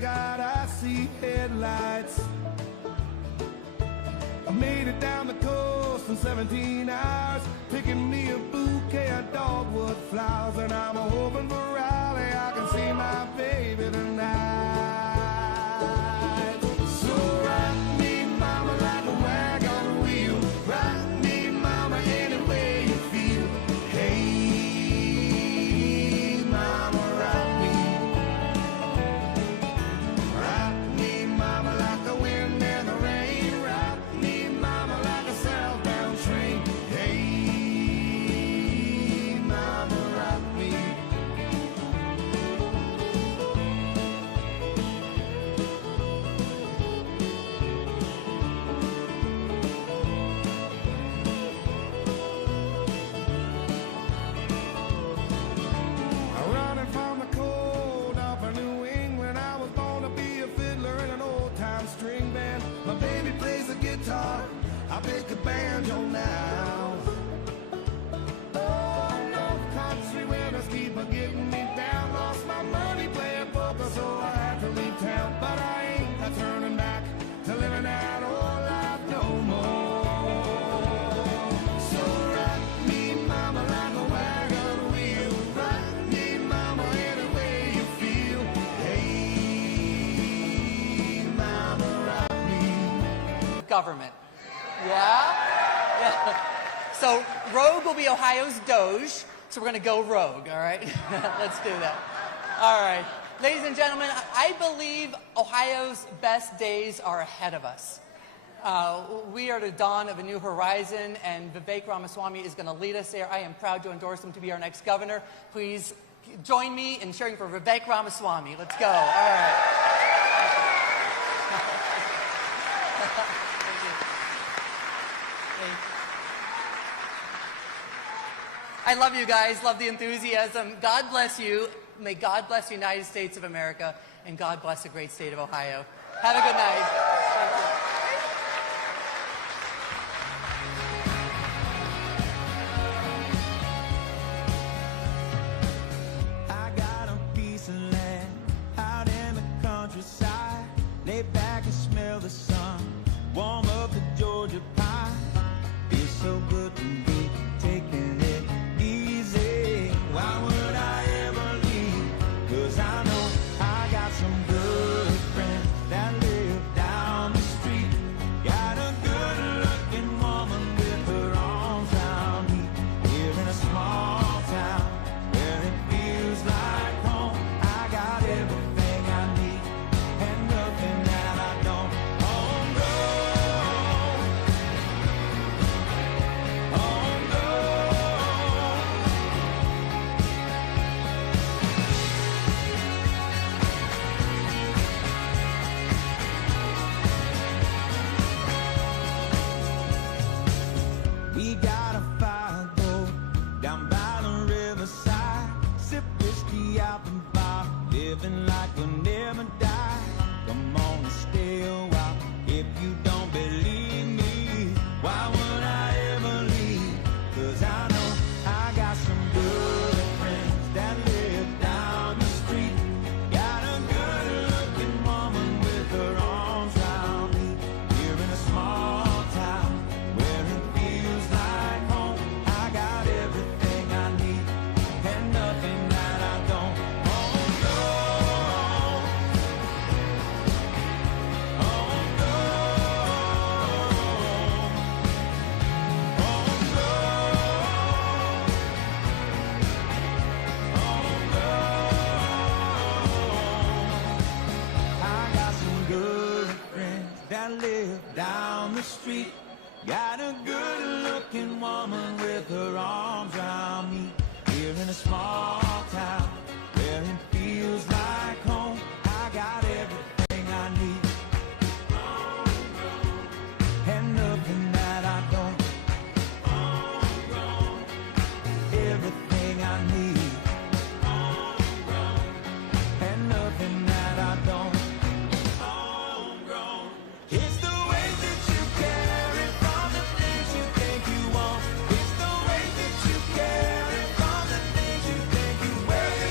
God, I see headlights. I made it down the coast in 17 hours, picking me a bouquet of dogwood flowers, and I'm hoping for Raleigh I can see my baby tonight. So rock me, mama, like a wagon wheel. Rock me, mama, any way you feel. Hey, mama, rock me. Rock me, mama, like the wind and the rain. Rock me, mama, like a southbound train. Hey, mama, rock me. Running from the cold off of New England, I was born to be a fiddler in an old-time string band. My baby plays the guitar, I pick a banjo now. Oh, North Country winners keep a getting me down. Lost my money playing poker, so I had to leave town. But I ain't turning back to living that old life no more. So rock me, mama, like a wagon wheel. Rock me, mama, any way you feel. Hey, mama, rock me. Government. Yeah? Yeah. So Rogue will be Ohio's Doge, so we're going to go Rogue, all right? Let's do that. All right. Ladies and gentlemen, I believe Ohio's best days are ahead of us. We are the dawn of a new horizon, and Vivek Ramaswamy is going to lead us there. I am proud to endorse him to be our next governor. Please join me in cheering for Vivek Ramaswamy. Let's go. All right. I love you guys, love the enthusiasm. God bless you. May God bless the United States of America, and God bless the great state of Ohio. Have a good night. Thank you. I got a piece of land out in the countryside. Lay back and smell the sun, warm up the Georgia pie. Feels so good to be taking it easy. Why would I ever leave? 'Cause I know I got some good friends that live down the street. Got a good looking woman with her arms around me. Here in a small town where it feels like home. I got everything I need and nothing that I don't. We got a fire go down by the riverside. Sip whiskey out the bar, living like we'll never die. Come on and stay a while if you don't believe me. Why would I ever leave? 'Cause I know I got some good friends that live down the street. Got a good looking woman with her arms around me. Here in a small town where it feels like home. I got everything I need and nothing that I don't. Oh no, oh no, oh no, I got some good friends that live down the street. Got a good looking woman with her arms around me. Here in a small town where it feels like home. I got everything I need and nothing that I don't. Everything I need and nothing that I don't. It's the way that you carry from the things you think you want. It's the way that you carry from the things you think you wear.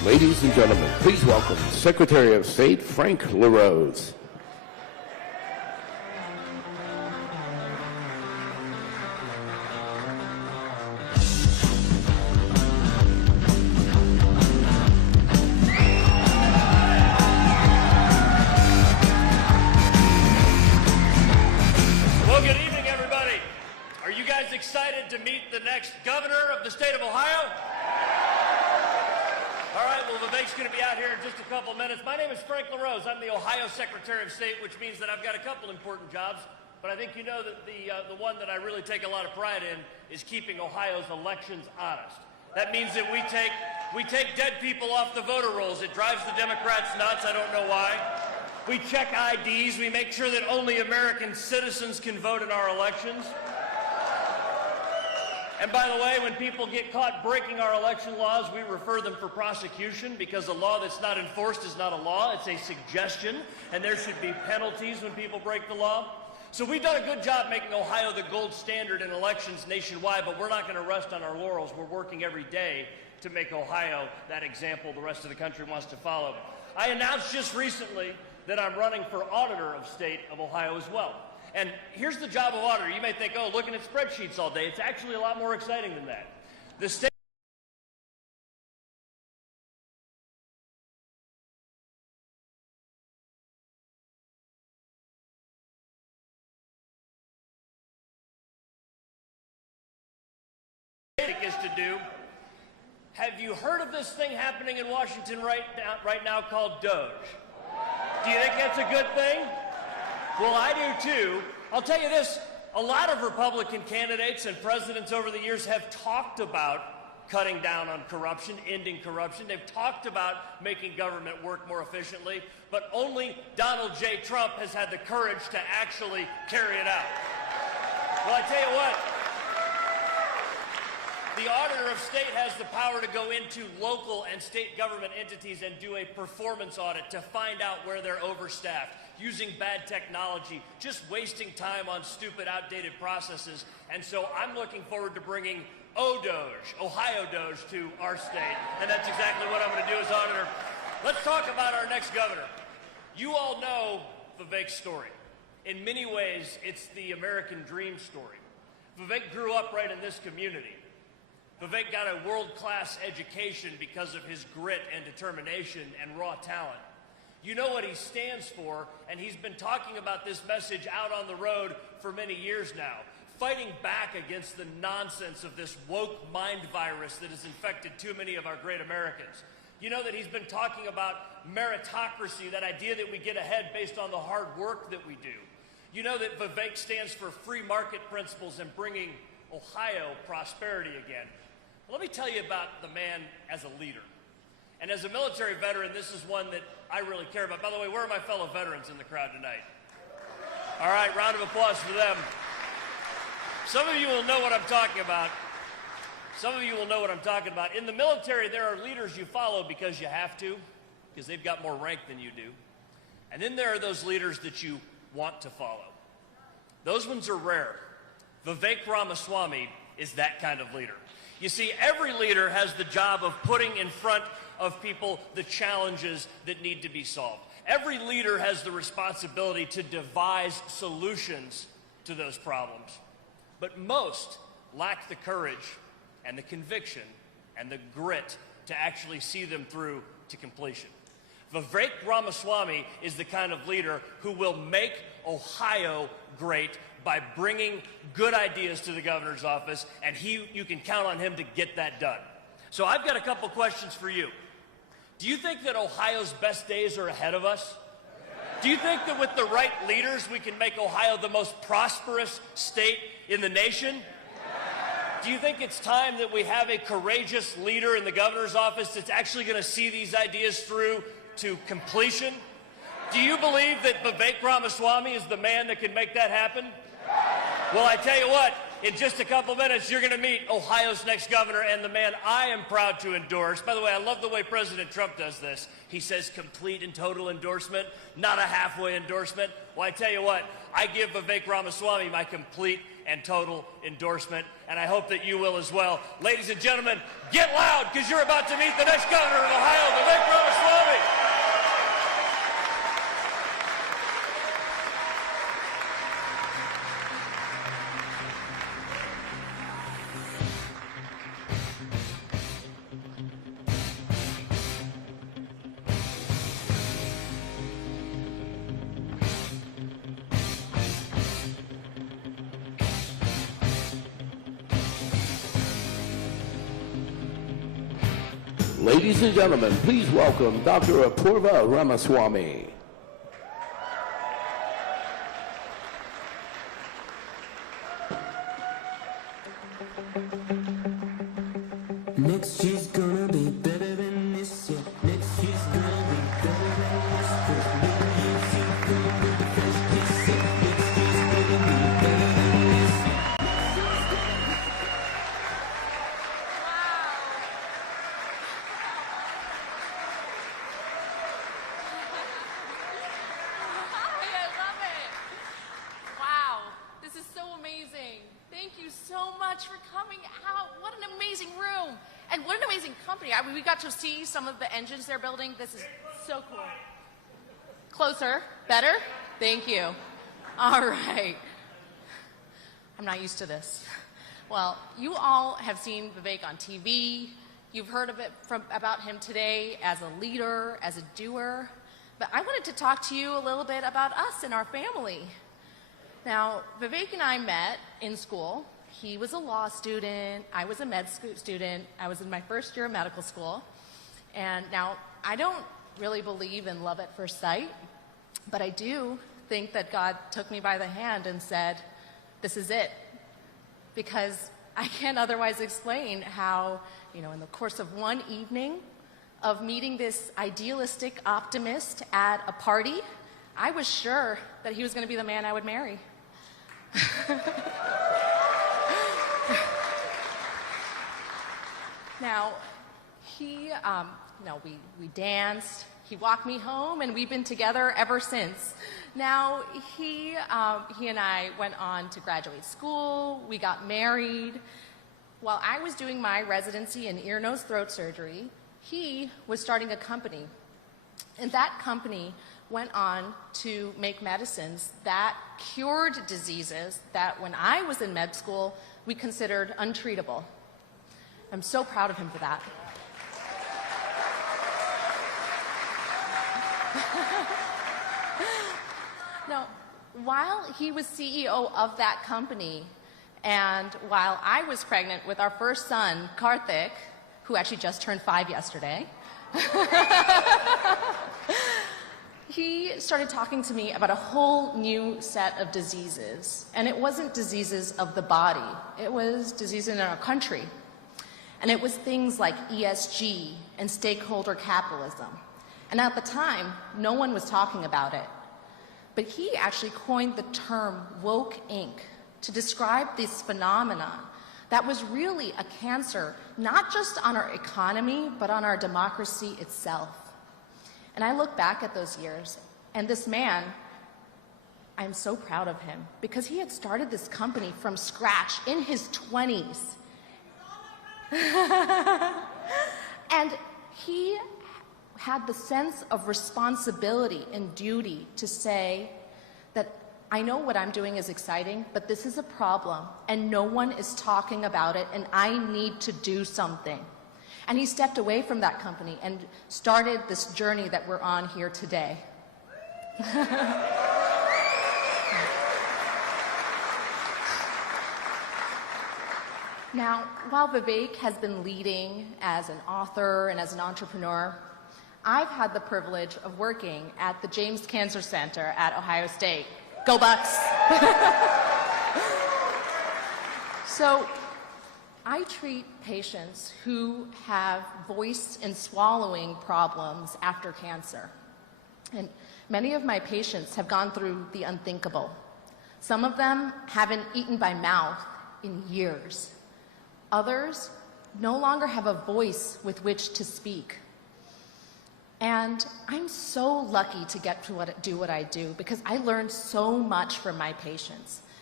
Ladies and gentlemen, please welcome Secretary of State Frank LaRose. Well, good evening, everybody. Are you guys excited to meet the next governor of the state of Ohio? All right, well, Vivek's going to be out here in just a couple minutes. My name is Frank LaRose. I'm the Ohio Secretary of State, which means that I've got a couple important jobs. But I think you know that the one that I really take a lot of pride in is keeping Ohio's elections honest. That means that we take dead people off the voter rolls. It drives the Democrats nuts. I don't know why. We check IDs. We make sure that only American citizens can vote in our elections. And by the way, when people get caught breaking our election laws, we refer them for prosecution because a law that's not enforced is not a law. It's a suggestion, and there should be penalties when people break the law. So we've done a good job making Ohio the gold standard in elections nationwide, but we're not going to rest on our laurels. We're working every day to make Ohio that example the rest of the country wants to follow. I announced just recently that I'm running for auditor of state of Ohio as well. And here's the job of auditor. You may think, oh, looking at spreadsheets all day. It's actually a lot more exciting than that. The state is to do. Have you heard of this thing happening in Washington right now called Doge? Do you think that's a good thing? Well, I do too. I'll tell you this, a lot of Republican candidates and presidents over the years have talked about cutting down on corruption, ending corruption. They've talked about making government work more efficiently, but only Donald J. Trump has had the courage to actually carry it out. Well, I tell you what, the auditor of state has the power to go into local and state government entities and do a performance audit to find out where they're overstaffed, using bad technology, just wasting time on stupid, outdated processes. And so I'm looking forward to bringing ODOGE, Ohio Doge, to our state. And that's exactly what I'm going to do as auditor. Let's talk about our next governor. You all know Vivek's story. In many ways, it's the American dream story. Vivek grew up right in this community. Vivek got a world-class education because of his grit and determination and raw talent. You know what he stands for, and he's been talking about this message out on the road for many years now, fighting back against the nonsense of this woke mind virus that has infected too many of our great Americans. You know that he's been talking about meritocracy, that idea that we get ahead based on the hard work that we do. You know that Vivek stands for free market principles and bringing Ohio prosperity again. Let me tell you about the man as a leader. And as a military veteran, this is one that I really care about. By the way, where are my fellow veterans in the crowd tonight? All right, round of applause for them. Some of you will know what I'm talking about. Some of you will know what I'm talking about. In the military, there are leaders you follow because you have to, because they've got more rank than you do. And then there are those leaders that you want to follow. Those ones are rare. Vivek Ramaswamy is that kind of leader. You see, every leader has the job of putting in front of people the challenges that need to be solved. Every leader has the responsibility to devise solutions to those problems. But most lack the courage and the conviction and the grit to actually see them through to completion. Vivek Ramaswamy is the kind of leader who will make Ohio great by bringing good ideas to the governor's office, and you can count on him to get that done. So I've got a couple questions for you. Do you think that Ohio's best days are ahead of us? Do you think that with the right leaders, we can make Ohio the most prosperous state in the nation? Do you think it's time that we have a courageous leader in the governor's office that's actually going to see these ideas through to completion? Do you believe that Vivek Ramaswamy is the man that can make that happen? Well, I tell you what, in just a couple minutes, you're going to meet Ohio's next governor and the man I am proud to endorse. By the way, I love the way President Trump does this. He says complete and total endorsement, not a halfway endorsement. Well, I tell you what, I give Vivek Ramaswamy my complete and total endorsement, and I hope that you will as well. Ladies and gentlemen, get loud, because you're about to meet the next governor of Ohio, Vivek Ramaswamy. Ladies and gentlemen, please welcome Dr. Apurva Ramaswamy. Next year's gonna be better than this year. Next year's gonna be better than this year. New Year's Eve gonna be the first kiss. Next year's gonna be better than this year. I love it. Wow, this is so amazing. Thank you so much for coming out. What an amazing room. And what an amazing company. I mean, we got to see some of the engines they're building. This is so cool. Closer. Better? Thank you. All right. I'm not used to this. Well, you all have seen Vivek on TV. You've heard about him today as a leader, as a doer. But I wanted to talk to you a little bit about us and our family. Now, Vivek and I met in school. He was a law student. I was a med student. I was in my first year of medical school. And now, I don't really believe in love at first sight, but I do think that God took me by the hand and said, this is it. Because I can't otherwise explain how, in the course of one evening of meeting this idealistic optimist at a party, I was sure that he was going to be the man I would marry. Now, we danced, he walked me home, and we've been together ever since. Now, he and I went on to graduate school, we got married. While I was doing my residency in ear, nose, throat surgery, he was starting a company. And that company went on to make medicines that cured diseases that when I was in med school, we considered untreatable. I'm so proud of him for that. Now, while he was CEO of that company, and while I was pregnant with our first son, Karthik, who actually just turned 5 yesterday, he started talking to me about a whole new set of diseases. And it wasn't diseases of the body, it was diseases in our country. And it was things like ESG and stakeholder capitalism. And at the time, no one was talking about it. But he actually coined the term woke Inc. to describe this phenomenon that was really a cancer, not just on our economy, but on our democracy itself. And I look back at those years, and this man, I'm so proud of him, because he had started this company from scratch in his 20s. And he had the sense of responsibility and duty to say that I know what I'm doing is exciting, but this is a problem, and no one is talking about it, and I need to do something. And he stepped away from that company and started this journey that we're on here today. Now, while Vivek has been leading as an author and as an entrepreneur, I've had the privilege of working at the James Cancer Center at Ohio State. Go Bucks! So, I treat patients who have voice and swallowing problems after cancer. And many of my patients have gone through the unthinkable. Some of them haven't eaten by mouth in years. Others no longer have a voice with which to speak. And I'm so lucky to get to do what I do, because I learned so much from my patients.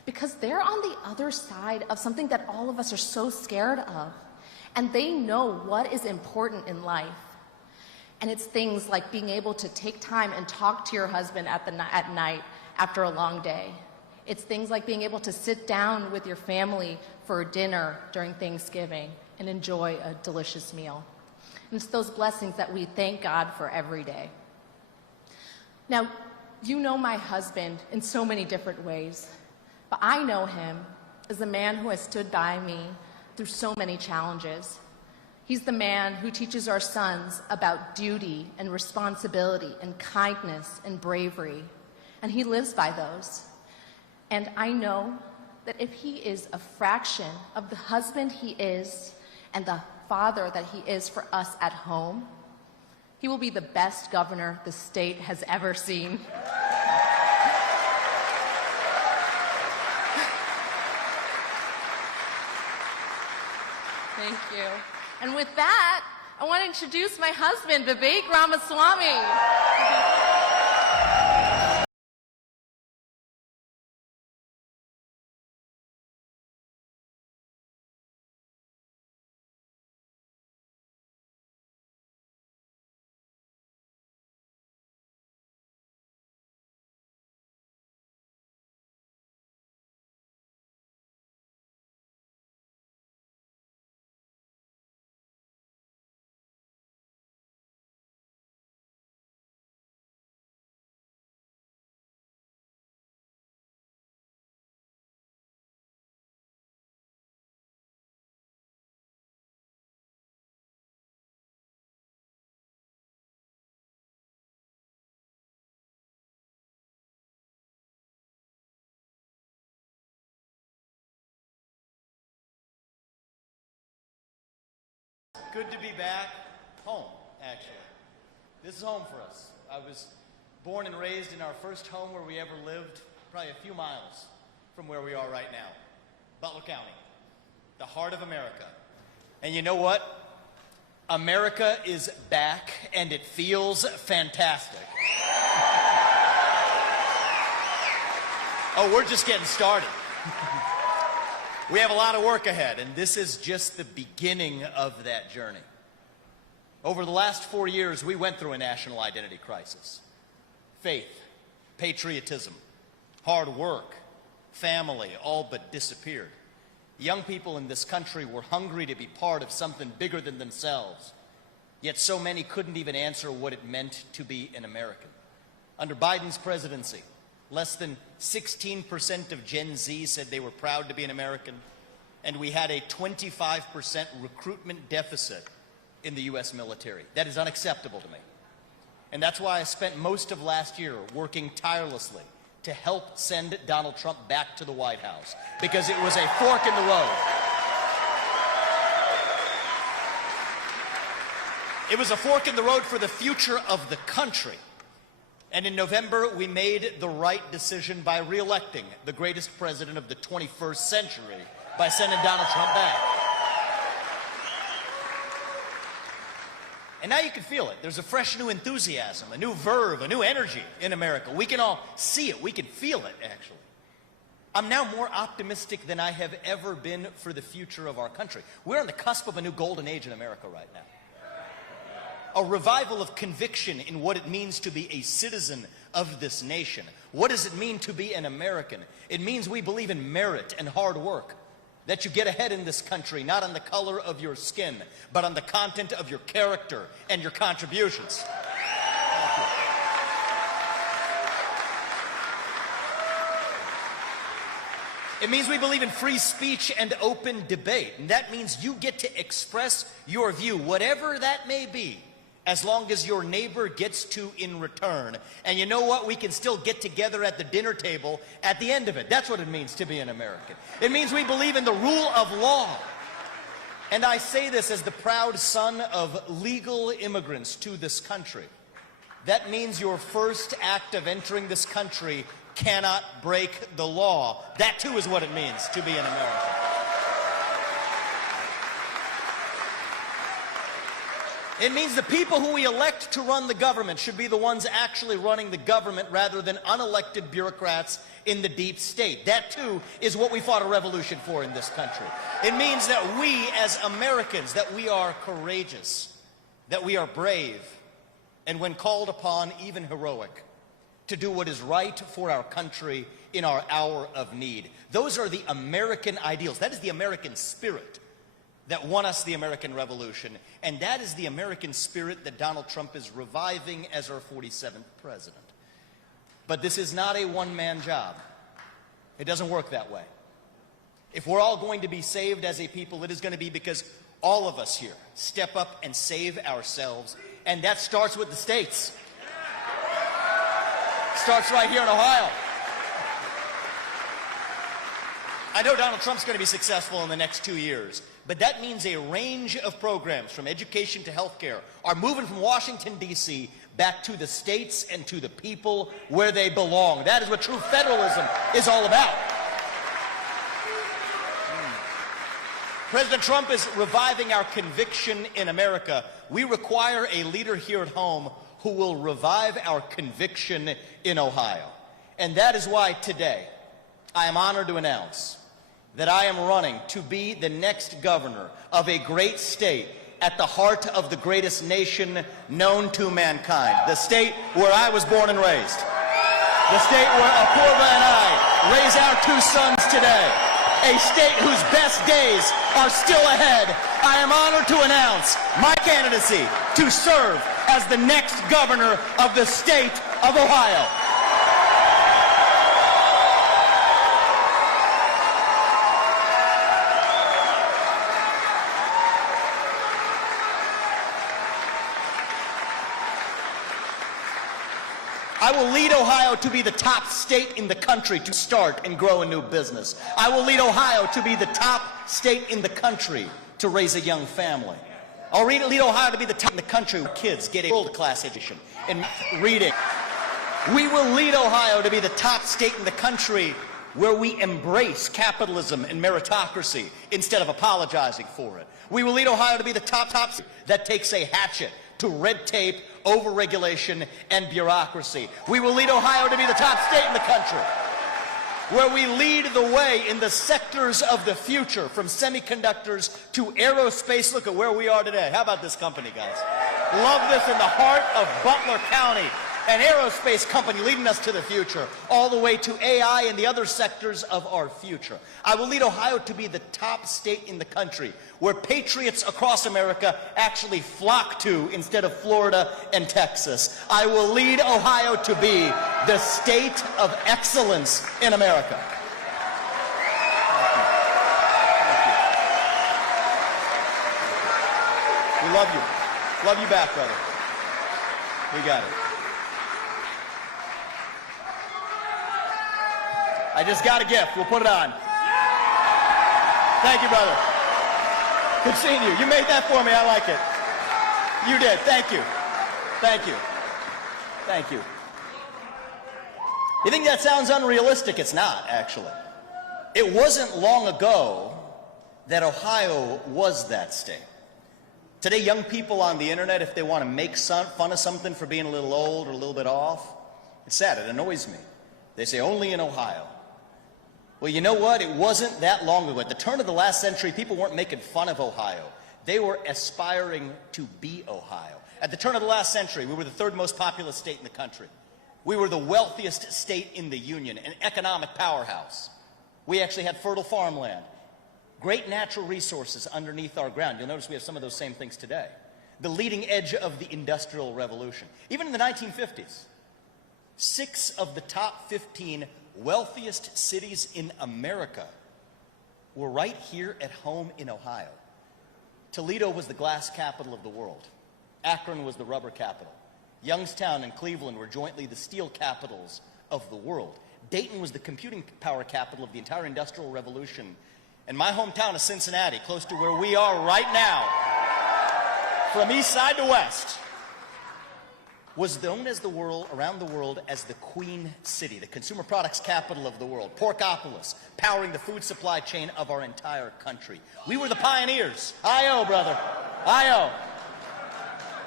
because they're on the other side of something that all of us are so scared of. And they know what is important in life. And it's things like being able to take time and talk to your husband at night after a long day. It's things like being able to sit down with your family for dinner during Thanksgiving and enjoy a delicious meal. And it's those blessings that we thank God for every day. Now, you know my husband in so many different ways, but I know him as a man who has stood by me through so many challenges. He's the man who teaches our sons about duty and responsibility and kindness and bravery, and he lives by those. And I know that if he is a fraction of the husband he is and the father that he is for us at home, he will be the best governor the state has ever seen. Thank you. And with that, I want to introduce my husband, Vivek Ramaswamy. Good to be back home, actually. This is home for us. I was born and raised in our first home where we ever lived, probably a few miles from where we are right now. Butler County, the heart of America. And you know what? America is back, and it feels fantastic. Oh, we're just getting started. We have a lot of work ahead, and this is just the beginning of that journey. Over the last 4 years, we went through a national identity crisis. Faith, patriotism, hard work, family, all but disappeared. Young people in this country were hungry to be part of something bigger than themselves, yet so many couldn't even answer what it meant to be an American. Under Biden's presidency, less than 16% of Gen Z said they were proud to be an American, and we had a 25% recruitment deficit in the U.S. military. That is unacceptable to me. And that's why I spent most of last year working tirelessly to help send Donald Trump back to the White House, because it was a fork in the road. It was a fork in the road for the future of the country. And in November, we made the right decision by re-electing the greatest president of the 21st century by sending Donald Trump back. And now you can feel it. There's a fresh new enthusiasm, a new verve, a new energy in America. We can all see it. We can feel it, actually. I'm now more optimistic than I have ever been for the future of our country. We're on the cusp of a new golden age in America right now. A revival of conviction in what it means to be a citizen of this nation. What does it mean to be an American? It means we believe in merit and hard work. That you get ahead in this country, not on the color of your skin, but on the content of your character and your contributions. It means we believe in free speech and open debate. And that means you get to express your view, whatever that may be, as long as your neighbor gets to in return. And you know what? We can still get together at the dinner table at the end of it. That's what it means to be an American. It means we believe in the rule of law. And I say this as the proud son of legal immigrants to this country. That means your first act of entering this country cannot break the law. That too is what it means to be an American. It means the people who we elect to run the government should be the ones actually running the government rather than unelected bureaucrats in the deep state. That, too, is what we fought a revolution for in this country. It means that we, as Americans, that we are courageous, that we are brave, and when called upon, even heroic, to do what is right for our country in our hour of need. Those are the American ideals. That is the American spirit that won us the American Revolution, and that is the American spirit that Donald Trump is reviving as our 47th president. But this is not a one-man job. It doesn't work that way. If we're all going to be saved as a people, it is going to be because all of us here step up and save ourselves, and that starts with the states. Starts right here in Ohio. I know Donald Trump's going to be successful in the next 2 years, but that means a range of programs from education to healthcare are moving from Washington, D.C. back to the states and to the people where they belong. That is what true federalism is all about. President Trump is reviving our conviction in America. We require a leader here at home who will revive our conviction in Ohio. And that is why today I am honored to announce that I am running to be the next governor of a great state at the heart of the greatest nation known to mankind, the state where I was born and raised, the state where Apurva and I raise our 2 sons today, a state whose best days are still ahead. I am honored to announce my candidacy to serve as the next governor of the state of Ohio. I will lead Ohio to be the top state in the country to start and grow a new business. I will lead Ohio to be the top state in the country to raise a young family. I'll lead Ohio to be the top in the country where kids get a world-class education in reading. We will lead Ohio to be the top state in the country where we embrace capitalism and meritocracy instead of apologizing for it. We will lead Ohio to be the top state that takes a hatchet to red tape, overregulation, and bureaucracy. We will lead Ohio to be the top state in the country where we lead the way in the sectors of the future, from semiconductors to aerospace. Look at where we are today. How about this company, guys? Love this, in the heart of Butler County, an aerospace company leading us to the future, all the way to AI and the other sectors of our future. I will lead Ohio to be the top state in the country where patriots across America actually flock to instead of Florida and Texas. I will lead Ohio to be the state of excellence in America. Thank you. We love you. Love you back, brother. We got it. I just got a gift. We'll put it on. Thank you, brother. Good seeing you. You made that for me. I like it. You did. Thank you. Thank you. Thank you. You think that sounds unrealistic? It's not, actually. It wasn't long ago that Ohio was that state. Today, young people on the internet, if they want to make fun of something for being a little old or a little bit off, it's sad. It annoys me. They say, only in Ohio. Well, you know what? It wasn't that long ago. At the turn of the last century, people weren't making fun of Ohio. They were aspiring to be Ohio. At the turn of the last century, we were the 3rd most populous state in the country. We were the wealthiest state in the Union, an economic powerhouse. We actually had fertile farmland, great natural resources underneath our ground. You'll notice we have some of those same things today. The leading edge of the Industrial Revolution. Even in the 1950s, 6 of the top 15 wealthiest cities in America were right here at home in Ohio. Toledo was the glass capital of the world. Akron was the rubber capital. Youngstown and Cleveland were jointly the steel capitals of the world. Dayton was the computing power capital of the entire Industrial Revolution. And my hometown of Cincinnati, close to where we are right now, from east side to west, was known as around the world as the Queen City, the consumer products capital of the world. Porkopolis, powering the food supply chain of our entire country. We were the pioneers. I-O, brother. I-O.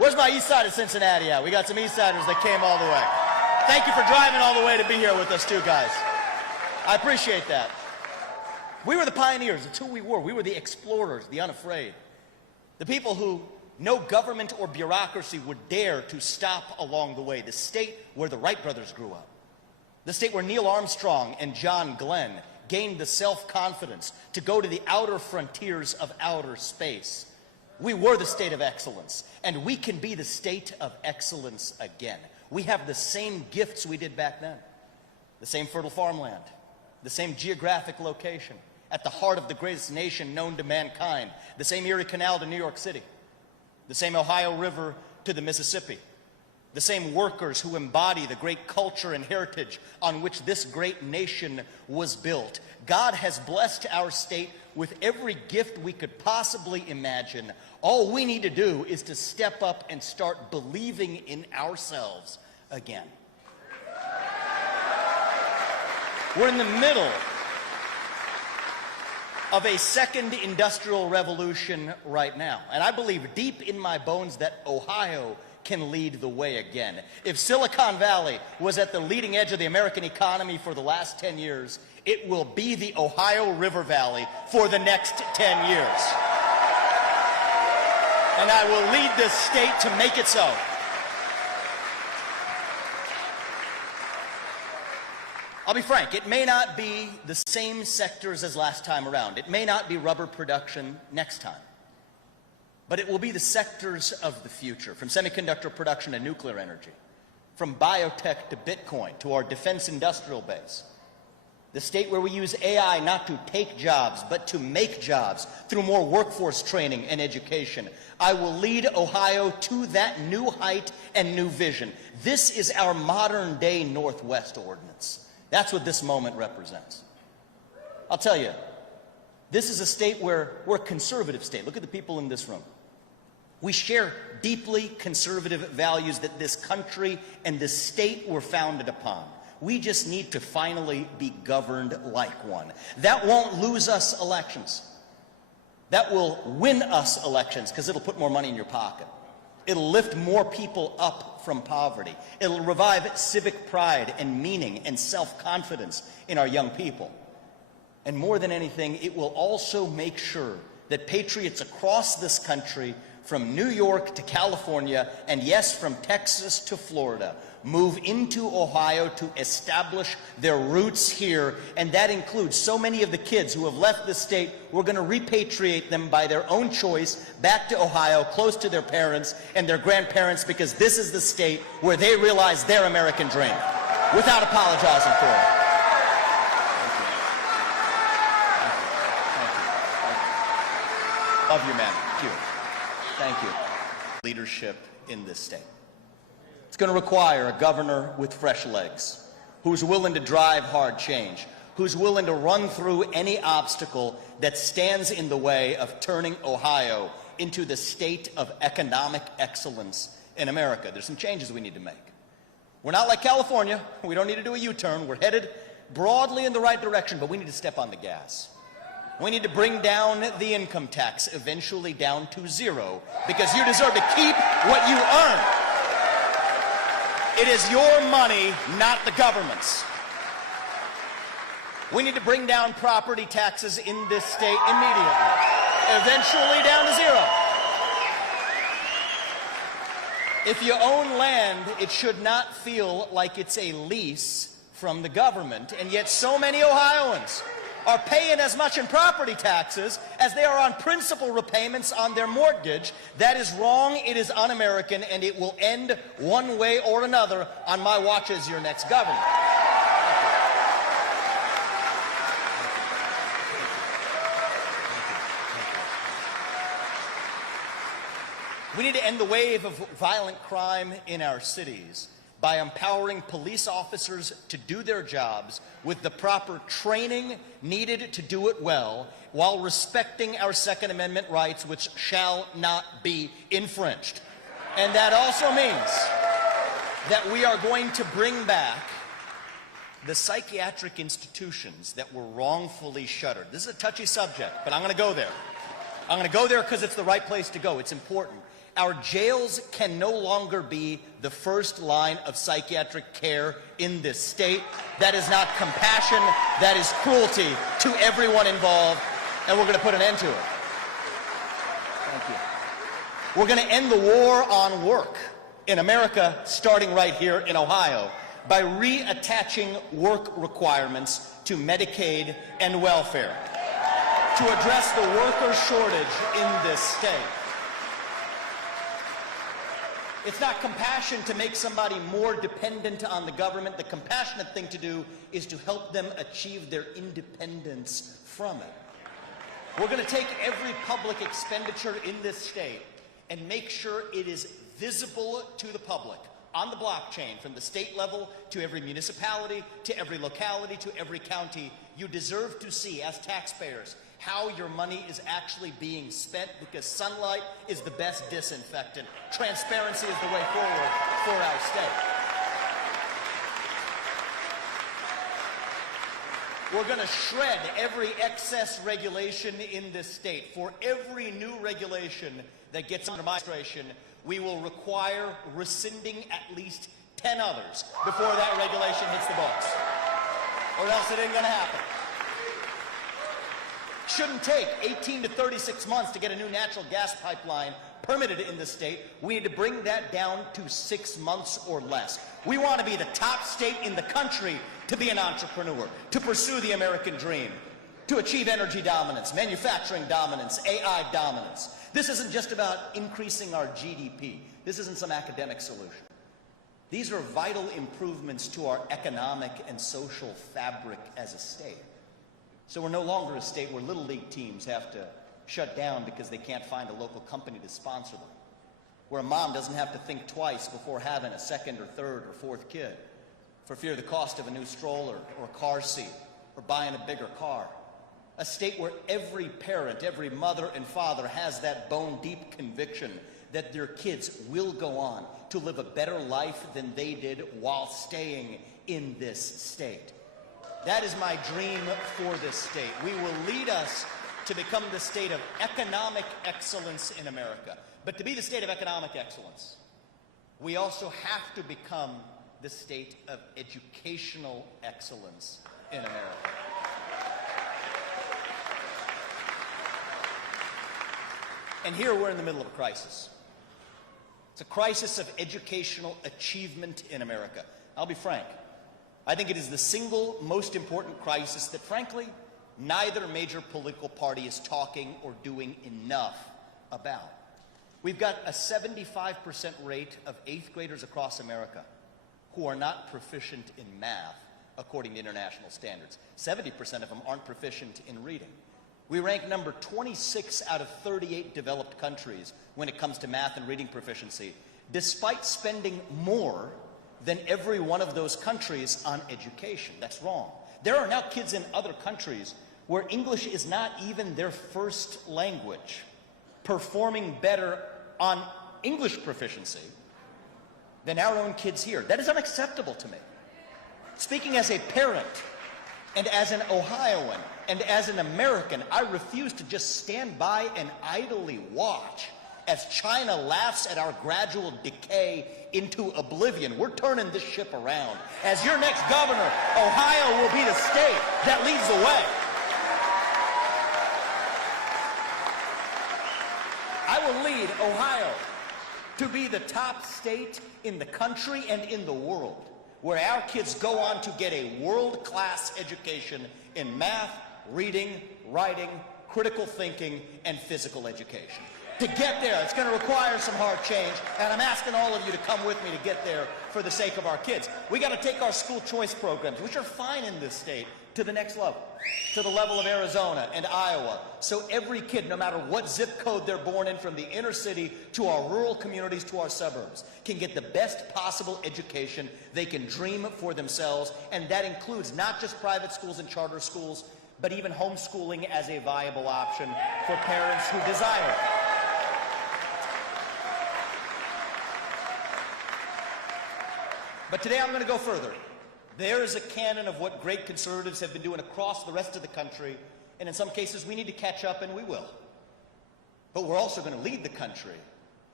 Where's my east side of Cincinnati at? We got some east siders that came all the way. Thank you for driving all the way to be here with us too, guys. I appreciate that. We were the pioneers. It's who we were. We were the explorers, the unafraid. The people who no government or bureaucracy would dare to stop along the way. The state where the Wright brothers grew up. The state where Neil Armstrong and John Glenn gained the self-confidence to go to the outer frontiers of outer space. We were the state of excellence, and we can be the state of excellence again. We have the same gifts we did back then. The same fertile farmland, the same geographic location, at the heart of the greatest nation known to mankind, the same Erie Canal to New York City, the same Ohio River to the Mississippi, the same workers who embody the great culture and heritage on which this great nation was built. God has blessed our state with every gift we could possibly imagine. All we need to do is to step up and start believing in ourselves again. We're in the middle of a second industrial revolution right now. And I believe deep in my bones that Ohio can lead the way again. If Silicon Valley was at the leading edge of the American economy for the last 10 years, it will be the Ohio River Valley for the next 10 years. And I will lead this state to make it so. I'll be frank, it may not be the same sectors as last time around. It may not be rubber production next time. But it will be the sectors of the future, from semiconductor production to nuclear energy, from biotech to Bitcoin to our defense industrial base. The state where we use AI not to take jobs, but to make jobs through more workforce training and education. I will lead Ohio to that new height and new vision. This is our modern day Northwest ordinance. That's what this moment represents. I'll tell you, this is a state where we're a conservative state. Look at the people in this room. We share deeply conservative values that this country and this state were founded upon. We just need to finally be governed like one. That won't lose us elections. That will win us elections because it'll put more money in your pocket. It'll lift more people up from poverty. It'll revive civic pride and meaning and self-confidence in our young people. And more than anything, it will also make sure that patriots across this country, from New York to California, and yes, from Texas to Florida, move into Ohio to establish their roots here. And that includes so many of the kids who have left the state. We're going to repatriate them by their own choice back to Ohio, close to their parents and their grandparents, because this is the state where they realize their American dream without apologizing for it. Love you, man. Thank you. Thank you. Leadership in this state. It's going to require a governor with fresh legs, who's willing to drive hard change, who's willing to run through any obstacle that stands in the way of turning Ohio into the state of economic excellence in America. There's some changes we need to make. We're not like California. We don't need to do a U-turn. We're headed broadly in the right direction, but we need to step on the gas. We need to bring down the income tax, eventually down to zero, because you deserve to keep what you earn. It is your money, not the government's. We need to bring down property taxes in this state immediately, eventually down to zero. If you own land, it should not feel like it's a lease from the government, and yet so many Ohioans are paying as much in property taxes as they are on principal repayments on their mortgage. That is wrong, it is un-American, and it will end one way or another on my watch as your next governor. We need to end the wave of violent crime in our cities by empowering police officers to do their jobs with the proper training needed to do it well, while respecting our Second Amendment rights, which shall not be infringed. And that also means that we are going to bring back the psychiatric institutions that were wrongfully shuttered. This is a touchy subject, but I'm going to go there. I'm going to go there because it's the right place to go. It's important. Our jails can no longer be the first line of psychiatric care in this state. That is not compassion, that is cruelty to everyone involved, and we're going to put an end to it. Thank you. We're going to end the war on work in America, starting right here in Ohio, by reattaching work requirements to Medicaid and welfare to address the worker shortage in this state. It's not compassion to make somebody more dependent on the government. The compassionate thing to do is to help them achieve their independence from it. We're going to take every public expenditure in this state and make sure it is visible to the public on the blockchain, from the state level to every municipality, to every locality, to every county. You deserve to see, as taxpayers, how your money is actually being spent, because sunlight is the best disinfectant. Transparency is the way forward for our state. We're going to shred every excess regulation in this state. For every new regulation that gets under my administration, we will require rescinding at least 10 others before that regulation hits the books. Or else it ain't going to happen. Shouldn't take 18 to 36 months to get a new natural gas pipeline permitted in the state. We need to bring that down to 6 months or less. We want to be the top state in the country to be an entrepreneur, to pursue the American dream, to achieve energy dominance, manufacturing dominance, AI dominance. This isn't just about increasing our GDP. This isn't some academic solution. These are vital improvements to our economic and social fabric as a state. So we're no longer a state where little league teams have to shut down because they can't find a local company to sponsor them. Where a mom doesn't have to think twice before having a second or third or fourth kid for fear of the cost of a new stroller or a car seat or buying a bigger car. A state where every parent, every mother and father has that bone-deep conviction that their kids will go on to live a better life than they did while staying in this state. That is my dream for this state. We will lead us to become the state of economic excellence in America. But to be the state of economic excellence, we also have to become the state of educational excellence in America. And here we're in the middle of a crisis. It's a crisis of educational achievement in America. I'll be frank. I think it is the single most important crisis that, frankly, neither major political party is talking or doing enough about. We've got a 75% rate of 8th graders across America who are not proficient in math, according to international standards. 70% of them aren't proficient in reading. We rank number 26 out of 38 developed countries when it comes to math and reading proficiency, despite spending more than every one of those countries on education. That's wrong. There are now kids in other countries where English is not even their first language, performing better on English proficiency than our own kids here. That is unacceptable to me. Speaking as a parent, and as an Ohioan, and as an American, I refuse to just stand by and idly watch as China laughs at our gradual decay into oblivion. We're turning this ship around. As your next governor, Ohio will be the state that leads the way. I will lead Ohio to be the top state in the country and in the world, where our kids go on to get a world-class education in math, reading, writing, critical thinking, and physical education. To get there, it's going to require some hard change, and I'm asking all of you to come with me to get there for the sake of our kids. We got to take our school choice programs, which are fine in this state, to the next level, to the level of Arizona and Iowa, so every kid, no matter what zip code they're born in, from the inner city to our rural communities to our suburbs, can get the best possible education they can dream for themselves, and that includes not just private schools and charter schools, but even homeschooling as a viable option for parents who desire it. But today I'm going to go further. There is a canon of what great conservatives have been doing across the rest of the country, and in some cases we need to catch up, and we will. But we're also going to lead the country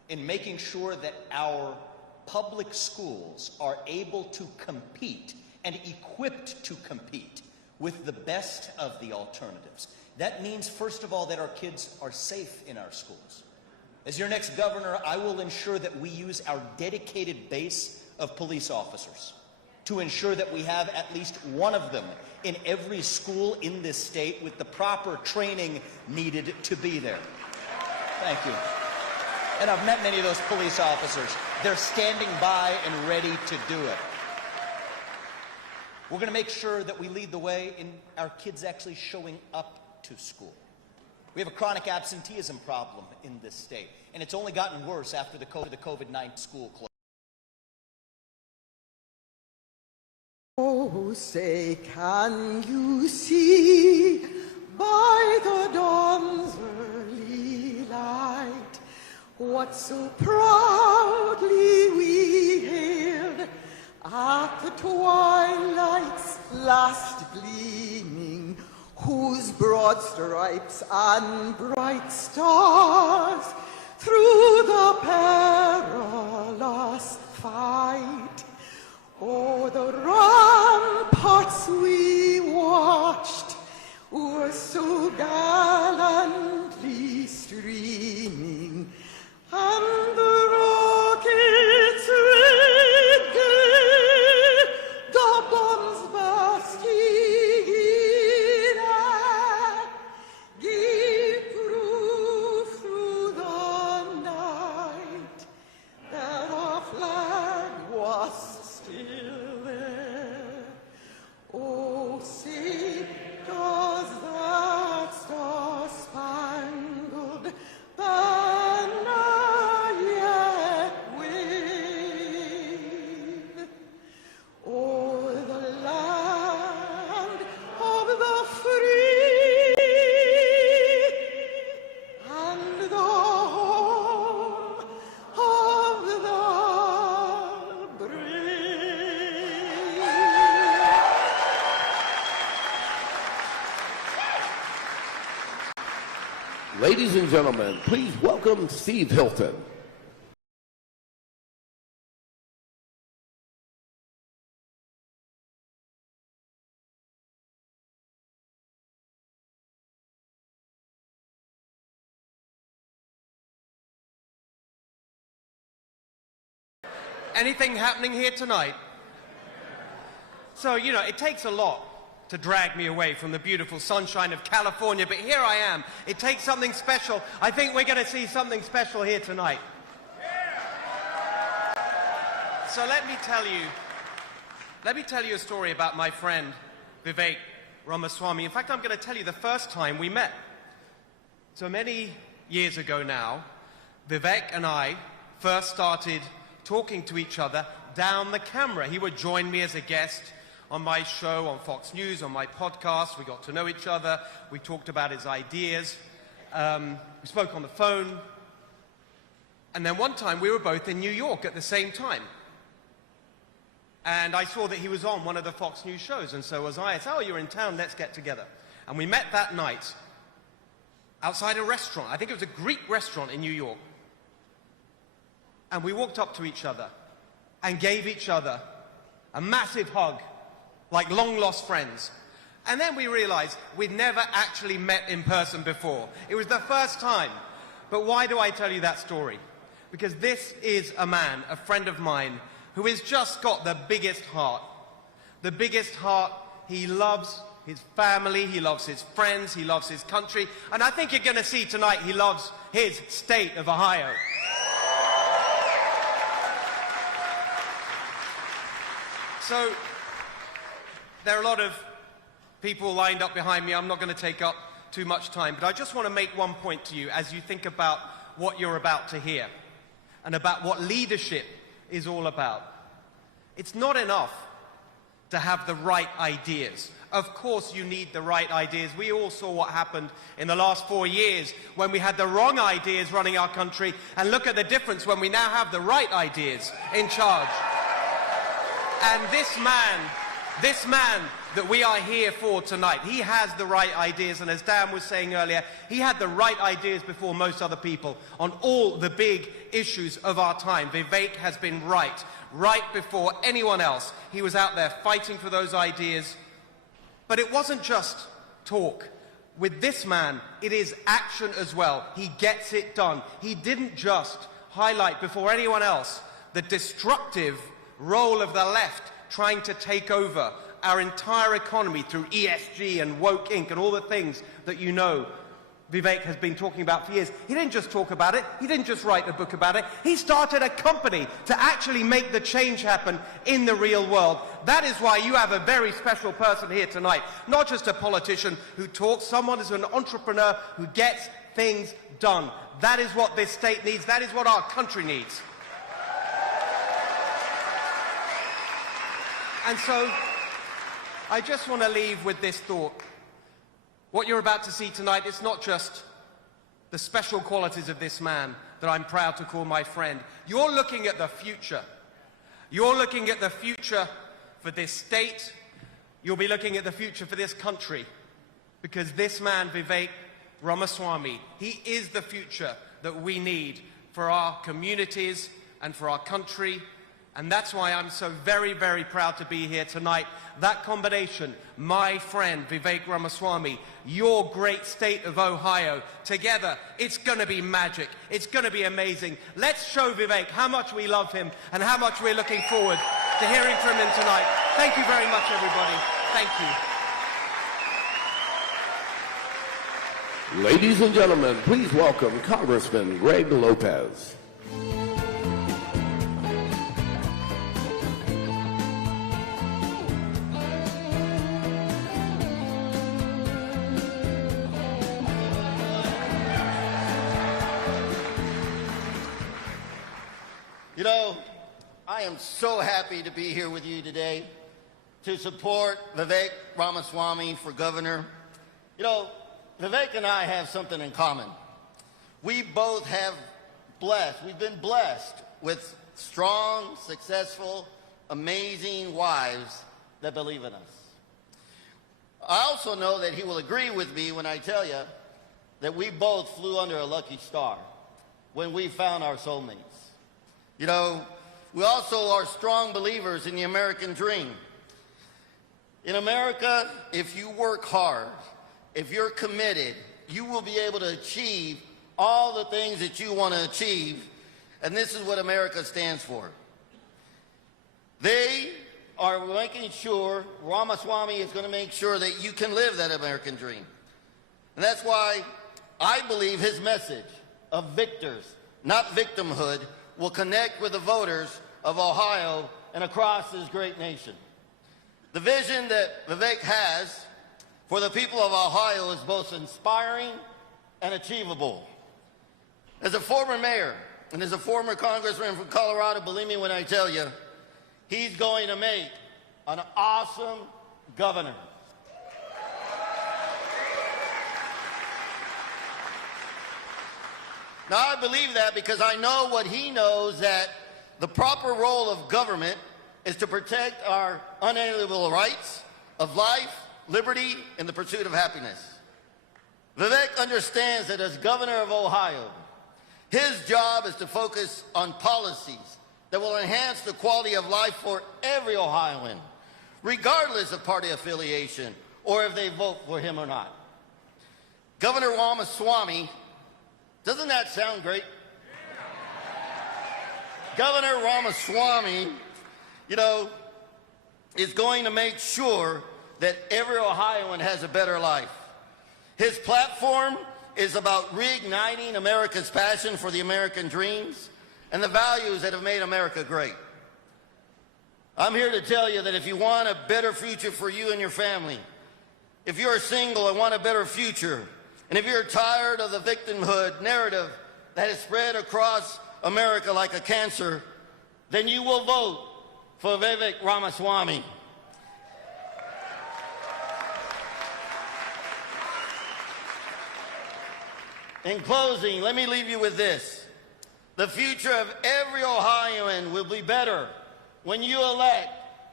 in making sure that our public schools are able to compete and equipped to compete with the best of the alternatives. That means, first of all, that our kids are safe in our schools. As your next governor, I will ensure that we use our dedicated base of police officers to ensure that we have at least one of them in every school in this state with the proper training needed to be there. Thank you. And I've met many of those police officers. They're standing by and ready to do it. We're going to make sure that we lead the way in our kids actually showing up to school. We have a chronic absenteeism problem in this state, and it's only gotten worse after the COVID-19 school closure. Oh, say, can you see by the dawn's early light what so proudly we hailed at the twilight's last gleaming, whose broad stripes and bright stars through the perilous fight o'er the ramparts we watched were so gallantly streaming, and the rockets red gay, the bombs bursting in air, gave proof through the night that our flag was still there. Oh, say, does that star-spangled banner yet wave o'er the land of the free and the home of the brave? Ladies and gentlemen, please welcome Steve Hilton. Anything happening here tonight? So, you know, it takes a lot to drag me away from the beautiful sunshine of California, but here I am. It takes something special. I think we're going to see something special here tonight. So let me tell you a story about my friend, Vivek Ramaswamy. In fact, I'm going to tell you the first time we met. So many years ago now, Vivek and I first started talking to each other down the camera. He would join me as a guest on my show on Fox News, on my podcast. We got to know each other. We talked about his ideas. We spoke on the phone. And then one time we were both in New York at the same time. And I saw that he was on one of the Fox News shows, and so was I. I said, oh, you're in town, let's get together. And we met that night outside a restaurant. I think it was a Greek restaurant in New York. And we walked up to each other and gave each other a massive hug, like long-lost friends. And then we realized we'd never actually met in person before. It was the first time. But why do I tell you that story? Because this is a man, a friend of mine, who has just got the biggest heart. The biggest heart. He loves his family, he loves his friends, he loves his country, and I think you're going to see tonight he loves his state of Ohio. So, there are a lot of people lined up behind me. I'm not going to take up too much time, but I just want to make one point to you as you think about what you're about to hear and about what leadership is all about. It's not enough to have the right ideas. Of course you need the right ideas. We all saw what happened in the last 4 years when we had the wrong ideas running our country, and look at the difference when we now have the right ideas in charge. And this man This man that we are here for tonight, he has the right ideas, and as Dan was saying earlier, he had the right ideas before most other people on all the big issues of our time. Vivek has been right before anyone else. He was out there fighting for those ideas. But it wasn't just talk. With this man, it is action as well. He gets it done. He didn't just highlight before anyone else the destructive role of the left trying to take over our entire economy through ESG and Woke Inc. and all the things that you know Vivek has been talking about for years. He didn't just talk about it. He didn't just write a book about it. He started a company to actually make the change happen in the real world. That is why you have a very special person here tonight. Not just a politician who talks, someone who's an entrepreneur who gets things done. That is what this state needs. That is what our country needs. And so, I just want to leave with this thought. What you're about to see tonight is not just the special qualities of this man that I'm proud to call my friend. You're looking at the future. You're looking at the future for this state. You'll be looking at the future for this country. Because this man, Vivek Ramaswamy, he is the future that we need for our communities and for our country. And that's why I'm so very, very proud to be here tonight. That combination, my friend Vivek Ramaswamy, your great state of Ohio, together, it's going to be magic. It's going to be amazing. Let's show Vivek how much we love him and how much we're looking forward to hearing from him tonight. Thank you very much, everybody. Thank you. Ladies and gentlemen, please welcome Congressman Greg Lopez. You know, I am so happy to be here with you today to support Vivek Ramaswamy for governor. You know, Vivek and I have something in common. We both we've been blessed with strong, successful, amazing wives that believe in us. I also know that he will agree with me when I tell you that we both flew under a lucky star when we found our soulmates. You know, we also are strong believers in the American dream. In America, if you work hard, if you're committed, you will be able to achieve all the things that you want to achieve, and this is what America stands for. They are making sure, Ramaswamy is going to make sure that you can live that American dream. And that's why I believe his message of victors, not victimhood, will connect with the voters of Ohio and across this great nation. The vision that Vivek has for the people of Ohio is both inspiring and achievable. As a former mayor and as a former congressman from Colorado, believe me when I tell you, he's going to make an awesome governor. Now, I believe that because I know what he knows, that the proper role of government is to protect our unalienable rights of life, liberty, and the pursuit of happiness. Vivek understands that as governor of Ohio, his job is to focus on policies that will enhance the quality of life for every Ohioan, regardless of party affiliation or if they vote for him or not. Governor Ramaswamy, doesn't that sound great? Governor Ramaswamy, you know, is going to make sure that every Ohioan has a better life. His platform is about reigniting America's passion for the American dreams and the values that have made America great. I'm here to tell you that if you want a better future for you and your family, if you're single and want a better future, and if you're tired of the victimhood narrative that has spread across America like a cancer, then you will vote for Vivek Ramaswamy. In closing, let me leave you with this. The future of every Ohioan will be better when you elect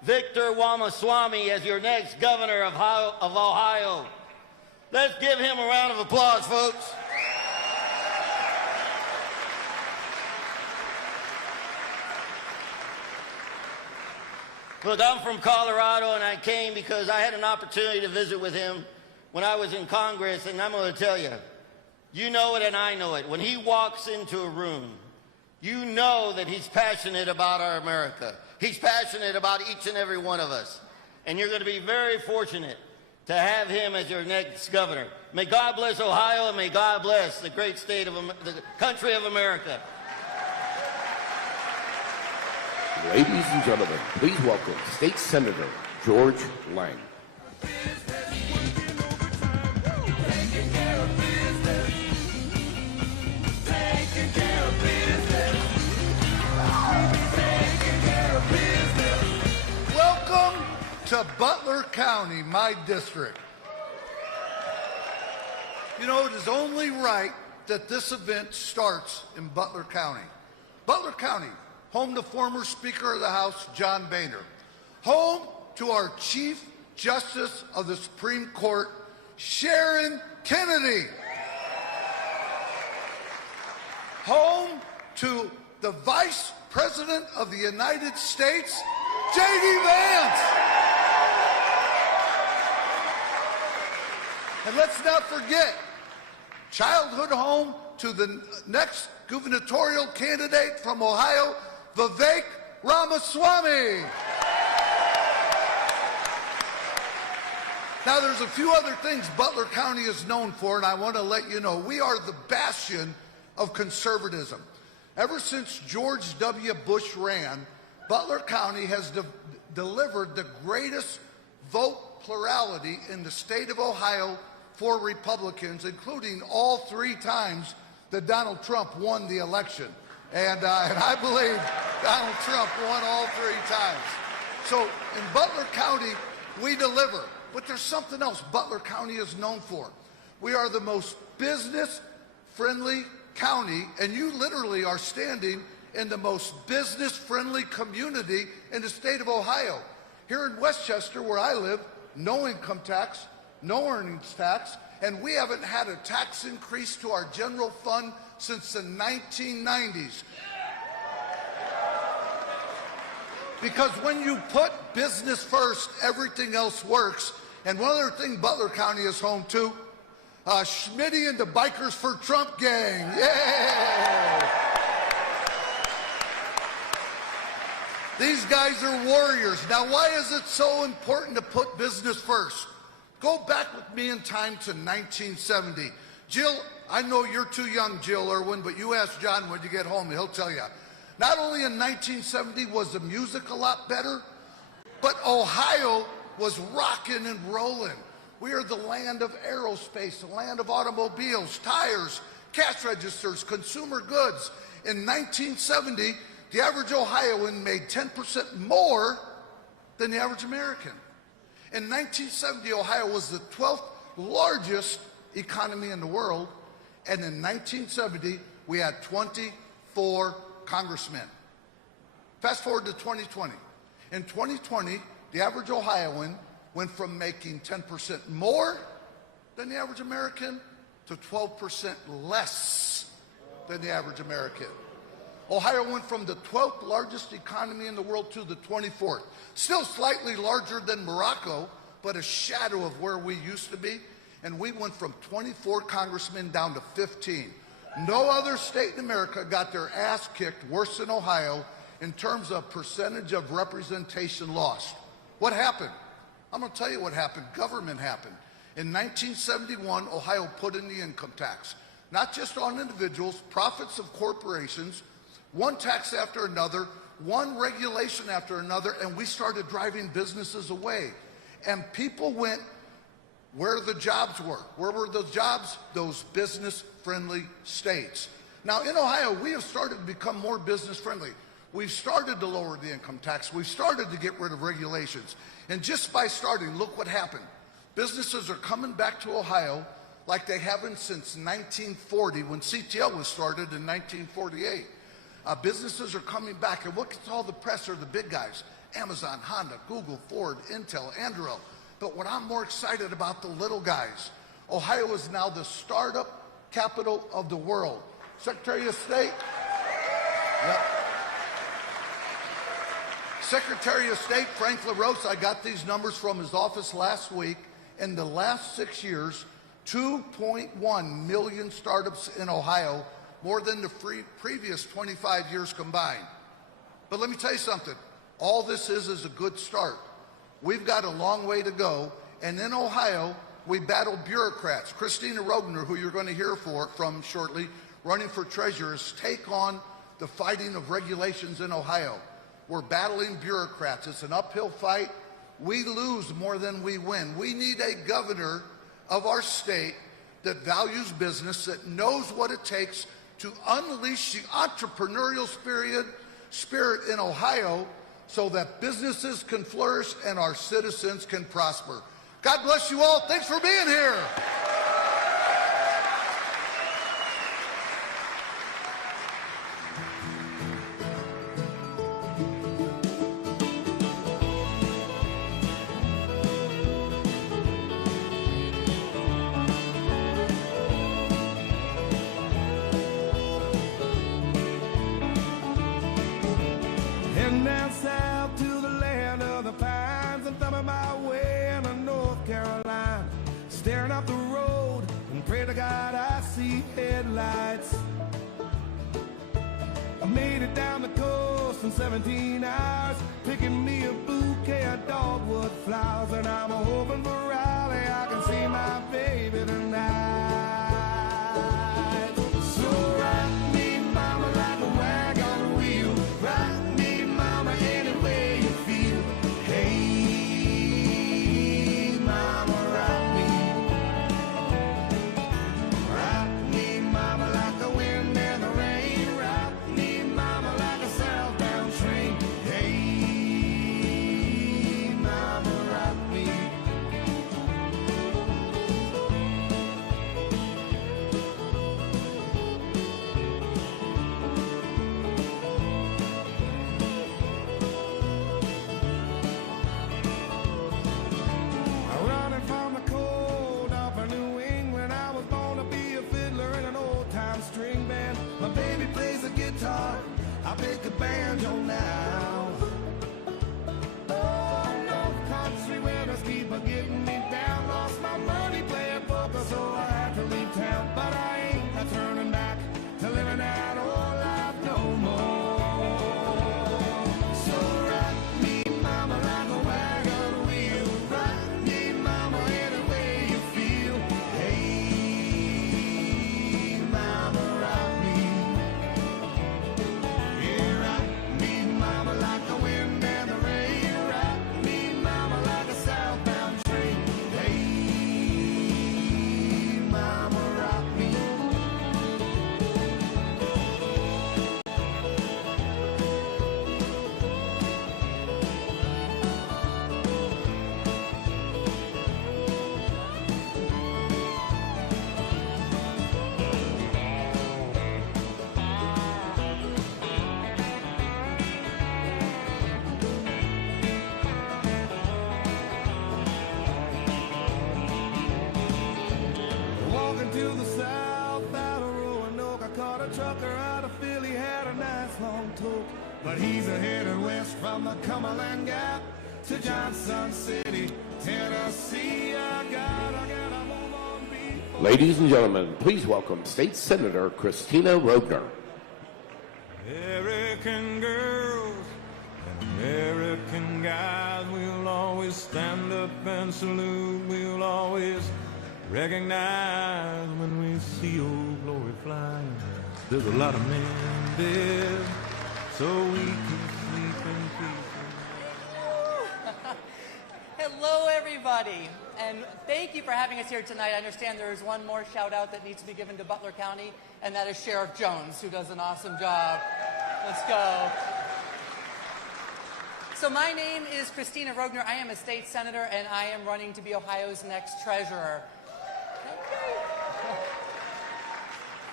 Victor Ramaswamy as your next governor of Ohio. Let's give him a round of applause, folks. Look, I'm from Colorado, and I came because I had an opportunity to visit with him when I was in Congress, and I'm going to tell you, you know it and I know it. When he walks into a room, you know that he's passionate about our America. He's passionate about each and every one of us. And you're going to be very fortunate to have him as your next governor. May God bless Ohio, and may God bless the great state of the country of America. Ladies and gentlemen, please welcome State Senator George Lang. Welcome to Butler County, my district. You know, it is only right that this event starts in Butler County. Butler County, home to former Speaker of the House, John Boehner. Home to our Chief Justice of the Supreme Court, Sharon Kennedy. Home to the Vice President of the United States, J.D. Vance. And let's not forget, childhood home to the next gubernatorial candidate from Ohio, Vivek Ramaswamy. Now, there's a few other things Butler County is known for, and I want to let you know. We are the bastion of conservatism. Ever since George W. Bush ran, Butler County has delivered the greatest vote plurality in the state of Ohio for Republicans, including all 3 times that Donald Trump won the election. And I believe Donald Trump won all 3 times. So in Butler County, we deliver. But there's something else Butler County is known for. We are the most business-friendly county, and you literally are standing in the most business-friendly community in the state of Ohio. Here in Westchester, where I live, no income tax, no earnings tax, and we haven't had a tax increase to our general fund since the 1990s. Because when you put business first, everything else works. And one other thing Butler County is home to, Schmitty and the Bikers for Trump gang. Yay! These guys are warriors. Now, why is it so important to put business first? Go back with me in time to 1970. Jill, I know you're too young, Jill Irwin, but you ask John when you get home, he'll tell you. Not only in 1970 was the music a lot better, but Ohio was rocking and rolling. We are the land of aerospace, the land of automobiles, tires, cash registers, consumer goods. In 1970, the average Ohioan made 10% more than the average American. In 1970, Ohio was the 12th largest economy in the world, and in 1970, we had 24 congressmen. Fast forward to 2020. In 2020, the average Ohioan went from making 10% more than the average American to 12% less than the average American. Ohio went from the 12th largest economy in the world to the 24th. Still slightly larger than Morocco, but a shadow of where we used to be. And we went from 24 congressmen down to 15. No other state in America got their ass kicked worse than Ohio in terms of percentage of representation lost. What happened? I'm going to tell you what happened. Government happened. In 1971, Ohio put in the income tax, not just on individuals, profits of corporations, one tax after another, one regulation after another, and we started driving businesses away. And people went where the jobs were. Where were those jobs? Those business-friendly states. Now, in Ohio, we have started to become more business-friendly. We've started to lower the income tax. We've started to get rid of regulations. And just by starting, look what happened. Businesses are coming back to Ohio like they haven't since 1940, when CTL was started in 1948. Businesses are coming back, and what gets all the press are the big guys: Amazon, Honda, Google, Ford, Intel, Anduril. But what I'm more excited about, the little guys. Ohio is now the startup capital of the world. Secretary of State? Yep. Secretary of State Frank LaRose, I got these numbers from his office last week. In the last 6 years, 2.1 million startups in Ohio, more than the previous 25 years combined. But let me tell you something. All this is a good start. We've got a long way to go, and in Ohio, we battle bureaucrats. Christina Rogner, who you're going to hear from shortly, running for treasurer, take on the fighting of regulations in Ohio. We're battling bureaucrats. It's an uphill fight. We lose more than we win. We need a governor of our state that values business, that knows what it takes to unleash the entrepreneurial spirit in Ohio so that businesses can flourish and our citizens can prosper. God bless you all. Thanks for being here. Headlights. I made it down the coast in 17 hours, picking me a bouquet of dogwood flowers, and I'm hoping for Raleigh I can see my baby tonight. So rock me, mama, like a wagon wheel. Rock me, mama, any way you feel. Hey, mama, rock me. Rock me, mama, like the wind and the rain. Rock me, mama, like a southbound train. Hey, mama, rock me. Running from the cold off of New England, I was born to be a fiddler in an old-time string band. My baby plays the guitar, I pick the banjo now. Oh, no country winners keep on getting me down. Lost my money playing poker, so I had to leave town. But I ain't turning back to living that old life no more. So rock me, mama, like a wagon wheel. Rock me, mama, any way you feel. Hey, mama, rock me. Yeah, rock me, mama, like the wind and the rain. Rock me, mama, like a southbound train. Hey, mama, rock me. Walking to the south out of Roanoke, I caught a trucker out of Philly, had a nice long talk. But he's headed west from the Cumberland Gap to Johnson City, Tennessee. I gotta move on before. Ladies and gentlemen, please welcome State Senator Christina Rogner. American girls and American guys, we'll always stand up and salute. We'll always recognize when we see old glory flying. There's a lot of men dead, so we can sleep in peace. Hello, everybody, and thank you for having us here tonight. I understand there is one more shout out that needs to be given to Butler County, and that is Sheriff Jones, who does an awesome job. Let's go. So my name is Christina Rogner. I am a state senator, and I am running to be Ohio's next treasurer.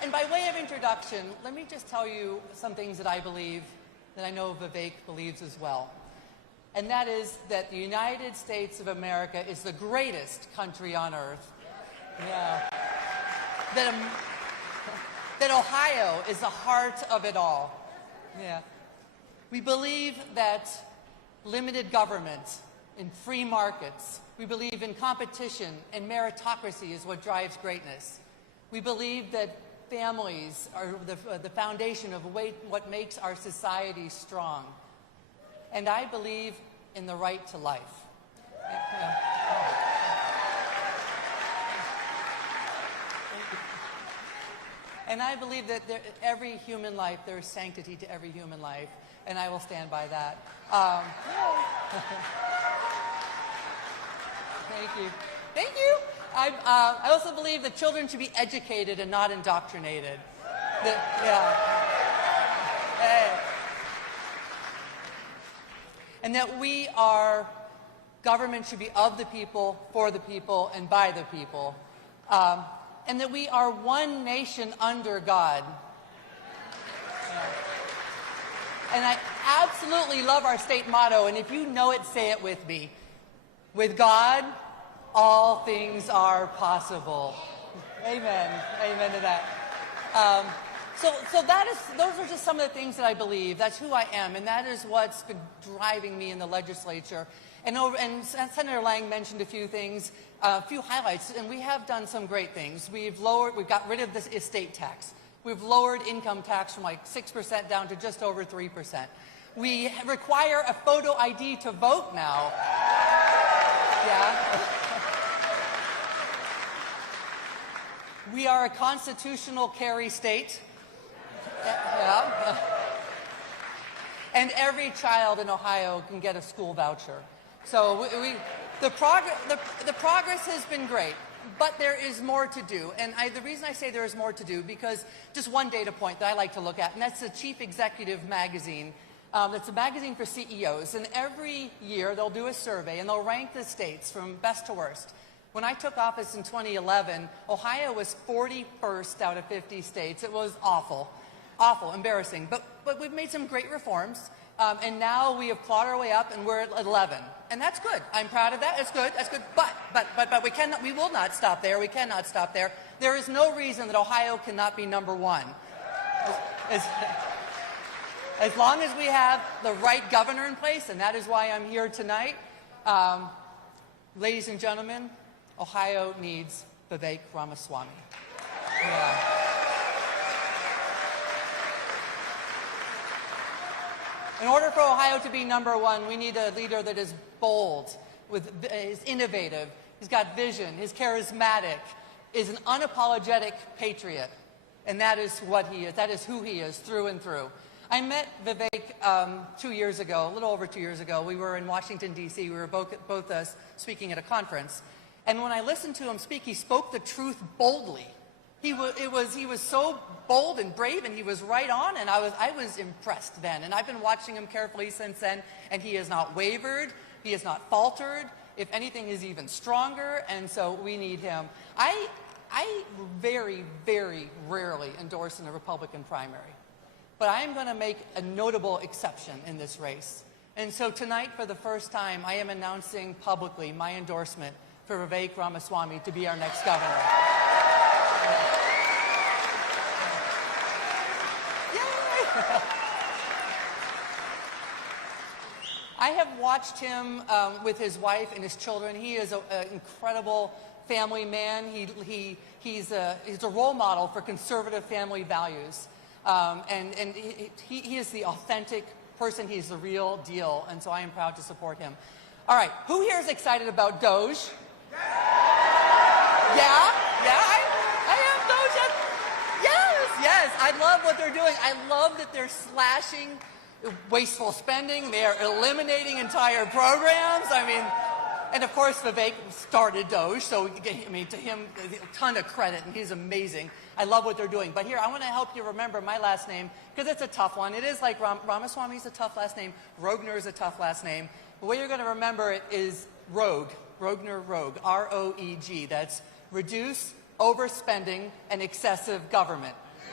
And by way of introduction, let me just tell you some things that I believe, that I know Vivek believes as well. And that is that the United States of America is the greatest country on earth. Yeah. That Ohio is the heart of it all. Yeah. We believe that limited government and free markets, we believe in competition and meritocracy is what drives greatness. We believe that families are the foundation of what makes our society strong. And I believe in the right to life. Yeah. And I believe that every human life, there is sanctity to every human life, and I will stand by that. Thank you. Thank you. I also believe that children should be educated and not indoctrinated. And that government should be of the people, for the people, and by the people. And that we are one nation under God. And I absolutely love our state motto, and if you know it, say it with me. With God, all things are possible. Amen. Amen to that. So those are just some of the things that I believe. That's who I am, and that is what's been driving me in the legislature. And Senator Lang mentioned a few things, a few highlights, and we have done some great things. We've got rid of this estate tax. We've lowered income tax from like 6% down to just over 3%. We require a photo ID to vote now. Yeah. We are a constitutional carry state. Yeah. And every child in Ohio can get a school voucher. So the progress has been great, but there is more to do. And the reason I say there is more to do, because just one data point that I like to look at, and that's the Chief Executive magazine. It's a magazine for CEOs, and every year they'll do a survey, and they'll rank the states from best to worst. When I took office in 2011, Ohio was 41st out of 50 states. It was awful, embarrassing. But we've made some great reforms. And now we have clawed our way up, and we're at 11, and that's good. I'm proud of that. It's good. That's good. But we will not stop there. We cannot stop there. There is no reason that Ohio cannot be number one. As long as we have the right governor in place, and that is why I'm here tonight. Ladies and gentlemen, Ohio needs Vivek Ramaswamy. Yeah. In order for Ohio to be number one, we need a leader that is bold, is innovative, he's got vision, is charismatic, is an unapologetic patriot. And that is what he is. That is who he is through and through. I met Vivek 2 years ago, a little over 2 years ago. We were in Washington, D.C. We were both speaking at a conference. And when I listened to him speak, he spoke the truth boldly. He was so bold and brave, and he was right on, and I was impressed then. And I've been watching him carefully since then, and he has not wavered, he has not faltered. If anything, he's even stronger, and so we need him. I very, very rarely endorse in a Republican primary, but I am going to make a notable exception in this race. And so tonight, for the first time, I am announcing publicly my endorsement for Vivek Ramaswamy to be our next governor. I have watched him with his wife and his children. He is an incredible family man. He's a role model for conservative family values. And he is the authentic person. He's the real deal. And so I am proud to support him. All right, who here is excited about Doge? Yeah? I am Doge. Yes, I love what they're doing. I love that they're slashing wasteful spending. They are eliminating entire programs. I mean, and of course Vivek started Doge, so I mean, to him, a ton of credit, and he's amazing. I love what they're doing. But here, I want to help you remember my last name, because it's a tough one. It is like Ramaswamy is a tough last name. Rogner is a tough last name. The way you're going to remember it is Rogue. Rogner, Rogue. R-O-E-G. That's reduce overspending and excessive government.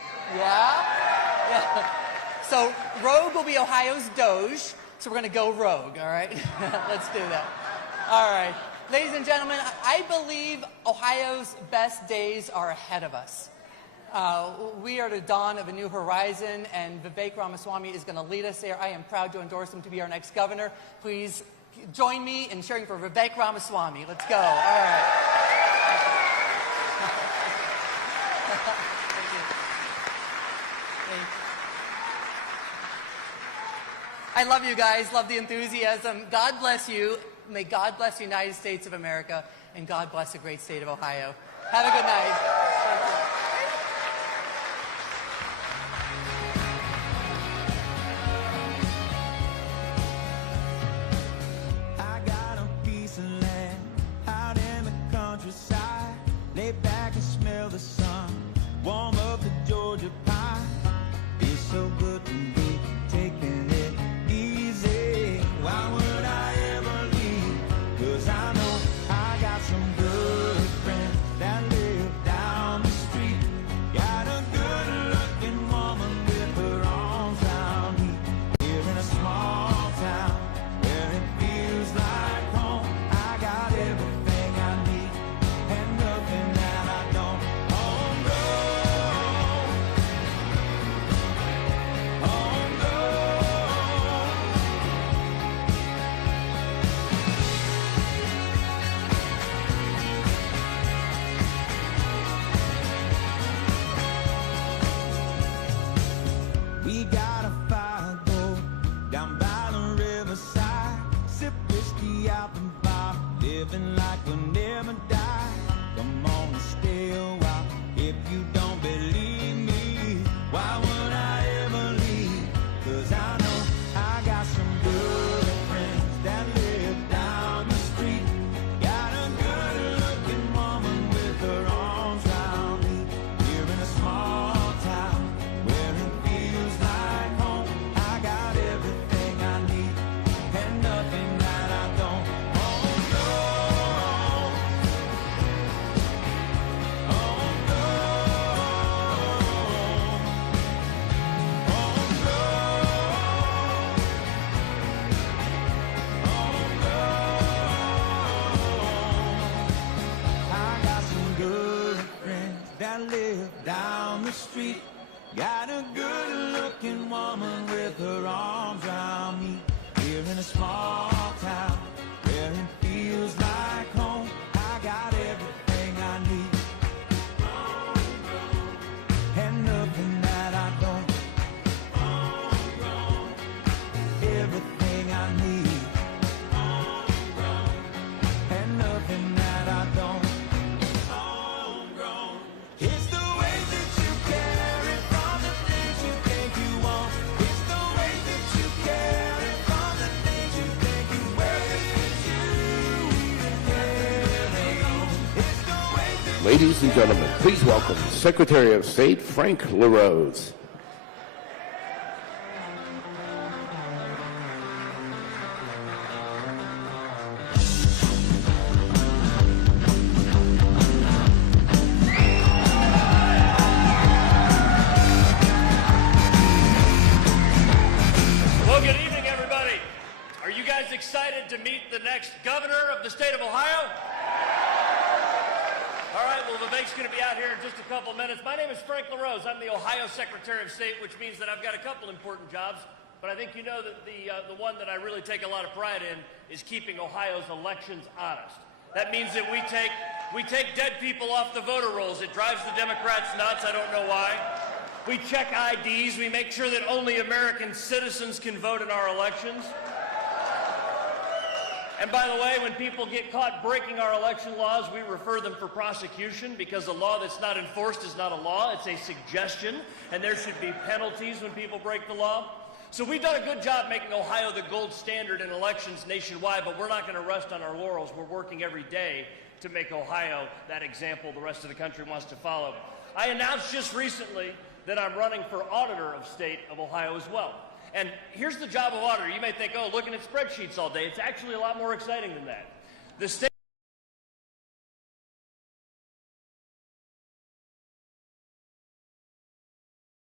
Yeah? Yeah. So Rogue will be Ohio's Doge, so we're going to go Rogue, all right? Let's do that. All right. Ladies and gentlemen, I believe Ohio's best days are ahead of us. We are at the dawn of a new horizon, and Vivek Ramaswamy is going to lead us there. I am proud to endorse him to be our next governor. Please join me in cheering for Vivek Ramaswamy. Let's go. All right. Thank you. Thank you. I love you guys. Love the enthusiasm. God bless you. May God bless the United States of America, and God bless the great state of Ohio. Have a good night. Thank you. I got a piece of land out in the countryside. Lay back and smell the sun. Warm up the Georgia pie. Feels so good to be taking it easy. Why would I ever leave? 'Cause I know I got some good friends that live down the street. Got a good looking woman with her arms around me. Here in a small town where it feels like home. I got everything I need and nothing that I don't. Oh no, oh no. We got a fire go down by the riverside. Sip whiskey out the bar, living like we'll never die. Come on and stay a while if you don't believe me. Why would I ever leave? 'Cause I know I got some good friends that live down the street. Got a good looking woman with her arms around me. Here in a small town where it feels like home. I got everything I need and nothing that I don't. Oh no, oh no, oh no, I got some good friends that live down the street. Got a good looking woman with her arms around me. Here in a small town where it feels like home. I got everything I need and nothing that I don't. Everything I need and nothing that I don't. It's the way that you carry from the things you think you want. It's the way that you carry from the things you think you wear. It's you even carry on. It's the way that Ladies and gentlemen, please welcome Secretary of State Frank LaRose. Well, good evening, everybody. Are you guys excited to meet the next governor of the state of Ohio? All right, well, Vivek's going to be out here in just a couple minutes. My name is Frank LaRose. I'm the Ohio Secretary of State, which means that I've got a couple important jobs. But I think you know that the one that I really take a lot of pride in is keeping Ohio's elections honest. That means that we take dead people off the voter rolls. It drives the Democrats nuts. I don't know why. We check IDs. We make sure that only American citizens can vote in our elections. And by the way, when people get caught breaking our election laws, we refer them for prosecution because a law that's not enforced is not a law. It's a suggestion, and there should be penalties when people break the law. So we've done a good job making Ohio the gold standard in elections nationwide, but we're not going to rest on our laurels. We're working every day to make Ohio that example the rest of the country wants to follow. I announced just recently that I'm running for auditor of state of Ohio as well. And here's the job of auditor. You may think, oh, looking at spreadsheets all day. It's actually a lot more exciting than that. The state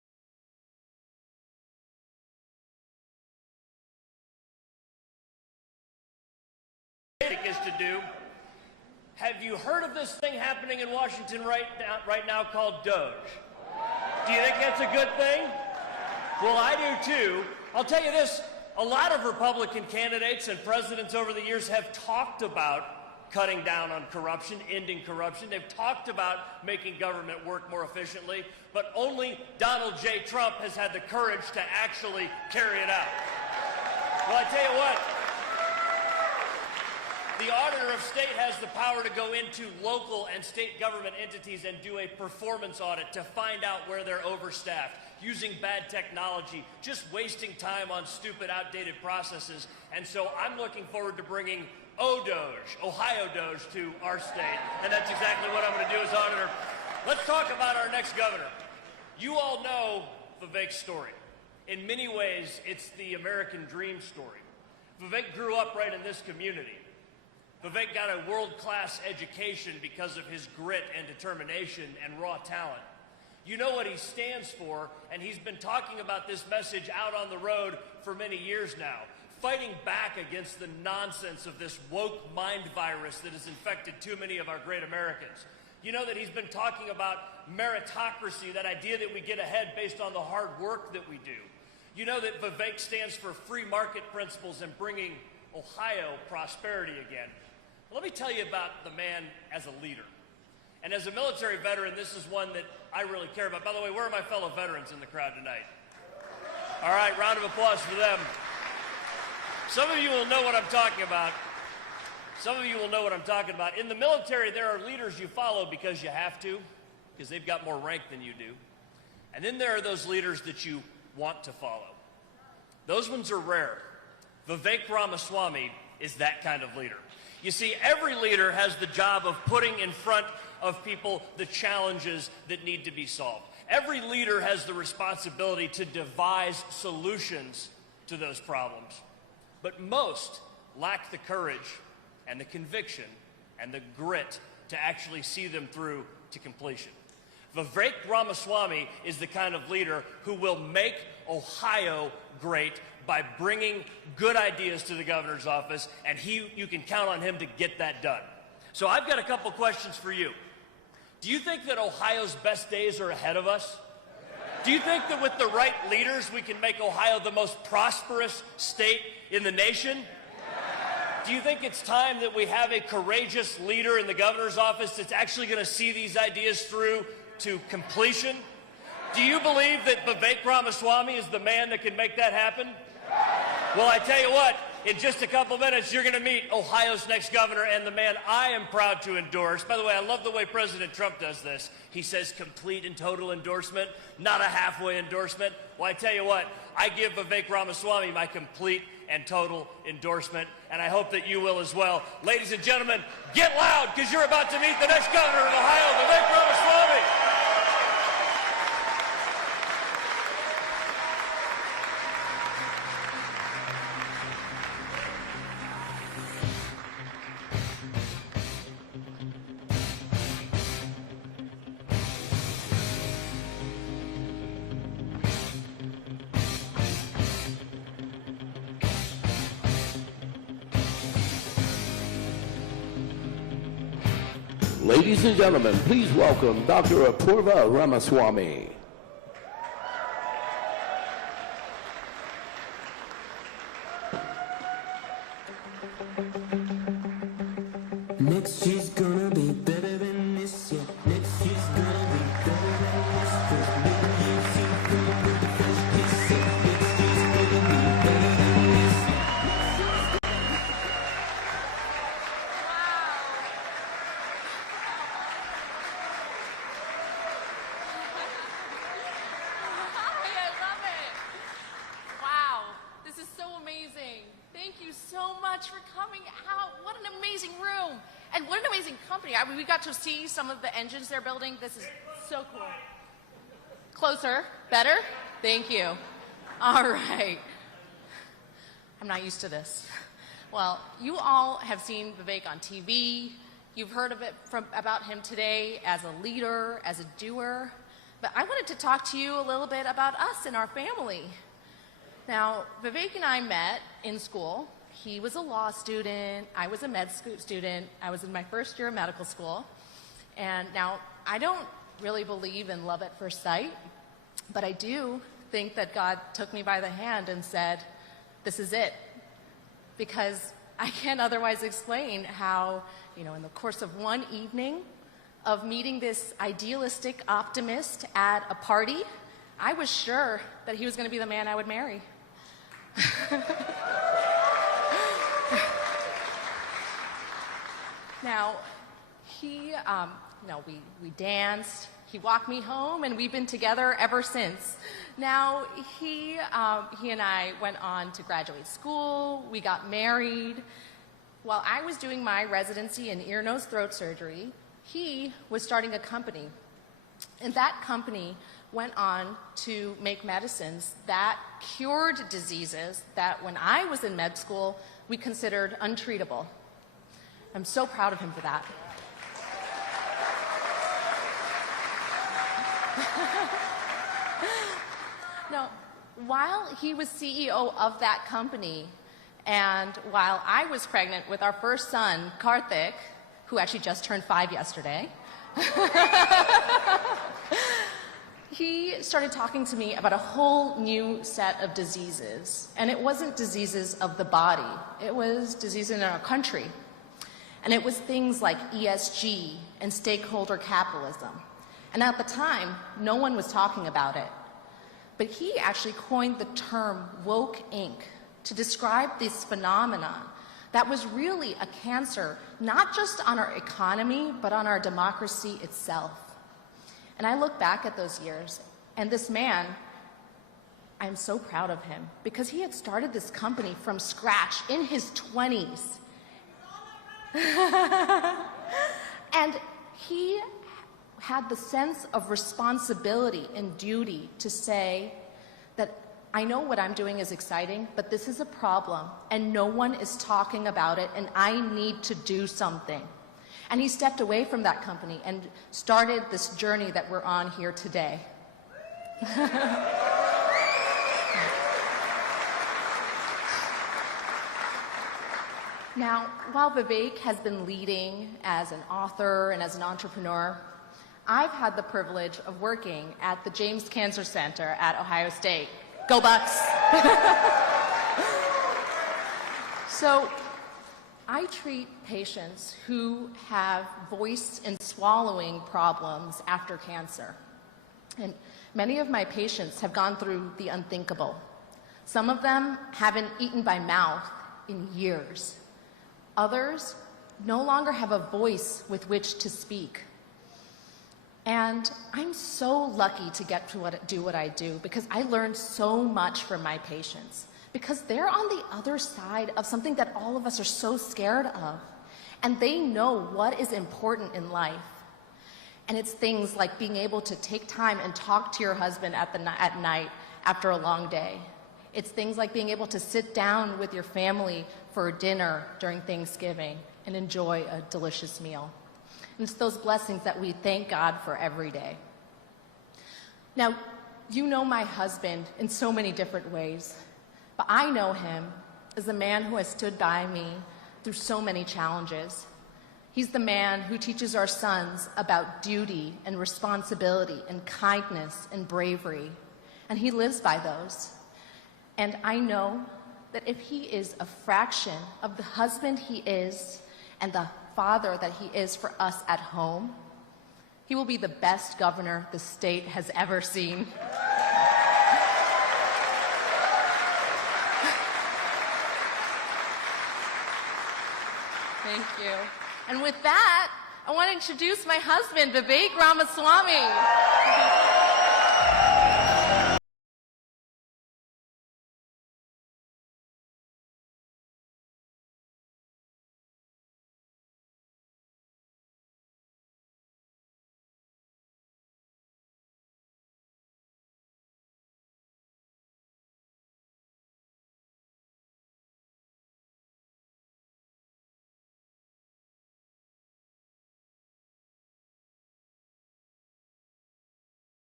to do. Have you heard of this thing happening in Washington right now called Doge? Do you think that's a good thing? Well, I do too. I'll tell you this, a lot of Republican candidates and presidents over the years have talked about cutting down on corruption, ending corruption. They've talked about making government work more efficiently, but only Donald J. Trump has had the courage to actually carry it out. Well, I tell you what, the auditor of state has the power to go into local and state government entities and do a performance audit to find out where they're overstaffed, using bad technology, just wasting time on stupid, outdated processes. And so I'm looking forward to bringing ODOGE, Ohio Doge, to our state, and that's exactly what I'm going to do as auditor. Let's talk about our next governor. You all know Vivek's story. In many ways, it's the American dream story. Vivek grew up right in this community. Vivek got a world-class education because of his grit and determination and raw talent. You know what he stands for, and he's been talking about this message out on the road for many years now, fighting back against the nonsense of this woke mind virus that has infected too many of our great Americans. You know that he's been talking about meritocracy, that idea that we get ahead based on the hard work that we do. You know that Vivek stands for free market principles and bringing Ohio prosperity again. Let me tell you about the man as a leader. And as a military veteran, this is one that I really care about. By the way, where are my fellow veterans in the crowd tonight? All right, round of applause for them. Some of you will know what I'm talking about. Some of you will know what I'm talking about. In the military, there are leaders you follow because you have to, because they've got more rank than you do. And then there are those leaders that you want to follow. Those ones are rare. Vivek Ramaswamy is that kind of leader. You see, every leader has the job of putting in front of people the challenges that need to be solved. Every leader has the responsibility to devise solutions to those problems. But most lack the courage and the conviction and the grit to actually see them through to completion. Vivek Ramaswamy is the kind of leader who will make Ohio great by bringing good ideas to the governor's office, and you can count on him to get that done. So I've got a couple questions for you. Do you think that Ohio's best days are ahead of us? Do you think that with the right leaders, we can make Ohio the most prosperous state in the nation? Do you think it's time that we have a courageous leader in the governor's office that's actually going to see these ideas through to completion? Do you believe that Vivek Ramaswamy is the man that can make that happen? Well, I tell you what, in just a couple minutes, you're going to meet Ohio's next governor and the man I am proud to endorse. By the way, I love the way President Trump does this. He says complete and total endorsement, not a halfway endorsement. Well, I tell you what, I give Vivek Ramaswamy my complete and total endorsement, and I hope that you will as well. Ladies and gentlemen, get loud, because you're about to meet the next governor of Ohio, Vivek Ramaswamy. Ladies and gentlemen, please welcome Dr. Apurva Ramaswamy. Next year's gonna be better than this year. Next year's gonna be better than this year. Maybe you feel good with the fresh kiss. Next year's gonna be better than this year. I love it. Wow, this is so amazing. Thank you so much for coming out. What an amazing room. And what an amazing company. I mean, we got to see some of the engines they're building. This is so cool. Closer. Better? Thank you. All right. I'm not used to this. Well, you all have seen Vivek on TV. You've heard of it about him today as a leader, as a doer. But I wanted to talk to you a little bit about us and our family. Now, Vivek and I met in school, he was a law student, I was a med school student, I was in my first year of medical school. And now, I don't really believe in love at first sight, but I do think that God took me by the hand and said, this is it. Because I can't otherwise explain how, in the course of one evening of meeting this idealistic optimist at a party, I was sure that he was going to be the man I would marry. Now, we danced, he walked me home, and we've been together ever since. Now, he and I went on to graduate school, we got married. While I was doing my residency in ear, nose, throat surgery, he was starting a company. And that company went on to make medicines that cured diseases that when I was in med school, we considered untreatable. I'm so proud of him for that. Now, while he was CEO of that company, and while I was pregnant with our first son, Karthik, who actually just turned 5 yesterday, he started talking to me about a whole new set of diseases. And it wasn't diseases of the body, it was diseases in our country. And it was things like ESG and stakeholder capitalism. And at the time, no one was talking about it. But he actually coined the term woke Inc. to describe this phenomenon that was really a cancer, not just on our economy, but on our democracy itself. And I look back at those years, and this man, I'm so proud of him, because he had started this company from scratch in his 20s. And he had the sense of responsibility and duty to say that I know what I'm doing is exciting, but this is a problem, and no one is talking about it, and I need to do something. And he stepped away from that company and started this journey that we're on here today. Now, while Vivek has been leading as an author and as an entrepreneur, I've had the privilege of working at the James Cancer Center at Ohio State. Go Bucks! So, I treat patients who have voice and swallowing problems after cancer. And many of my patients have gone through the unthinkable. Some of them haven't eaten by mouth in years. Others no longer have a voice with which to speak. And I'm so lucky to get to do what I do, because I learned so much from my patients, because they're on the other side of something that all of us are so scared of, and they know what is important in life. And it's things like being able to take time and talk to your husband at night after a long day. It's things like being able to sit down with your family for dinner during Thanksgiving and enjoy a delicious meal. And it's those blessings that we thank God for every day. Now, you know my husband in so many different ways, but I know him as the man who has stood by me through so many challenges. He's the man who teaches our sons about duty and responsibility and kindness and bravery, and he lives by those. And I know that if he is a fraction of the husband he is and the father that he is for us at home, he will be the best governor the state has ever seen. Thank you. And with that, I want to introduce my husband, Vivek Ramaswamy.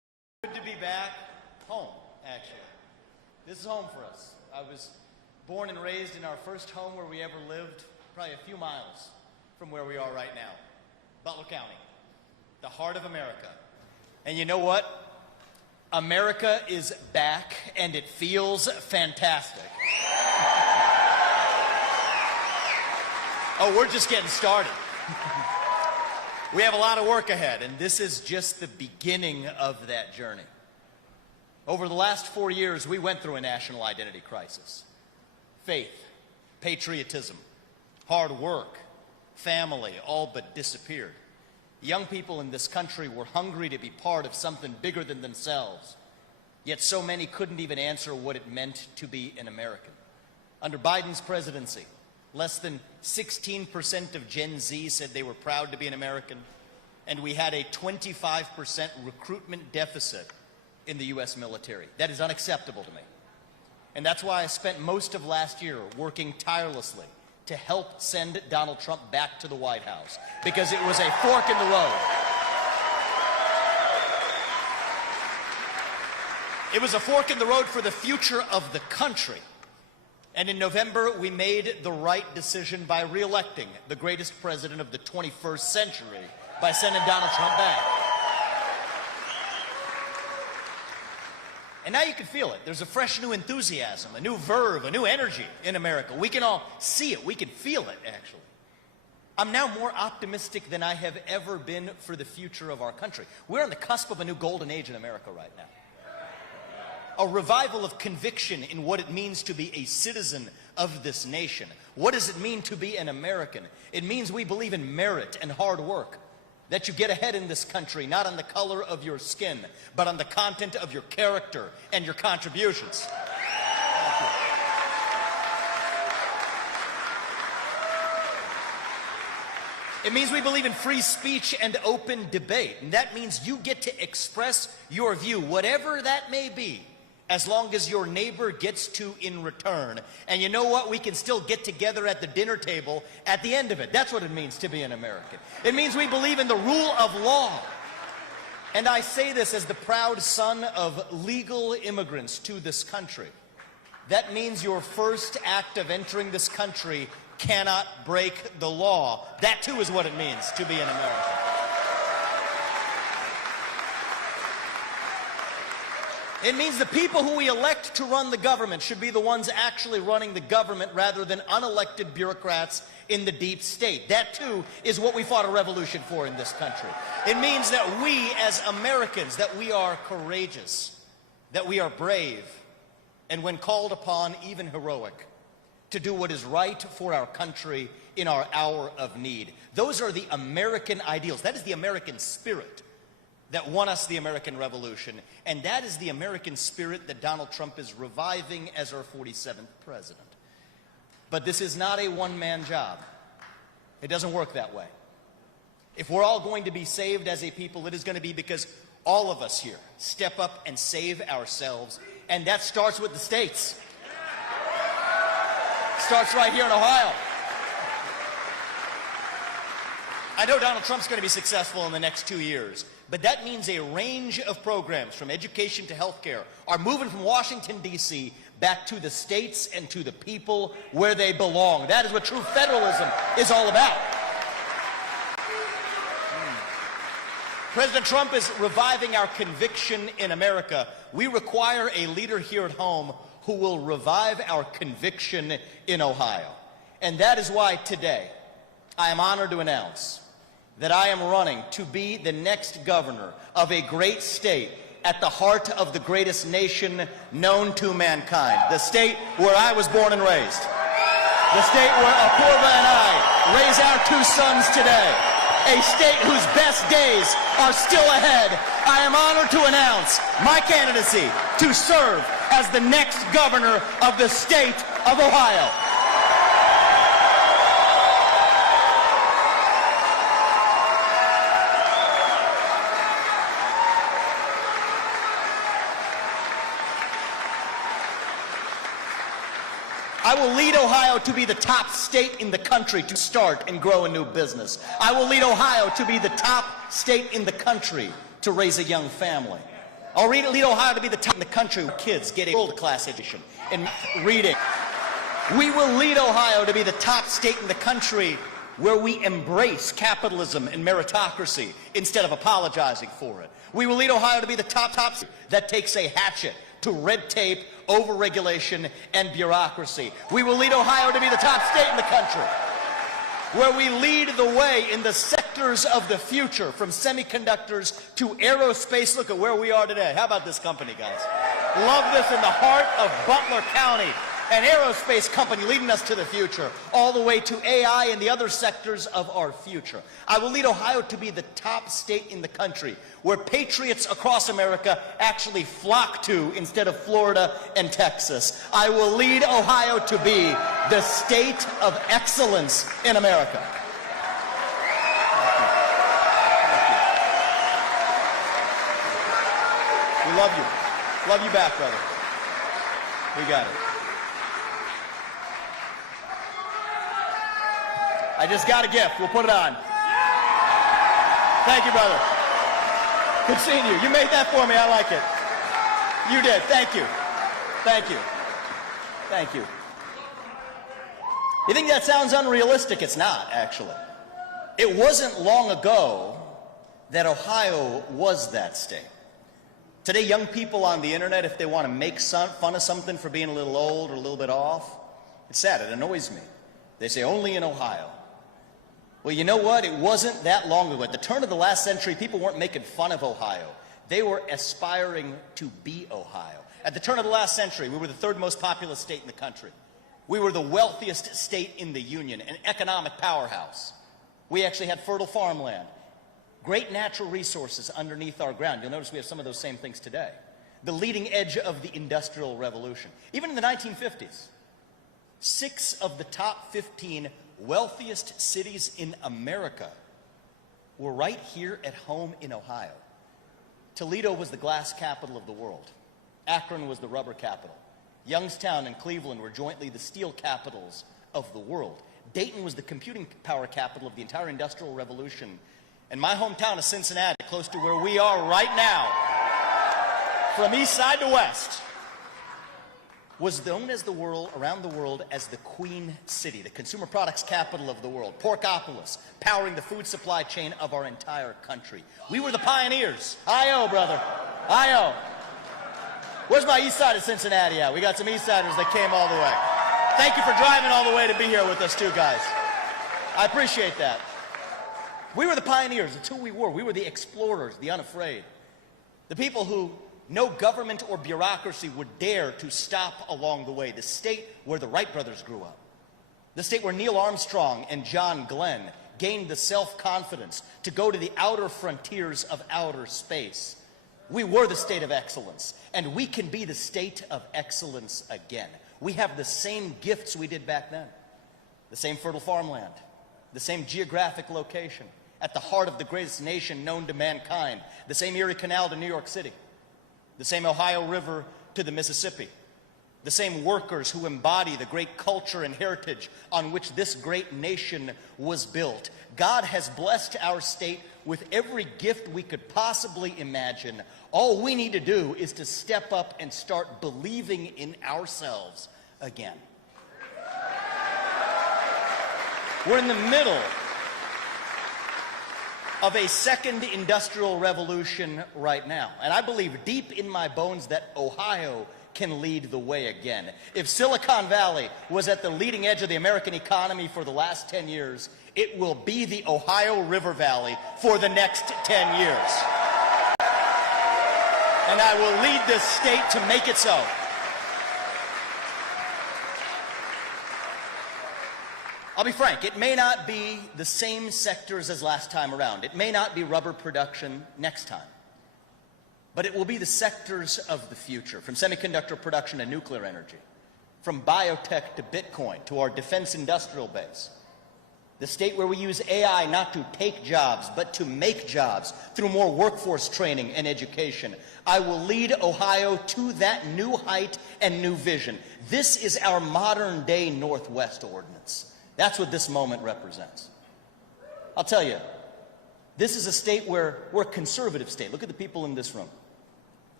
Good to be back home, actually. This is home for us. I was born and raised in our first home where we ever lived, probably a few miles from where we are right now. Butler County, the heart of America. And you know what? America is back, and it feels fantastic. Oh, we're just getting started. We have a lot of work ahead, and this is just the beginning of that journey. Over the last 4 years, we went through a national identity crisis. Faith, patriotism, hard work, family, all but disappeared. Young people in this country were hungry to be part of something bigger than themselves. Yet so many couldn't even answer what it meant to be an American. Under Biden's presidency, less than 16% of Gen Z said they were proud to be an American, and we had a 25% recruitment deficit in the U.S. military. That is unacceptable to me. And that's why I spent most of last year working tirelessly to help send Donald Trump back to the White House, because it was a fork in the road. It was a fork in the road for the future of the country. And in November, we made the right decision by re-electing the greatest president of the 21st century by sending Donald Trump back. And now you can feel it. There's a fresh new enthusiasm, a new verve, a new energy in America. We can all see it. We can feel it, actually. I'm now more optimistic than I have ever been for the future of our country. We're on the cusp of a new golden age in America right now. A revival of conviction in what it means to be a citizen of this nation. What does it mean to be an American? It means we believe in merit and hard work. That you get ahead in this country, not on the color of your skin, but on the content of your character and your contributions. Thank you. It means we believe in free speech and open debate. And that means you get to express your view, whatever that may be, as long as your neighbor gets to in return. And you know what? We can still get together at the dinner table at the end of it. That's what it means to be an American. It means we believe in the rule of law. And I say this as the proud son of legal immigrants to this country. That means your first act of entering this country cannot break the law. That too is what it means to be an American. It means the people who we elect to run the government should be the ones actually running the government rather than unelected bureaucrats in the deep state. That too is what we fought a revolution for in this country. It means that we as Americans, that we are courageous, that we are brave, and when called upon, even heroic, to do what is right for our country in our hour of need. Those are the American ideals. That is the American spirit that won us the American Revolution, and that is the American spirit that Donald Trump is reviving as our 47th president. But this is not a one-man job. It doesn't work that way. If we're all going to be saved as a people, it is going to be because all of us here step up and save ourselves, and that starts with the states. Starts right here in Ohio. I know Donald Trump's going to be successful in the next 2 years, but that means a range of programs from education to healthcare are moving from Washington, D.C. back to the states and to the people where they belong. That is what true federalism is all about. President Trump is reviving our conviction in America. We require a leader here at home who will revive our conviction in Ohio. And that is why today I am honored to announce that I am running to be the next governor of a great state at the heart of the greatest nation known to mankind, the state where I was born and raised, the state where Apurva and I raise our 2 sons today, a state whose best days are still ahead. I am honored to announce my candidacy to serve as the next governor of the state of Ohio. I will lead Ohio to be the top state in the country to start and grow a new business. I will lead Ohio to be the top state in the country to raise a young family. I'll lead Ohio to be the top in the country where kids get a world-class education in reading. We will lead Ohio to be the top state in the country where we embrace capitalism and meritocracy instead of apologizing for it. We will lead Ohio to be the top state that takes a hatchet to red tape, overregulation, and bureaucracy. We will lead Ohio to be the top state in the country where we lead the way in the sectors of the future, from semiconductors to aerospace. Look at where we are today. How about this company, guys? Love this, in the heart of Butler County. An aerospace company leading us to the future, all the way to AI and the other sectors of our future. I will lead Ohio to be the top state in the country where patriots across America actually flock to instead of Florida and Texas. I will lead Ohio to be the state of excellence in America. We love you. Love you back, brother. We got it. I just got a gift. We'll put it on. Thank you, brother. Good seeing you. You made that for me. I like it. You did. Thank you. Thank you. Thank you. You think that sounds unrealistic? It's not, actually. It wasn't long ago that Ohio was that state. Today, young people on the internet, if they want to make fun of something for being a little old or a little bit off, it's sad. It annoys me. They say, only in Ohio. Well, you know what? It wasn't that long ago. At the turn of the last century, people weren't making fun of Ohio. They were aspiring to be Ohio. At the turn of the last century, we were the third most populous state in the country. We were the wealthiest state in the Union, an economic powerhouse. We actually had fertile farmland, great natural resources underneath our ground. You'll notice we have some of those same things today. The leading edge of the Industrial Revolution. Even in the 1950s, 6 of the top 15 wealthiest cities in America were right here at home in Ohio. Toledo was the glass capital of the world. Akron was the rubber capital. Youngstown and Cleveland were jointly the steel capitals of the world. Dayton was the computing power capital of the entire Industrial Revolution. And my hometown of Cincinnati, close to where we are right now, from east side to west, was known as around the world as the Queen City, the consumer products capital of the world. Porkopolis, powering the food supply chain of our entire country. We were the pioneers. I-O, brother. I-O. Where's my east side of Cincinnati at? We got some east siders that came all the way. Thank you for driving all the way to be here with us too, guys. I appreciate that. We were the pioneers. It's who we were. We were the explorers, the unafraid. The people who no government or bureaucracy would dare to stop along the way. The state where the Wright brothers grew up. The state where Neil Armstrong and John Glenn gained the self-confidence to go to the outer frontiers of outer space. We were the state of excellence, and we can be the state of excellence again. We have the same gifts we did back then. The same fertile farmland, the same geographic location, at the heart of the greatest nation known to mankind, the same Erie Canal to New York City, the same Ohio River to the Mississippi, the same workers who embody the great culture and heritage on which this great nation was built. God has blessed our state with every gift we could possibly imagine. All we need to do is to step up and start believing in ourselves again. We're in the middle of a second industrial revolution right now. And I believe deep in my bones that Ohio can lead the way again. If Silicon Valley was at the leading edge of the American economy for the last 10 years, it will be the Ohio River Valley for the next 10 years. And I will lead this state to make it so. I'll be frank, it may not be the same sectors as last time around. It may not be rubber production next time. But it will be the sectors of the future, from semiconductor production to nuclear energy, from biotech to Bitcoin to our defense industrial base. The state where we use AI not to take jobs, but to make jobs through more workforce training and education. I will lead Ohio to that new height and new vision. This is our modern day Northwest ordinance. That's what this moment represents. I'll tell you, this is a state where we're a conservative state. Look at the people in this room.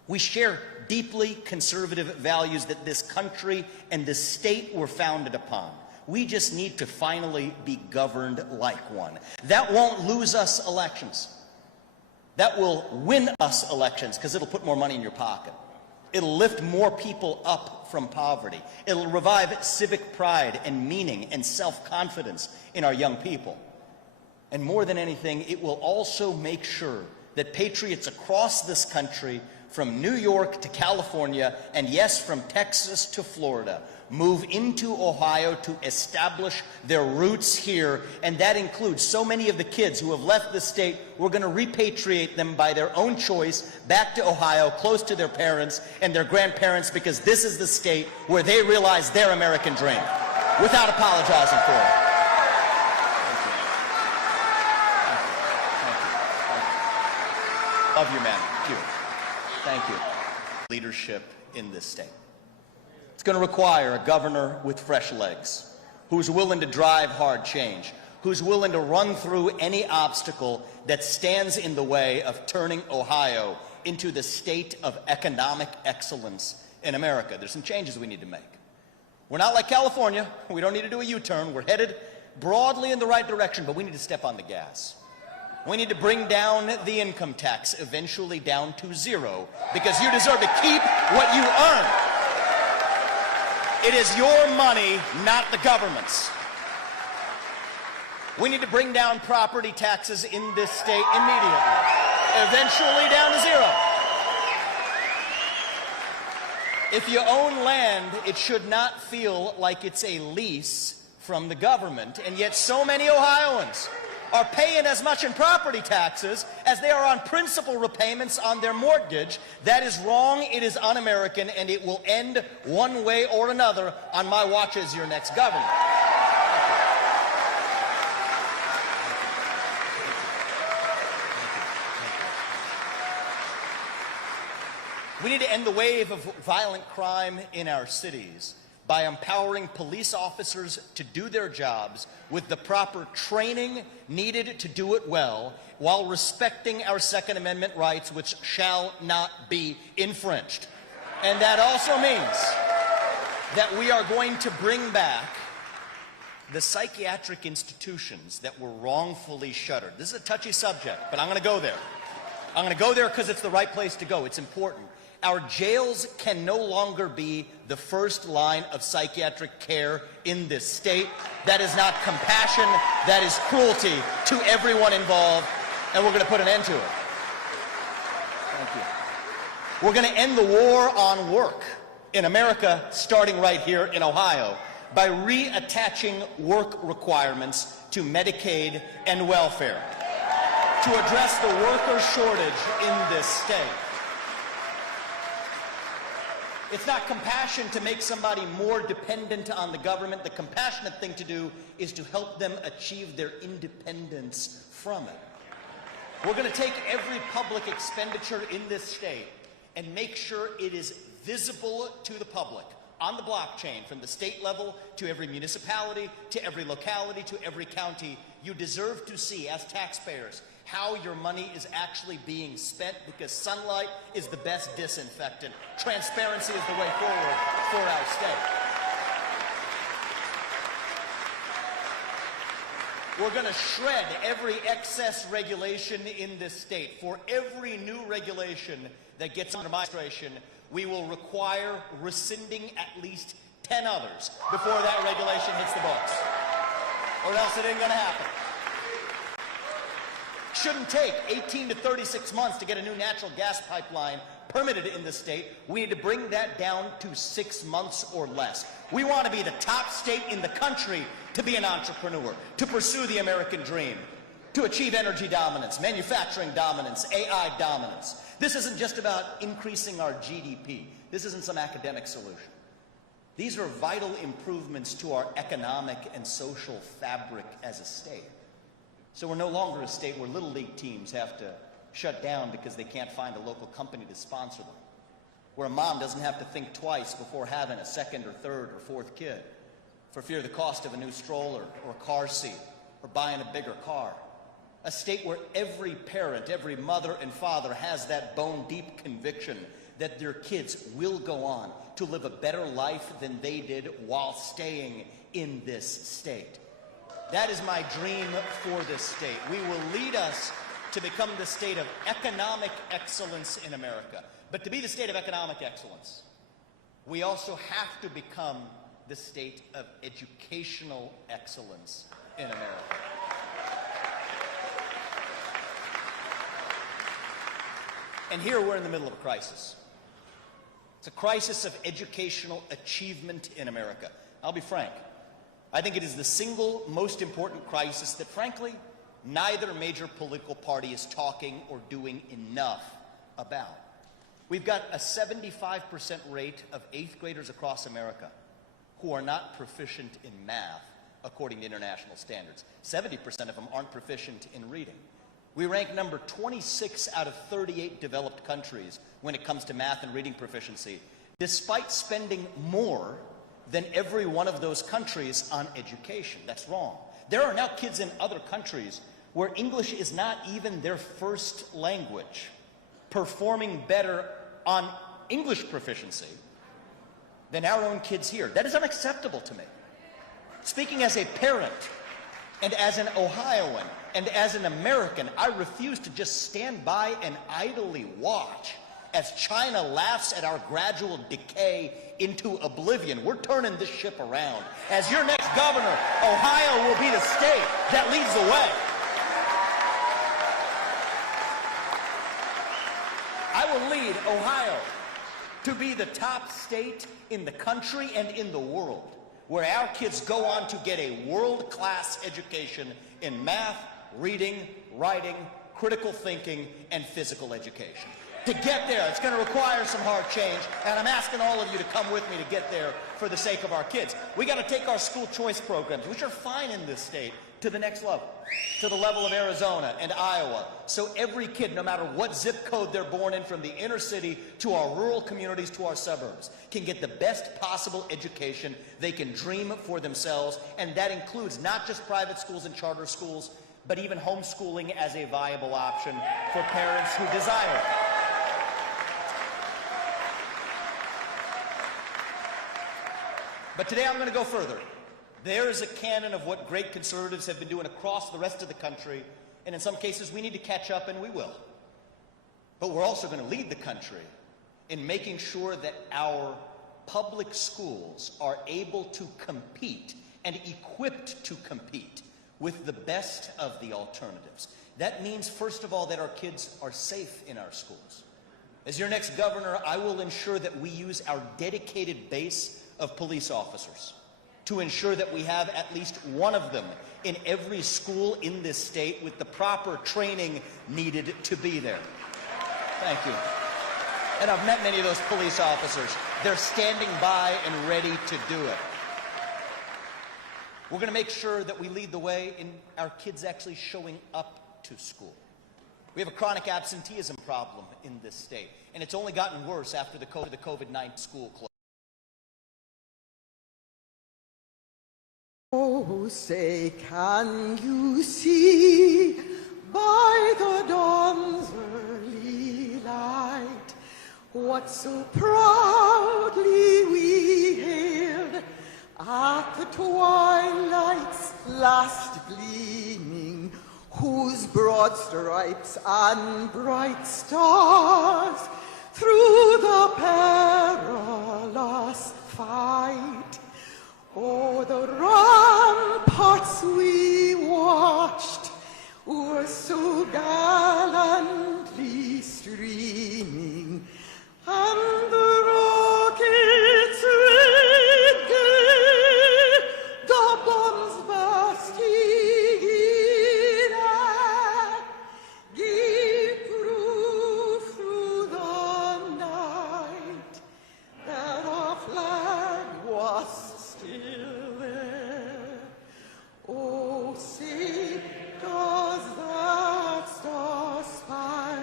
We share deeply conservative values that this country and this state were founded upon. We just need to finally be governed like one. That won't lose us elections. That will win us elections because it'll put more money in your pocket. It'll lift more people up from poverty. It'll revive civic pride and meaning and self-confidence in our young people. And more than anything, it will also make sure that patriots across this country, from New York to California, and yes, from Texas to Florida, move into Ohio to establish their roots here. And that includes so many of the kids who have left the state. We're going to repatriate them by their own choice back to Ohio, close to their parents and their grandparents, because this is the state where they realize their American dream without apologizing for it. Love you, man. Thank you. Thank you. Leadership in this state. It's going to require a governor with fresh legs, who's willing to drive hard change, who's willing to run through any obstacle that stands in the way of turning Ohio into the state of economic excellence in America. There's some changes we need to make. We're not like California. We don't need to do a U-turn. We're headed broadly in the right direction, but we need to step on the gas. We need to bring down the income tax, eventually down to zero, because you deserve to keep what you earn. It is your money, not the government's. We need to bring down property taxes in this state immediately, eventually down to zero. If you own land, it should not feel like it's a lease from the government, and yet so many Ohioans are paying as much in property taxes as they are on principal repayments on their mortgage. That is wrong, it is un-American, and it will end one way or another on my watch as your next governor. We need to end the wave of violent crime in our cities by empowering police officers to do their jobs with the proper training needed to do it well, while respecting our Second Amendment rights, which shall not be infringed. And that also means that we are going to bring back the psychiatric institutions that were wrongfully shuttered. This is a touchy subject, but I'm going to go there. I'm going to go there because it's the right place to go. It's important. Our jails can no longer be the first line of psychiatric care in this state. That is not compassion, that is cruelty to everyone involved, and we're going to put an end to it. Thank you. We're going to end the war on work in America, starting right here in Ohio, by reattaching work requirements to Medicaid and welfare to address the worker shortage in this state. It's not compassion to make somebody more dependent on the government. The compassionate thing to do is to help them achieve their independence from it. We're going to take every public expenditure in this state and make sure it is visible to the public on the blockchain, from the state level to every municipality, to every locality, to every county. You deserve to see, as taxpayers, how your money is actually being spent, because sunlight is the best disinfectant. Transparency is the way forward for our state. We're going to shred every excess regulation in this state. For every new regulation that gets under my administration, we will require rescinding at least 10 others before that regulation hits the books. Or else it ain't going to happen. Shouldn't take 18 to 36 months to get a new natural gas pipeline permitted in the state. We need to bring that down to 6 months or less. We want to be the top state in the country to be an entrepreneur, to pursue the American dream, to achieve energy dominance, manufacturing dominance, AI dominance. This isn't just about increasing our GDP. This isn't some academic solution. These are vital improvements to our economic and social fabric as a state. So we're no longer a state where little league teams have to shut down because they can't find a local company to sponsor them. Where a mom doesn't have to think twice before having a second or third or fourth kid for fear of the cost of a new stroller or a car seat or buying a bigger car. A state where every parent, every mother and father has that bone-deep conviction that their kids will go on to live a better life than they did while staying in this state. That is my dream for this state. We will lead us to become the state of economic excellence in America. But to be the state of economic excellence, we also have to become the state of educational excellence in America. And here we're in the middle of a crisis. It's a crisis of educational achievement in America. I'll be frank. I think it is the single most important crisis that, frankly, neither major political party is talking or doing enough about. We've got a 75% rate of 8th graders across America who are not proficient in math, according to international standards. 70% of them aren't proficient in reading. We rank number 26 out of 38 developed countries when it comes to math and reading proficiency, despite spending more than every one of those countries on education. That's wrong. There are now kids in other countries where English is not even their first language, performing better on English proficiency than our own kids here. That is unacceptable to me. Speaking as a parent, and as an Ohioan, and as an American, I refuse to just stand by and idly watch as China laughs at our gradual decay into oblivion. We're turning this ship around. As your next governor, Ohio will be the state that leads the way. I will lead Ohio to be the top state in the country and in the world, where our kids go on to get a world-class education in math, reading, writing, critical thinking, and physical education. To get there, it's going to require some hard change, and I'm asking all of you to come with me to get there for the sake of our kids. We got to take our school choice programs, which are fine in this state, to the next level, to the level of Arizona and Iowa, so every kid, no matter what zip code they're born in, from the inner city to our rural communities to our suburbs, can get the best possible education they can dream for themselves, and that includes not just private schools and charter schools, but even homeschooling as a viable option for parents who desire it. But today I'm going to go further. There is a canon of what great conservatives have been doing across the rest of the country, and in some cases we need to catch up, and we will. But we're also going to lead the country in making sure that our public schools are able to compete and equipped to compete with the best of the alternatives. That means, first of all, that our kids are safe in our schools. As your next governor, I will ensure that we use our dedicated base of police officers to ensure that we have at least one of them in every school in this state with the proper training needed to be there. Thank you. And I've met many of those police officers. They're standing by and ready to do it. We're going to make sure that we lead the way in our kids actually showing up to school. We have a chronic absenteeism problem in this state, and it's only gotten worse after the COVID-19 school closure. Oh, say, can you see by the dawn's early light what so proudly we hailed at the twilight's last gleaming, whose broad stripes and bright stars through the perilous fight o'er the ramparts we watched were so gallantly streaming, and the rockets red gay, the bombs bursting in air, gave proof through the night that our flag was still there. Oh, say, does that star-spangled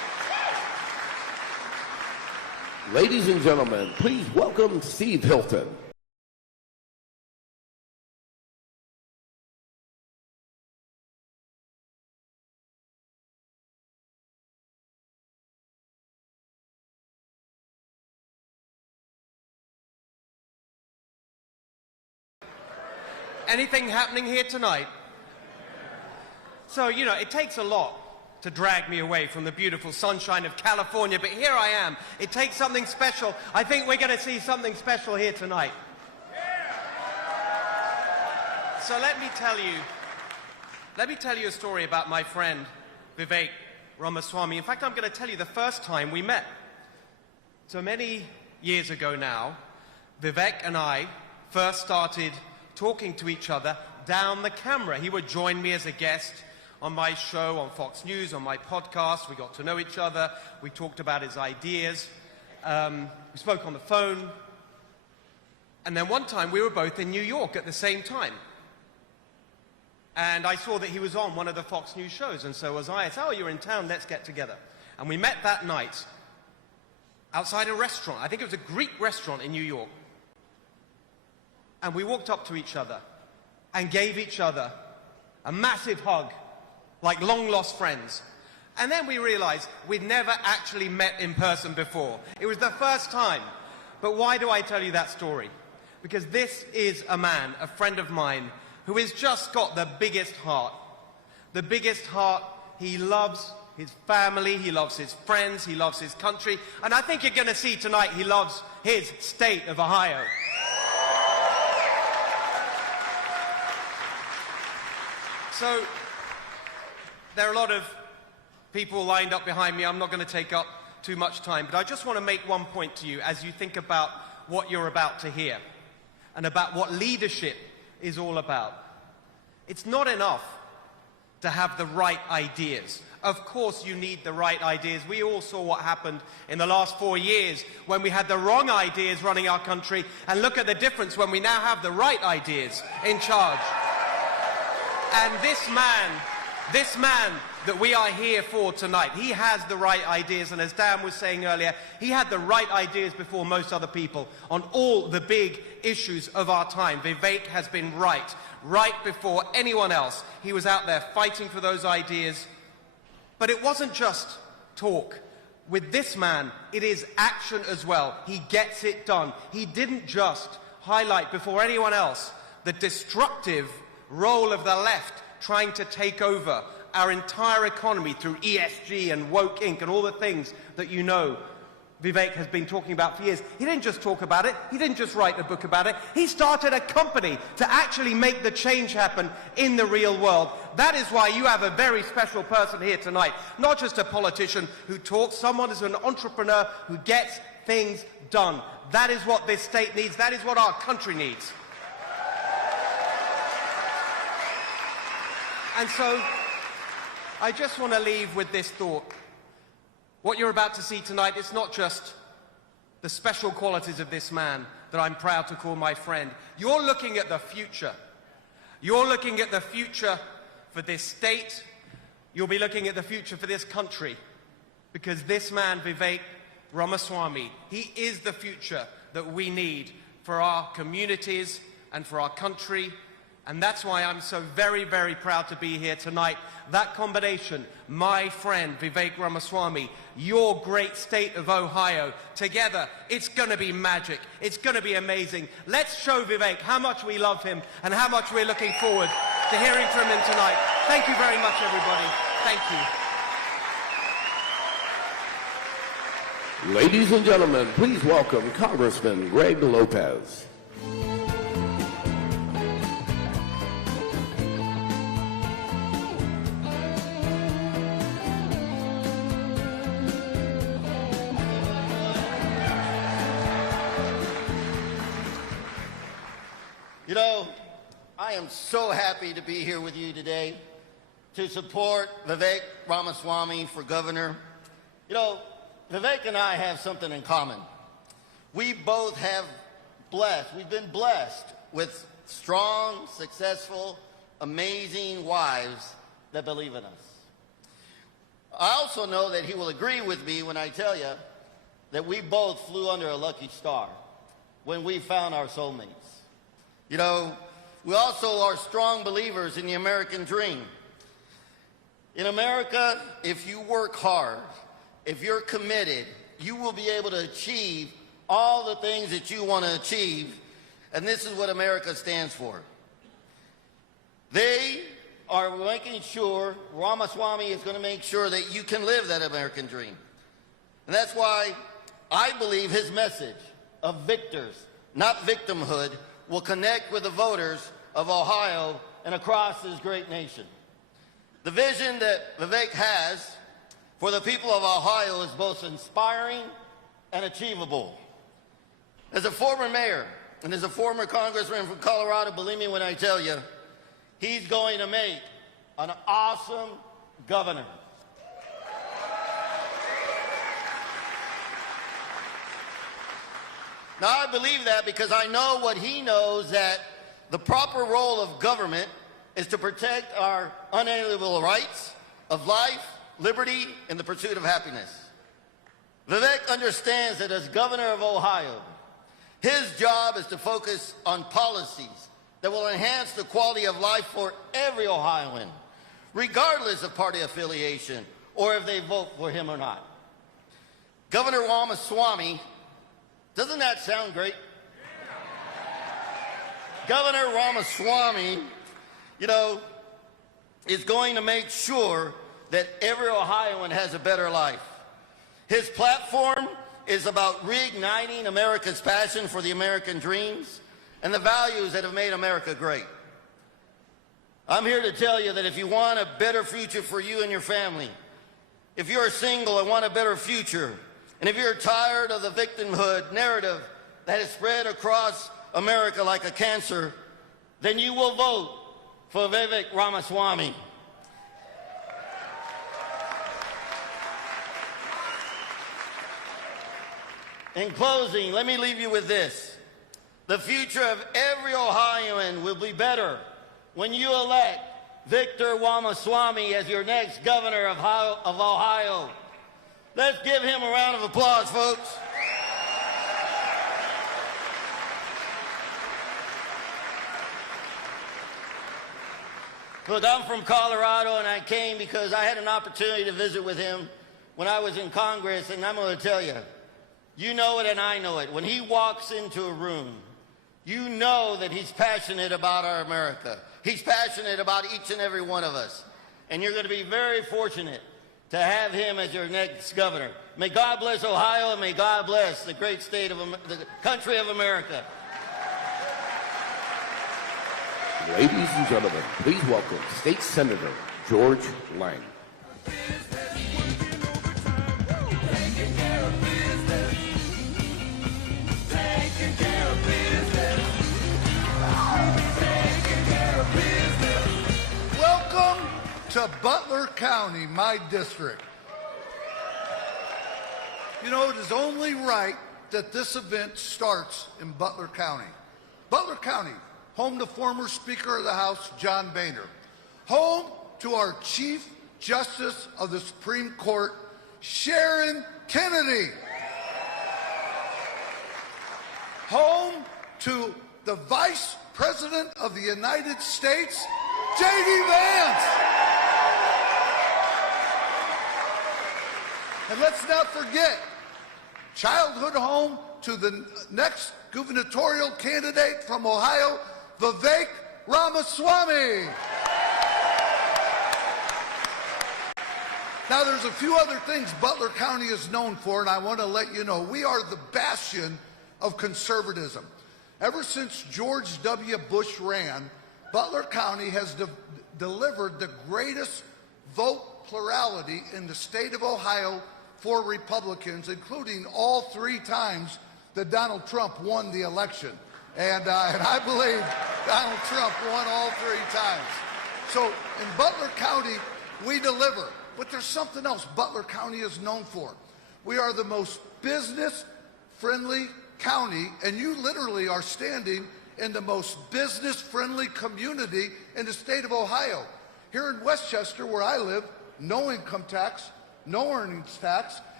Ladies and gentlemen, please welcome Steve Hilton. Anything happening here tonight? So, you know, it takes a lot to drag me away from the beautiful sunshine of California, but here I am. It takes something special. I think we're going to see something special here tonight. So let me tell you a story about my friend, Vivek Ramaswamy. In fact, I'm going to tell you the first time we met. So many years ago now, Vivek and I first started talking to each other down the camera. He would join me as a guest on my show on Fox News, on my podcast. We got to know each other. We talked about his ideas. We spoke on the phone. And then one time we were both in New York at the same time. And I saw that he was on one of the Fox News shows, and so was I. I said, "Oh, you're in town, let's get together." And we met that night outside a restaurant. I think it was a Greek restaurant in New York. And we walked up to each other and gave each other a massive hug, like long-lost friends. And then we realized we'd never actually met in person before. It was the first time. But why do I tell you that story? Because this is a man, a friend of mine, who has just got the biggest heart. The biggest heart. He loves his family, he loves his friends, he loves his country. And I think you're going to see tonight he loves his state of Ohio. So, there are a lot of people lined up behind me. I'm not going to take up too much time, but I just want to make one point to you as you think about what you're about to hear and about what leadership is all about. It's not enough to have the right ideas. Of course you need the right ideas. We all saw what happened in the last 4 years when we had the wrong ideas running our country, and look at the difference when we now have the right ideas in charge. And this man that we are here for tonight, he has the right ideas, and as Dan was saying earlier, he had the right ideas before most other people on all the big issues of our time. Vivek has been right before anyone else. He was out there fighting for those ideas. But it wasn't just talk. With this man, it is action as well. He gets it done. He didn't just highlight before anyone else the destructive role of the left trying to take over our entire economy through ESG and woke Inc. and all the things that you know Vivek has been talking about for years. He didn't just talk about it. He didn't just write a book about it. He started a company to actually make the change happen in the real world. That is why you have a very special person here tonight. Not just a politician who talks, someone who's an entrepreneur who gets things done. That is what this state needs. That is what our country needs. And so, I just want to leave with this thought. What you're about to see tonight is not just the special qualities of this man that I'm proud to call my friend. You're looking at the future. You're looking at the future for this state. You'll be looking at the future for this country. Because this man, Vivek Ramaswamy, he is the future that we need for our communities and for our country. And that's why I'm so very, very proud to be here tonight. That combination, my friend Vivek Ramaswamy, your great state of Ohio, together, it's going to be magic. It's going to be amazing. Let's show Vivek how much we love him and how much we're looking forward to hearing from him tonight. Thank you very much, everybody. Thank you. Ladies and gentlemen, please welcome Congressman Greg Lopez. You know, I am so happy to be here with you today to support Vivek Ramaswamy for governor. You know, Vivek and I have something in common. We both we've been blessed with strong, successful, amazing wives that believe in us. I also know that he will agree with me when I tell you that we both flew under a lucky star when we found our soulmates. You know, we also are strong believers in the American dream. In America, if you work hard, if you're committed, you will be able to achieve all the things that you want to achieve, and this is what America stands for. They are making sure, Ramaswamy is going to make sure that you can live that American dream. And that's why I believe his message of victors, not victimhood, will connect with the voters of Ohio and across this great nation. The vision that Vivek has for the people of Ohio is both inspiring and achievable. As a former mayor and as a former congressman from Colorado, believe me when I tell you, he's going to make an awesome governor. Now, I believe that because I know what he knows, that the proper role of government is to protect our unalienable rights of life, liberty, and the pursuit of happiness. Vivek understands that as governor of Ohio, his job is to focus on policies that will enhance the quality of life for every Ohioan, regardless of party affiliation or if they vote for him or not. Governor Ramaswamy, doesn't that sound great? Governor Ramaswamy, you know, is going to make sure that every Ohioan has a better life. His platform is about reigniting America's passion for the American dreams and the values that have made America great. I'm here to tell you that if you want a better future for you and your family, if you're single and want a better future, and if you're tired of the victimhood narrative that has spread across America like a cancer, then you will vote for Vivek Ramaswamy. In closing, let me leave you with this. The future of every Ohioan will be better when you elect Vivek Ramaswamy as your next governor of Ohio. Let's give him a round of applause, folks. Look, I'm from Colorado, and I came because I had an opportunity to visit with him when I was in Congress, and I'm going to tell you, you know it and I know it. When he walks into a room, you know that he's passionate about our America. He's passionate about each and every one of us. And you're going to be very fortunate to have him as your next governor. May God bless Ohio, and may God bless the great state of the country of America. Ladies and gentlemen, please welcome State Senator George Lang. Welcome to Butler County, my district. You know, it is only right that this event starts in Butler County. Butler County, home to former Speaker of the House, John Boehner. Home to our Chief Justice of the Supreme Court, Sharon Kennedy. Home to the Vice President of the United States, J.D. Vance. And let's not forget, childhood home to the next gubernatorial candidate from Ohio, Vivek Ramaswamy. Now, there's a few other things Butler County is known for, and I want to let you know. We are the bastion of conservatism. Ever since George W. Bush ran, Butler County has delivered the greatest vote plurality in the state of Ohio for Republicans, including all 3 times that Donald Trump won the election. And I believe Donald Trump won all 3 times. So in Butler County, we deliver. But there's something else Butler County is known for. We are the most business-friendly county, and you literally are standing in the most business-friendly community in the state of Ohio. Here in Westchester, where I live, no income tax, no earnings tax,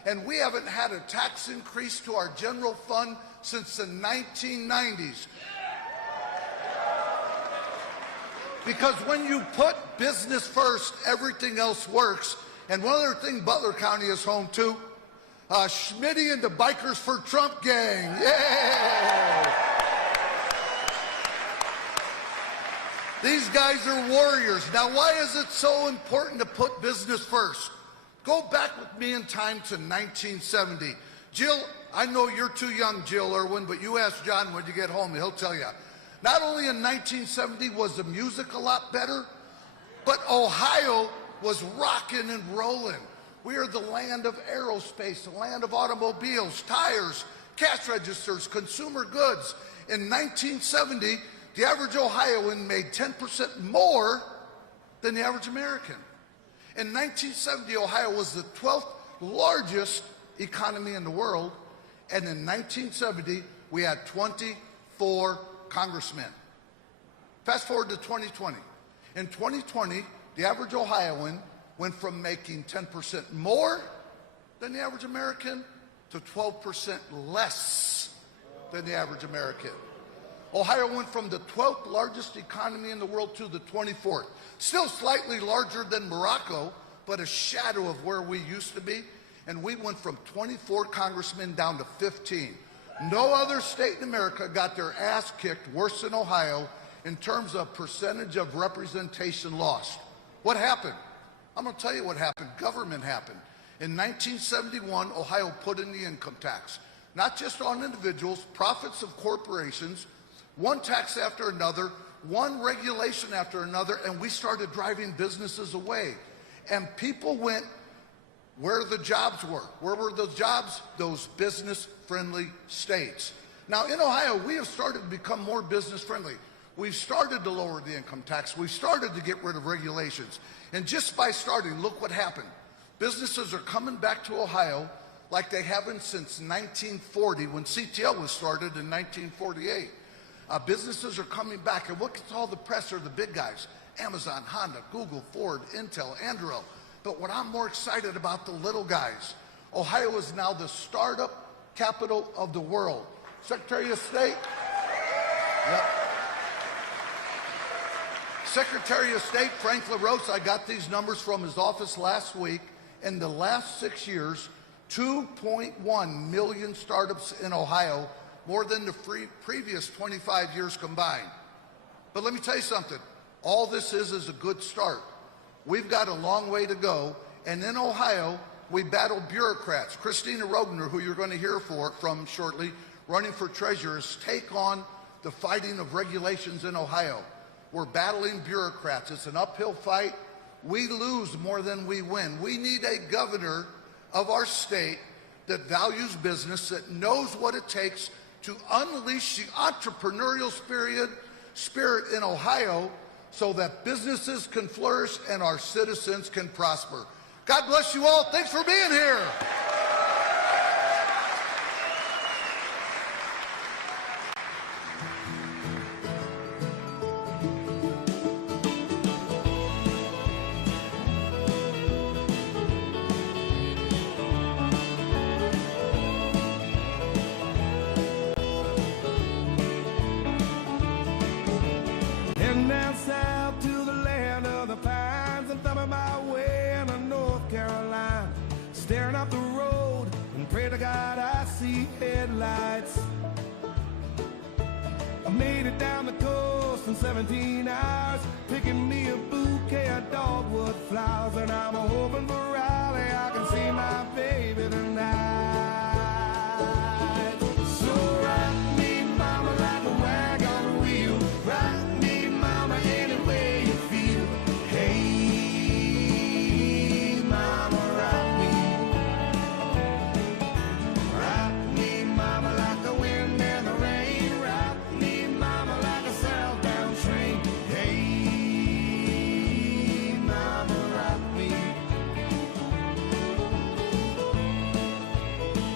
And we haven't had a tax increase to our general fund since the 1990s. Because when you put business first, everything else works. And one other thing Butler County is home to, Schmitty and the Bikers for Trump gang. Yay! These guys are warriors. Now, why is it so important to put business first? Go back with me in time to 1970. Jill, I know you're too young, Jill Irwin, but you ask John when you get home, he'll tell you. Not only in 1970 was the music a lot better, but Ohio was rocking and rolling. We are the land of aerospace, the land of automobiles, tires, cash registers, consumer goods. In 1970, the average Ohioan made 10% more than the average American. In 1970, Ohio was the 12th largest economy in the world, and in 1970, we had 24 congressmen. Fast forward to 2020. In 2020, the average Ohioan went from making 10% more than the average American to 12% less than the average American. Ohio went from the 12th largest economy in the world to the 24th. Still slightly larger than Morocco, but a shadow of where we used to be. And we went from 24 congressmen down to 15. No other state in America got their ass kicked worse than Ohio in terms of percentage of representation lost. What happened? I'm going to tell you what happened. Government happened. In 1971, Ohio put in the income tax, not just on individuals, profits of corporations, one tax after another, one regulation after another, and we started driving businesses away. And people went where the jobs were. Where were those jobs? Those business-friendly states. Now, in Ohio, we have started to become more business-friendly. We've started to lower the income tax. We've started to get rid of regulations. And just by starting, look what happened. Businesses are coming back to Ohio like they haven't since 1940, when CTL was started in 1948. Businesses are coming back, and what gets all the press are the big guys: Amazon, Honda, Google, Ford, Intel, Anduril. But what I'm more excited about, the little guys. Ohio is now the startup capital of the world. Secretary of State? Yep. Secretary of State Frank LaRose, I got these numbers from his office last week. In the last 6 years, 2.1 million startups in Ohio, more than the previous 25 years combined. But let me tell you something. All this is a good start. We've got a long way to go. And in Ohio, we battle bureaucrats. Christina Rogner, who you're going to hear from shortly, running for treasurer, take on the fighting of regulations in Ohio. We're battling bureaucrats. It's an uphill fight. We lose more than we win. We need a governor of our state that values business, that knows what it takes to unleash the entrepreneurial spirit in Ohio so that businesses can flourish and our citizens can prosper. God bless you all. Thanks for being here. And down south to the land of the pines, I'm thumbing my way into North Carolina, staring up the road and pray to God I see headlights. I made it down the coast in 17 hours, picking me a bouquet of dogwood flowers, and I'm hoping for Raleigh I can see my baby tonight. So rock me, mama, like a wagon wheel. Rock me, mama, any way you feel. Hey, mama, rock me. Rock me, mama, like the wind and the rain. Rock me, mama, like a southbound train. Hey, mama, rock me.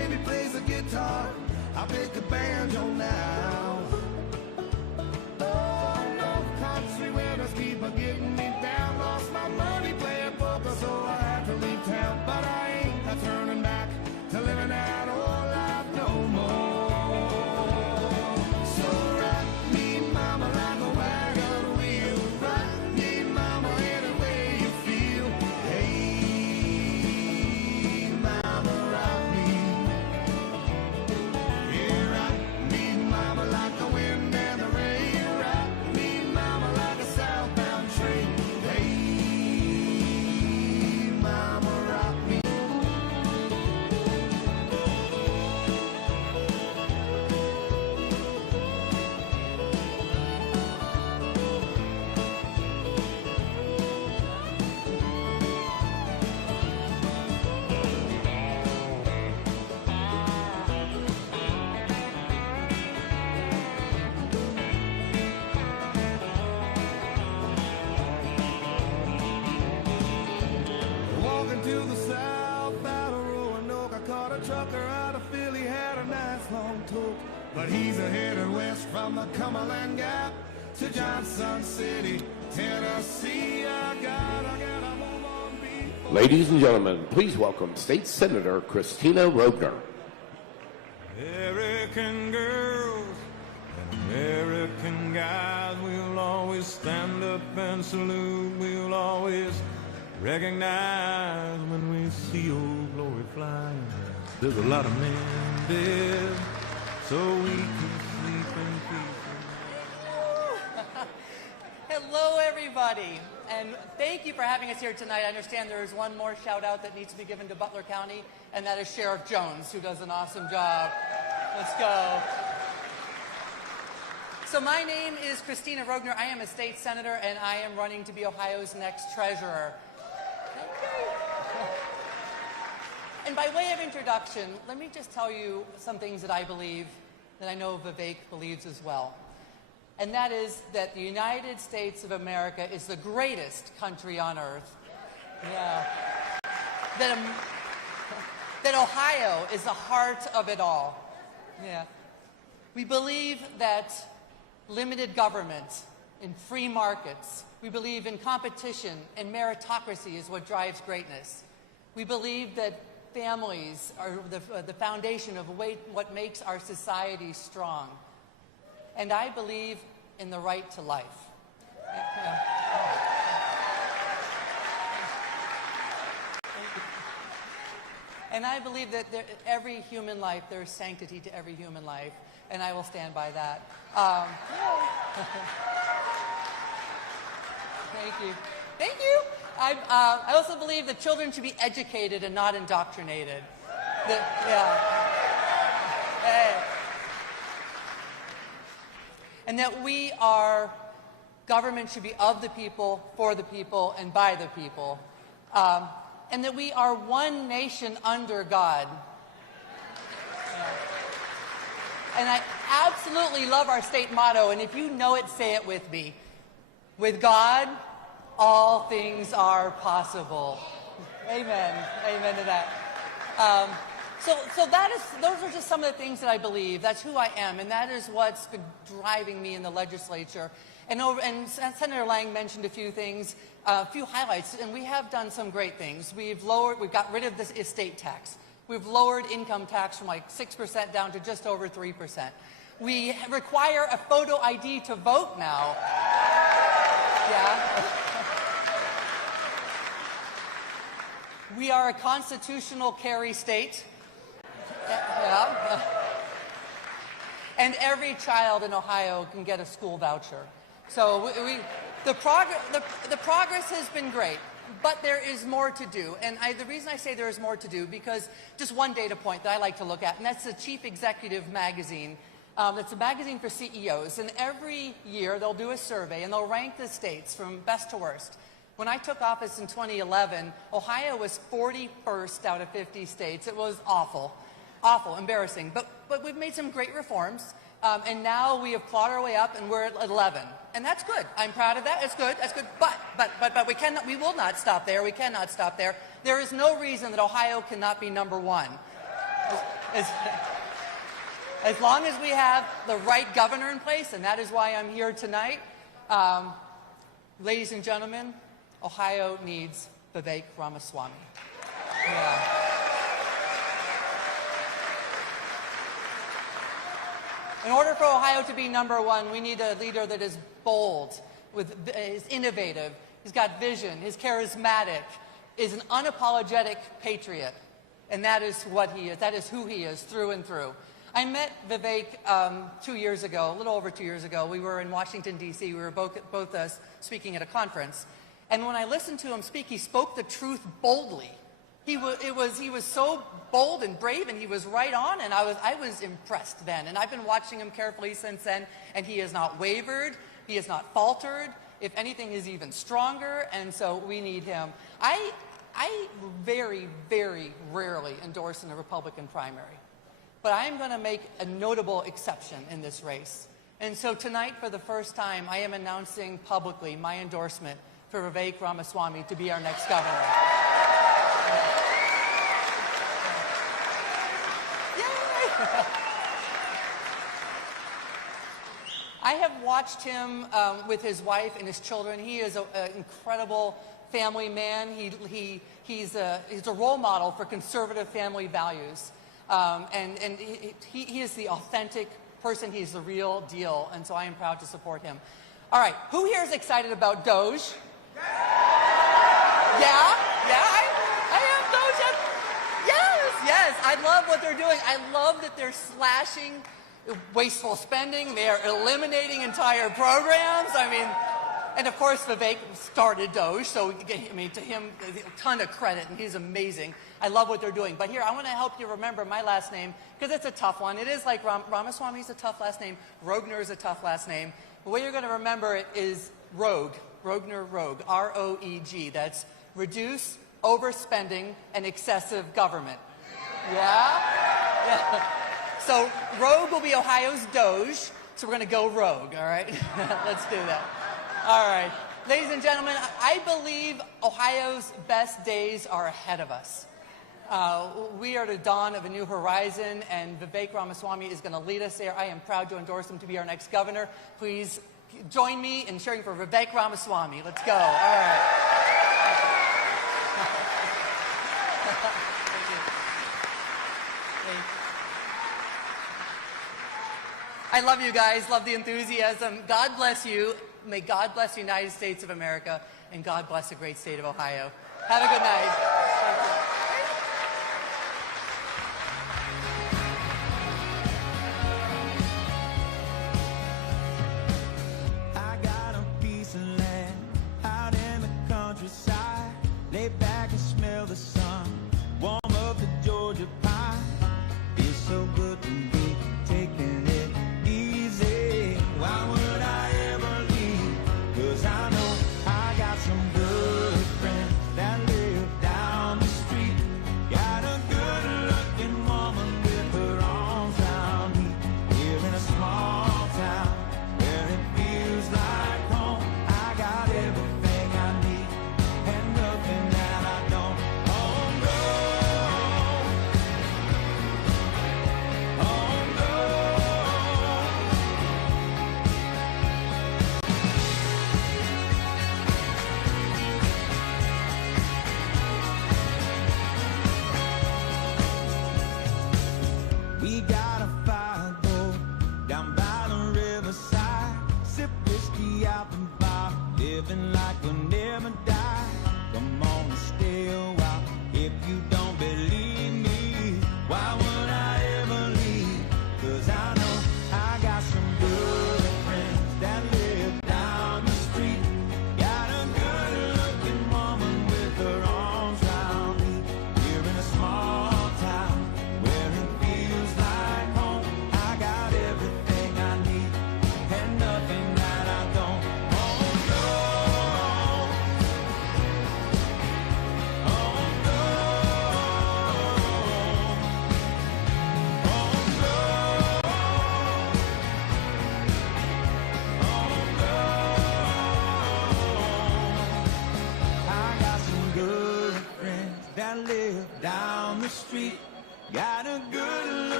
I'll pick a banjo now. Oh, no country winners keep a getting me down. Lost my money playing poker, so I had to leave town. But I ain't a turning back to living that old life no more. So rock me, mama, like a wagon wheel. Rock me, mama, any way you feel. Hey, mama, rock me. Yeah, rock me, mama, like the wind and the rain. Rock me, mama, like a southbound train. Hey, mama, rock me. Walking to the south out of Roanoke, I caught a trucker out of Philly, had a nice long talk. But he's a headed west from the Cumberland Gap to Johnson City, Tennessee. I gotta move on before. Ladies and gentlemen, please welcome State Senator Christina Rogner. American girls and American guys, we'll always stand up and salute. We'll always recognize when we see old glory flying. There's a lot of men dead, so we can sleep in peace. Hello, everybody, and thank you for having us here tonight. I understand there is one more shout out that needs to be given to Butler County, and that is Sheriff Jones, who does an awesome job. Let's go. So my name is Christina Rogner. I am a state senator, and I am running to be Ohio's next treasurer. And by way of introduction, let me just tell you some things that I believe, that I know Vivek believes as well. And that is that the United States of America is the greatest country on earth. Yeah. That Ohio is the heart of it all. Yeah. We believe that limited government and free markets, we believe in competition and meritocracy is what drives greatness. We believe that families are the foundation of what makes our society strong. And I believe in the right to life. And I believe that every human life, there's sanctity to every human life, and I will stand by that. Thank you. Thank you. I also believe that children should be educated and not indoctrinated. And that government should be of the people, for the people, and by the people. And that we are one nation under God. And I absolutely love our state motto, and if you know it, say it with me. With God, all things are possible. Amen. Amen to that. So those are just some of the things that I believe. That's who I am, and that is what's been driving me in the legislature. And Senator Lang mentioned a few things, a few highlights, and we have done some great things. We've got rid of this estate tax. We've lowered income tax from like 6% down to just over 3%. We require a photo ID to vote now. Yeah. We are a constitutional carry state. Yeah. And every child in Ohio can get a school voucher. So the progress has been great, but there is more to do. And the reason I say there is more to do, because just one data point that I like to look at, and that's the Chief Executive magazine. It's a magazine for CEOs, and every year they'll do a survey and they'll rank the states from best to worst. When I took office in 2011, Ohio was 41st out of 50 states. It was awful, embarrassing. But we've made some great reforms, and now we have clawed our way up, and we're at 11, and that's good. I'm proud of that. It's good. That's good. But we will not stop there. We cannot stop there. There is no reason that Ohio cannot be number one. As long as we have the right governor in place, and that is why I'm here tonight, ladies and gentlemen, Ohio needs Vivek Ramaswamy. Yeah. In order for Ohio to be #1, we need a leader that is bold, is innovative, he's got vision, is charismatic, is an unapologetic patriot. And that is what he is. That is who he is through and through. I met Vivek 2 years ago, a little over 2 years ago. We were in Washington, D.C. We were both speaking at a conference. And when I listened to him speak, he spoke the truth boldly. He was so bold and brave, and he was right on, and I was impressed then. And I've been watching him carefully since then, and he has not wavered, he has not faltered. If anything, he's even stronger, and so we need him. I very, very rarely endorse in a Republican primary, but I am going to make a notable exception in this race. And so tonight, for the first time, I am announcing publicly my endorsement for Vivek Ramaswamy to be our next governor. I have watched him with his wife and his children. He is an incredible family man. He's a role model for conservative family values. And he is the authentic person. He's the real deal. And so I am proud to support him. All right, who here is excited about Doge? Yeah? I am Doge. Yes, I love what they're doing. I love that they're slashing wasteful spending. They are eliminating entire programs. I mean, and of course Vivek started Doge, so I mean, to him, a ton of credit, and he's amazing. I love what they're doing. But here, I want to help you remember my last name, because it's a tough one. It is like Ramaswamy is a tough last name. Rogner is a tough last name. The way you're going to remember it is Rogue. Rogner Rogue. R-O-E-G. That's reduce overspending and excessive government. Yeah? So Rogue will be Ohio's Doge, so we're going to go Rogue, all right? Let's do that. All right. Ladies and gentlemen, I believe Ohio's best days are ahead of us. We are at the dawn of a new horizon, and Vivek Ramaswamy is going to lead us there. I am proud to endorse him to be our next governor. Please join me in cheering for Vivek Ramaswamy. Let's go. All right. I love you guys, love the enthusiasm. God bless you. May God bless the United States of America, and God bless the great state of Ohio. Have a good night. Thank you. I got a piece of land out in the countryside. Lay back and smell the sun. Warm up the Georgia pie. Feels so good to be taking it easy. Why would I ever leave? 'Cause I know I got some good friends that live down the street. Got a good looking woman with her arms around me. Here in a small town where it feels like home. I got everything I need and nothing that I don't. Oh no. Oh no. We got a fire go down by the riverside. Sip whiskey out the bar, living like we'll never die. Come on and stay a while if you don't believe me. Why would I ever leave? 'Cause I know I got some good friends that live down the street. Got a good looking woman with her arms around me. Here in a small town where it feels like home. I got everything I need and nothing that I don't. Oh no. Oh no. Oh no. Oh no. I got some good friends that live down the street. Got a good look.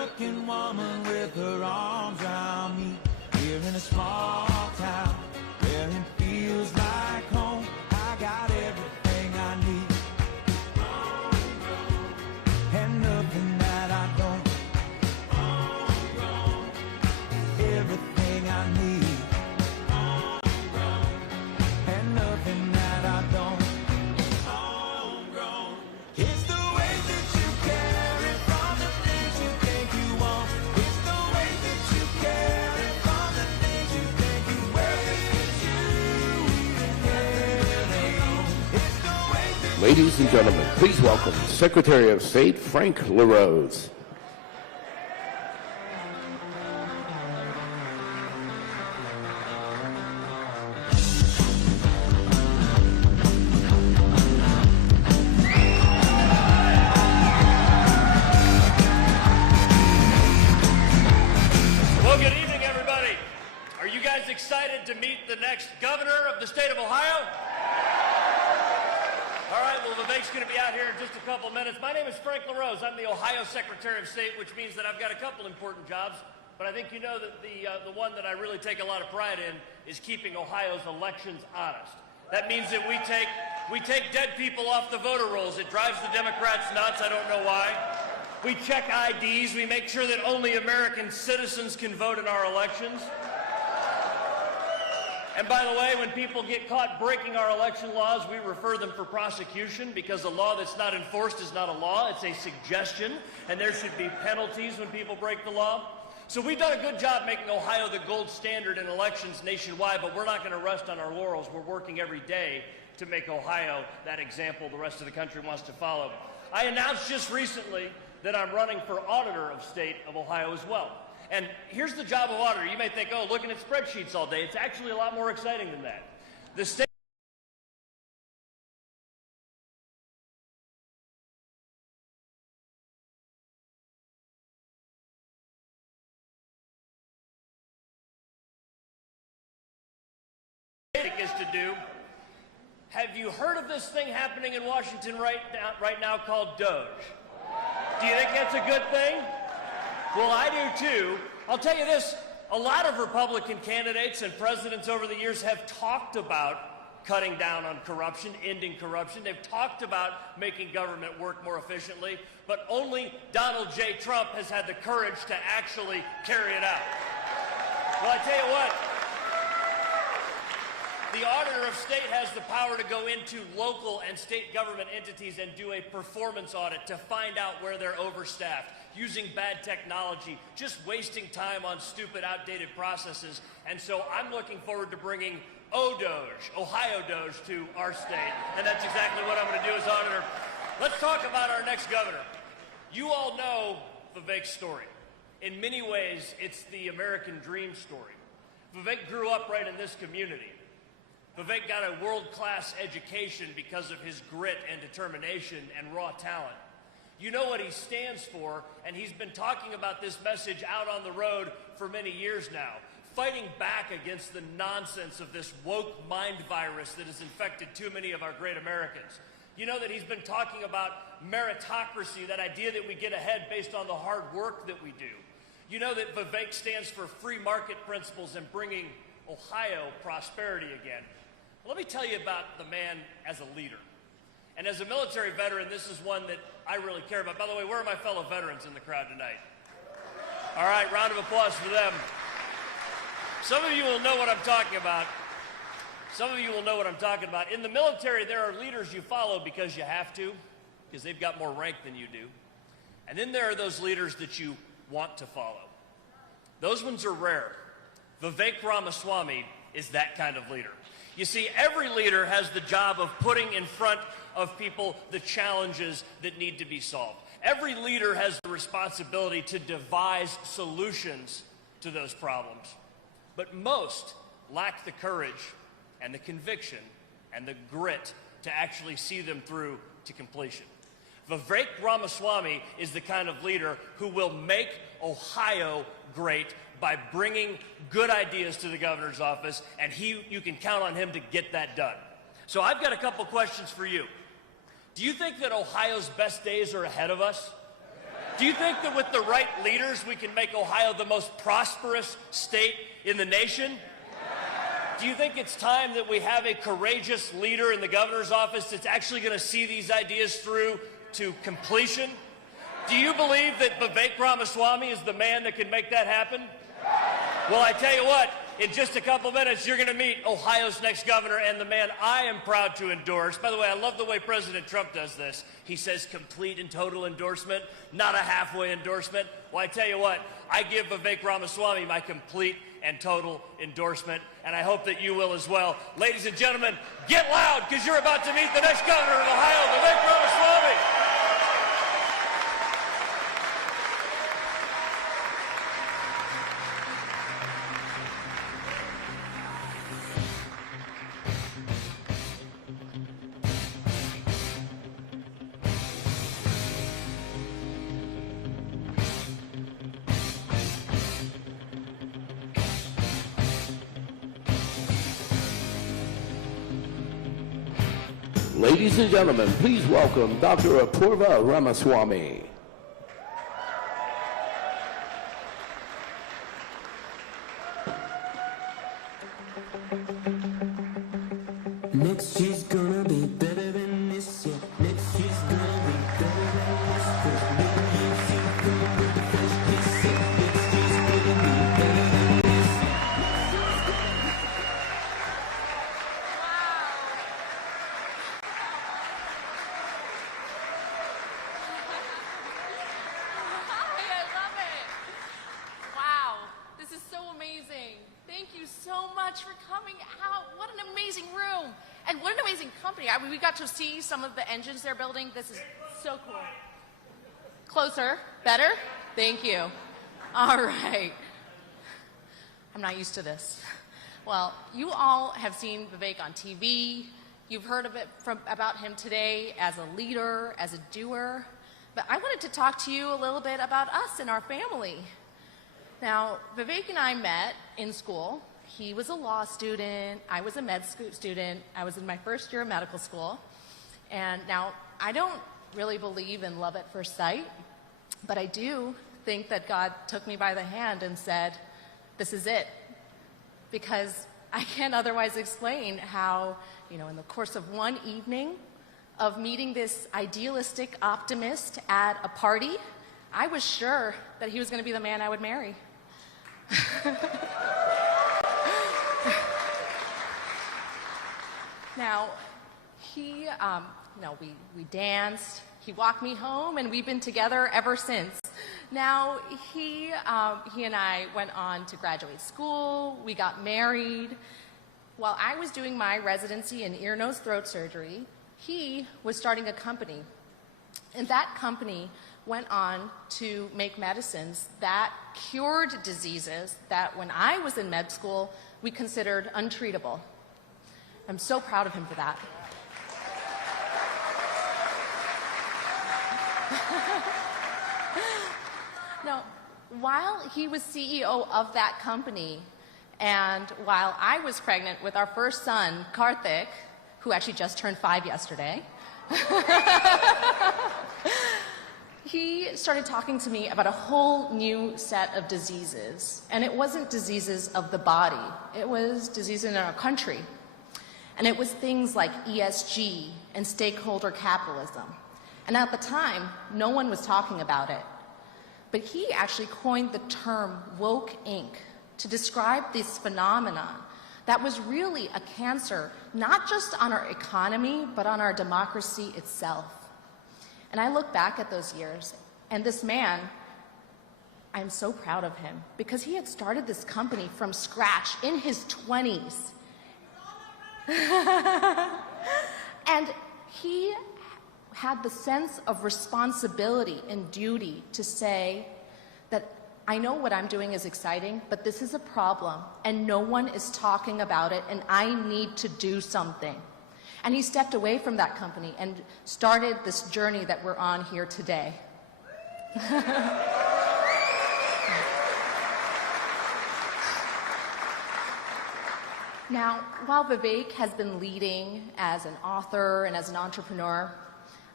good-looking woman with her arms around me. Here in a small town where it feels like home. I got everything I need and nothing that I don't. Everything I need and nothing that I don't. Homegrown. It's the way that you carry from the things you think you want. It's the way that you carry from the things you think you wear. It's you even carry on. It's the way that Ladies and gentlemen, please welcome Secretary of State Frank LaRose. Well, good evening, everybody. Are you guys excited to meet the next governor of the state of Ohio? All right, well, Vivek's going to be out here in just a couple of minutes. My name is Frank LaRose. I'm the Ohio Secretary of State, which means that I've got a couple important jobs. But I think you know that the one that I really take a lot of pride in is keeping Ohio's elections honest. That means that we take dead people off the voter rolls. It drives the Democrats nuts. I don't know why. We check IDs. We make sure that only American citizens can vote in our elections. And by the way, when people get caught breaking our election laws, we refer them for prosecution because a law that's not enforced is not a law. It's a suggestion, and there should be penalties when people break the law. So we've done a good job making Ohio the gold standard in elections nationwide, but we're not going to rest on our laurels. We're working every day to make Ohio that example the rest of the country wants to follow. I announced just recently that I'm running for auditor of state of Ohio as well. And here's the job of auditor. You may think, oh, looking at spreadsheets all day. It's actually a lot more exciting than that. The state is to do. Have you heard of this thing happening in Washington right now called Doge? Do you think that's a good thing? Well, I do too. I'll tell you this, a lot of Republican candidates and presidents over the years have talked about cutting down on corruption, ending corruption. They've talked about making government work more efficiently, but only Donald J. Trump has had the courage to actually carry it out. Well, I tell you what, the auditor of state has the power to go into local and state government entities and do a performance audit to find out where they're overstaffed, using bad technology, just wasting time on stupid, outdated processes. And so I'm looking forward to bringing O-Doge, Ohio Doge, to our state. And that's exactly what I'm going to do as auditor. Let's talk about our next governor. You all know Vivek's story. In many ways, it's the American dream story. Vivek grew up right in this community. Vivek got a world-class education because of his grit and determination and raw talent. You know what he stands for, and he's been talking about this message out on the road for many years now, fighting back against the nonsense of this woke mind virus that has infected too many of our great Americans. You know that he's been talking about meritocracy, that idea that we get ahead based on the hard work that we do. You know that Vivek stands for free market principles and bringing Ohio prosperity again. Let me tell you about the man as a leader. And as a military veteran, this is one that I really care about. By the way, where are my fellow veterans in the crowd tonight? All right, round of applause for them. Some of you will know what I'm talking about. Some of you will know what I'm talking about. In the military, there are leaders you follow because you have to, because they've got more rank than you do. And then there are those leaders that you want to follow. Those ones are rare. Vivek Ramaswamy is that kind of leader. You see, every leader has the job of putting in front of people the challenges that need to be solved. Every leader has the responsibility to devise solutions to those problems. But most lack the courage and the conviction and the grit to actually see them through to completion. Vivek Ramaswamy is the kind of leader who will make Ohio great by bringing good ideas to the governor's office, and you can count on him to get that done. So I've got a couple questions for you. Do you think that Ohio's best days are ahead of us? Do you think that with the right leaders, we can make Ohio the most prosperous state in the nation? Do you think it's time that we have a courageous leader in the governor's office that's actually going to see these ideas through to completion? Do you believe that Vivek Ramaswamy is the man that can make that happen? Well, I tell you what, in just a couple minutes, you're going to meet Ohio's next governor and the man I am proud to endorse. By the way, I love the way President Trump does this. He says complete and total endorsement, not a halfway endorsement. Well, I tell you what, I give Vivek Ramaswamy my complete and total endorsement, and I hope that you will as well. Ladies and gentlemen, get loud, because you're about to meet the next governor of Ohio, Vivek Ramaswamy. Ladies and gentlemen, please welcome Dr. Apurva Ramaswamy. Next year's gonna be better than this year. Next year's gonna be better than this. 'Cause when you see them with the fresh kiss, next year's gonna be better than this. I love it. Wow, this is so amazing. Thank you so much for coming out. What an amazing room. And what an amazing company. I mean, we got to see some of the engines they're building. This is so cool. Closer. Better? Thank you. All right. I'm not used to this. Well, you all have seen Vivek on TV. You've heard about him today as a leader, as a doer. But I wanted to talk to you a little bit about us and our family. Now, Vivek and I met in school. He was a law student. I was a med student. I was in my first year of medical school. And now, I don't really believe in love at first sight, but I do think that God took me by the hand and said, this is it. Because I can't otherwise explain how, in the course of one evening of meeting this idealistic optimist at a party, I was sure that he was going to be the man I would marry. Now, he, we danced, he walked me home, and we've been together ever since. Now, he and I went on to graduate school, we got married. While I was doing my residency in ear, nose, throat surgery, he was starting a company. And that company went on to make medicines that cured diseases that when I was in med school, we considered untreatable. I'm so proud of him for that. Now, while he was CEO of that company, and while I was pregnant with our first son, Karthik, who actually just turned 5 yesterday, he started talking to me about a whole new set of diseases. And it wasn't diseases of the body. It was diseases in our country. And it was things like ESG and stakeholder capitalism. And at the time, no one was talking about it. But he actually coined the term woke Inc. to describe this phenomenon that was really a cancer, not just on our economy, but on our democracy itself. And I look back at those years, and this man, I'm so proud of him, because he had started this company from scratch in his 20s. And he had the sense of responsibility and duty to say that I know what I'm doing is exciting, but this is a problem, and no one is talking about it, and I need to do something. And he stepped away from that company and started this journey that we're on here today. Now, while Vivek has been leading as an author and as an entrepreneur,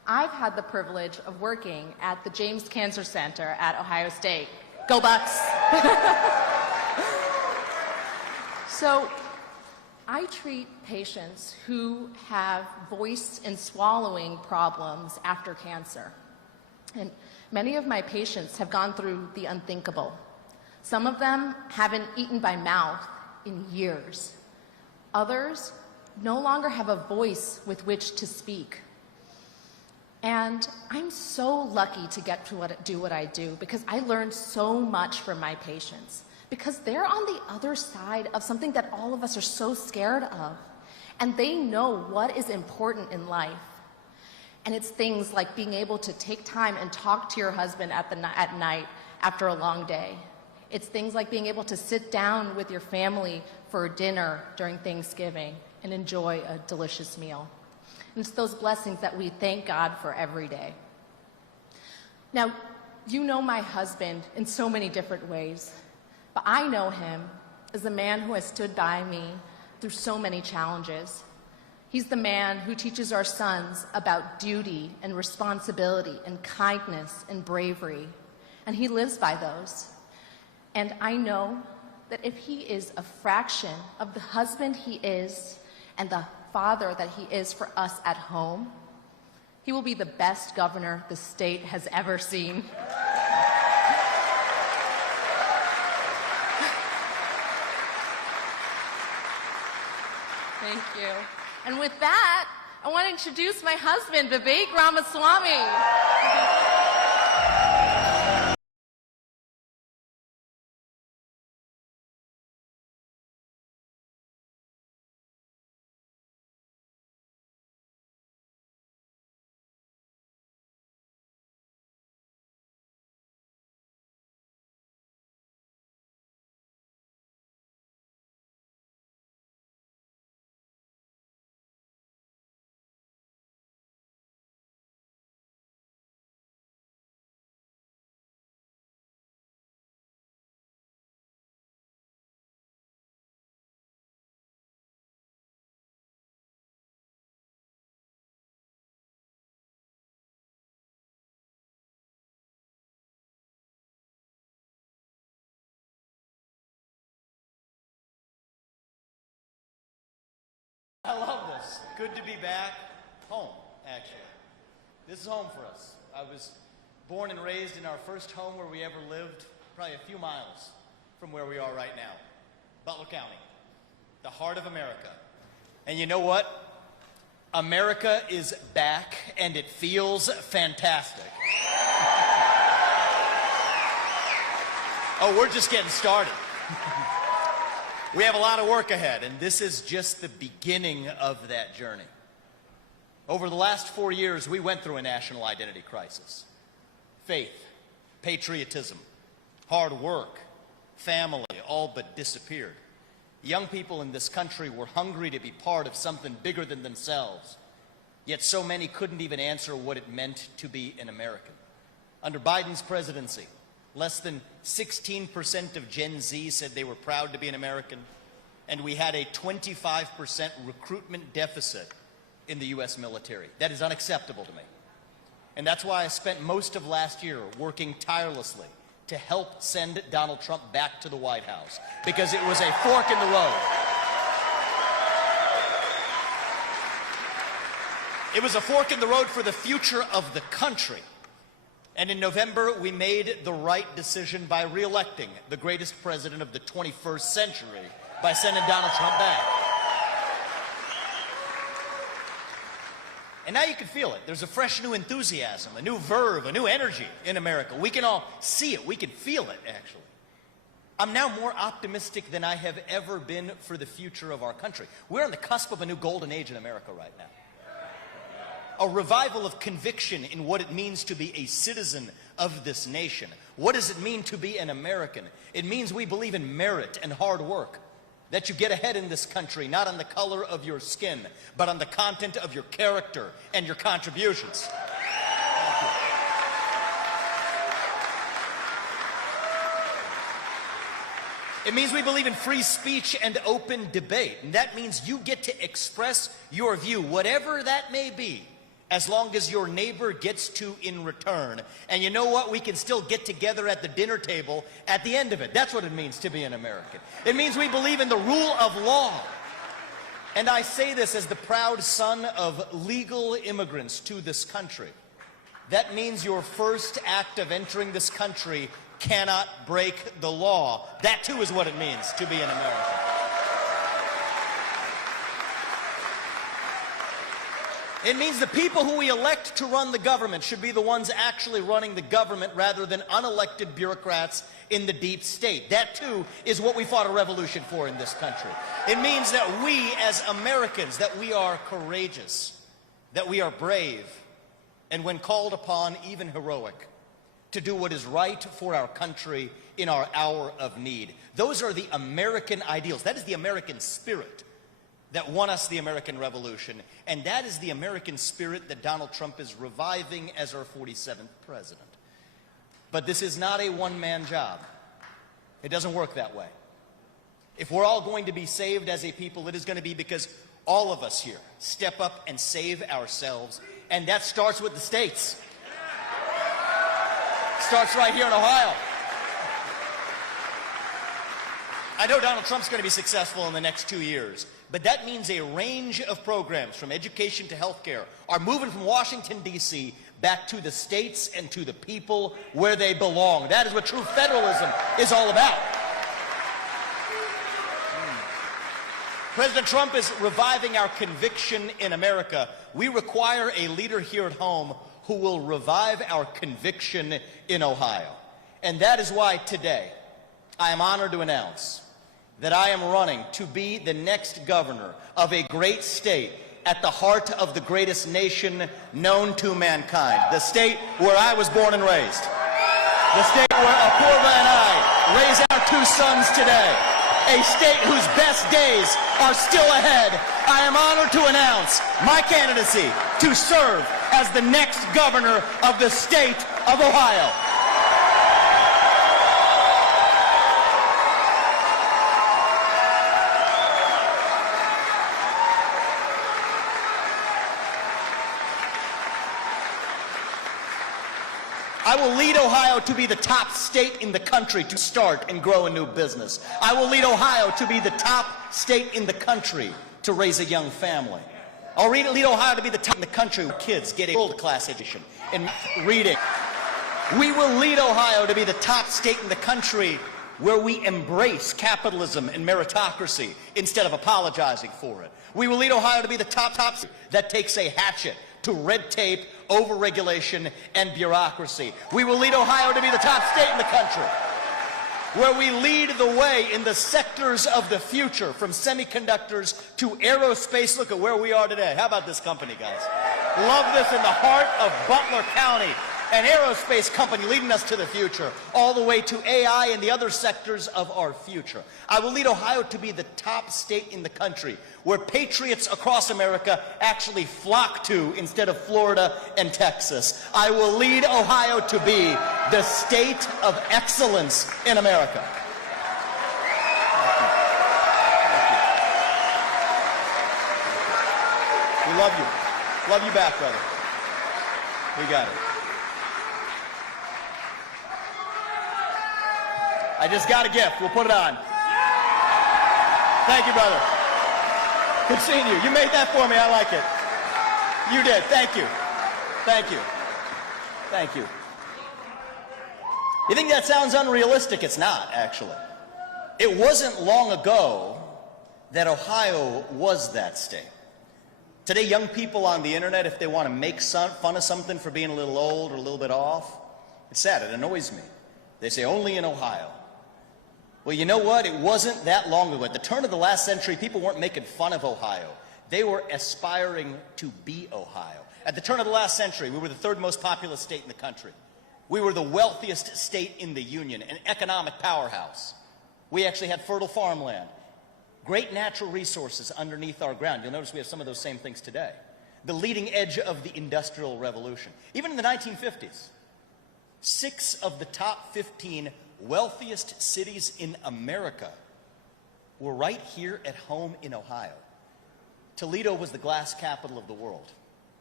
I've had the privilege of working at the James Cancer Center at Ohio State. Go Bucks! So, I treat patients who have voice and swallowing problems after cancer. And many of my patients have gone through the unthinkable. Some of them haven't eaten by mouth in years. Others no longer have a voice with which to speak. And I'm so lucky to get to do what I do because I learned so much from my patients. Because they're on the other side of something that all of us are so scared of. And they know what is important in life. And it's things like being able to take time and talk to your husband at night after a long day. It's things like being able to sit down with your family for dinner during Thanksgiving and enjoy a delicious meal. And it's those blessings that we thank God for every day. Now, you know my husband in so many different ways. But I know him as the man who has stood by me through so many challenges. He's the man who teaches our sons about duty and responsibility and kindness and bravery. And he lives by those. And I know that if he is a fraction of the husband he is and the father that he is for us at home, he will be the best governor the state has ever seen. Thank you. And with that, I want to introduce my husband, Vivek Ramaswamy. I love this. Good to be back home, actually. This is home for us. I was born and raised in our first home where we ever lived, probably a few miles from where we are right now. Butler County, the heart of America. And you know what? America is back, and it feels fantastic. Oh, we're just getting started. We have a lot of work ahead, and this is just the beginning of that journey. Over the last 4 years, we went through a national identity crisis. Faith, patriotism, hard work, family, all but disappeared. Young people in this country were hungry to be part of something bigger than themselves, yet so many couldn't even answer what it meant to be an American. Under Biden's presidency, less than 16% of Gen Z said they were proud to be an American, and we had a 25% recruitment deficit in the U.S. military. That is unacceptable to me. And that's why I spent most of last year working tirelessly to help send Donald Trump back to the White House, because it was a fork in the road. It was a fork in the road for the future of the country. And in November, we made the right decision by re-electing the greatest president of the 21st century by sending Donald Trump back. And now you can feel it. There's a fresh new enthusiasm, a new verve, a new energy in America. We can all see it. We can feel it, actually. I'm now more optimistic than I have ever been for the future of our country. We're on the cusp of a new golden age in America right now. A revival of conviction in what it means to be a citizen of this nation. What does it mean to be an American? It means we believe in merit and hard work. That you get ahead in this country, not on the color of your skin, but on the content of your character and your contributions. Thank you. It means we believe in free speech and open debate. And that means you get to express your view, whatever that may be, as long as your neighbor gets to in return. And you know what? We can still get together at the dinner table at the end of it. That's what it means to be an American. It means we believe in the rule of law. And I say this as the proud son of legal immigrants to this country. That means your first act of entering this country cannot break the law. That too is what it means to be an American. It means the people who we elect to run the government should be the ones actually running the government rather than unelected bureaucrats in the deep state. That too is what we fought a revolution for in this country. It means that we as Americans, that we are courageous, that we are brave, and when called upon, even heroic, to do what is right for our country in our hour of need. Those are the American ideals. That is the American spirit that won us the American Revolution, and that is the American spirit that Donald Trump is reviving as our 47th president. But this is not a one-man job. It doesn't work that way. If we're all going to be saved as a people, it is going to be because all of us here step up and save ourselves, and that starts with the states. Starts right here in Ohio. I know Donald Trump's going to be successful in the next 2 years, but that means a range of programs from education to healthcare are moving from Washington, D.C. back to the states and to the people where they belong. That is what true federalism is all about. President Trump is reviving our conviction in America. We require a leader here at home who will revive our conviction in Ohio. And that is why today I am honored to announce that I am running to be the next governor of a great state at the heart of the greatest nation known to mankind, the state where I was born and raised, the state where Apurva and I raise our 2 sons today, a state whose best days are still ahead. I am honored to announce my candidacy to serve as the next governor of the state of Ohio. I will lead Ohio to be the top state in the country to start and grow a new business. I will lead Ohio to be the top state in the country to raise a young family. I'll lead Ohio to be the top in the country where kids get a world-class education in reading. We will lead Ohio to be the top state in the country where we embrace capitalism and meritocracy instead of apologizing for it. We will lead Ohio to be the top state that takes a hatchet to red tape, overregulation, and bureaucracy. We will lead Ohio to be the top state in the country, where we lead the way in the sectors of the future, from semiconductors to aerospace. Look at where we are today. How about this company, guys? Love this, in the heart of Butler County, an aerospace company leading us to the future, all the way to AI and the other sectors of our future. I will lead Ohio to be the top state in the country, where patriots across America actually flock to instead of Florida and Texas. I will lead Ohio to be the state of excellence in America. We love you. Love you back, brother. We got it. I just got a gift. We'll put it on. Thank you, brother. Good seeing you. You made that for me. I like it. You did. Thank you. Thank you. Thank you. You think that sounds unrealistic? It's not, actually. It wasn't long ago that Ohio was that state. Today, young people on the internet, if they want to make fun of something for being a little old or a little bit off, it's sad. It annoys me. They say, only in Ohio. Well, you know what? It wasn't that long ago. At the turn of the last century, people weren't making fun of Ohio. They were aspiring to be Ohio. At the turn of the last century, we were the 3rd most populous state in the country. We were the wealthiest state in the Union, an economic powerhouse. We actually had fertile farmland, great natural resources underneath our ground. You'll notice we have some of those same things today. The leading edge of the Industrial Revolution. Even in the 1950s, 6 of the top 15 wealthiest cities in America were right here at home in Ohio. Toledo was the glass capital of the world.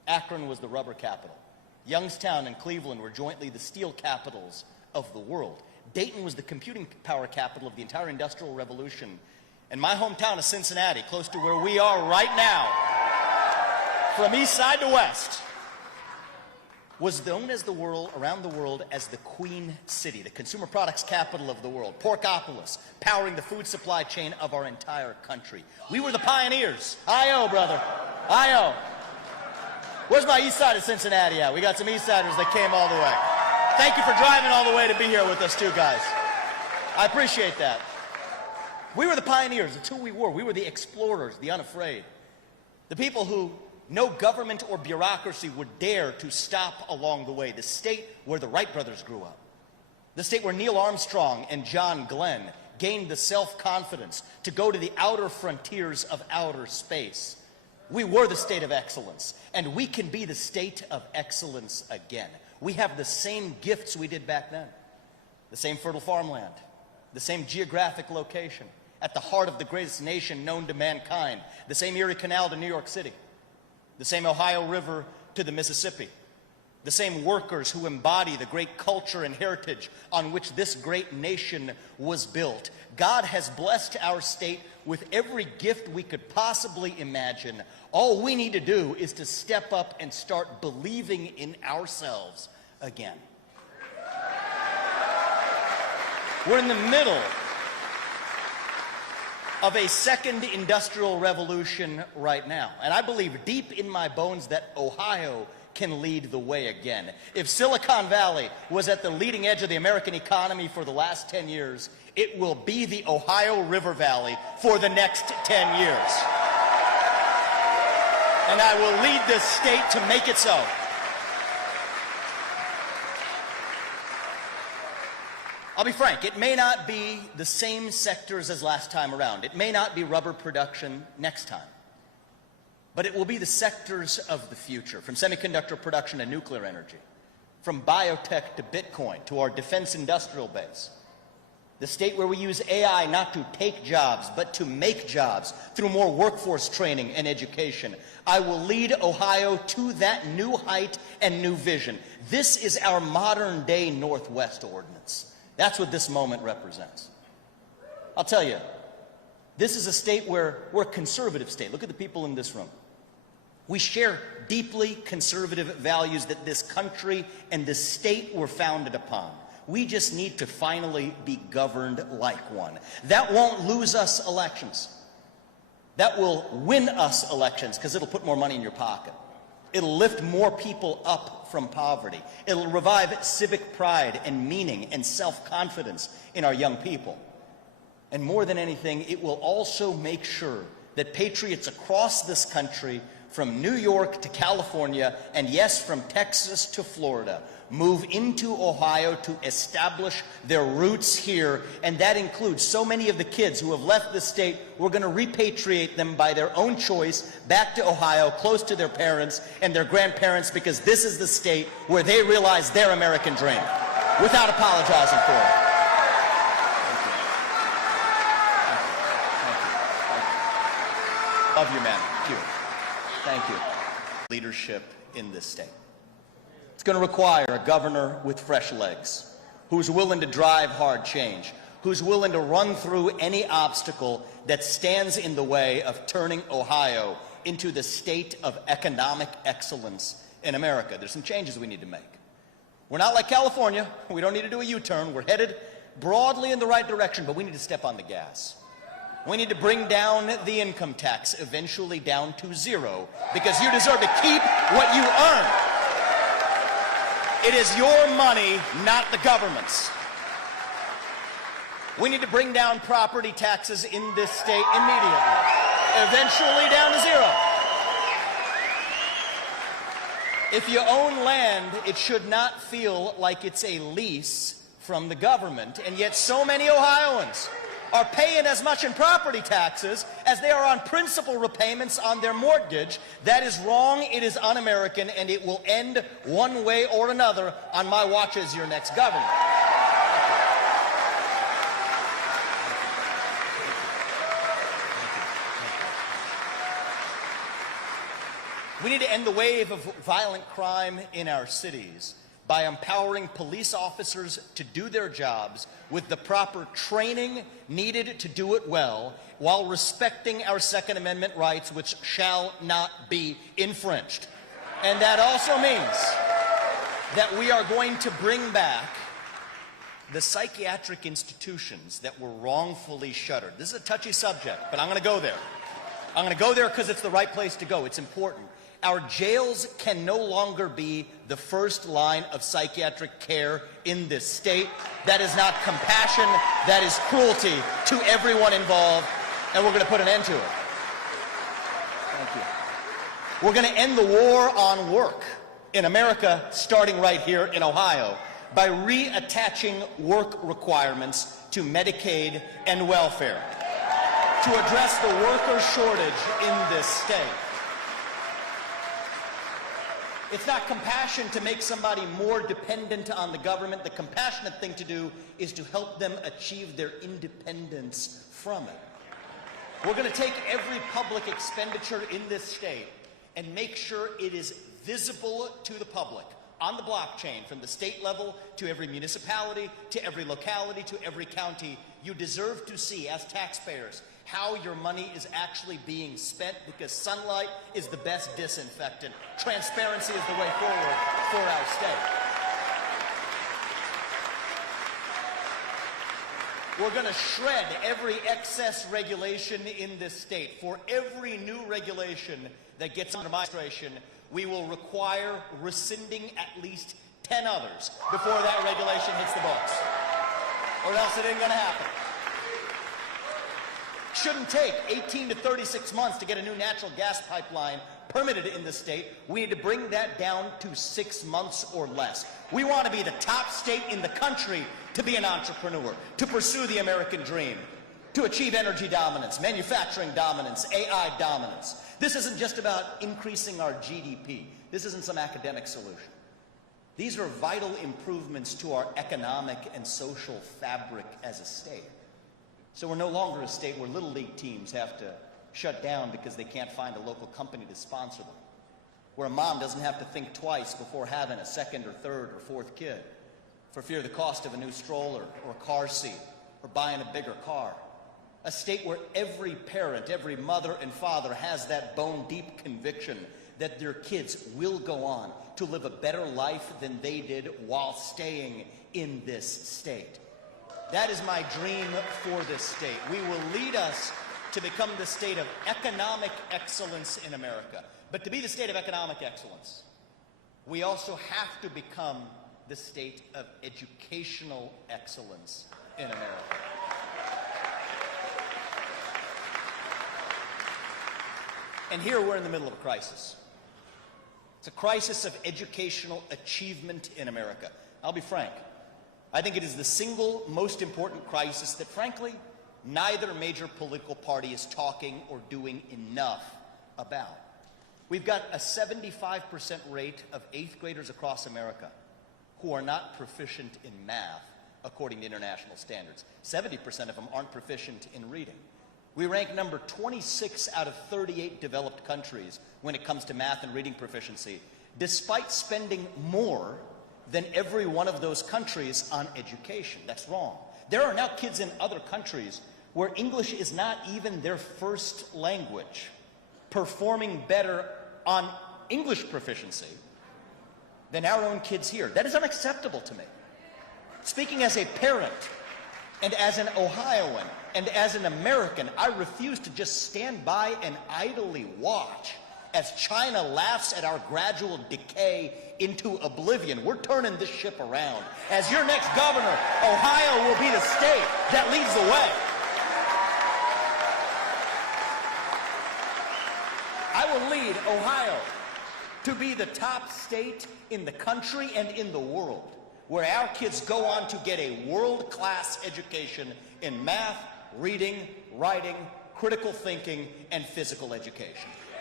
Akron was the rubber capital. Youngstown and Cleveland were jointly the steel capitals of the world. Dayton was the computing power capital of the entire Industrial Revolution. And my hometown of Cincinnati, close to where we are right now, from east side to west, was known as around the world as the Queen City, the consumer products capital of the world. Porkopolis, powering the food supply chain of our entire country. We were the pioneers. I-O, brother. I-O. Where's my east side of Cincinnati at? We got some east siders that came all the way. Thank you for driving all the way to be here with us too, guys. I appreciate that. We were the pioneers. It's who we were. We were the explorers, the unafraid. The people who no government or bureaucracy would dare to stop along the way. The state where the Wright brothers grew up. The state where Neil Armstrong and John Glenn gained the self-confidence to go to the outer frontiers of outer space. We were the state of excellence, and we can be the state of excellence again. We have the same gifts we did back then. The same fertile farmland, the same geographic location, at the heart of the greatest nation known to mankind, the same Erie Canal to New York City, the same Ohio River to the Mississippi, the same workers who embody the great culture and heritage on which this great nation was built. God has blessed our state with every gift we could possibly imagine. All we need to do is to step up and start believing in ourselves again. We're in the middle of a second industrial revolution right now. And I believe deep in my bones that Ohio can lead the way again. If Silicon Valley was at the leading edge of the American economy for the last 10 years, it will be the Ohio River Valley for the next 10 years. And I will lead this state to make it so. I'll be frank, it may not be the same sectors as last time around. It may not be rubber production next time. But it will be the sectors of the future, from semiconductor production to nuclear energy, from biotech to Bitcoin to our defense industrial base. The state where we use AI not to take jobs, but to make jobs through more workforce training and education. I will lead Ohio to that new height and new vision. This is our modern day Northwest ordinance. That's what this moment represents. I'll tell you, this is a state where we're a conservative state. Look at the people in this room. We share deeply conservative values that this country and this state were founded upon. We just need to finally be governed like one. That won't lose us elections. That will win us elections because it'll put more money in your pocket. It'll lift more people up from poverty. It'll revive civic pride and meaning and self-confidence in our young people. And more than anything, it will also make sure that patriots across this country, from New York to California, and yes, from Texas to Florida, move into Ohio to establish their roots here. And that includes so many of the kids who have left the state. We're going to repatriate them by their own choice back to Ohio, close to their parents and their grandparents, because this is the state where they realize their American dream without apologizing for it. Love you, man. Thank you. Thank you. Leadership in this state. It's going to require a governor with fresh legs, who's willing to drive hard change, who's willing to run through any obstacle that stands in the way of turning Ohio into the state of economic excellence in America. There's some changes we need to make. We're not like California. We don't need to do a U-turn. We're headed broadly in the right direction, but we need to step on the gas. We need to bring down the income tax, eventually down to zero, because you deserve to keep what you earn. It is your money, not the government's. We need to bring down property taxes in this state immediately, eventually down to zero. If you own land, it should not feel like it's a lease from the government, and yet so many Ohioans are paying as much in property taxes as they are on principal repayments on their mortgage. That is wrong, it is un-American, and it will end one way or another on my watch as your next governor. We We need to end the wave of violent crime in our cities by empowering police officers to do their jobs with the proper training needed to do it well, while respecting our Second Amendment rights, which shall not be infringed. And that also means that we are going to bring back the psychiatric institutions that were wrongfully shuttered. This is a touchy subject, but I'm going to go there. I'm going to go there because it's the right place to go. It's important. Our jails can no longer be the first line of psychiatric care in this state. That is not compassion. That is cruelty to everyone involved, and we're going to put an end to it. Thank you. We're going to end the war on work in America, starting right here in Ohio, by reattaching work requirements to Medicaid and welfare to address the worker shortage in this state. It's not compassion to make somebody more dependent on the government. The compassionate thing to do is to help them achieve their independence from it. We're going to take every public expenditure in this state and make sure it is visible to the public on the blockchain, from the state level to every municipality, to every locality, to every county. You deserve to see, as taxpayers, how your money is actually being spent, because sunlight is the best disinfectant. Transparency is the way forward for our state. We're going to shred every excess regulation in this state. For every new regulation that gets under my administration, we will require rescinding at least 10 others before that regulation hits the books. Or else it ain't going to happen. Shouldn't take 18 to 36 months to get a new natural gas pipeline permitted in the state. We need to bring that down to 6 months or less. We want to be the top state in the country to be an entrepreneur, to pursue the American dream, to achieve energy dominance, manufacturing dominance, AI dominance. This isn't just about increasing our GDP. This isn't some academic solution. These are vital improvements to our economic and social fabric as a state. So we're no longer a state where little league teams have to shut down because they can't find a local company to sponsor them. Where a mom doesn't have to think twice before having a second or third or fourth kid for fear of the cost of a new stroller or a car seat or buying a bigger car. A state where every parent, every mother and father has that bone-deep conviction that their kids will go on to live a better life than they did while staying in this state. That is my dream for this state. We will lead us to become the state of economic excellence in America. But to be the state of economic excellence, we also have to become the state of educational excellence in America. And here we're in the middle of a crisis. It's a crisis of educational achievement in America. I'll be frank. I think it is the single most important crisis that, frankly, neither major political party is talking or doing enough about. We've got a 75% rate of 8th graders across America who are not proficient in math, according to international standards. 70% of them aren't proficient in reading. We rank number 26 out of 38 developed countries when it comes to math and reading proficiency, despite spending more than every one of those countries on education. That's wrong. There are now kids in other countries where English is not even their first language, performing better on English proficiency than our own kids here. That is unacceptable to me. Speaking as a parent, and as an Ohioan, and as an American, I refuse to just stand by and idly watch as China laughs at our gradual decay into oblivion. We're turning this ship around. As your next governor, Ohio will be the state that leads the way. I will lead Ohio to be the top state in the country and in the world, where our kids go on to get a world-class education in math, reading, writing, critical thinking, and physical education.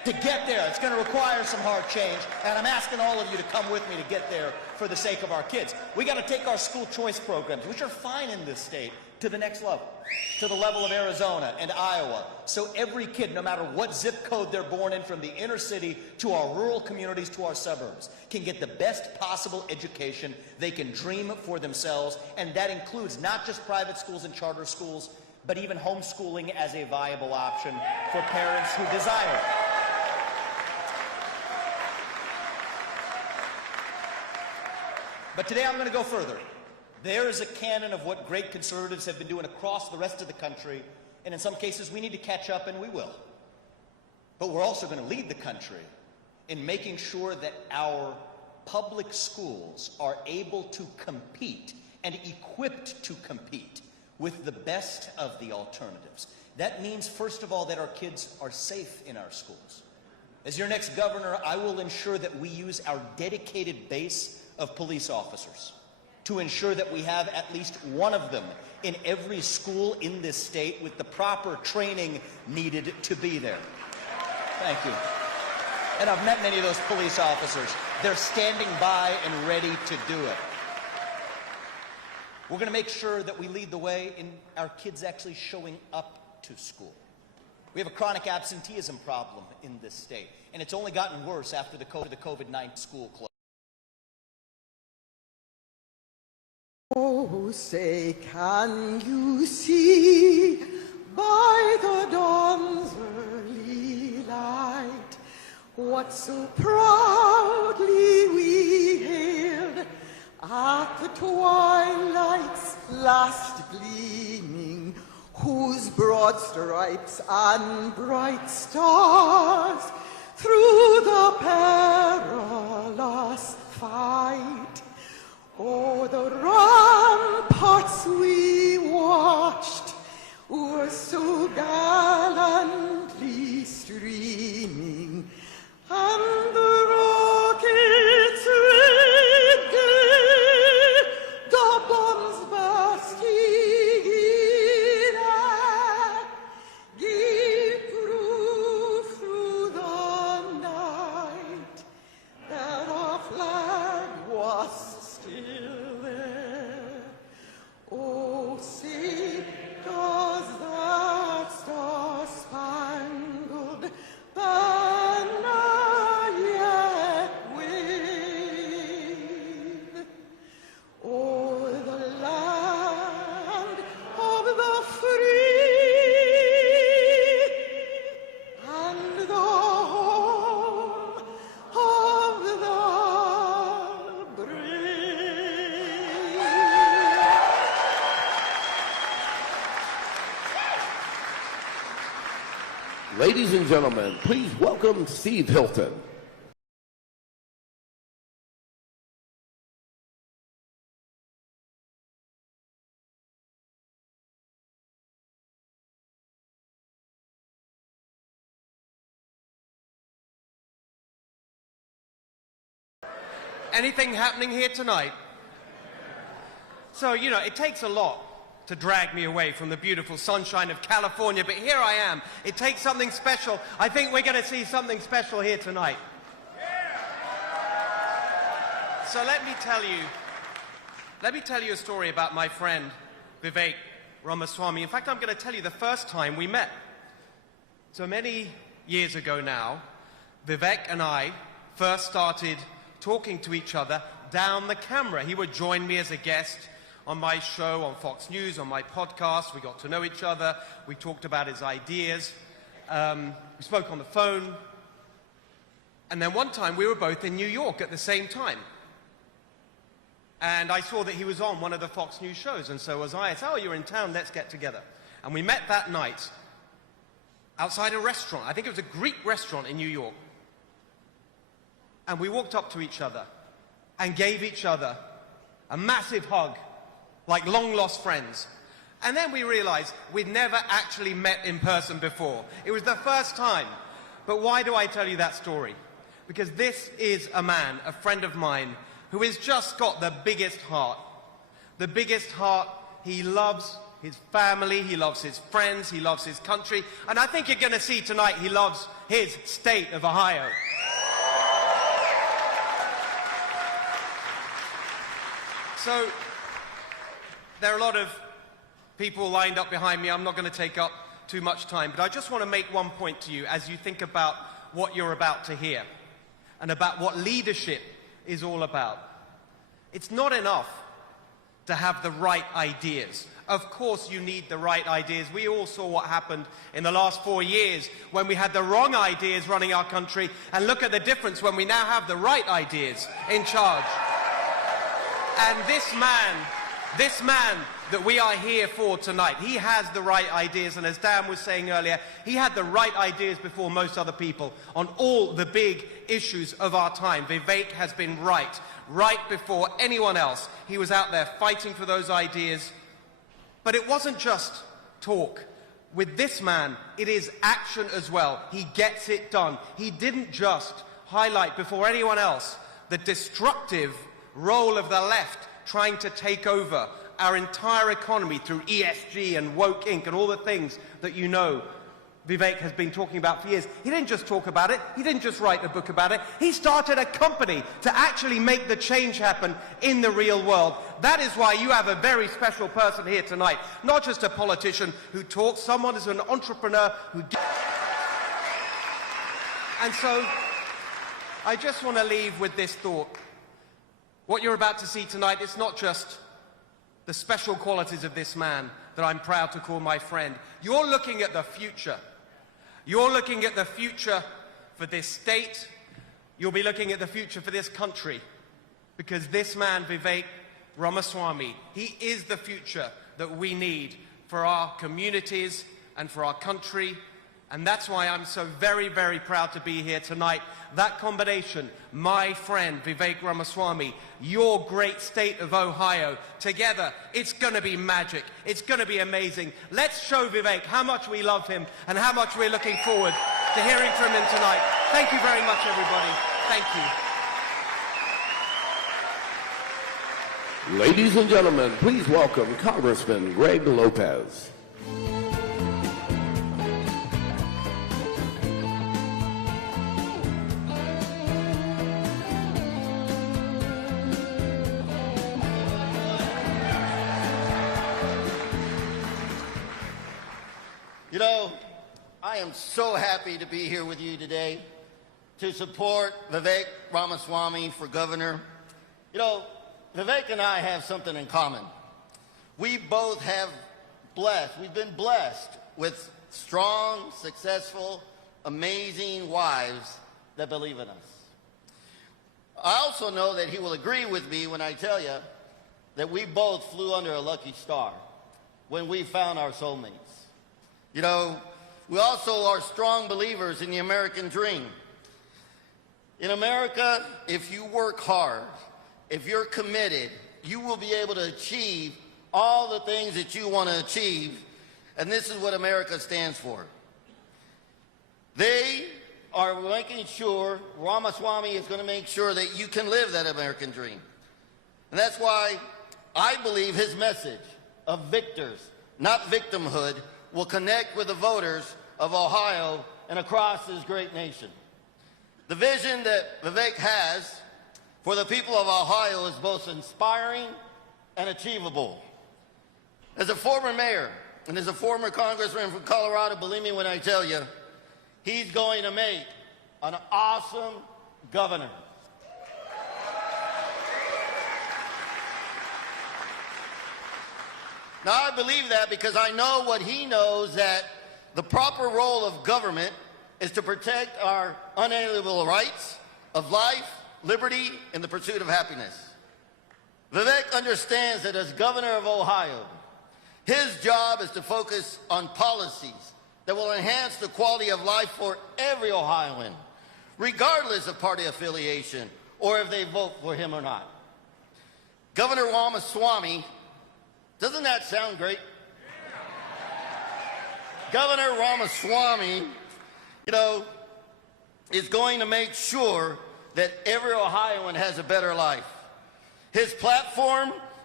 To get there, it's going to require some hard change, and I'm asking all of you to come with me to get there for the sake of our kids. We got to take our school choice programs, which are fine in this state, to the next level, to the level of Arizona and Iowa. So every kid, no matter what zip code they're born in, from the inner city to our rural communities to our suburbs, can get the best possible education they can dream for themselves, and that includes not just private schools and charter schools, but even homeschooling as a viable option for parents who desire it. But today I'm going to go further. There is a canon of what great conservatives have been doing across the rest of the country, and in some cases we need to catch up, and we will. But we're also going to lead the country in making sure that our public schools are able to compete and equipped to compete with the best of the alternatives. That means, first of all, that our kids are safe in our schools. As your next governor, I will ensure that we use our dedicated base of police officers to ensure that we have at least one of them in every school in this state with the proper training needed to be there. Thank you. And I've met many of those police officers. They're standing by and ready to do it. We're going to make sure that we lead the way in our kids actually showing up to school. We have a chronic absenteeism problem in this state, and it's only gotten worse after the COVID-19 school closed. Oh, say, can you see by the dawn's early light what so proudly we hailed at the twilight's last gleaming, whose broad stripes and bright stars through the perilous fight o'er the ramparts we watched were so gallantly streaming, and the rockets red gay, the bombs bursting in air, gave proof through the night that our flag was still there. Oh, say, does that star-spangled banner yet wave o'er the land of the free and the home of the brave? Ladies and gentlemen, please welcome Steve Hilton. Anything happening here tonight? So, you know, it takes a lot to drag me away from the beautiful sunshine of California, but here I am. It takes something special. I think we're going to see something special here tonight. So let me tell you a story about my friend, Vivek Ramaswamy. In fact, I'm going to tell you the first time we met. So many years ago now, Vivek and I first started talking to each other down the camera. He would join me as a guest on my show on Fox News, on my podcast. We got to know each other. We talked about his ideas. We spoke on the phone. And then one time we were both in New York at the same time. And I saw that he was on one of the Fox News shows, and so was I. I said, oh, you're in town, let's get together. And we met that night outside a restaurant. I think it was a Greek restaurant in New York. And we walked up to each other and gave each other a massive hug, like long-lost friends. And then we realized we'd never actually met in person before. It was the first time. But why do I tell you that story? Because this is a man, a friend of mine, who has just got the biggest heart. The biggest heart. He loves his family, he loves his friends, he loves his country, and I think you're going to see tonight he loves his state of Ohio. So, there are a lot of people lined up behind me. I'm not going to take up too much time, but I just want to make one point to you as you think about what you're about to hear and about what leadership is all about. It's not enough to have the right ideas. Of course you need the right ideas. We all saw what happened in the last 4 years when we had the wrong ideas running our country, and look at the difference when we now have the right ideas in charge. And this man that we are here for tonight, he has the right ideas, and as Dan was saying earlier, he had the right ideas before most other people on all the big issues of our time. Vivek has been right before anyone else. He was out there fighting for those ideas. But it wasn't just talk. With this man, it is action as well. He gets it done. He didn't just highlight before anyone else the destructive role of the left trying to take over our entire economy through ESG and woke Inc. and all the things that you know Vivek has been talking about for years. He didn't just talk about it. He didn't just write a book about it. He started a company to actually make the change happen in the real world. That is why you have a very special person here tonight. Not just a politician who talks, someone who's an entrepreneur who... And so, I just want to leave with this thought. What you're about to see tonight, it's not just the special qualities of this man that I'm proud to call my friend. You're looking at the future. You're looking at the future for this state. You'll be looking at the future for this country. Because this man, Vivek Ramaswamy, he is the future that we need for our communities and for our country. And that's why I'm so very, very proud to be here tonight. That combination, my friend Vivek Ramaswamy, your great state of Ohio, together, it's going to be magic. It's going to be amazing. Let's show Vivek how much we love him and how much we're looking forward to hearing from him tonight. Thank you very much, everybody. Thank you. Ladies and gentlemen, please welcome Congressman Greg Lopez. You know, I am so happy to be here with you today to support Vivek Ramaswamy for governor. You know, Vivek and I have something in common. We both we've been blessed with strong, successful, amazing wives that believe in us. I also know that he will agree with me when I tell you that we both flew under a lucky star when we found our soulmates. You know, we also are strong believers in the American dream. In America, if you work hard, if you're committed, you will be able to achieve all the things that you want to achieve, and this is what America stands for. They are making sure, Ramaswamy is going to make sure that you can live that American dream. And that's why I believe his message of victors, not victimhood, will connect with the voters of Ohio and across this great nation. The vision that Vivek has for the people of Ohio is both inspiring and achievable. As a former mayor and as a former congressman from Colorado, believe me when I tell you, he's going to make an awesome governor. Now, I believe that because I know what he knows, that the proper role of government is to protect our unalienable rights of life, liberty, and the pursuit of happiness. Vivek understands that as governor of Ohio, his job is to focus on policies that will enhance the quality of life for every Ohioan, regardless of party affiliation or if they vote for him or not. Governor Ramaswamy, doesn't that sound great? Governor Ramaswamy, you know, is going to make sure that every Ohioan has a better life. His platform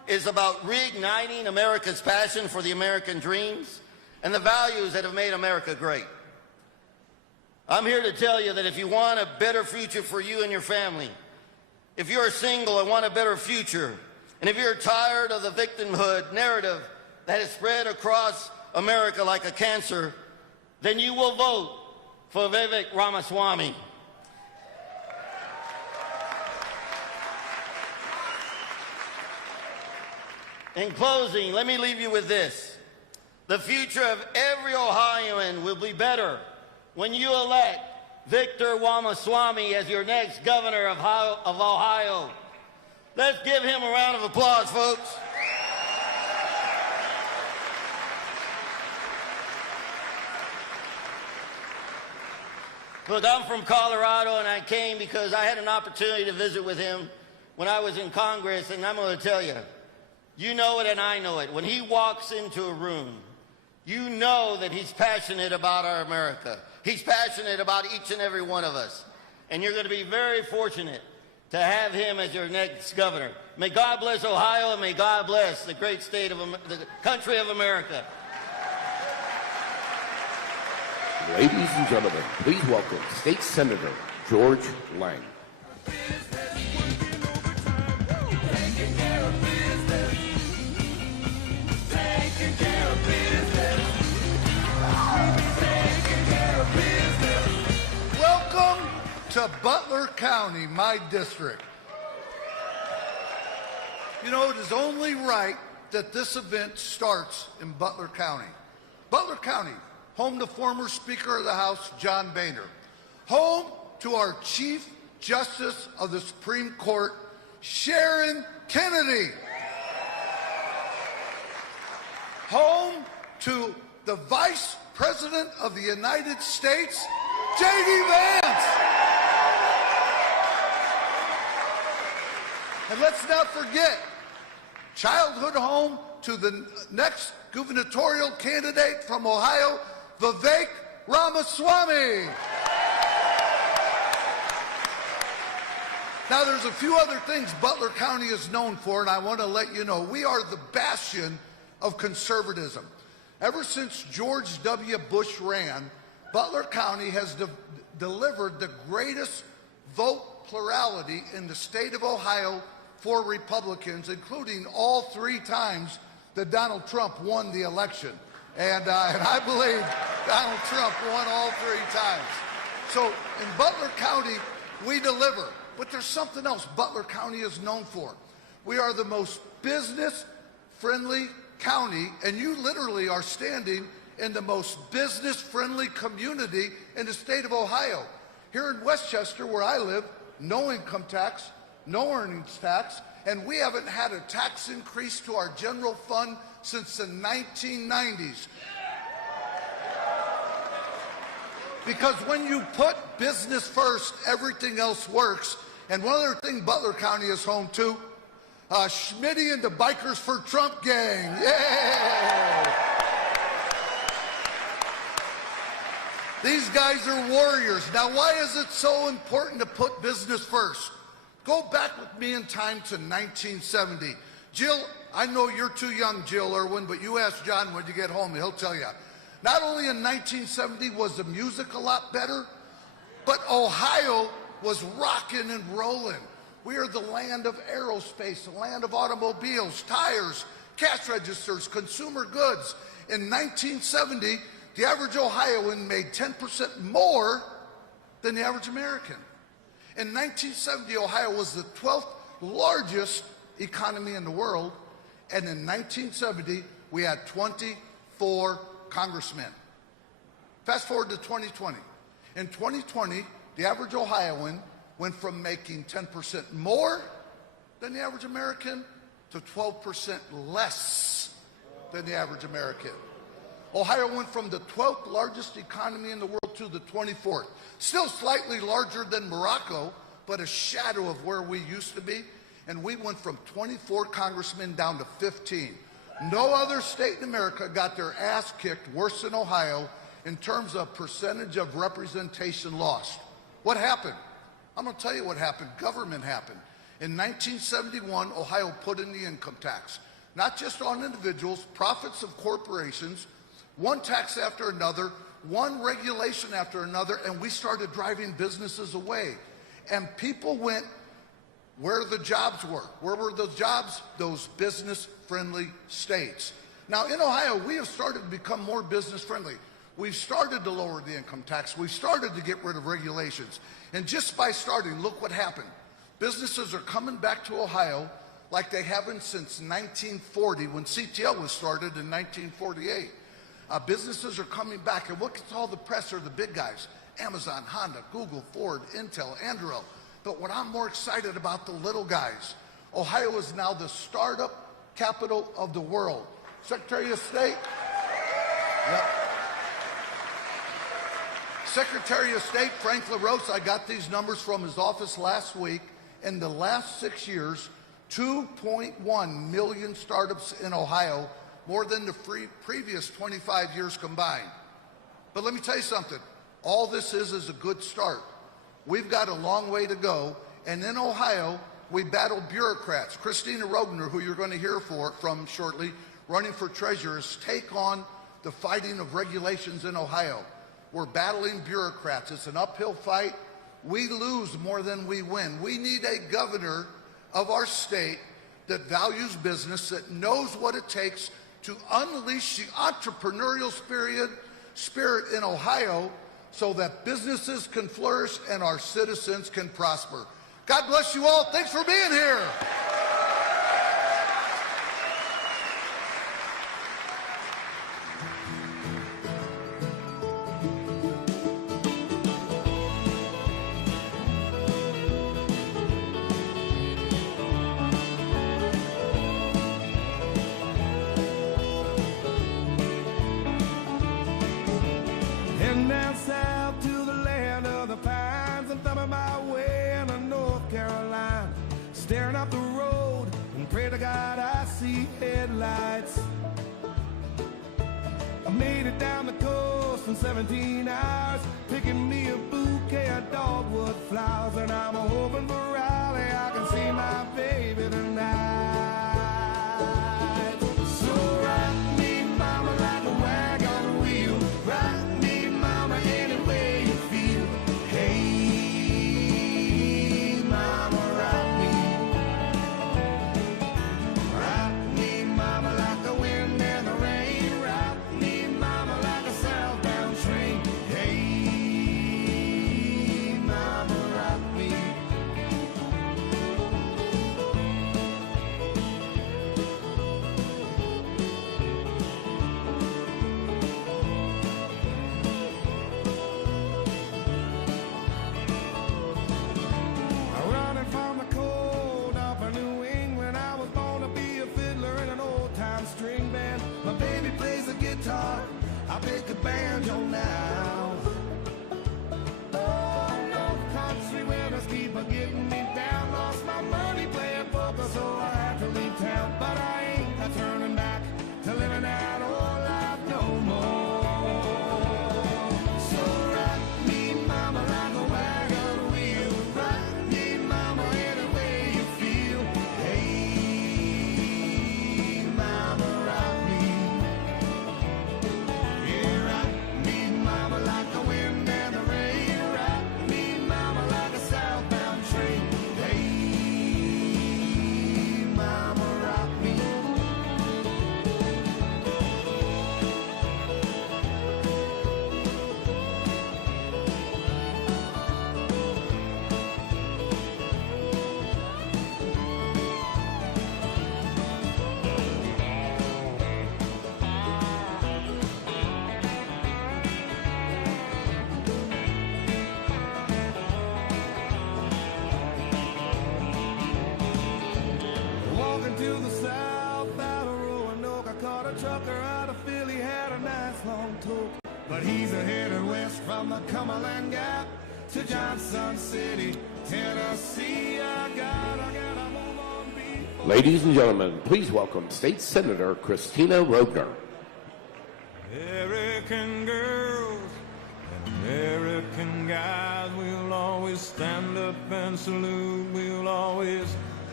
is about reigniting America's passion for the American dreams and the values that have made America great. I'm here to tell you that if you want a better future for you and your family, if you're single and want a better future, and if you're tired of the victimhood narrative that has spread across America like a cancer, then you will vote for Vivek Ramaswamy. In closing, let me leave you with this. The future of every Ohioan will be better when you elect Victor Ramaswamy as your next governor of Ohio. Let's give him a round of applause, folks. Look, I'm from Colorado, and I came because I had an opportunity to visit with him when I was in Congress, and I'm going to tell you, you know it and I know it. When he walks into a room, you know that he's passionate about our America. He's passionate about each and every one of us. And you're going to be very fortunate to have him as your next governor. May God bless Ohio, and may God bless the great state of the country of America. Ladies and gentlemen, please welcome State Senator George Lang. Welcome to Butler County, my district. You know, it is only right that this event starts in Butler County. Butler County, home to former Speaker of the House, John Boehner. Home to our Chief Justice of the Supreme Court, Sharon Kennedy. Home to the Vice President of the United States, J.D. Vance. And let's not forget, childhood home to the next gubernatorial candidate from Ohio, Vivek Ramaswamy. Now, there's a few other things Butler County is known for, and I want to let you know. We are the bastion of conservatism. Ever since George W. Bush ran, Butler County has delivered the greatest vote plurality in the state of Ohio for Republicans, including all 3 times that Donald Trump won the election. And I believe Donald Trump won all 3 times. So in Butler County, we deliver. But there's something else Butler County is known for. We are the most business-friendly county, and you literally are standing in the most business-friendly community in the state of Ohio. Here in Westchester, where I live, no income tax, no earnings tax, and we haven't had a tax increase to our general fund since the 1990s. Because when you put business first, everything else works. And one other thing Butler County is home to, Schmitty and the Bikers for Trump gang. Yay! These guys are warriors. Now, why is it so important to put business first? Go back with me in time to 1970. Jill, I know you're too young, Jill Irwin, but you ask John when you get home, he'll tell you. Not only in 1970 was the music a lot better, but Ohio was rocking and rolling. We are the land of aerospace, the land of automobiles, tires, cash registers, consumer goods. In 1970, the average Ohioan made 10% more than the average American. In 1970, Ohio was the 12th largest economy in the world, and in 1970, we had 24 congressmen. Fast forward to 2020. In 2020, the average Ohioan went from making 10% more than the average American to 12% less than the average American. Ohio went from the 12th largest economy in the world to the 24th. Still slightly larger than Morocco, but a shadow of where we used to be. And we went from 24 congressmen down to 15. No other state in America got their ass kicked worse than Ohio in terms of percentage of representation lost. What happened? I'm going to tell you what happened. Government happened. In 1971, Ohio put in the income tax, not just on individuals, profits of corporations, one tax after another, one regulation after another, and we started driving businesses away. And people went where the jobs were. Where were those jobs? Those business-friendly states. Now, in Ohio, we have started to become more business-friendly. We've started to lower the income tax. We've started to get rid of regulations. And just by starting, look what happened. Businesses are coming back to Ohio like they haven't since 1940, when CTL was started in 1948. Businesses are coming back, and what gets all the press are the big guys: Amazon, Honda, Google, Ford, Intel, Anduril. But what I'm more excited about, the little guys. Ohio is now the startup capital of the world. Secretary of State? Yep. Secretary of State Frank LaRose, I got these numbers from his office last week. In the last 6 years, 2.1 million startups in Ohio, more than the previous 25 years combined. But let me tell you something. All this is a good start. We've got a long way to go, and in Ohio, we battle bureaucrats. Christina Rogner, who you're going to hear from shortly, running for treasurer, take on the fighting of regulations in Ohio. We're battling bureaucrats. It's an uphill fight. We lose more than we win. We need a governor of our state that values business, that knows what it takes to unleash the entrepreneurial spirit in Ohio so that businesses can flourish and our citizens can prosper. God bless you all. Thanks for being here. Heading down south to the land of the pines and thumbing my way into North Carolina, staring up the road and pray to God I see headlights. I made it down the coast in 17 hours, picking me a bouquet of dogwood flowers, and I'm hoping for Raleigh I can see my baby tonight. So rock me, mama, like a wagon wheel. Rock me, mama, any way you feel. Hey, mama, rock me. Rock me, mama, like the wind and the rain. Rock me, mama, like a southbound train. Hey, mama, rock me. Running from the cold up in New England, I was born to be a fiddler in an old-time string band. My baby plays the guitar, I pick a banjo now. Oh, no country winners keep a getting me down. Lost my money playing poker, so I had to leave town. But I ain't a turning back to living that old life no more. So rock me, mama, like a wagon wheel. Rock me, mama, any way you feel. Hey, mama, rock me. Yeah, rock me, mama, like the wind and the rain. Rock me, mama, like a southbound train. Hey, mama, rock me. Walking to the south out of Roanoke, I caught a trucker out of Philly, had a nice long talk. But he's headed west from the Cumberland Gap to Johnson City, Tennessee. I gotta move on before. Ladies and gentlemen, please welcome State Senator Christina Rogner. American girls and American guys, we'll always stand up and salute. We'll always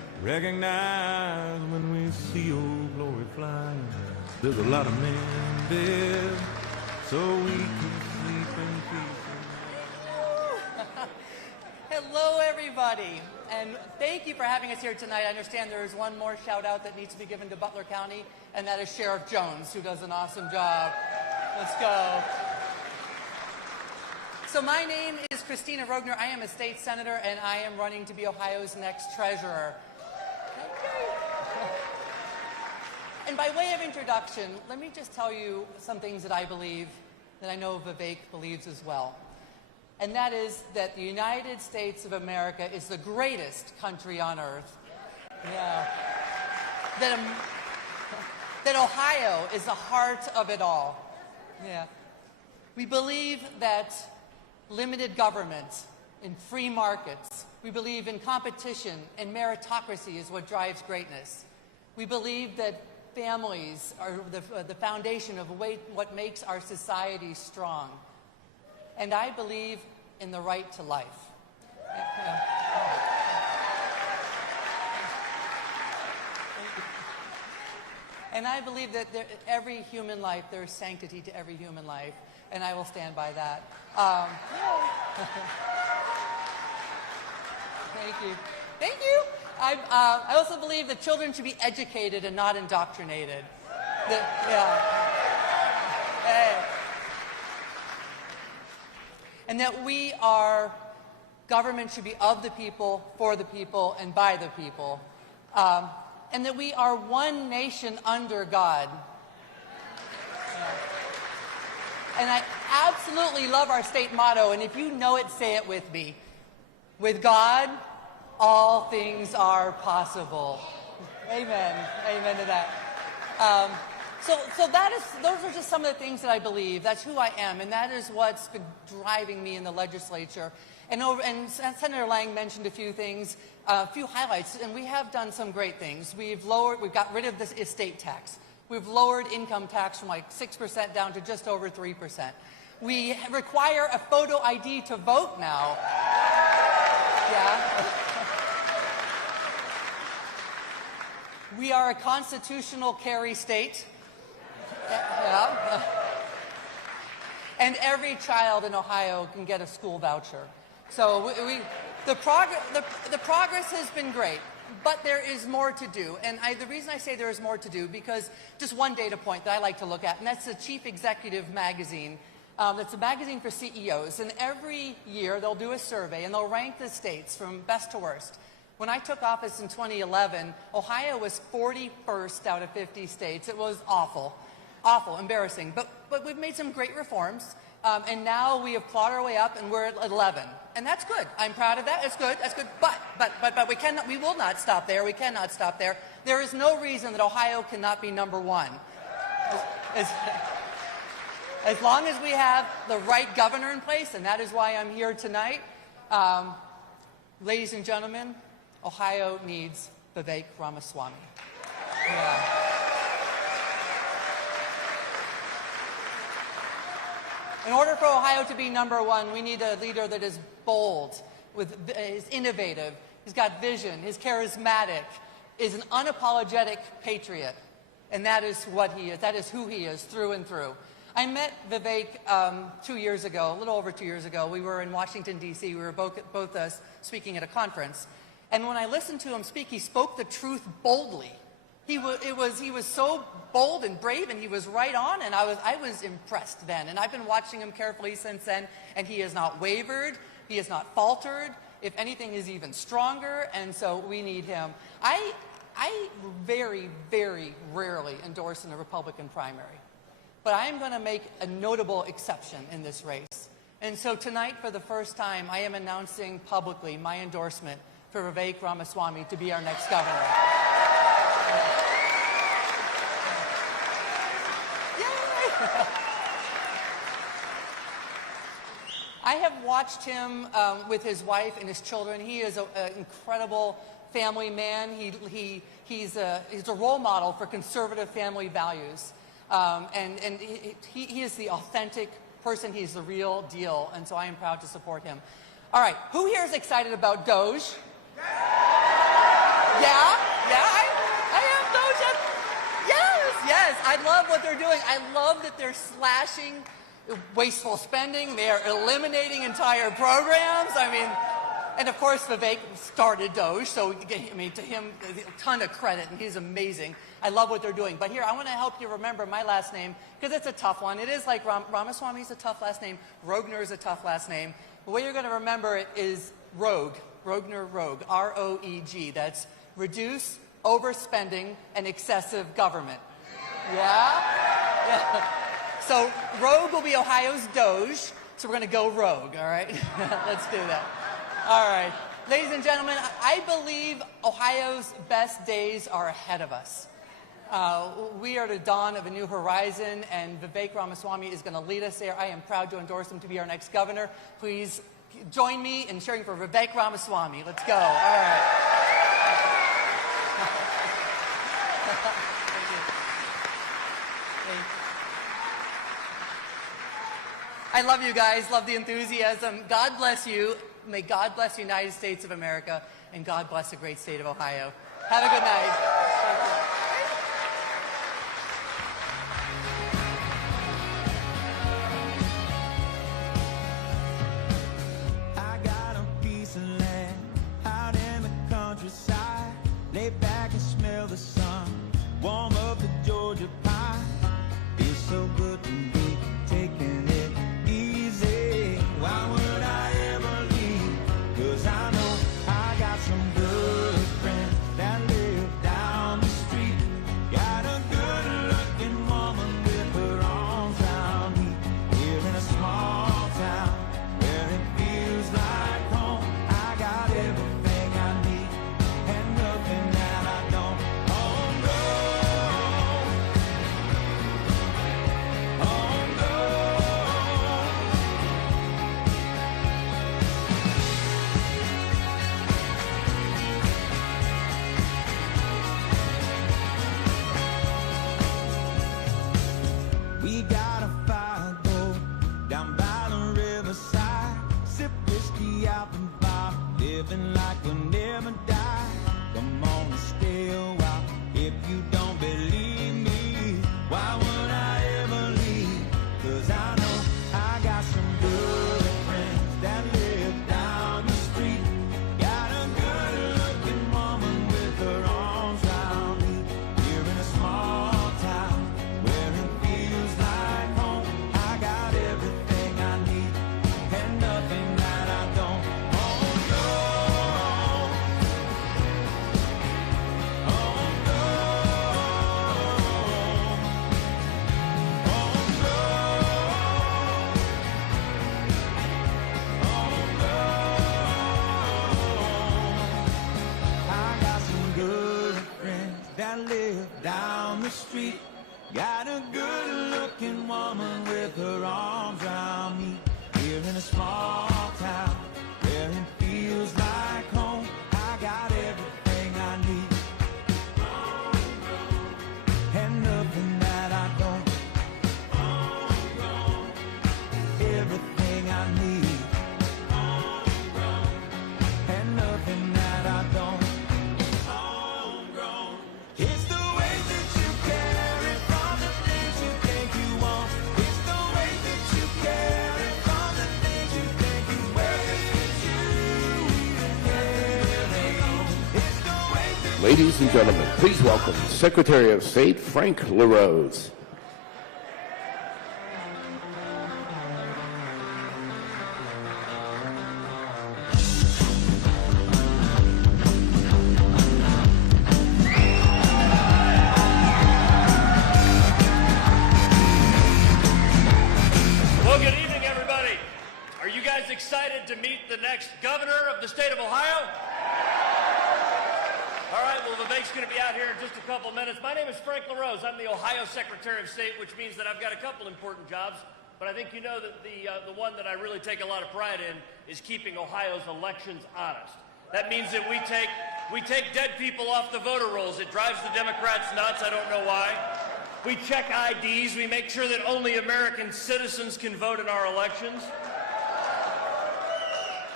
Recognize when we see old glory flying. There's a lot of men dead, so we can sleep in peace. Hello, everybody, and thank you for having us here tonight. I understand there is one more shout out that needs to be given to Butler County, and that is Sheriff Jones, who does an awesome job. Let's go. So my name is Christina Rogner. I am a state senator, and I am running to be Ohio's next treasurer. And by way of introduction, let me just tell you some things that I believe, that I know Vivek believes as well. And that is that the United States of America is the greatest country on earth. Yeah. That Ohio is the heart of it all. Yeah. We believe that limited government and free markets. We believe in competition and meritocracy is what drives greatness. We believe that families are the foundation of what makes our society strong. And I believe in the right to life. And I believe that every human life, there is sanctity to every human life, and I will stand by that. Thank you. Thank you. I also believe that children should be educated and not indoctrinated. And that government should be of the people, for the people, and by the people. And that we are one nation under God. And I absolutely love our state motto, and if you know it, say it with me. With God, all things are possible. Amen. Amen to that. So those are just some of the things that I believe. That's who I am, and that is what's been driving me in the legislature. And Senator Lang mentioned a few things, a few highlights, and we have done some great things. We've got rid of this estate tax. We've lowered income tax from like 6% down to just over 3%. We require a photo ID to vote now. Yeah. We are a constitutional carry state. Yeah. And every child in Ohio can get a school voucher. So the progress has been great, but there is more to do. And the reason I say there is more to do, because just one data point that I like to look at, and that's the Chief Executive magazine. It's a magazine for CEOs, and every year they'll do a survey, and they'll rank the states from best to worst. When I took office in 2011, Ohio was 41st out of 50 states. It was awful, embarrassing. But we've made some great reforms, and now we have clawed our way up, and we're at 11. And that's good. I'm proud of that. It's good. That's good. But we will not stop there. We cannot stop there. There is no reason that Ohio cannot be number one. As long as we have the right governor in place, and that is why I'm here tonight. Ladies and gentlemen, Ohio needs Vivek Ramaswamy. Yeah. In order for Ohio to be number one, we need a leader that is bold, is innovative, he's got vision, is charismatic, is an unapologetic patriot. And that is what he is. That is who he is through and through. I met Vivek 2 years ago, a little over 2 years ago. We were in Washington, D.C. We were both speaking at a conference. And when I listened to him speak, he spoke the truth boldly. He was so bold and brave, and he was right on, and I was impressed then. And I've been watching him carefully since then, and he has not wavered. He has not faltered. If anything, he's even stronger, and so we need him. I very, very rarely endorse in a Republican primary. But I am going to make a notable exception in this race. And so tonight, for the first time, I am announcing publicly my endorsement for Vivek Ramaswamy to be our next governor. Yay! I have watched him with his wife and his children. He is an incredible family man. He's a role model for conservative family values. And he is the authentic person. He's the real deal, and so I am proud to support him. All right, who here is excited about Doge? I am Doja. Yes, I love what they're doing. I love that they're slashing wasteful spending. They are eliminating entire programs. I mean, and of course, Vivek started Doge, so I mean, to him, a ton of credit, and he's amazing. I love what they're doing. But here, I want to help you remember my last name, because it's a tough one. It is like Ramaswamy is a tough last name. Rogner is a tough last name. The way you're going to remember it is Rogue. Rogner Rogue. R-O-E-G. That's reduce overspending and excessive government. Yeah? So Rogue will be Ohio's Doge, so we're going to go Rogue, all right? Let's do that. All right. Ladies and gentlemen, I believe Ohio's best days are ahead of us. We are at the dawn of a new horizon, and Vivek Ramaswamy is going to lead us there. I am proud to endorse him to be our next governor. Please join me in cheering for Vivek Ramaswamy. Let's go. All right. I love you guys, love the enthusiasm. God bless you. May God bless the United States of America, and God bless the great state of Ohio. Have a good night. I got a piece of land out in the countryside. Lay back and smell the sun. Warm up the Georgia pie. Feels so good to be taking it easy. Why would I ever leave? 'Cause I know I got some good friends that live down the street. Got a good looking woman with her arms around me. Here in a small town where it feels like home. I got everything I need and nothing that I don't. Oh no, oh no. We got a fire go down by the riverside. Sip whiskey out the bar, living like we'll never die. Come on and stay a while. If you don't believe me, why would I ever leave? 'Cause I know I got some good friends that live down the street. Got a good looking woman with her arms around me. Here in a small town where it feels like home. I got everything I need and nothing that I don't. Oh no, oh no, oh no, oh no. I got some good friends that live down the street. Got a good looking woman with her arms around me. Here in a small town where it feels like home. I got everything I need and nothing that I don't. Everything I need and nothing that I don't. It's the way that you carry from the things you think you want. It's the way that you carry from the things you think you wear. It's you even carry. It's the way that Ladies and gentlemen, please welcome Secretary of State Frank LaRose. Well, good evening, everybody. Are you guys excited to meet the next governor of the state of Ohio? All right, well, Vivek's going to be out here in just a couple minutes. My name is Frank LaRose. I'm the Ohio Secretary of State, which means that I've got a couple important jobs. But I think you know that the one that I really take a lot of pride in is keeping Ohio's elections honest. That means that we take dead people off the voter rolls. It drives the Democrats nuts. I don't know why. We check IDs. We make sure that only American citizens can vote in our elections.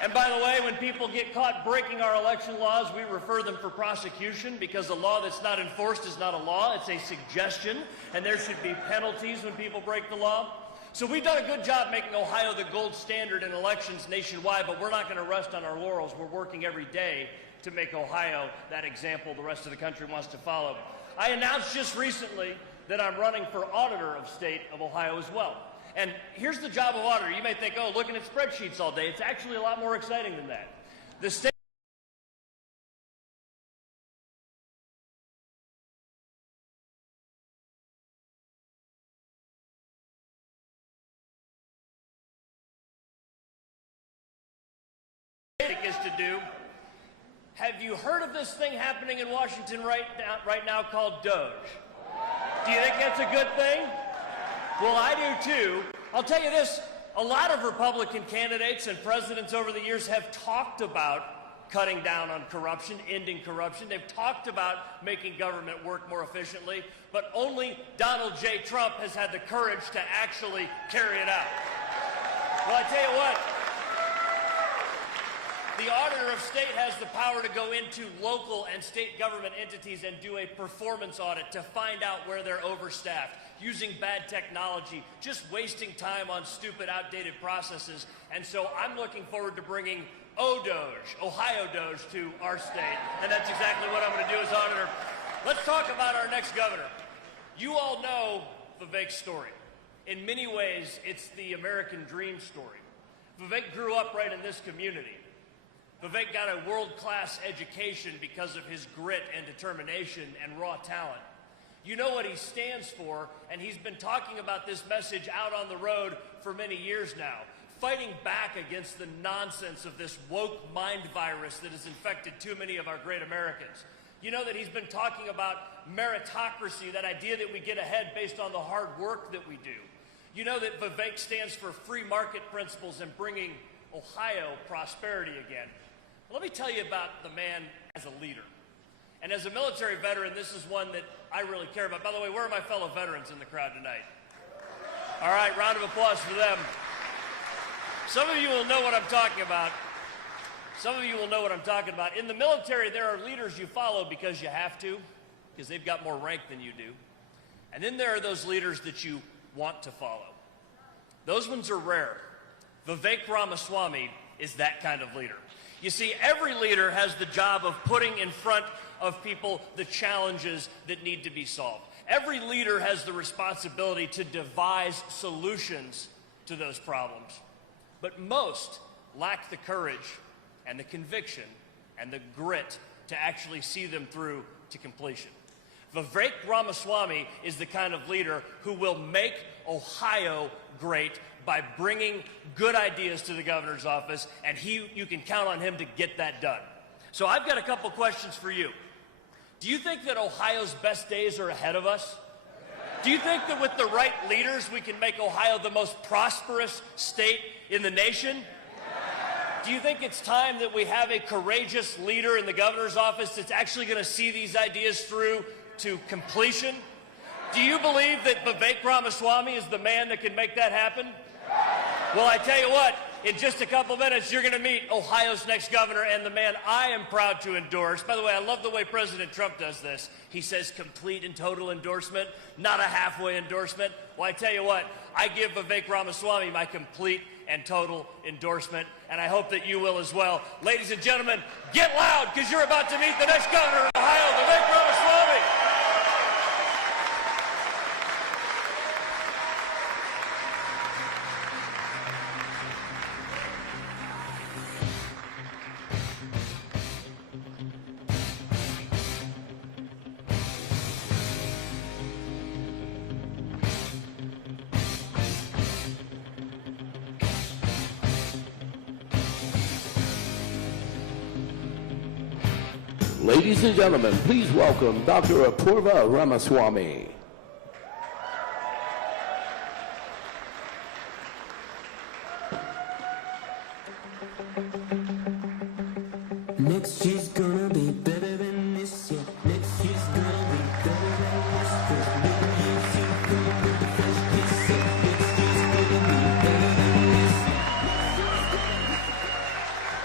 And by the way, when people get caught breaking our election laws, we refer them for prosecution because a law that's not enforced is not a law, it's a suggestion, and there should be penalties when people break the law. So we've done a good job making Ohio the gold standard in elections nationwide, but we're not going to rest on our laurels. We're working every day to make Ohio that example the rest of the country wants to follow. I announced just recently that I'm running for auditor of state of Ohio as well. And here's the job of auditor. You may think, oh, looking at spreadsheets all day. It's actually a lot more exciting than that. The state is to do. Have you heard of this thing happening in Washington right now called Doge? Do you think that's a good thing? Well, I do too. I'll tell you this, a lot of Republican candidates and presidents over the years have talked about cutting down on corruption, ending corruption. They've talked about making government work more efficiently, but only Donald J. Trump has had the courage to actually carry it out. Well, I tell you what, the auditor of state has the power to go into local and state government entities and do a performance audit to find out where they're overstaffed, using bad technology, just wasting time on stupid, outdated processes. And so I'm looking forward to bringing ODOGE, Ohio Doge, to our state, and that's exactly what I'm going to do as auditor. Let's talk about our next governor. You all know Vivek's story. In many ways, it's the American dream story. Vivek grew up right in this community. Vivek got a world-class education because of his grit and determination and raw talent. You know what he stands for, and he's been talking about this message out on the road for many years now, fighting back against the nonsense of this woke mind virus that has infected too many of our great Americans. You know that he's been talking about meritocracy, that idea that we get ahead based on the hard work that we do. You know that Vivek stands for free market principles and bringing Ohio prosperity again. Let me tell you about the man as a leader. And as a military veteran, this is one that I really care about. By the way, where are my fellow veterans in the crowd tonight? All right, round of applause for them. Some of you will know what I'm talking about. Some of you will know what I'm talking about. In the military, there are leaders you follow because you have to, because they've got more rank than you do. And then there are those leaders that you want to follow. Those ones are rare. Vivek Ramaswamy is that kind of leader. You see, every leader has the job of putting in front of people the challenges that need to be solved. Every leader has the responsibility to devise solutions to those problems. But most lack the courage and the conviction and the grit to actually see them through to completion. Vivek Ramaswamy is the kind of leader who will make Ohio great by bringing good ideas to the governor's office, and you can count on him to get that done. So I've got a couple questions for you. Do you think that Ohio's best days are ahead of us? Do you think that with the right leaders we can make Ohio the most prosperous state in the nation? Do you think it's time that we have a courageous leader in the governor's office that's actually going to see these ideas through to completion? Do you believe that Vivek Ramaswamy is the man that can make that happen? Well, I tell you what, in just a couple minutes, you're going to meet Ohio's next governor and the man I am proud to endorse. By the way, I love the way President Trump does this. He says complete and total endorsement, not a halfway endorsement. Well, I tell you what, I give Vivek Ramaswamy my complete and total endorsement, and I hope that you will as well. Ladies and gentlemen, get loud, because you're about to meet the next governor of Ohio, Vivek Ramaswamy. Ladies and gentlemen, please welcome Dr. Apurva Ramaswamy. Next year's gonna be better than this year. Next year's gonna be better than this year. New Year's Eve gonna be the fresh piece of. Next year's gonna be better than this.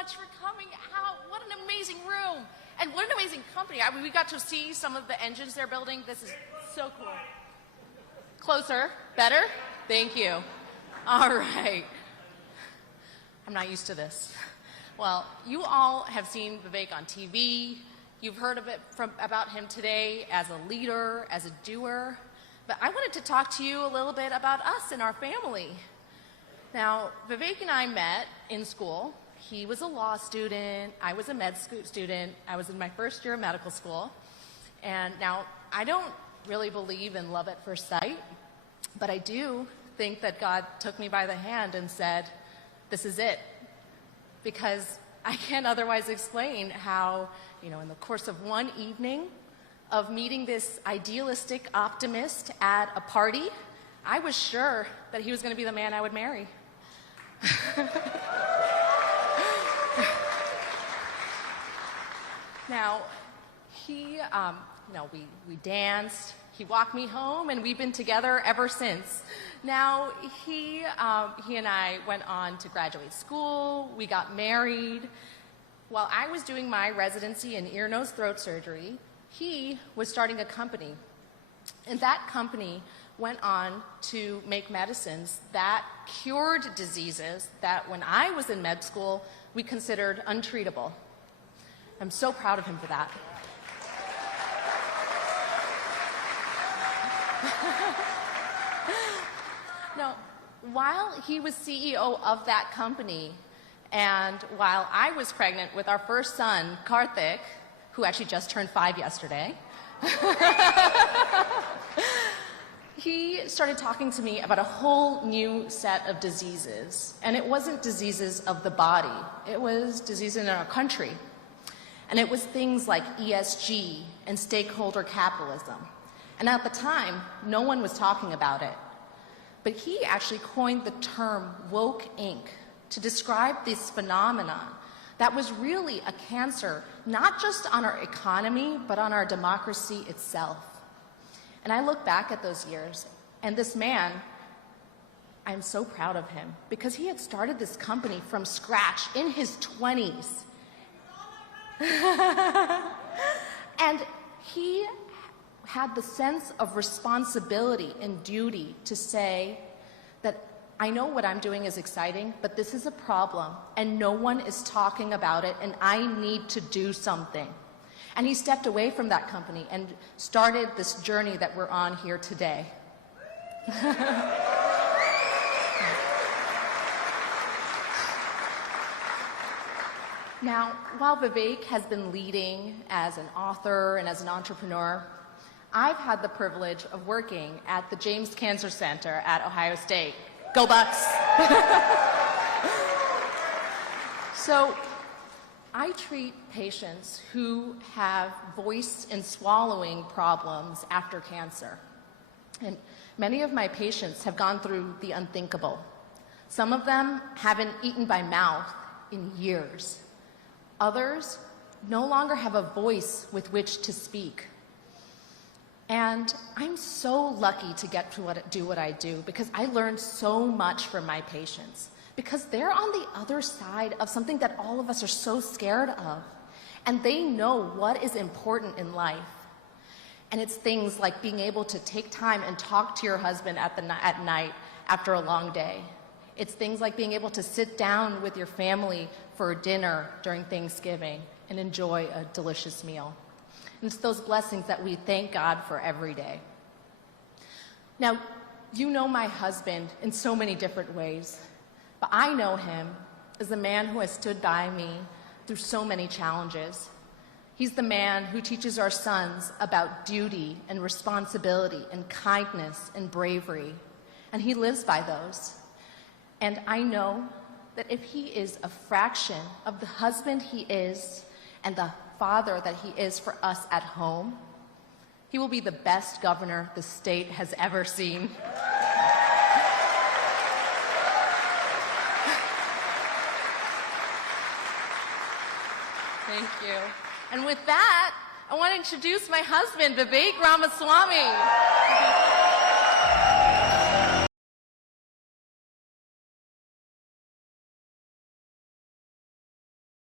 much for coming out. What an amazing room. And what an amazing company. We got to see some of the engines they're building. This is so cool. Closer. Better? Thank you. All right. I'm not used to this. Well, you all have seen Vivek on TV. You've heard about him today as a leader, as a doer. But I wanted to talk to you a little bit about us and our family. Now, Vivek and I met in school. He was a law student. I was a med student. I was in my first year of medical school. And now, I don't really believe in love at first sight, but I do think that God took me by the hand and said, this is it. Because I can't otherwise explain how, in the course of one evening of meeting this idealistic optimist at a party, I was sure that he was going to be the man I would marry. Now, we danced, he walked me home, and we've been together ever since. Now, he and I went on to graduate school, we got married. While I was doing my residency in ear, nose, throat surgery, he was starting a company. And that company went on to make medicines that cured diseases that when I was in med school, we considered untreatable. I'm so proud of him for that. Now, while he was CEO of that company, and while I was pregnant with our first son, Karthik, who actually just turned 5 yesterday, he started talking to me about a whole new set of diseases. And it wasn't diseases of the body, it was diseases in our country. And it was things like ESG and stakeholder capitalism. And at the time, no one was talking about it. But he actually coined the term woke Inc. to describe this phenomenon that was really a cancer, not just on our economy, but on our democracy itself. And I look back at those years, and this man, I'm so proud of him, because he had started this company from scratch in his 20s. And he had the sense of responsibility and duty to say that I know what I'm doing is exciting, but this is a problem, and no one is talking about it, and I need to do something. And he stepped away from that company and started this journey that we're on here today. Now, while Vivek has been leading as an author and as an entrepreneur, I've had the privilege of working at the James Cancer Center at Ohio State. Go Bucks! So, I treat patients who have voice and swallowing problems after cancer. And many of my patients have gone through the unthinkable. Some of them haven't eaten by mouth in years. Others no longer have a voice with which to speak. And I'm so lucky to get to do what I do, because I learned so much from my patients, because they're on the other side of something that all of us are so scared of. And they know what is important in life. And it's things like being able to take time and talk to your husband at night after a long day. It's things like being able to sit down with your family for dinner during Thanksgiving and enjoy a delicious meal. And it's those blessings that we thank God for every day. Now, you know my husband in so many different ways, but I know him as a man who has stood by me through so many challenges. He's the man who teaches our sons about duty and responsibility and kindness and bravery, and he lives by those. And I know that if he is a fraction of the husband he is and the father that he is for us at home, he will be the best governor the state has ever seen. Thank you. And with that, I want to introduce my husband, Vivek Ramaswamy.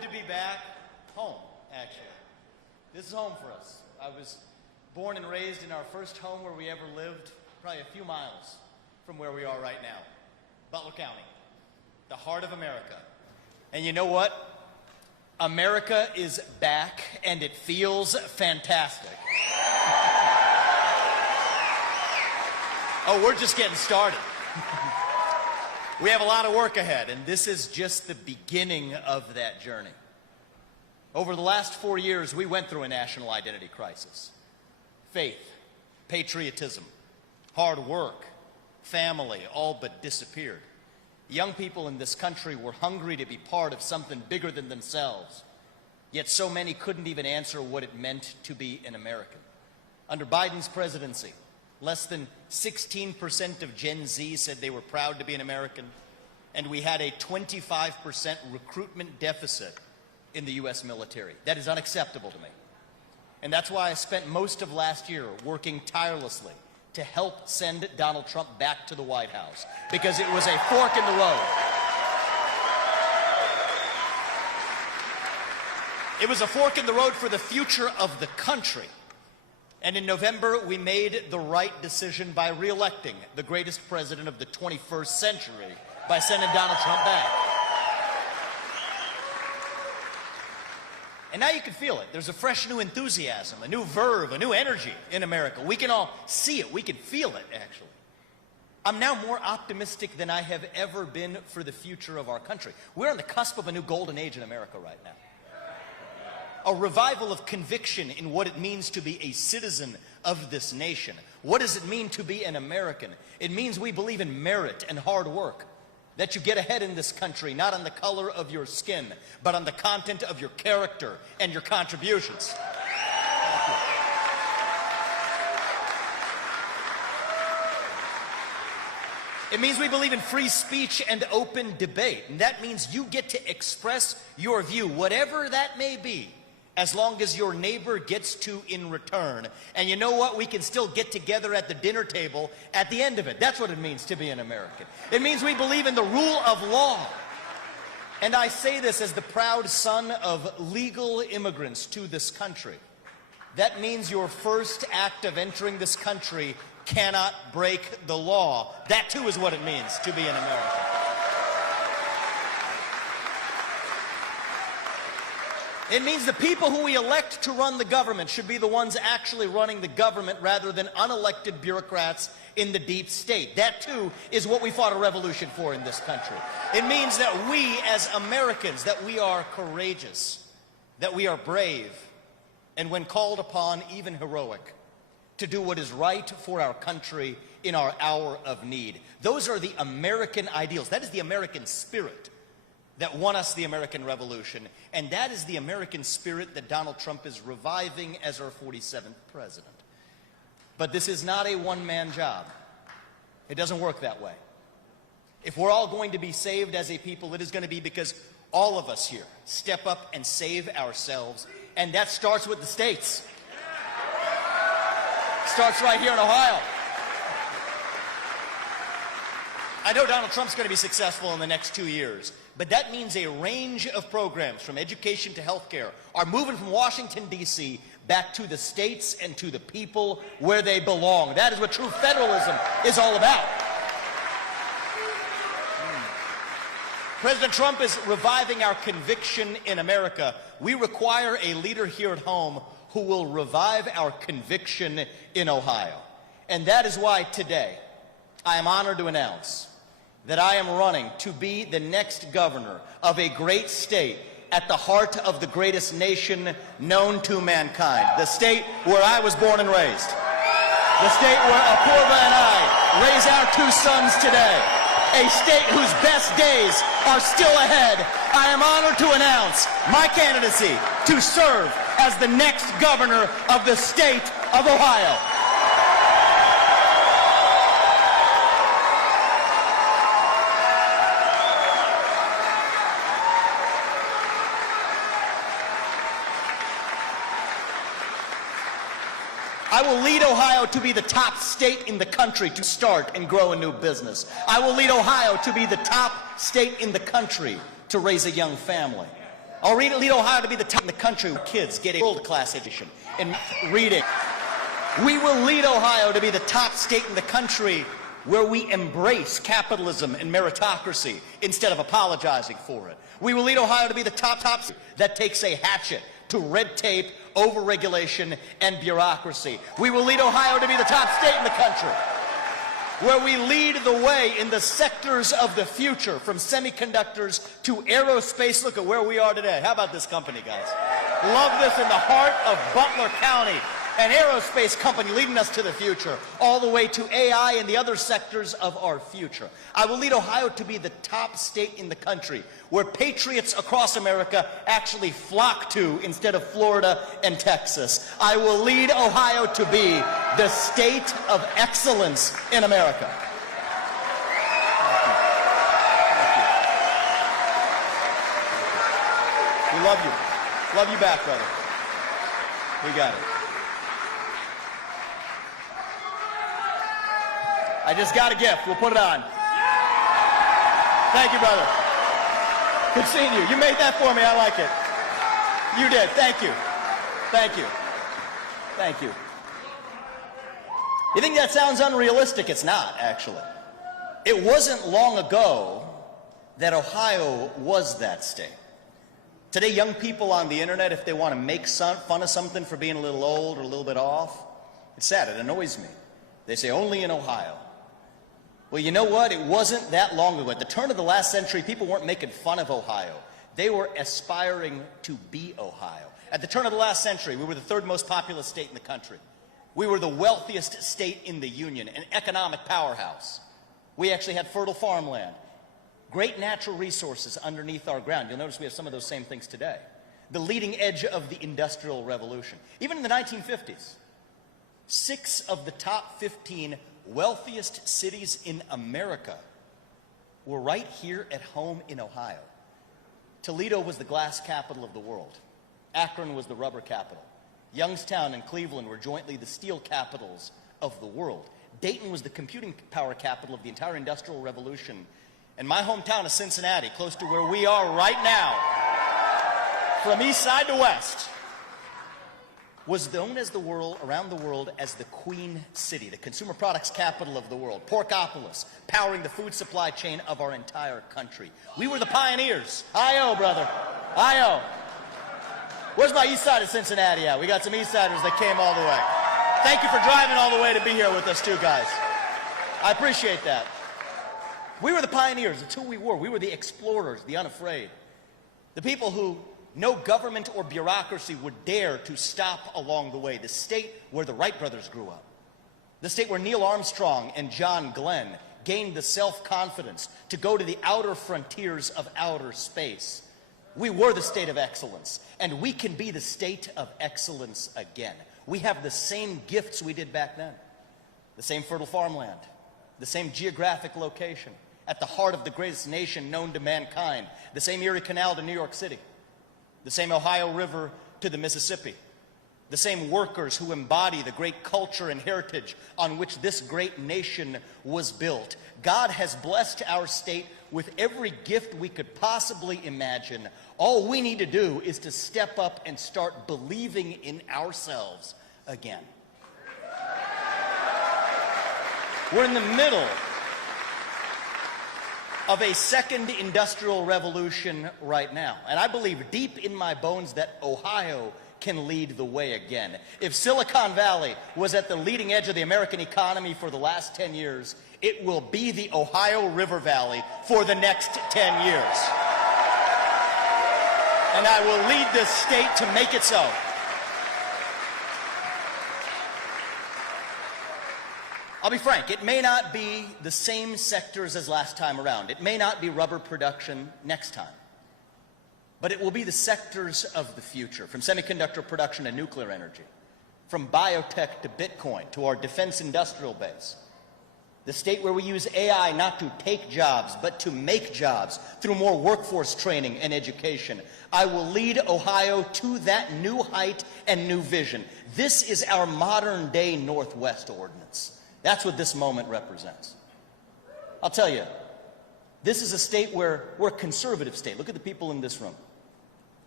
To be back home, actually. This is home for us. I was born and raised in our first home where we ever lived, probably a few miles from where we are right now. Butler County, the heart of America. And you know what? America is back, and it feels fantastic. Oh, we're just getting started. We have a lot of work ahead, and this is just the beginning of that journey. Over the last 4 years, we went through a national identity crisis. Faith, patriotism, hard work, family, all but disappeared. Young people in this country were hungry to be part of something bigger than themselves, yet so many couldn't even answer what it meant to be an American. Under Biden's presidency, less than 16% of Gen Z said they were proud to be an American, and we had a 25% recruitment deficit in the U.S. military. That is unacceptable to me. And that's why I spent most of last year working tirelessly to help send Donald Trump back to the White House, because it was a fork in the road. It was a fork in the road for the future of the country. And in November, we made the right decision by re-electing the greatest president of the 21st century by sending Donald Trump back. And now you can feel it. There's a fresh new enthusiasm, a new verve, a new energy in America. We can all see it. We can feel it, actually. I'm now more optimistic than I have ever been for the future of our country. We're on the cusp of a new golden age in America right now. A revival of conviction in what it means to be a citizen of this nation. What does it mean to be an American? It means we believe in merit and hard work. That you get ahead in this country, not on the color of your skin, but on the content of your character and your contributions. It means we believe in free speech and open debate. And that means you get to express your view, whatever that may be, as long as your neighbor gets to in return. And you know what? We can still get together at the dinner table at the end of it. That's what it means to be an American. It means we believe in the rule of law. And I say this as the proud son of legal immigrants to this country. That means your first act of entering this country cannot break the law. That too is what it means to be an American. It means the people who we elect to run the government should be the ones actually running the government rather than unelected bureaucrats in the deep state. That too is what we fought a revolution for in this country. It means that we as Americans, that we are courageous, that we are brave, and when called upon, even heroic, to do what is right for our country in our hour of need. Those are the American ideals. That is the American spirit that won us the American Revolution, and that is the American spirit that Donald Trump is reviving as our 47th president. But this is not a one-man job. It doesn't work that way. If we're all going to be saved as a people, it is going to be because all of us here step up and save ourselves, and that starts with the states. Starts right here in Ohio. I know Donald Trump's going to be successful in the next 2 years, but that means a range of programs from education to healthcare are moving from Washington, D.C. back to the states and to the people where they belong. That is what true federalism is all about. President Trump is reviving our conviction in America. We require a leader here at home who will revive our conviction in Ohio. And that is why today I am honored to announce that I am running to be the next governor of a great state at the heart of the greatest nation known to mankind, the state where I was born and raised, the state where Apurva and I raise our 2 sons today, a state whose best days are still ahead. I am honored to announce my candidacy to serve as the next governor of the state of Ohio. I will lead Ohio to be the top state in the country to start and grow a new business. I will lead Ohio to be the top state in the country to raise a young family. I'll lead Ohio to be the top in the country where kids get a world-class education in reading. We will lead Ohio to be the top state in the country where we embrace capitalism and meritocracy instead of apologizing for it. We will lead Ohio to be the top state that takes a hatchet to red tape, overregulation, and bureaucracy. We will lead Ohio to be the top state in the country where we lead the way in the sectors of the future, from semiconductors to aerospace. Look at where we are today. How about this company, guys? Love this, in the heart of Butler County, an aerospace company leading us to the future, all the way to AI and the other sectors of our future. I will lead Ohio to be the top state in the country where patriots across America actually flock to instead of Florida and Texas. I will lead Ohio to be the state of excellence in America. We love you. Love you back, brother. We got it. I just got a gift. We'll put it on. Thank you, brother. Good seeing you. You made that for me. I like it. You did. Thank you. Thank you. Thank you. You think that sounds unrealistic? It's not, actually. It wasn't long ago that Ohio was that state. Today, young people on the internet, if they want to make fun of something for being a little old or a little bit off, it's sad. It annoys me. They say, only in Ohio. Well, you know what? It wasn't that long ago. At the turn of the last century, people weren't making fun of Ohio. They were aspiring to be Ohio. At the turn of the last century, we were the third most populous state in the country. We were the wealthiest state in the Union, an economic powerhouse. We actually had fertile farmland, great natural resources underneath our ground. You'll notice we have some of those same things today. The leading edge of the Industrial Revolution. Even in the 1950s, 6 of the top 15 wealthiest cities in America were right here at home in Ohio. Toledo was the glass capital of the world. Akron was the rubber capital. Youngstown and Cleveland were jointly the steel capitals of the world. Dayton was the computing power capital of the entire Industrial Revolution. And my hometown of Cincinnati, close to where we are right now, from east side to west, was known as around the world as the Queen City, the consumer products capital of the world. Porkopolis, powering the food supply chain of our entire country. We were the pioneers. I-O, brother. I-O. Where's my east side of Cincinnati at? We got some east siders that came all the way. Thank you for driving all the way to be here with us too, guys. I appreciate that. We were the pioneers. That's who we were. We were the explorers, the unafraid. The people who no government or bureaucracy would dare to stop along the way. The state where the Wright brothers grew up. The state where Neil Armstrong and John Glenn gained the self-confidence to go to the outer frontiers of outer space. We were the state of excellence, and we can be the state of excellence again. We have the same gifts we did back then. The same fertile farmland, the same geographic location, at the heart of the greatest nation known to mankind, the same Erie Canal to New York City, the same Ohio River to the Mississippi, the same workers who embody the great culture and heritage on which this great nation was built. God has blessed our state with every gift we could possibly imagine. All we need to do is to step up and start believing in ourselves again. We're in the middle of a second industrial revolution right now. And I believe deep in my bones that Ohio can lead the way again. If Silicon Valley was at the leading edge of the American economy for the last 10 years, it will be the Ohio River Valley for the next 10 years. And I will lead this state to make it so. I'll be frank, it may not be the same sectors as last time around. It may not be rubber production next time. But it will be the sectors of the future, from semiconductor production to nuclear energy, from biotech to Bitcoin to our defense industrial base. The state where we use AI not to take jobs, but to make jobs through more workforce training and education. I will lead Ohio to that new height and new vision. This is our modern day Northwest ordinance. That's what this moment represents. I'll tell you, this is a state where we're a conservative state. Look at the people in this room.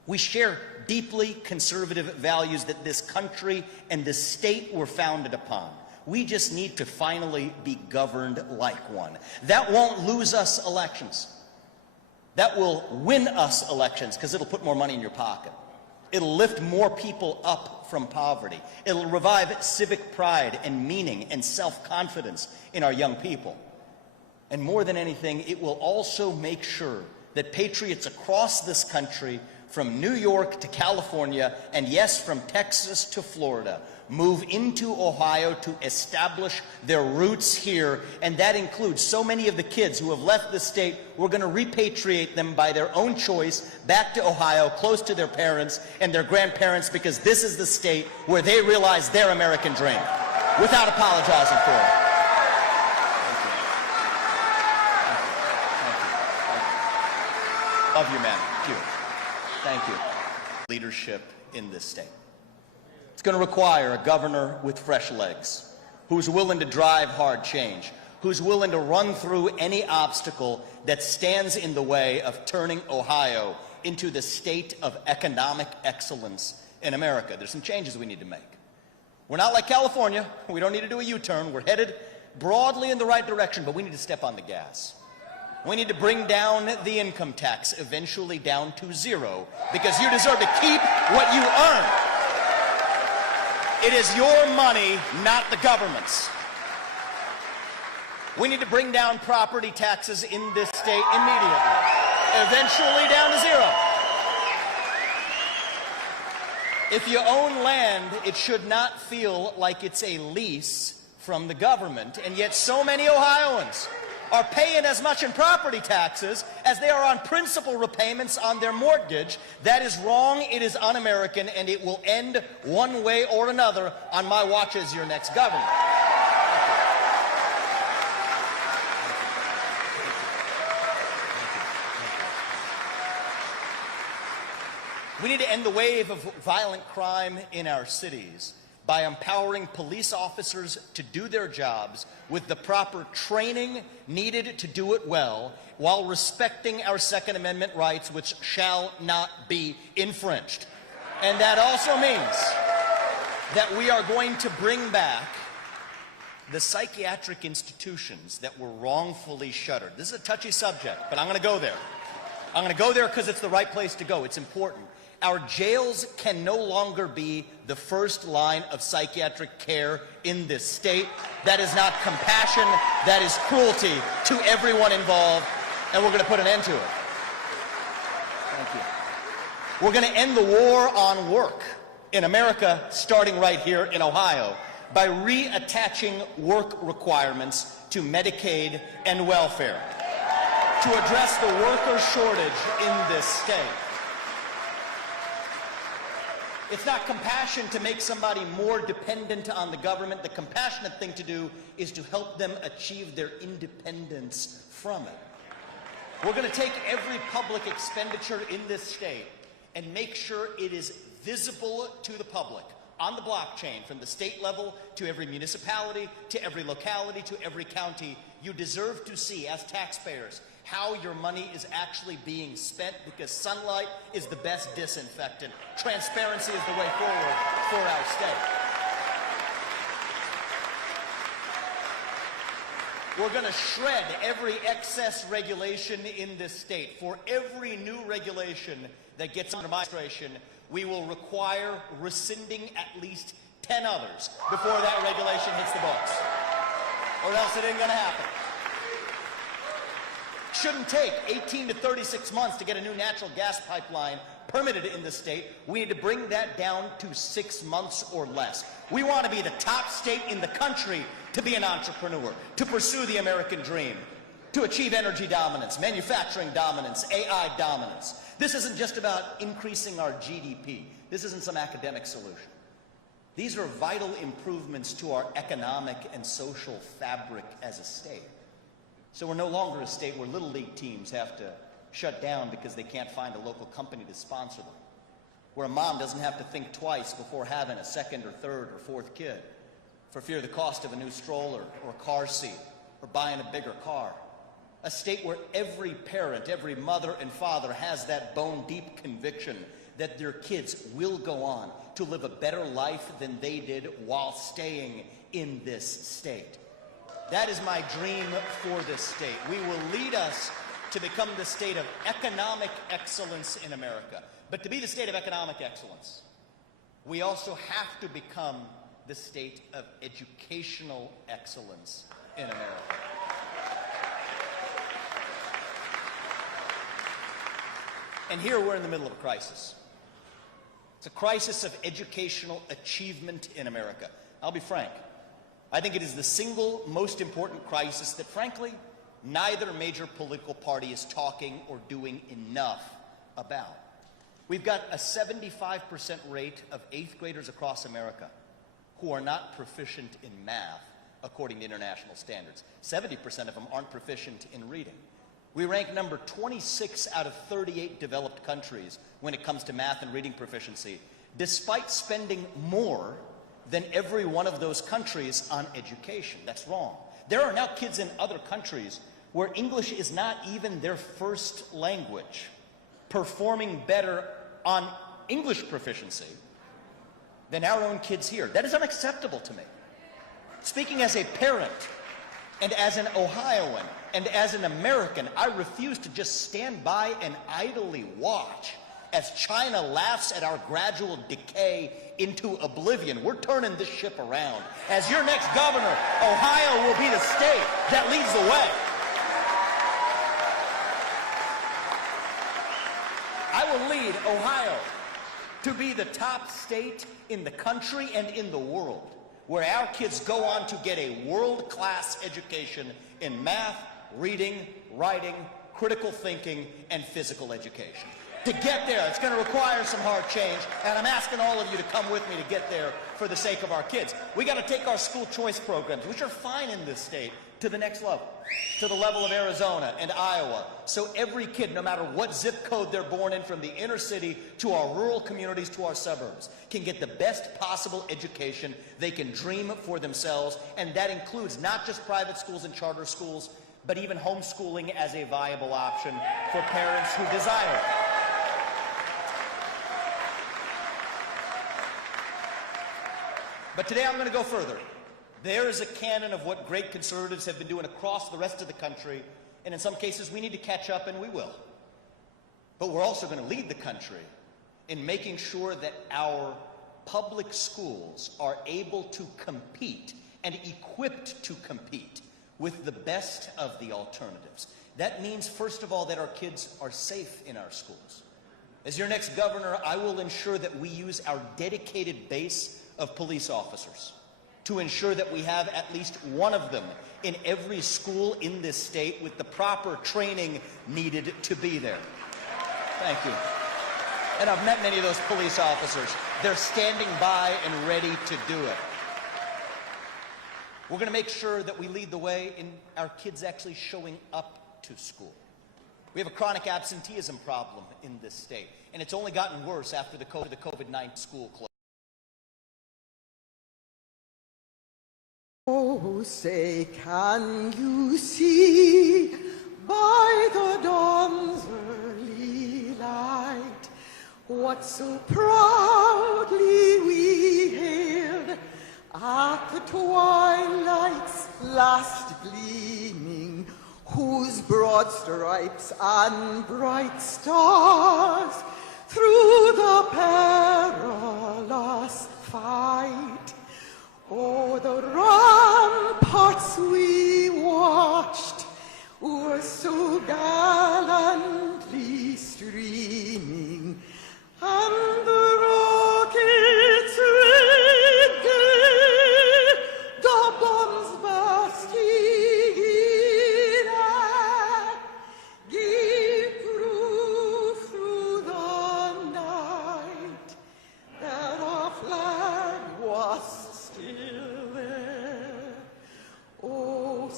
We share deeply conservative values that this country and this state were founded upon. We just need to finally be governed like one. That won't lose us elections. That will win us elections because it'll put more money in your pocket. It'll lift more people up from poverty. It'll revive civic pride and meaning and self-confidence in our young people. And more than anything, it will also make sure that patriots across this country, from New York to California, and yes, from Texas to Florida, move into Ohio to establish their roots here. And that includes so many of the kids who have left the state. We're going to repatriate them by their own choice back to Ohio, close to their parents and their grandparents, because this is the state where they realize their American dream without apologizing for it. Love you, man. Thank you. Thank you. Leadership in this state. It's going to require a governor with fresh legs, who's willing to drive hard change, who's willing to run through any obstacle that stands in the way of turning Ohio into the state of economic excellence in America. There's some changes we need to make. We're not like California. We don't need to do a U-turn. We're headed broadly in the right direction, but we need to step on the gas. We need to bring down the income tax, eventually down to zero, because you deserve to keep what you earn. It is your money, not the government's. We need to bring down property taxes in this state immediately, eventually down to zero. If you own land, it should not feel like it's a lease from the government, and yet so many Ohioans are paying as much in property taxes as they are on principal repayments on their mortgage. That is wrong, it is un-American, and it will end one way or another on my watch as your next governor. We need to end the wave of violent crime in our cities by empowering police officers to do their jobs with the proper training needed to do it well, while respecting our Second Amendment rights, which shall not be infringed. And that also means that we are going to bring back the psychiatric institutions that were wrongfully shuttered. This is a touchy subject, but I'm going to go there. I'm going to go there because it's the right place to go. It's important. Our jails can no longer be the first line of psychiatric care in this state. That is not compassion, that is cruelty to everyone involved, and we're going to put an end to it. Thank you. We're going to end the war on work in America, starting right here in Ohio, by reattaching work requirements to Medicaid and welfare to address the worker shortage in this state. It's not compassion to make somebody more dependent on the government. The compassionate thing to do is to help them achieve their independence from it. We're going to take every public expenditure in this state and make sure it is visible to the public on the blockchain, from the state level to every municipality, to every locality, to every county. You deserve to see, as taxpayers, how your money is actually being spent, because sunlight is the best disinfectant. Transparency is the way forward for our state. We're going to shred every excess regulation in this state. For every new regulation that gets under my administration, we will require rescinding at least 10 others before that regulation hits the books. Or else it ain't going to happen. Shouldn't take 18 to 36 months to get a new natural gas pipeline permitted in the state. We need to bring that down to 6 months or less. We want to be the top state in the country to be an entrepreneur, to pursue the American dream, to achieve energy dominance, manufacturing dominance, AI dominance. This isn't just about increasing our GDP. This isn't some academic solution. These are vital improvements to our economic and social fabric as a state. So we're no longer a state where little league teams have to shut down because they can't find a local company to sponsor them. Where a mom doesn't have to think twice before having a second or third or fourth kid for fear of the cost of a new stroller or a car seat or buying a bigger car. A state where every parent, every mother and father has that bone-deep conviction that their kids will go on to live a better life than they did while staying in this state. That is my dream for this state. We will lead us to become the state of economic excellence in America. But to be the state of economic excellence, we also have to become the state of educational excellence in America. And here we're in the middle of a crisis. It's a crisis of educational achievement in America. I'll be frank. I think it is the single most important crisis that, frankly, neither major political party is talking or doing enough about. We've got a 75% rate of 8th graders across America who are not proficient in math, according to international standards. 70% of them aren't proficient in reading. We rank number 26 out of 38 developed countries when it comes to math and reading proficiency, despite spending more than every one of those countries on education. That's wrong. There are now kids in other countries where English is not even their first language, performing better on English proficiency than our own kids here. That is unacceptable to me. Speaking as a parent, and as an Ohioan, and as an American, I refuse to just stand by and idly watch as China laughs at our gradual decay into oblivion. We're turning this ship around. As your next governor, Ohio will be the state that leads the way. I will lead Ohio to be the top state in the country and in the world, where our kids go on to get a world-class education in math, reading, writing, critical thinking, and physical education. To get there, it's going to require some hard change, and I'm asking all of you to come with me to get there for the sake of our kids. We got to take our school choice programs, which are fine in this state, to the next level, to the level of Arizona and Iowa, so every kid, no matter what zip code they're born in, from the inner city to our rural communities to our suburbs, can get the best possible education they can dream for themselves, and that includes not just private schools and charter schools, but even homeschooling as a viable option for parents who desire it. But today I'm going to go further. There is a canon of what great conservatives have been doing across the rest of the country, and in some cases we need to catch up, and we will. But we're also going to lead the country in making sure that our public schools are able to compete and equipped to compete with the best of the alternatives. That means, first of all, that our kids are safe in our schools. As your next governor, I will ensure that we use our dedicated base of police officers to ensure that we have at least one of them in every school in this state with the proper training needed to be there. Thank you. And I've met many of those police officers. They're standing by and ready to do it. We're going to make sure that we lead the way in our kids actually showing up to school. We have a chronic absenteeism problem in this state, and it's only gotten worse after the COVID-19 school closure. Oh, say, can you see by the dawn's early light what so proudly we hailed at the twilight's last gleaming, whose broad stripes and bright stars through the perilous fight, oh, the ramparts we watched were so gallantly streaming, and the rockets red glare, the bombs bursting in air, gave proof through the night that our flag was still there. Oh,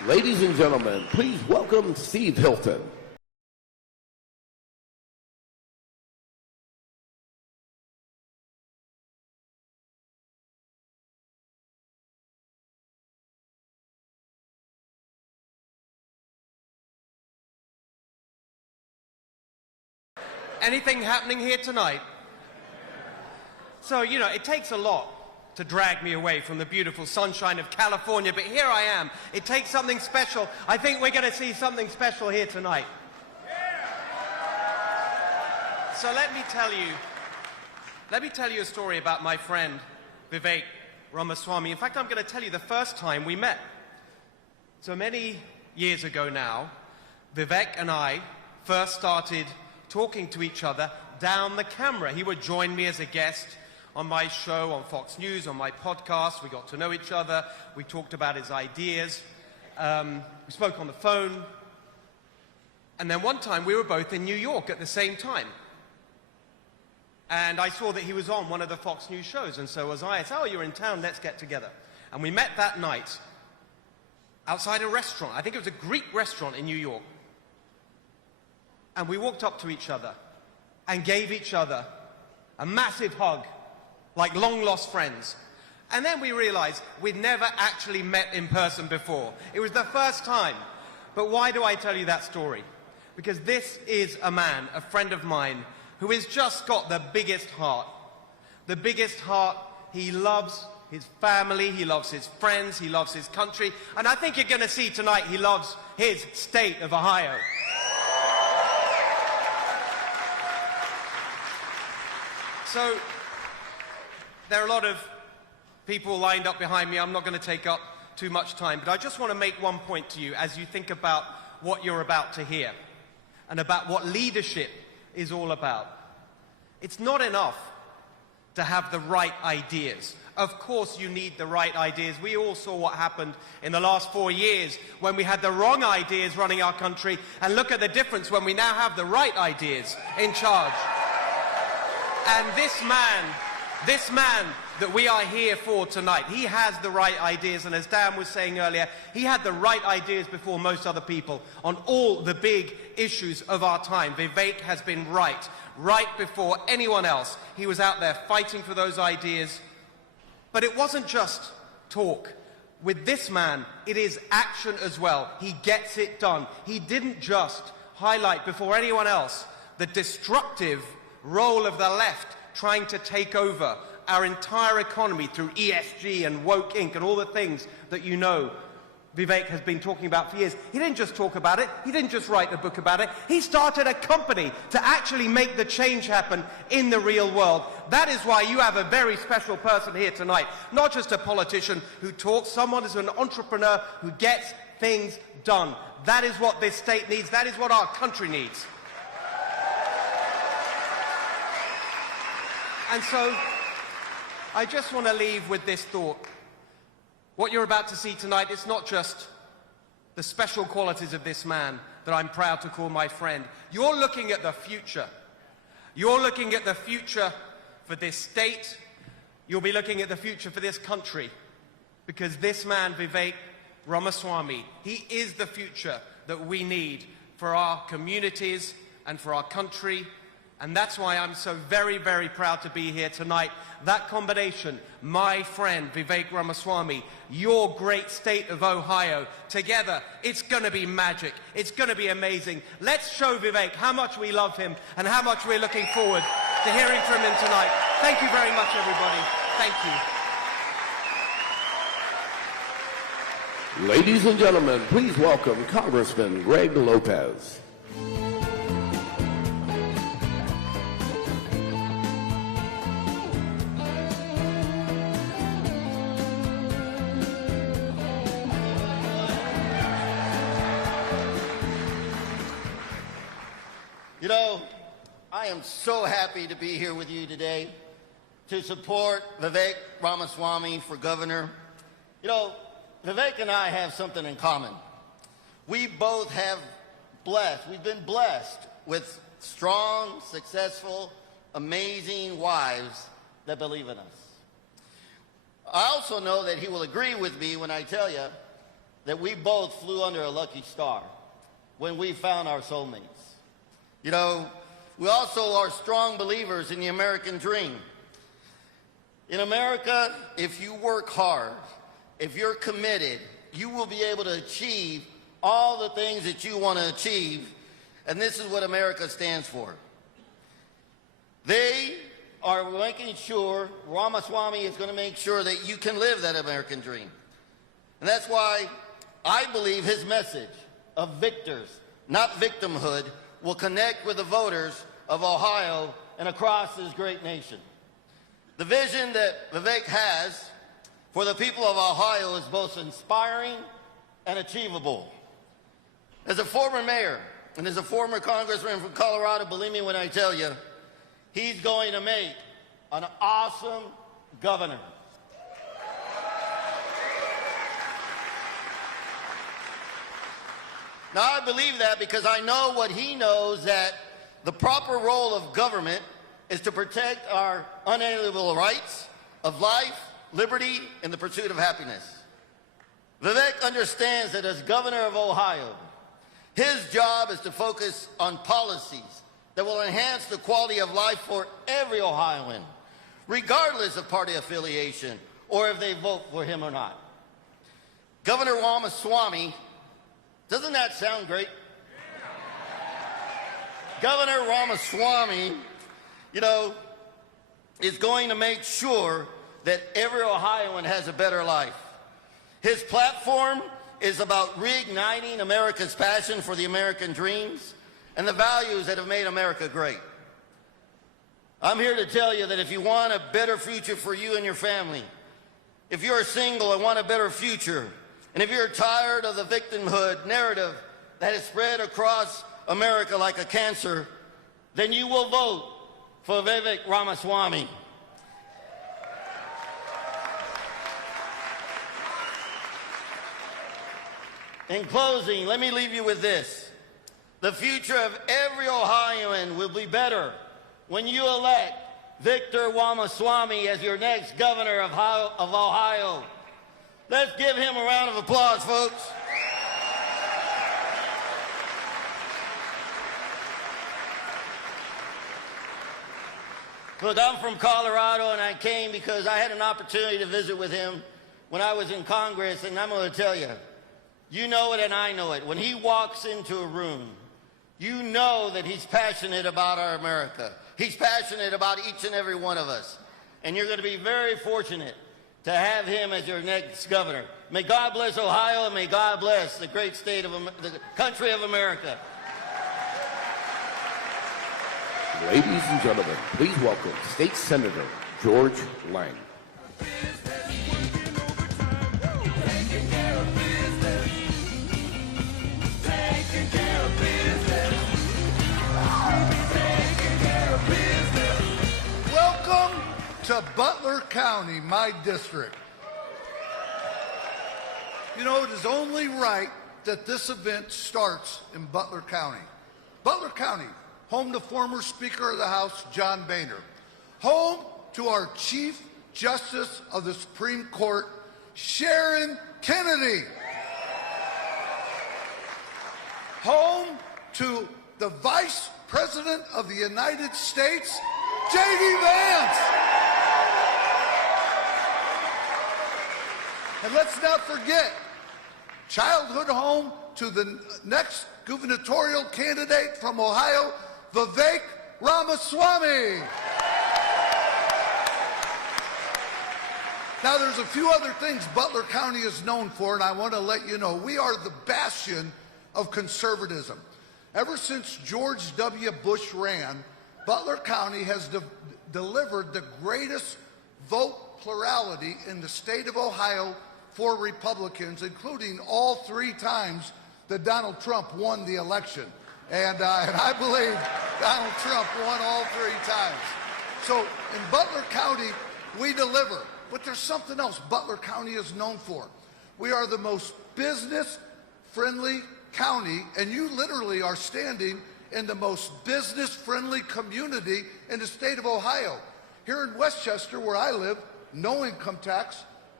Ladies and gentlemen, please welcome Steve Hilton. Anything happening here tonight? So, you know, it takes a lot to drag me away from the beautiful sunshine of California, but here I am. It takes something special. I think we're going to see something special here tonight. So let me tell you a story about my friend, Vivek Ramaswamy. In fact, I'm going to tell you the first time we met. So many years ago now, Vivek and I first started talking to each other down the camera. He would join me as a guest on my show on Fox News, on my podcast. We got to know each other. We talked about his ideas. We spoke on the phone. And then one time we were both in New York at the same time. And I saw that he was on one of the Fox News shows, and so was I. I said, "Oh, you're in town, let's get together." And we met that night outside a restaurant. I think it was a Greek restaurant in New York. And we walked up to each other and gave each other a massive hug, like long-lost friends. And then we realized we'd never actually met in person before. It was the first time. But why do I tell you that story? Because this is a man, a friend of mine, who has just got the biggest heart. The biggest heart. He loves his family, he loves his friends, he loves his country. And I think you're going to see tonight he loves his state of Ohio. So, there are a lot of people lined up behind me. I'm not going to take up too much time, but I just want to make one point to you as you think about what you're about to hear and about what leadership is all about. It's not enough to have the right ideas. Of course you need the right ideas. We all saw what happened in the last 4 years when we had the wrong ideas running our country, and look at the difference when we now have the right ideas in charge. And this man that we are here for tonight, he has the right ideas, and as Dan was saying earlier, he had the right ideas before most other people on all the big issues of our time. Vivek has been right before anyone else. He was out there fighting for those ideas. But it wasn't just talk. With this man, it is action as well. He gets it done. He didn't just highlight before anyone else the destructive role of the left trying to take over our entire economy through ESG and woke Inc. and all the things that you know Vivek has been talking about for years. He didn't just talk about it. He didn't just write a book about it. He started a company to actually make the change happen in the real world. That is why you have a very special person here tonight. Not just a politician who talks, someone who's an entrepreneur who gets things done. That is what this state needs. That is what our country needs. And so, I just want to leave with this thought. What you're about to see tonight is not just the special qualities of this man that I'm proud to call my friend. You're looking at the future. You're looking at the future for this state. You'll be looking at the future for this country. Because this man, Vivek Ramaswamy, he is the future that we need for our communities and for our country. And that's why I'm so very, very proud to be here tonight. That combination, my friend Vivek Ramaswamy, your great state of Ohio, together, it's going to be magic. It's going to be amazing. Let's show Vivek how much we love him and how much we're looking forward to hearing from him tonight. Thank you very much, everybody. Thank you. Ladies and gentlemen, please welcome Congressman Greg Lopez. You know, I am so happy to be here with you today to support Vivek Ramaswamy for governor. You know, Vivek and I have something in common. We both have we've been blessed with strong, successful, amazing wives that believe in us. I also know that he will agree with me when I tell you that we both flew under a lucky star when we found our soulmates. You know, we also are strong believers in the American dream. In America, if you work hard, if you're committed, you will be able to achieve all the things that you want to achieve, and this is what America stands for. They are making sure, Ramaswamy is going to make sure that you can live that American dream. And that's why I believe his message of victors, not victimhood, will connect with the voters of Ohio and across this great nation. The vision that Vivek has for the people of Ohio is both inspiring and achievable. As a former mayor and as a former congressman from Colorado, believe me when I tell you, he's going to make an awesome governor. Now, I believe that because I know what he knows, that the proper role of government is to protect our unalienable rights of life, liberty, and the pursuit of happiness. Vivek understands that as governor of Ohio, his job is to focus on policies that will enhance the quality of life for every Ohioan, regardless of party affiliation or if they vote for him or not. Governor Ramaswamy, doesn't that sound great? Governor Ramaswamy, you know, is going to make sure that every Ohioan has a better life. His platform is about reigniting America's passion for the American dreams and the values that have made America great. I'm here to tell you that if you want a better future for you and your family, if you're single and want a better future, and if you're tired of the victimhood narrative that has spread across America like a cancer, then you will vote for Vivek Ramaswamy. In closing, let me leave you with this. The future of every Ohioan will be better when you elect Victor Ramaswamy as your next governor of Ohio. Let's give him a round of applause, folks. Look, I'm from Colorado, and I came because I had an opportunity to visit with him when I was in Congress, and I'm going to tell you, you know it and I know it. When he walks into a room, you know that he's passionate about our America. He's passionate about each and every one of us. And you're going to be very fortunate to have him as your next governor. May God bless Ohio, and may God bless the great state of the country of America. Ladies and gentlemen, please welcome State Senator George Lang. Welcome to Butler County, my district. You know, it is only right that this event starts in Butler County. Butler County, home to former Speaker of the House, John Boehner. Home to our Chief Justice of the Supreme Court, Sharon Kennedy. Home to the Vice President of the United States, J.D. Vance. And let's not forget, childhood home to the next gubernatorial candidate from Ohio, Vivek Ramaswamy. Now, there's a few other things Butler County is known for, and I want to let you know. We are the bastion of conservatism. Ever since George W. Bush ran, Butler County has delivered the greatest vote plurality in the state of Ohio for Republicans, including all 3 times that Donald Trump won the election. And I believe Donald Trump won all 3 times. So in Butler County, we deliver. But there's something else Butler County is known for. We are the most business-friendly county, and you literally are standing in the most business-friendly community in the state of Ohio. Here in Westchester, where I live, no income tax,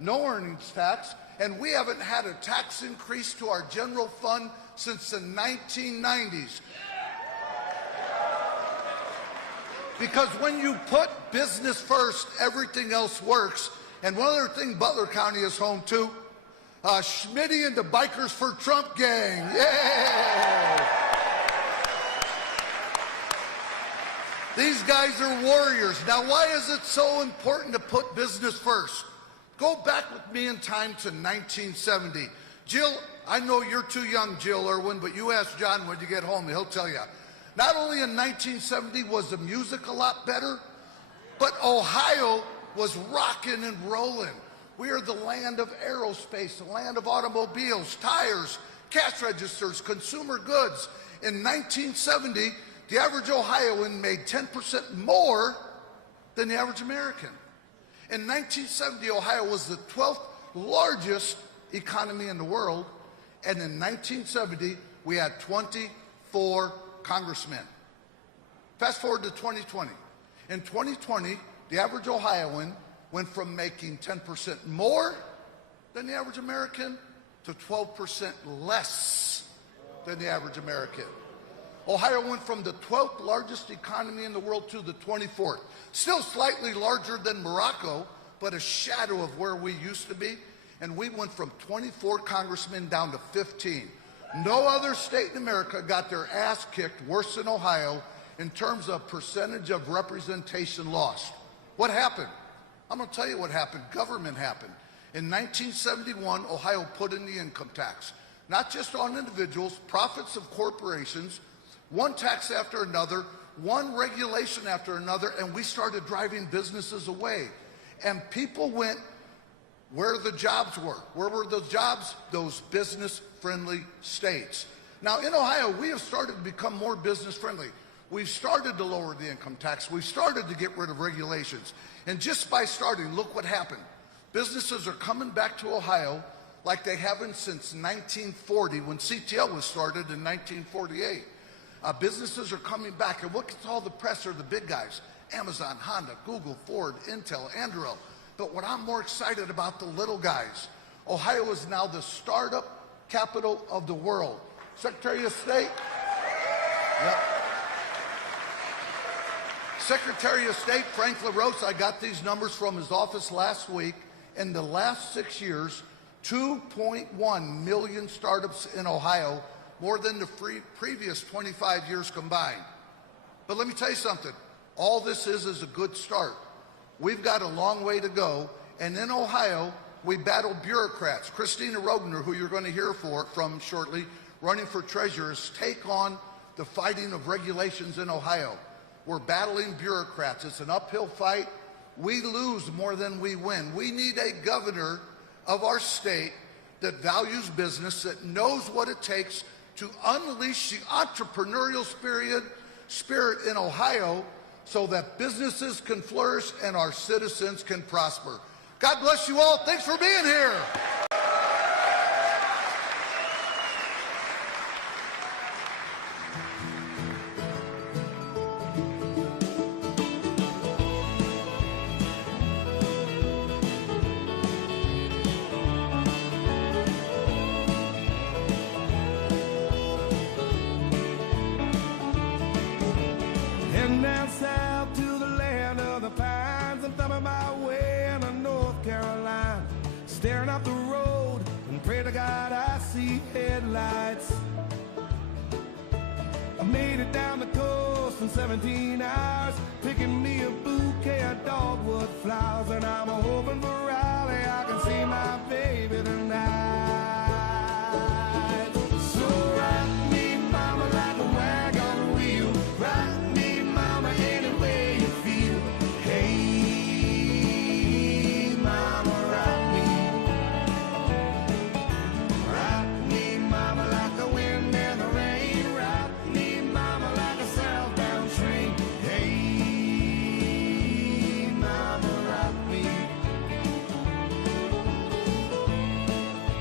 no earnings tax, and we haven't had a tax increase to our general fund since the 1990s. Because when you put business first, everything else works. And one other thing Butler County is home to, Schmitty and the Bikers for Trump gang. Yay! These guys are warriors. Now, why is it so important to put business first? Go back with me in time to 1970. Jill, I know you're too young, Jill Irwin, but you ask John when you get home, he'll tell you. Not only in 1970 was the music a lot better, but Ohio was rocking and rolling. We are the land of aerospace, the land of automobiles, tires, cash registers, consumer goods. In 1970, the average Ohioan made 10% more than the average American. In 1970, Ohio was the 12th largest economy in the world, and in 1970, we had 24 congressmen. Fast forward to 2020. In 2020, the average Ohioan went from making 10% more than the average American to 12% less than the average American. Ohio went from the 12th largest economy in the world to the 24th. Still slightly larger than Morocco, but a shadow of where we used to be. And we went from 24 congressmen down to 15. No other state in America got their ass kicked worse than Ohio in terms of percentage of representation lost. What happened? I'm going to tell you what happened. Government happened. In 1971, Ohio put in the income tax, not just on individuals, profits of corporations, one tax after another, one regulation after another, and we started driving businesses away. And people went where the jobs were. Where were those jobs? Those business-friendly states. Now, in Ohio, we have started to become more business-friendly. We've started to lower the income tax. We've started to get rid of regulations. And just by starting, look what happened. Businesses are coming back to Ohio like they haven't since 1940, when CTL was started in 1948. Businesses are coming back, and what gets all the press are the big guys: Amazon, Honda, Google, Ford, Intel, Anduril. But what I'm more excited about, the little guys. Ohio is now the startup capital of the world. Secretary of State? Yep. Secretary of State Frank LaRose, I got these numbers from his office last week. In the last 6 years, 2.1 million startups in Ohio, more than the previous 25 years combined. But let me tell you something. All this is a good start. We've got a long way to go, and in Ohio, we battle bureaucrats. Christina Rogner, who you're going to hear from shortly, running for treasurer, take on the fighting of regulations in Ohio. We're battling bureaucrats. It's an uphill fight. We lose more than we win. We need a governor of our state that values business, that knows what it takes to unleash the entrepreneurial spirit in Ohio, so that businesses can flourish and our citizens can prosper. God bless you all. Thanks for being here. And down south to the land of the pines, I'm thumbing my way into North Carolina, staring up the road and pray to God I see headlights. I made it down the coast in 17 hours, picking me a bouquet of dogwood flowers, and I'm hoping for Raleigh I can see my baby tonight. So rock me, mama, like a wagon wheel. Rock me, mama, any way you feel. Hey, mama, rock me. Rock me, mama, like the wind and the rain. Rock me, mama, like a southbound train. Hey, mama, rock me.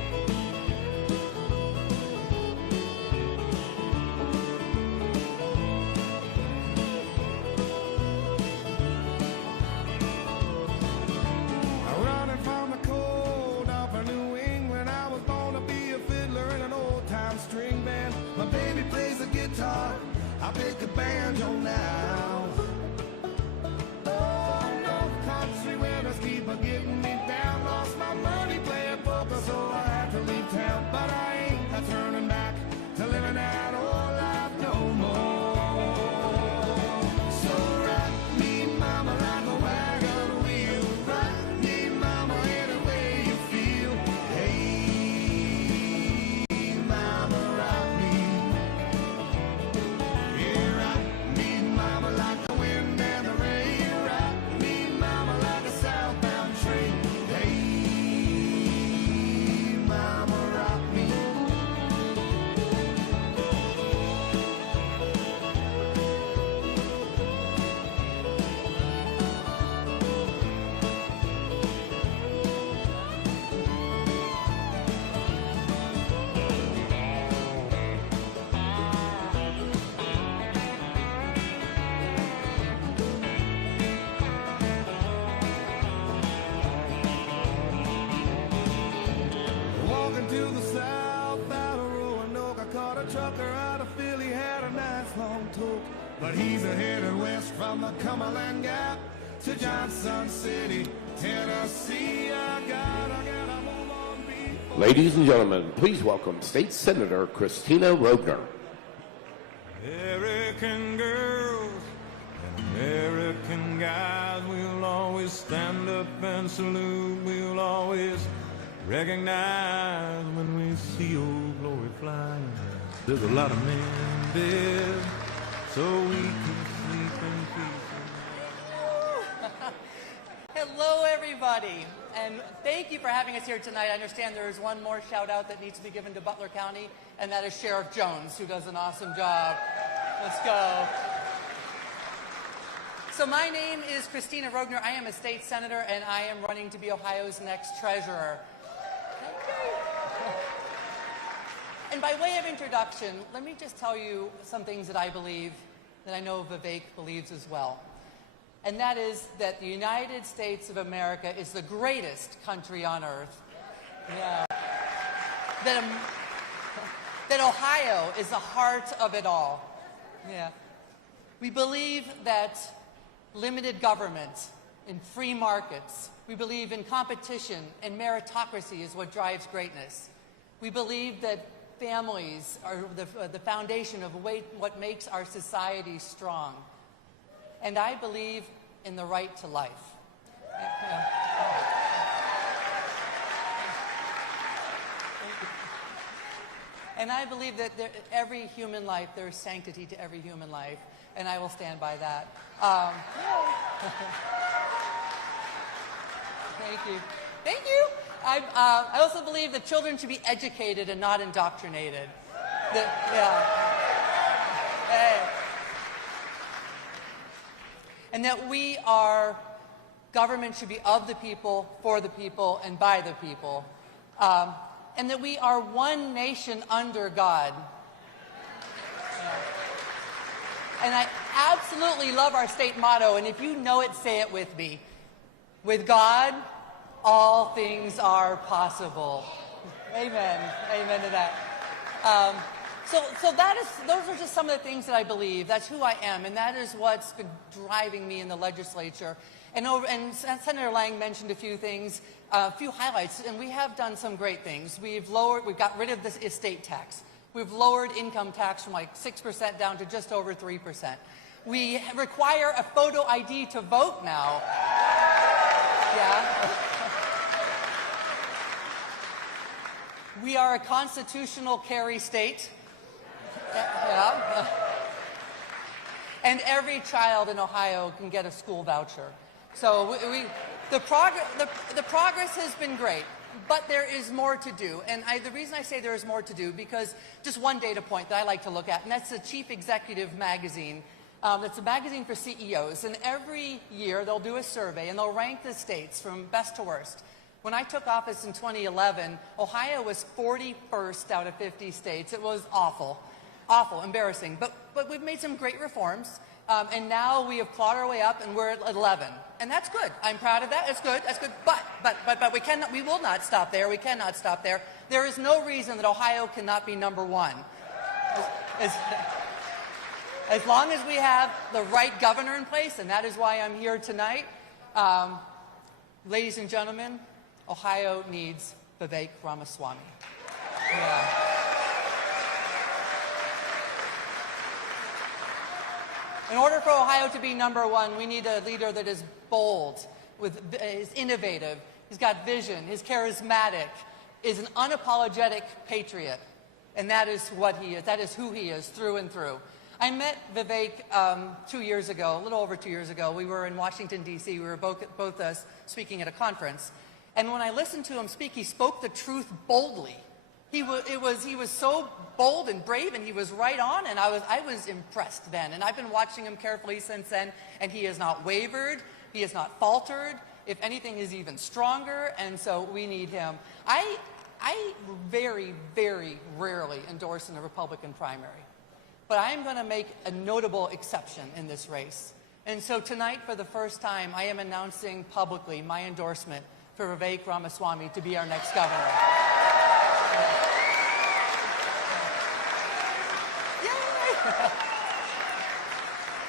but he's headed west from the Cumberland Gap to Johnson City, Tennessee. I gotta move on before. Ladies and gentlemen, please welcome State Senator Christina Rogner. American girls and American guys, we'll always stand up and salute. We'll always recognize when we see old glory flying. There's a lot of men dead, so we can sleep in peace. Hello, everybody, and thank you for having us here tonight. I understand there is one more shout out that needs to be given to Butler County, and that is Sheriff Jones, who does an awesome job. Let's go. So my name is Christina Rogner. I am a state senator, and I am running to be Ohio's next treasurer. And by way of introduction, let me just tell you some things that I believe, that I know Vivek believes as well. And that is that the United States of America is the greatest country on earth. Yeah. That Ohio is the heart of it all. Yeah. We believe that limited government and free markets, we believe in competition and meritocracy is what drives greatness. We believe that families are the foundation of what makes our society strong. And I believe in the right to life. And I believe that every human life, there's sanctity to every human life, and I will stand by that. Thank you. Thank you. I also believe that children should be educated and not indoctrinated. And that government should be of the people, for the people, and by the people. And that we are one nation under God. And I absolutely love our state motto, and if you know it, say it with me. With God, all things are possible. Amen. Amen to that. So those are just some of the things that I believe. That's who I am, and that is what's been driving me in the legislature. And Senator Lang mentioned a few things, a few highlights, and we have done some great things. We've got rid of this estate tax. We've lowered income tax from like 6% down to just over 3%. We require a photo ID to vote now. Yeah. We are a constitutional carry state. Yeah. And every child in Ohio can get a school voucher. So the progress has been great, but there is more to do. And the reason I say there is more to do, because just one data point that I like to look at, and that's the Chief Executive magazine. It's a magazine for CEOs, and every year they'll do a survey and they'll rank the states from best to worst. When I took office in 2011, Ohio was 41st out of 50 states. It was awful, embarrassing. But we've made some great reforms, and now we have clawed our way up, and we're at 11, and that's good. I'm proud of that. It's good. That's good. But we will not stop there. We cannot stop there. There is no reason that Ohio cannot be number one. As long as we have the right governor in place, and that is why I'm here tonight. Ladies and gentlemen, Ohio needs Vivek Ramaswamy. Yeah. In order for Ohio to be number one, we need a leader that is bold, is innovative, he's got vision, is charismatic, is an unapologetic patriot. And that is what he is. That is who he is through and through. I met Vivek 2 years ago, a little over 2 years ago. We were in Washington, D.C. We were both speaking at a conference. And when I listened to him speak, he spoke the truth boldly. He was so bold and brave, and he was right on, and I was impressed then. And I've been watching him carefully since then, and he has not wavered. He has not faltered. If anything, he's even stronger, and so we need him. I very, very rarely endorse in a Republican primary. But I am going to make a notable exception in this race. And so tonight, for the first time, I am announcing publicly my endorsement for Vivek Ramaswamy to be our next governor. Yay!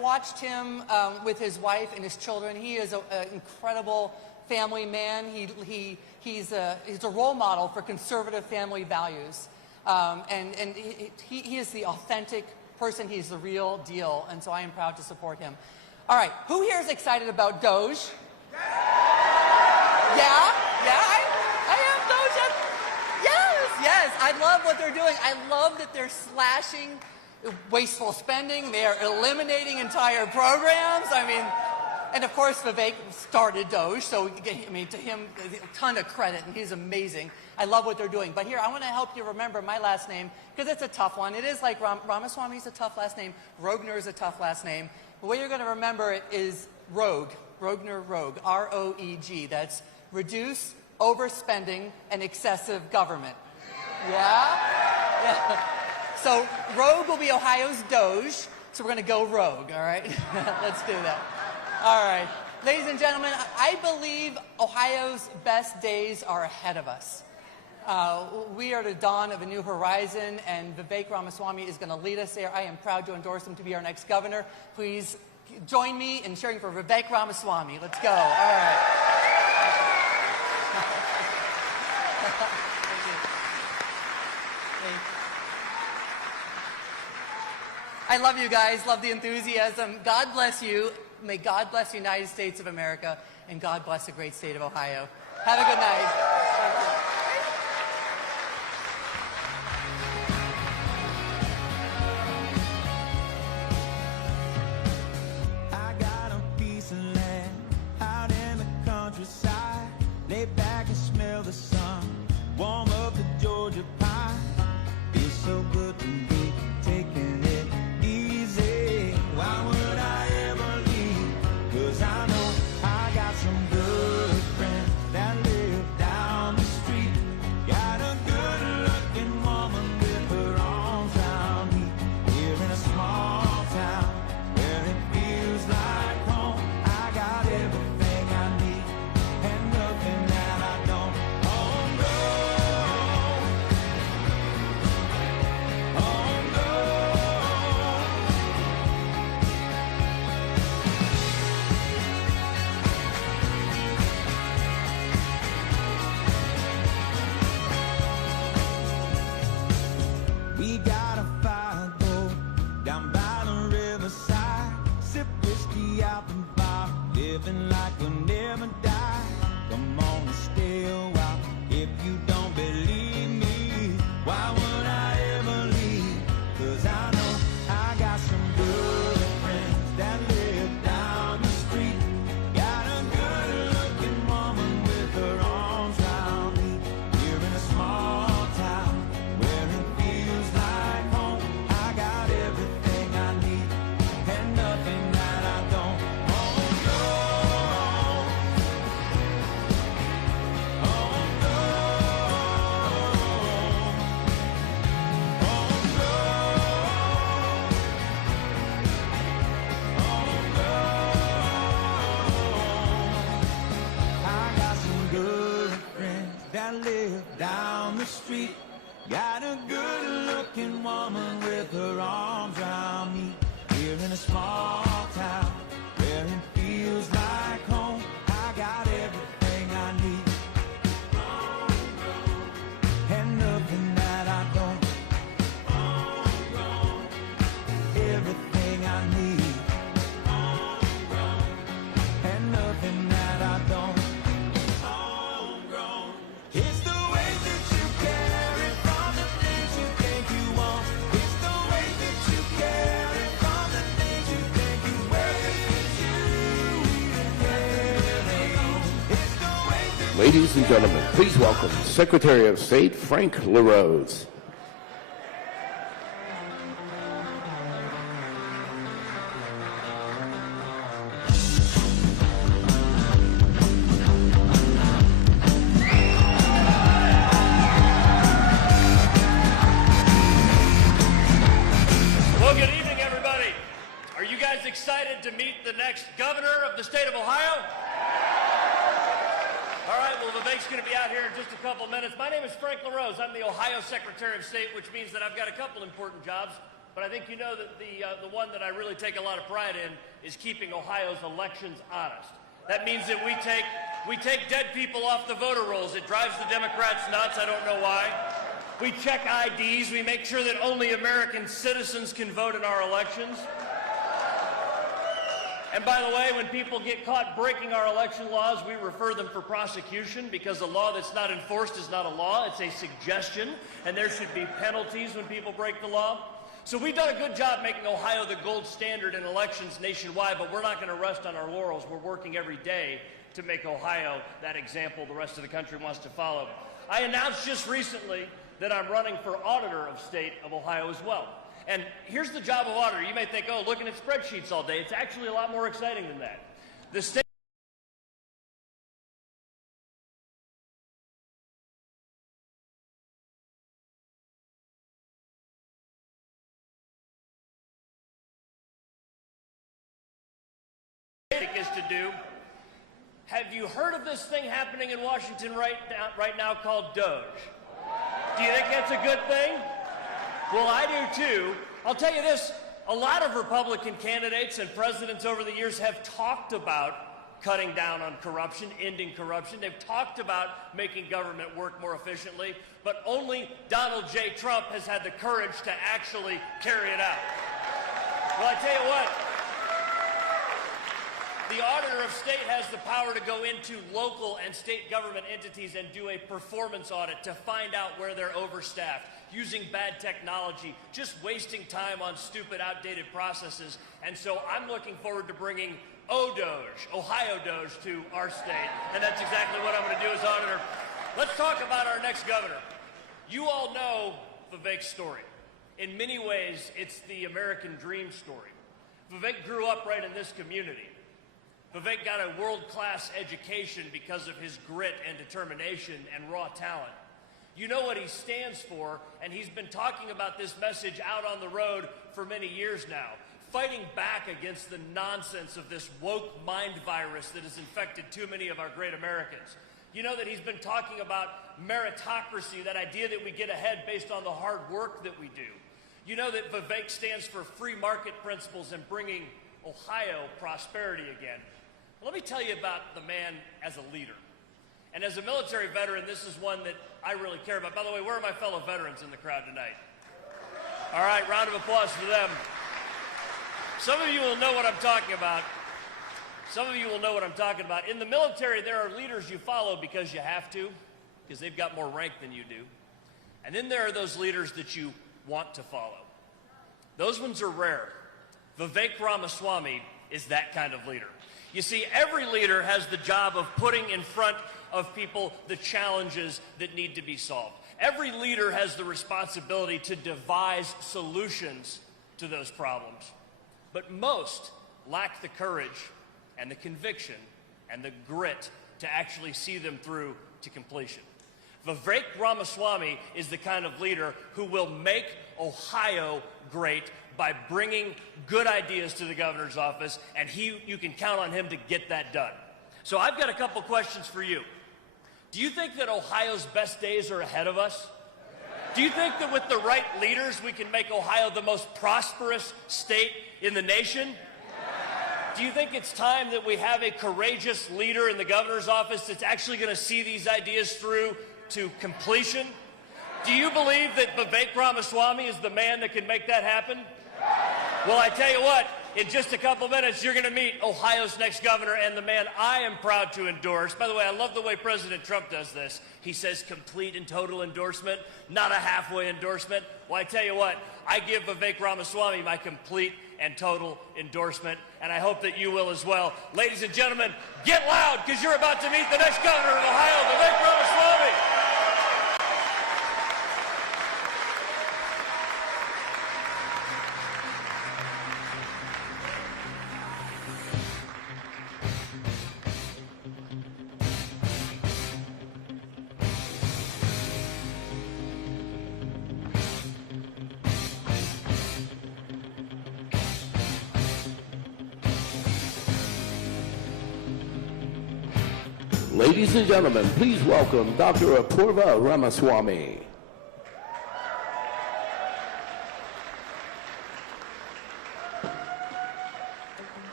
watched him with his wife and his children. He is an incredible family man. He's a role model for conservative family values. And he is the authentic person. He's the real deal. And so I am proud to support him. All right, who here is excited about Doge? Yeah, I am Doge. Yes, I love what they're doing. I love that they're slashing wasteful spending. They are eliminating entire programs. I mean, and of course Vivek started Doge, so I mean, to him, a ton of credit, and he's amazing. I love what they're doing. But here, I want to help you remember my last name, because it's a tough one. It is like Ramaswamy is a tough last name. Rogner is a tough last name. The way you're going to remember it is Rogue. Rogner, Rogue. R-O-E-G. That's reduce overspending and excessive government. Yeah? So Rogue will be Ohio's Doge, so we're going to go Rogue, all right? Let's do that. All right. Ladies and gentlemen, I believe Ohio's best days are ahead of us. We are at the dawn of a new horizon, and Vivek Ramaswamy is going to lead us there. I am proud to endorse him to be our next governor. Please join me in cheering for Vivek Ramaswamy. Let's go. All right. Thank you. I love you guys. Love the enthusiasm. God bless you. May God bless the United States of America, and God bless the great state of Ohio. Have a good night. Thank you. I got a piece of land out in the countryside. Lay back and smell the sun. Warm up the Georgia pie. Feels so good to be taking it easy. Why would I ever leave? 'Cause I know I got some good friends that live down the street. Got a good looking woman with her arms around me. Here in a small town where it feels like home. I got everything I need and nothing that I don't. Oh no. Oh no. We got a fire go down by the riverside. Sip whiskey out the bar, living like we'll never die. Come on and stay a while. If you don't believe me, why would I ever leave? 'Cause I know I got some good friends that live down the street. Got a good looking woman with her arms around me. Here in a small town where it feels like home. I got everything I need and nothing that I don't. Oh no. Oh no. Oh no. Oh no. I got some good friends that live down the street. Got a good looking woman with her arms around me. Here in a small town where it feels like home. I got everything I need and nothing that I don't. Everything I need and nothing that I don't. It's the way that you carry from the things you think you want. It's the way that you carry from the things you think you wear. It's you even carry on. It's the way that Ladies and gentlemen, please welcome Secretary of State Frank LaRose. Well, good evening, everybody. Are you guys excited to meet the next governor of the state of Ohio? All right, well, Vivek's going to be out here in just a couple of minutes. My name is Frank LaRose. I'm the Ohio Secretary of State, which means that I've got a couple important jobs. but I think you know that the one that I really take a lot of pride in is keeping Ohio's elections honest. That means that we take dead people off the voter rolls. It drives the Democrats nuts. I don't know why. We check IDs. We make sure that only American citizens can vote in our elections. And by the way, when people get caught breaking our election laws, we refer them for prosecution because a law that's not enforced is not a law. It's a suggestion, and there should be penalties when people break the law. So we've done a good job making Ohio the gold standard in elections nationwide, but we're not going to rest on our laurels. We're working every day to make Ohio that example the rest of the country wants to follow. I announced just recently that I'm running for auditor of state of Ohio as well. And here's the job of auditor. You may think, oh, looking at spreadsheets all day. It's actually a lot more exciting than that. The state is to do. Have you heard of this thing happening in Washington right now called Doge? Do you think that's a good thing? Well, I do too. I'll tell you this, a lot of Republican candidates and presidents over the years have talked about cutting down on corruption, ending corruption. They've talked about making government work more efficiently, but only Donald J. Trump has had the courage to actually carry it out. Well, I tell you what, the auditor of state has the power to go into local and state government entities and do a performance audit to find out where they're overstaffed, using bad technology, just wasting time on stupid, outdated processes. And so I'm looking forward to bringing ODOGE, Ohio Doge, to our state. And that's exactly what I'm going to do as auditor. Let's talk about our next governor. You all know Vivek's story. In many ways, it's the American dream story. Vivek grew up right in this community. Vivek got a world-class education because of his grit and determination and raw talent. You know what he stands for, and he's been talking about this message out on the road for many years now, fighting back against the nonsense of this woke mind virus that has infected too many of our great Americans. You know that he's been talking about meritocracy, that idea that we get ahead based on the hard work that we do. You know that Vivek stands for free market principles and bringing Ohio prosperity again. Let me tell you about the man as a leader. And as a military veteran, this is one that I really care about. By the way, where are my fellow veterans in the crowd tonight? All right, round of applause for them. Some of you will know what I'm talking about. Some of you will know what I'm talking about. In the military, there are leaders you follow because you have to, because they've got more rank than you do. And then there are those leaders that you want to follow. Those ones are rare. Vivek Ramaswamy is that kind of leader. You see, every leader has the job of putting in front of people the challenges that need to be solved. Every leader has the responsibility to devise solutions to those problems. But most lack the courage and the conviction and the grit to actually see them through to completion. Vivek Ramaswamy is the kind of leader who will make Ohio great by bringing good ideas to the governor's office, and you can count on him to get that done. So I've got a couple questions for you. Do you think that Ohio's best days are ahead of us? Do you think that with the right leaders, we can make Ohio the most prosperous state in the nation? Do you think it's time that we have a courageous leader in the governor's office that's actually going to see these ideas through to completion? Do you believe that Vivek Ramaswamy is the man that can make that happen? Well, I tell you what, in just a couple minutes, you're going to meet Ohio's next governor and the man I am proud to endorse. By the way, I love the way President Trump does this. He says complete and total endorsement, not a halfway endorsement. Well, I tell you what, I give Vivek Ramaswamy my complete and total endorsement, and I hope that you will as well. Ladies and gentlemen, get loud, because you're about to meet the next governor of Ohio, Vivek Ramaswamy. Ladies and gentlemen, please welcome Dr. Apurva Ramaswamy.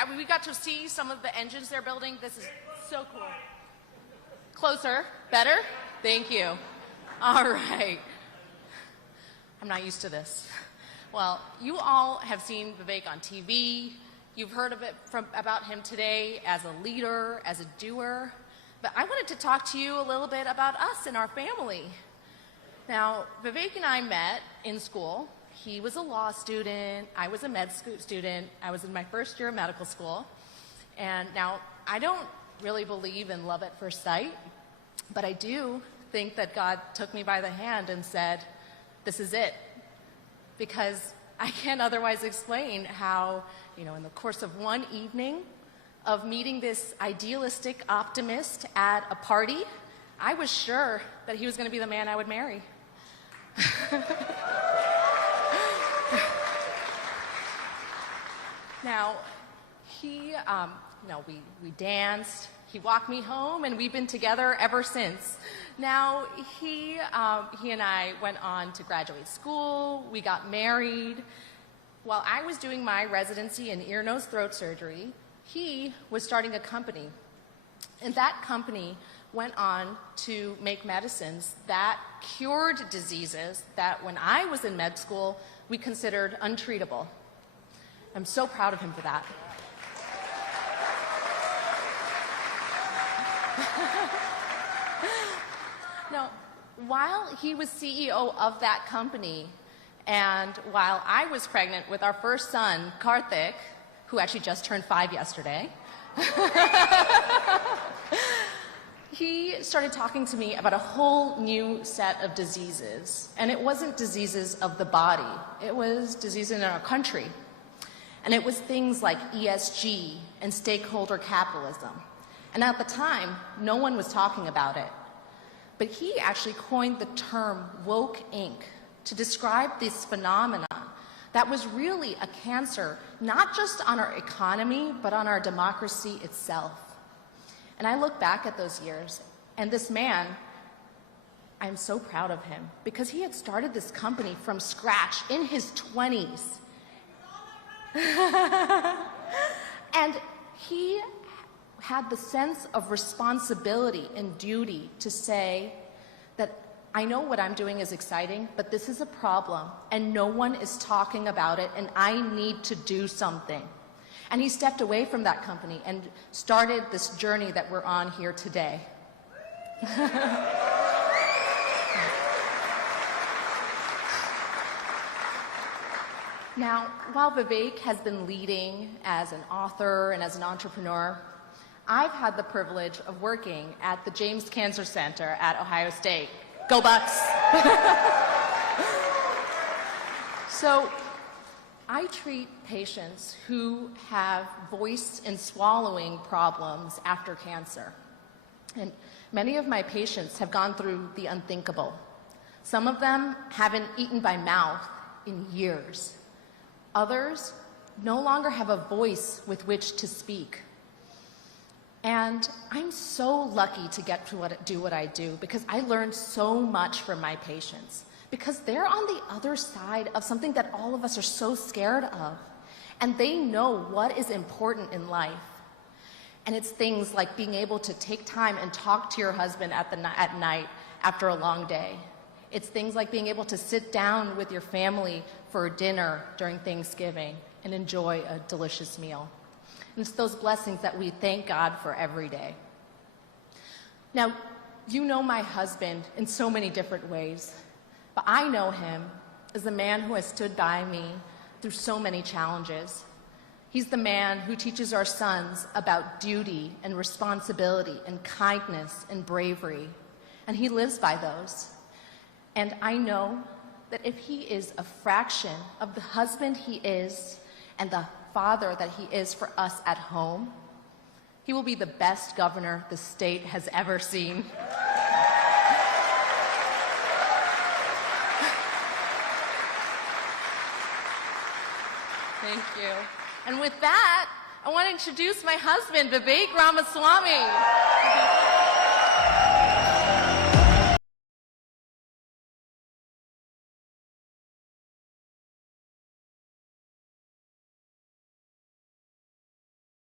we got to see some of the engines they're building. This is so cool. Closer. Better? Thank you. All right. I'm not used to this. Well, you all have seen Vivek on TV. You've heard about him today as a leader, as a doer. But I wanted to talk to you a little bit about us and our family. Now, Vivek and I met in school. He was a law student. I was a med student. I was in my first year of medical school. And now, I don't really believe in love at first sight, but I do think that God took me by the hand and said, this is it. Because I can't otherwise explain how, in the course of one evening of meeting this idealistic optimist at a party, I was sure that he was going to be the man I would marry. Now, we danced, he walked me home, and we've been together ever since. Now, he and I went on to graduate school, we got married. While I was doing my residency in ear, nose, throat surgery, he was starting a company. And that company went on to make medicines that cured diseases that when I was in med school, we considered untreatable. I'm so proud of him for that. Now, while he was CEO of that company, and while I was pregnant with our first son, Karthik, who actually just turned 5 yesterday, he started talking to me about a whole new set of diseases. And it wasn't diseases of the body, it was diseases in our country. And it was things like ESG and stakeholder capitalism. And at the time, no one was talking about it. But he actually coined the term woke Inc. to describe this phenomena that was really a cancer, not just on our economy, but on our democracy itself. And I look back at those years, and this man, I'm so proud of him, because he had started this company from scratch in his 20s. And he had the sense of responsibility and duty to say that I know what I'm doing is exciting, but this is a problem, and no one is talking about it, and I need to do something. And he stepped away from that company and started this journey that we're on here today. Now, while Vivek has been leading as an author and as an entrepreneur, I've had the privilege of working at the James Cancer Center at Ohio State. Go Bucks! So, I treat patients who have voice and swallowing problems after cancer. And many of my patients have gone through the unthinkable. Some of them haven't eaten by mouth in years. Others no longer have a voice with which to speak. And I'm so lucky to get to do what I do, because I learned so much from my patients, because they're on the other side of something that all of us are so scared of. And they know what is important in life. And it's things like being able to take time and talk to your husband at night after a long day. It's things like being able to sit down with your family for dinner during Thanksgiving and enjoy a delicious meal. And it's those blessings that we thank God for every day. Now, you know my husband in so many different ways, but I know him as the man who has stood by me through so many challenges. He's the man who teaches our sons about duty and responsibility and kindness and bravery, and he lives by those. And I know that if he is a fraction of the husband he is and the father that he is for us at home, he will be the best governor the state has ever seen. Thank you. And with that, I want to introduce my husband, Vivek Ramaswamy.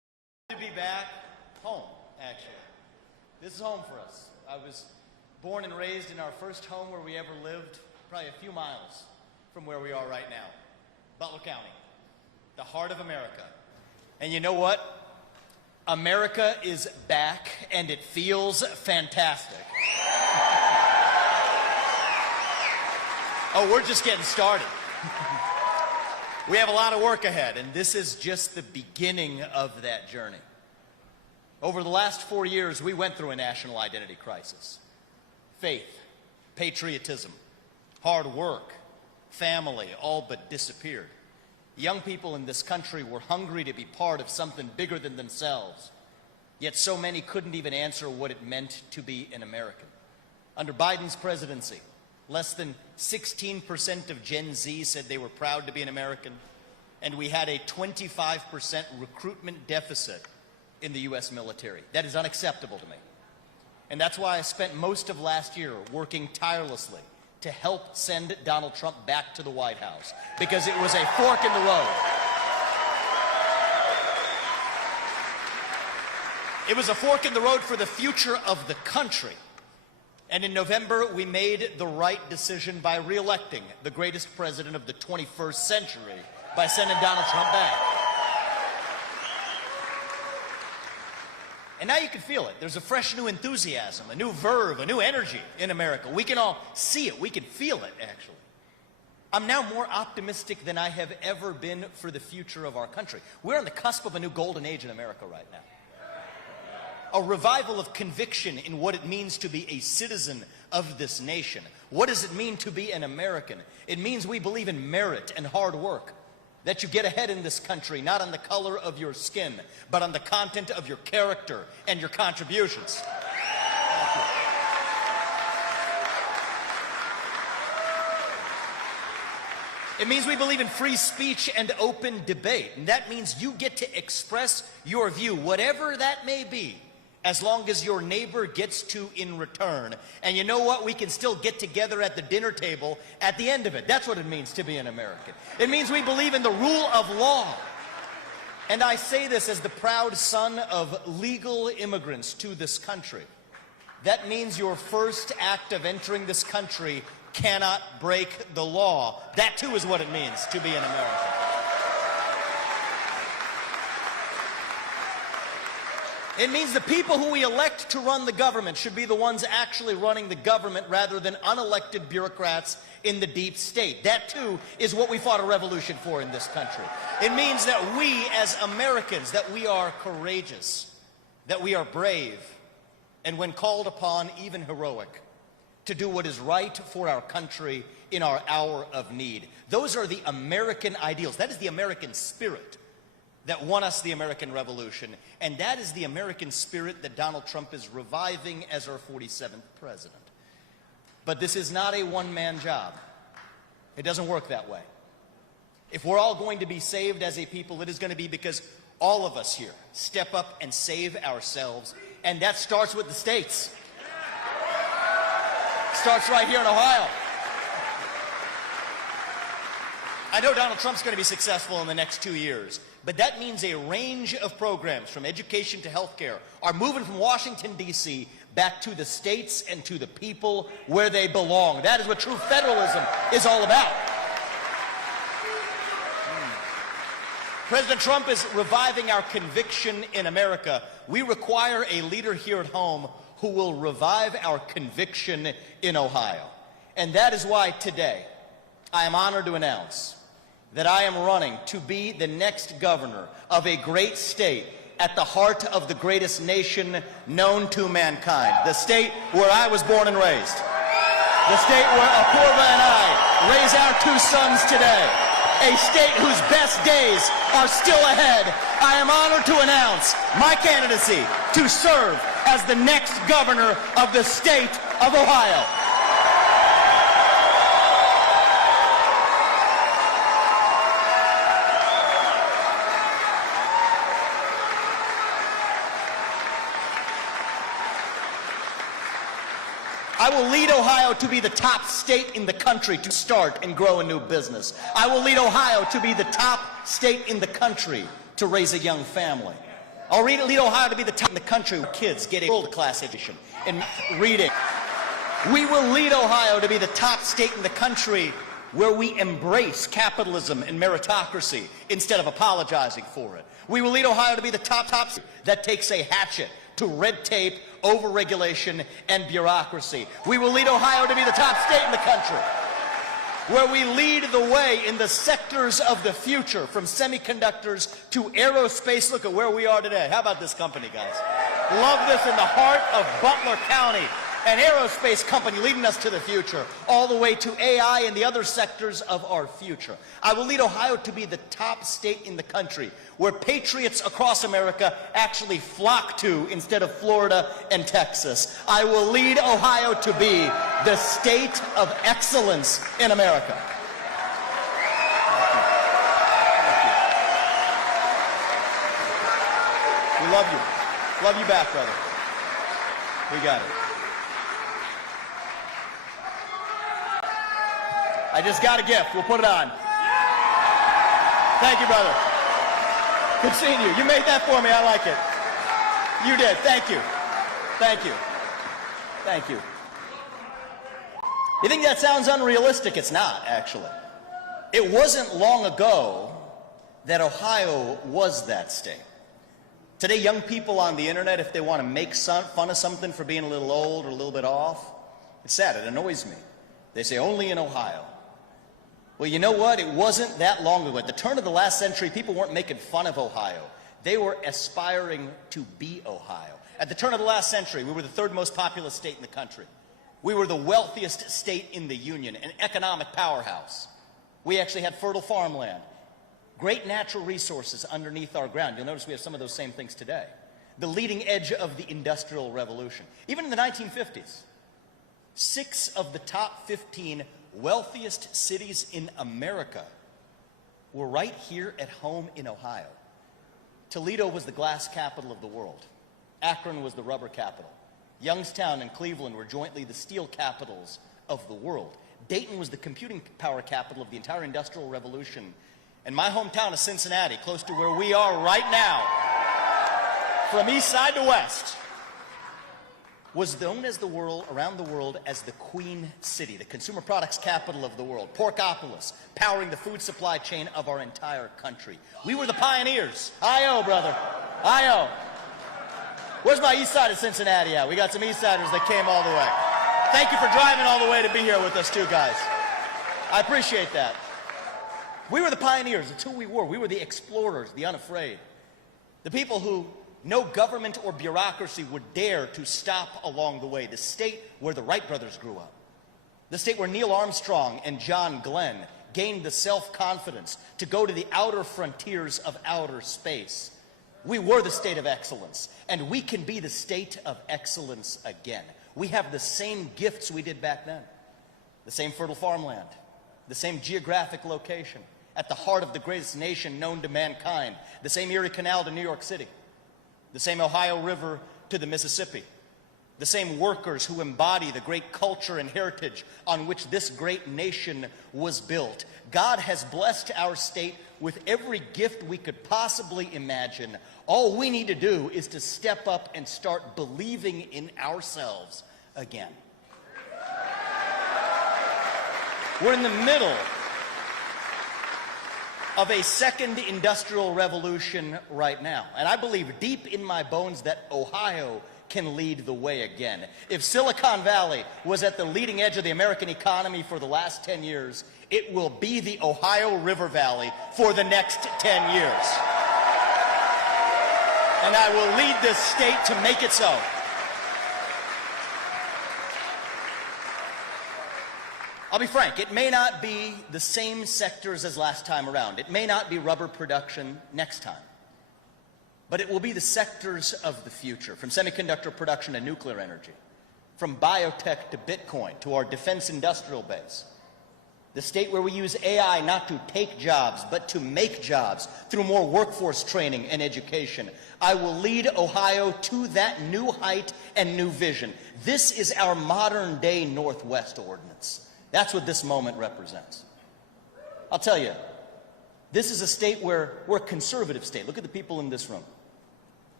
be back home, actually. This is home for us. I was born and raised in our first home where we ever lived, probably a few miles from where we are right now. Butler County, the heart of America. And you know what? America is back, and it feels fantastic. Oh, we're just getting started. We have a lot of work ahead, and this is just the beginning of that journey. Over the last 4 years, we went through a national identity crisis. Faith, patriotism, hard work, family, all but disappeared. Young people in this country were hungry to be part of something bigger than themselves. Yet so many couldn't even answer what it meant to be an American. Under Biden's presidency, less than 16% of Gen Z said they were proud to be an American, and we had a 25% recruitment deficit in the U.S. military. That is unacceptable to me. And that's why I spent most of last year working tirelessly to help send Donald Trump back to the White House, because it was a fork in the road. It was a fork in the road for the future of the country. And in November, we made the right decision by re-electing the greatest president of the 21st century by sending Donald Trump back. And now you can feel it. There's a fresh new enthusiasm, a new verve, a new energy in America. We can all see it. We can feel it, actually. I'm now more optimistic than I have ever been for the future of our country. We're on the cusp of a new golden age in America right now. A revival of conviction in what it means to be a citizen of this nation. What does it mean to be an American? It means we believe in merit and hard work. That you get ahead in this country, not on the color of your skin, but on the content of your character and your contributions. It means we believe in free speech and open debate. And that means you get to express your view, whatever that may be, as long as your neighbor gets to in return. And you know what? We can still get together at the dinner table at the end of it. That's what it means to be an American. It means we believe in the rule of law. And I say this as the proud son of legal immigrants to this country. That means your first act of entering this country cannot break the law. That too is what it means to be an American. It means the people who we elect to run the government should be the ones actually running the government rather than unelected bureaucrats in the deep state. That too is what we fought a revolution for in this country. It means that we as Americans, that we are courageous, that we are brave, and when called upon, even heroic, to do what is right for our country in our hour of need. Those are the American ideals. That is the American spirit that won us the American Revolution, and that is the American spirit that Donald Trump is reviving as our 47th president. But this is not a one-man job. It doesn't work that way. If we're all going to be saved as a people, it is going to be because all of us here step up and save ourselves, and that starts with the states. Starts right here in Ohio. I know Donald Trump's going to be successful in the next 2 years, but that means a range of programs from education to healthcare are moving from Washington, D.C. back to the states and to the people where they belong. That is what true federalism is all about. President Trump is reviving our conviction in America. We require a leader here at home who will revive our conviction in Ohio. And that is why today I am honored to announce that I am running to be the next governor of a great state at the heart of the greatest nation known to mankind, the state where I was born and raised, the state where Apurva and I raise our 2 sons today, a state whose best days are still ahead. I am honored to announce my candidacy to serve as the next governor of the state of Ohio. I will lead Ohio to be the top state in the country to start and grow a new business. I will lead Ohio to be the top state in the country to raise a young family. I'll lead Ohio to be the top in the country where kids get a world-class education in reading. We will lead Ohio to be the top state in the country where we embrace capitalism and meritocracy instead of apologizing for it. We will lead Ohio to be the top state that takes a hatchet to red tape, overregulation, and bureaucracy. We will lead Ohio to be the top state in the country where we lead the way in the sectors of the future, from semiconductors to aerospace. Look at where we are today. How about this company, guys? Love this, in the heart of Butler County. An aerospace company leading us to the future, all the way to AI and the other sectors of our future. I will lead Ohio to be the top state in the country where patriots across America actually flock to instead of Florida and Texas. I will lead Ohio to be the state of excellence in America. We love you. Love you back, brother. We got it. I just got a gift. We'll put it on. Thank you, brother. Good seeing you. You made that for me. I like it. You did. Thank you. Thank you. Thank you. You think that sounds unrealistic? It's not, actually. It wasn't long ago that Ohio was that state. Today, young people on the internet, if they want to make fun of something for being a little old or a little bit off, it's sad. It annoys me. They say, only in Ohio. Well, you know what? It wasn't that long ago. At the turn of the last century, people weren't making fun of Ohio. They were aspiring to be Ohio. At the turn of the last century, we were the third most populous state in the country. We were the wealthiest state in the Union, an economic powerhouse. We actually had fertile farmland, great natural resources underneath our ground. You'll notice we have some of those same things today. The leading edge of the Industrial Revolution. Even in the 1950s, 6 of the top 15 wealthiest cities in America were right here at home in Ohio. Toledo was the glass capital of the world. Akron was the rubber capital. Youngstown and Cleveland were jointly the steel capitals of the world. Dayton was the computing power capital of the entire Industrial Revolution. And my hometown of Cincinnati, close to where we are right now, from east side to west, was known as around the world as the Queen City, the consumer products capital of the world. Porkopolis, powering the food supply chain of our entire country. We were the pioneers. I-O, brother. I-O. Where's my east side of Cincinnati at? We got some east siders that came all the way. Thank you for driving all the way to be here with us too, guys. I appreciate that. We were the pioneers. It's who we were. We were the explorers, the unafraid. The people who no government or bureaucracy would dare to stop along the way. The state where the Wright brothers grew up. The state where Neil Armstrong and John Glenn gained the self-confidence to go to the outer frontiers of outer space. We were the state of excellence, and we can be the state of excellence again. We have the same gifts we did back then. The same fertile farmland, the same geographic location, at the heart of the greatest nation known to mankind, the same Erie Canal to New York City, the same Ohio River to the Mississippi, the same workers who embody the great culture and heritage on which this great nation was built. God has blessed our state with every gift we could possibly imagine. All we need to do is to step up and start believing in ourselves again. We're in the middle of a second industrial revolution right now. And I believe deep in my bones that Ohio can lead the way again. If Silicon Valley was at the leading edge of the American economy for the last 10 years, it will be the Ohio River Valley for the next 10 years. And I will lead this state to make it so. I'll be frank, it may not be the same sectors as last time around. It may not be rubber production next time. But it will be the sectors of the future, from semiconductor production to nuclear energy, from biotech to Bitcoin to our defense industrial base. The state where we use AI not to take jobs, but to make jobs through more workforce training and education. I will lead Ohio to that new height and new vision. This is our modern day Northwest ordinance. That's what this moment represents. I'll tell you, this is a state where we're a conservative state. Look at the people in this room.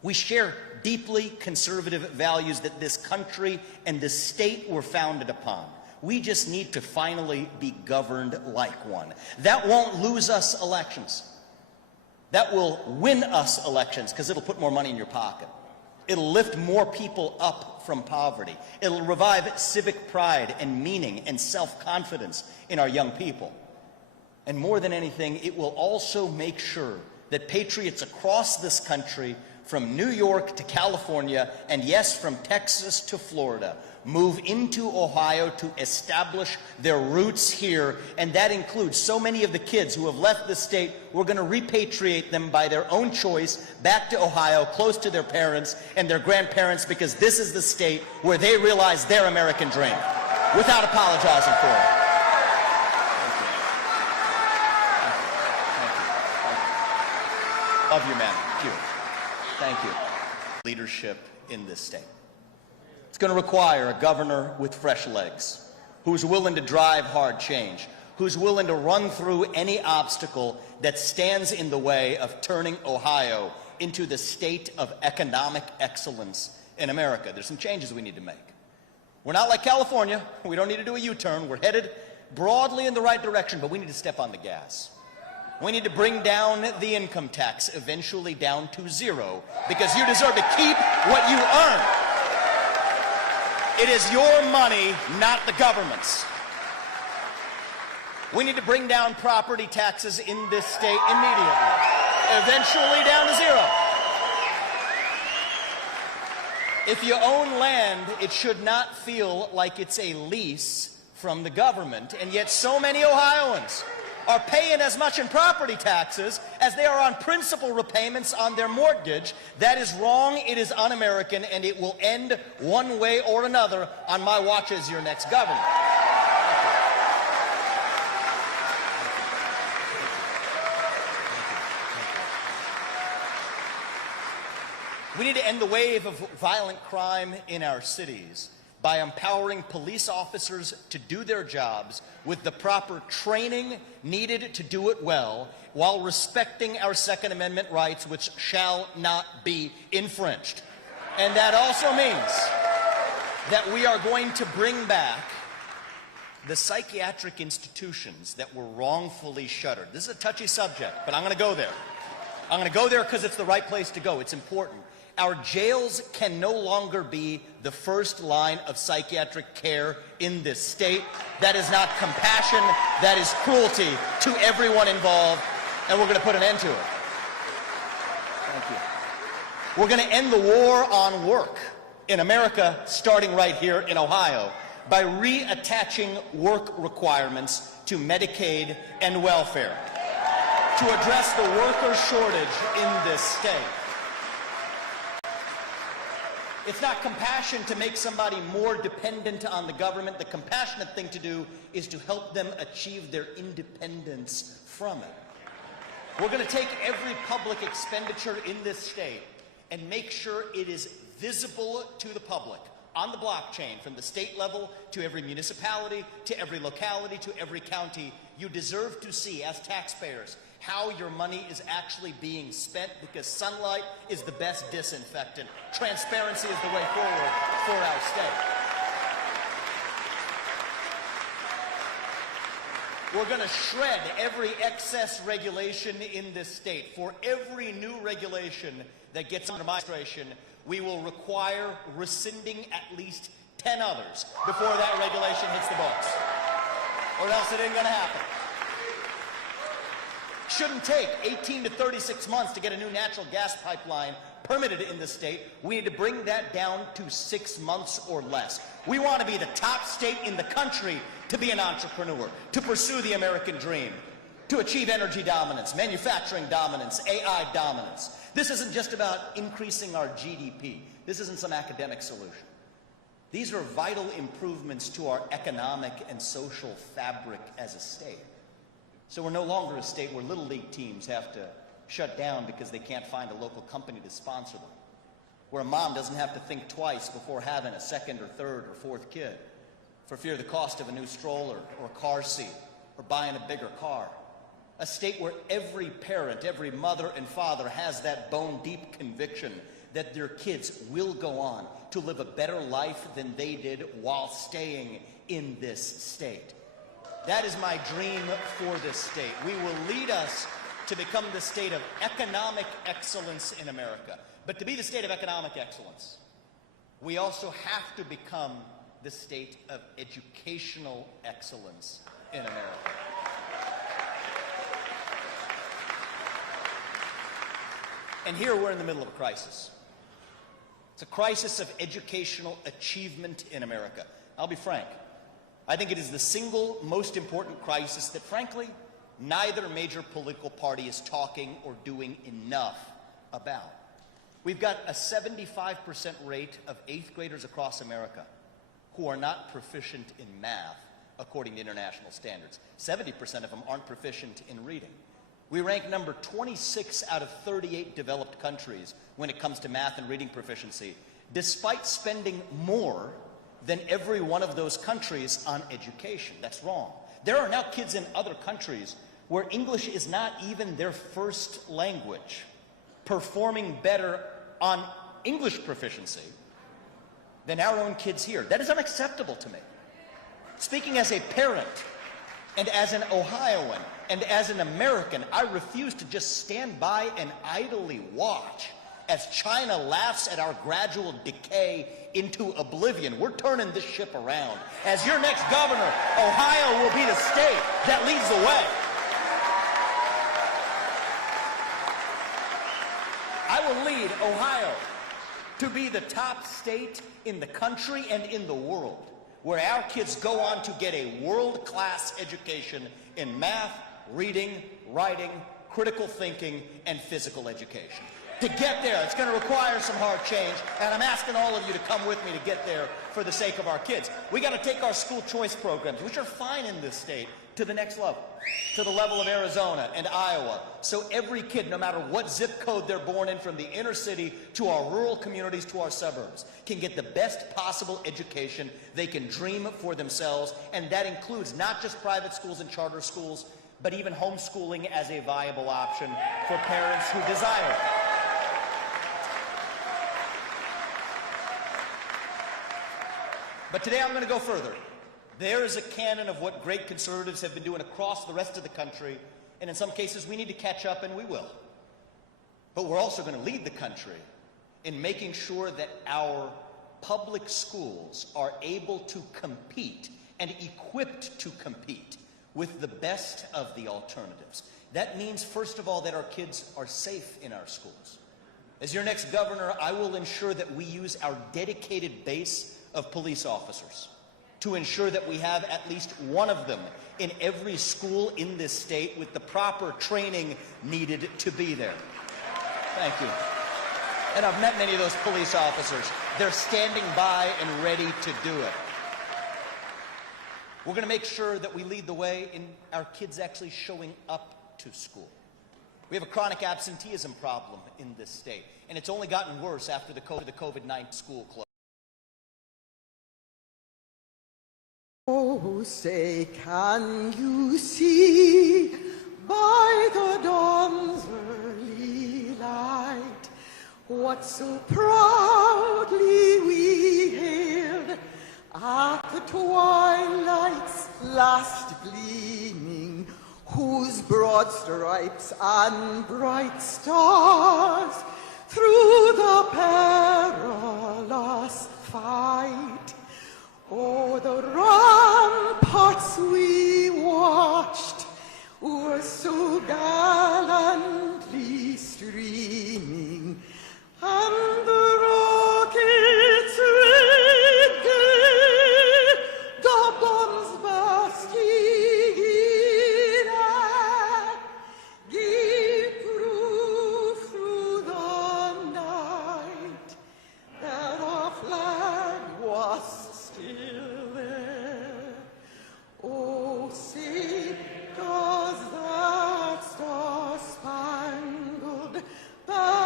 We share deeply conservative values that this country and this state were founded upon. We just need to finally be governed like one. That won't lose us elections. That will win us elections because it'll put more money in your pocket. It'll lift more people up from poverty. It'll revive civic pride and meaning and self-confidence in our young people. And more than anything, it will also make sure that patriots across this country, from New York to California, and yes, from Texas to Florida, move into Ohio to establish their roots here. And that includes so many of the kids who have left the state. We're going to repatriate them by their own choice back to Ohio, close to their parents and their grandparents, because this is the state where they realize their American dream without apologizing for it. Love you, man. Thank you. Thank you. Leadership in this state. It's going to require a governor with fresh legs, who's willing to drive hard change, who's willing to run through any obstacle that stands in the way of turning Ohio into the state of economic excellence in America. There's some changes we need to make. We're not like California. We don't need to do a U-turn. We're headed broadly in the right direction, but we need to step on the gas. We need to bring down the income tax, eventually down to zero, because you deserve to keep what you earn. It is your money, not the government's. We need to bring down property taxes in this state immediately, eventually down to zero. If you own land, it should not feel like it's a lease from the government, and yet so many Ohioans are paying as much in property taxes as they are on principal repayments on their mortgage. That is wrong, it is un-American, and it will end one way or another on my watch as your next governor. We need to end the wave of violent crime in our cities by empowering police officers to do their jobs with the proper training needed to do it well, while respecting our Second Amendment rights, which shall not be infringed. And that also means that we are going to bring back the psychiatric institutions that were wrongfully shuttered. This is a touchy subject, but I'm going to go there. I'm going to go there because it's the right place to go. It's important. Our jails can no longer be the first line of psychiatric care in this state. That is not compassion, that is cruelty to everyone involved, and we're going to put an end to it. Thank you. We're going to end the war on work in America, starting right here in Ohio, by reattaching work requirements to Medicaid and welfare to address the worker shortage in this state. It's not compassion to make somebody more dependent on the government. The compassionate thing to do is to help them achieve their independence from it. We're going to take every public expenditure in this state and make sure it is visible to the public on the blockchain, from the state level to every municipality, to every locality, to every county. You deserve to see, as taxpayers, how your money is actually being spent, because sunlight is the best disinfectant. Transparency is the way forward for our state. We're going to shred every excess regulation in this state. For every new regulation that gets under my administration, we will require rescinding at least 10 others before that regulation hits the books, or else it ain't going to happen. Shouldn't take 18 to 36 months to get a new natural gas pipeline permitted in the state. We need to bring that down to 6 months or less. We want to be the top state in the country to be an entrepreneur, to pursue the American dream, to achieve energy dominance, manufacturing dominance, AI dominance. This isn't just about increasing our GDP. This isn't some academic solution. These are vital improvements to our economic and social fabric as a state. So we're no longer a state where little league teams have to shut down because they can't find a local company to sponsor them, where a mom doesn't have to think twice before having a second or third or fourth kid for fear of the cost of a new stroller or a car seat or buying a bigger car. A state where every parent, every mother and father has that bone-deep conviction that their kids will go on to live a better life than they did while staying in this state. That is my dream for this state. We will lead us to become the state of economic excellence in America. But to be the state of economic excellence, we also have to become the state of educational excellence in America. And here we're in the middle of a crisis. It's a crisis of educational achievement in America. I'll be frank. I think it is the single most important crisis that, frankly, neither major political party is talking or doing enough about. We've got a 75% rate of 8th graders across America who are not proficient in math, according to international standards. 70% of them aren't proficient in reading. We rank number 26 out of 38 developed countries when it comes to math and reading proficiency, despite spending more than every one of those countries on education. That's wrong. There are now kids in other countries where English is not even their first language, performing better on English proficiency than our own kids here. That is unacceptable to me. Speaking as a parent, and as an Ohioan, and as an American, I refuse to just stand by and idly watch as China laughs at our gradual decay into oblivion. We're turning this ship around. As your next governor, Ohio will be the state that leads the way. I will lead Ohio to be the top state in the country and in the world, where our kids go on to get a world-class education in math, reading, writing, critical thinking, and physical education. To get there, it's going to require some hard change, and I'm asking all of you to come with me to get there for the sake of our kids. We got to take our school choice programs, which are fine in this state, to the next level, to the level of Arizona and Iowa, so every kid, no matter what zip code they're born in, from the inner city to our rural communities to our suburbs, can get the best possible education they can dream for themselves, and that includes not just private schools and charter schools, but even homeschooling as a viable option for parents who desire it. But today I'm going to go further. There is a canon of what great conservatives have been doing across the rest of the country, and in some cases we need to catch up, and we will. But we're also going to lead the country in making sure that our public schools are able to compete and equipped to compete with the best of the alternatives. That means, first of all, that our kids are safe in our schools. As your next governor, I will ensure that we use our dedicated base of police officers to ensure that we have at least one of them in every school in this state with the proper training needed to be there. Thank you. And I've met many of those police officers. They're standing by and ready to do it. We're going to make sure that we lead the way in our kids actually showing up to school. We have a chronic absenteeism problem in this state, and it's only gotten worse after the COVID-19 school closed. Oh, say, can you see by the dawn's early light what so proudly we hailed at the twilight's last gleaming, whose broad stripes and bright stars through the perilous fight, oh, the ramparts we watched were so gallantly streaming, and the rockets red glare, the bombs bursting in air, gave proof through the night that our flag was still there. Oh, say, does that star-spangled banner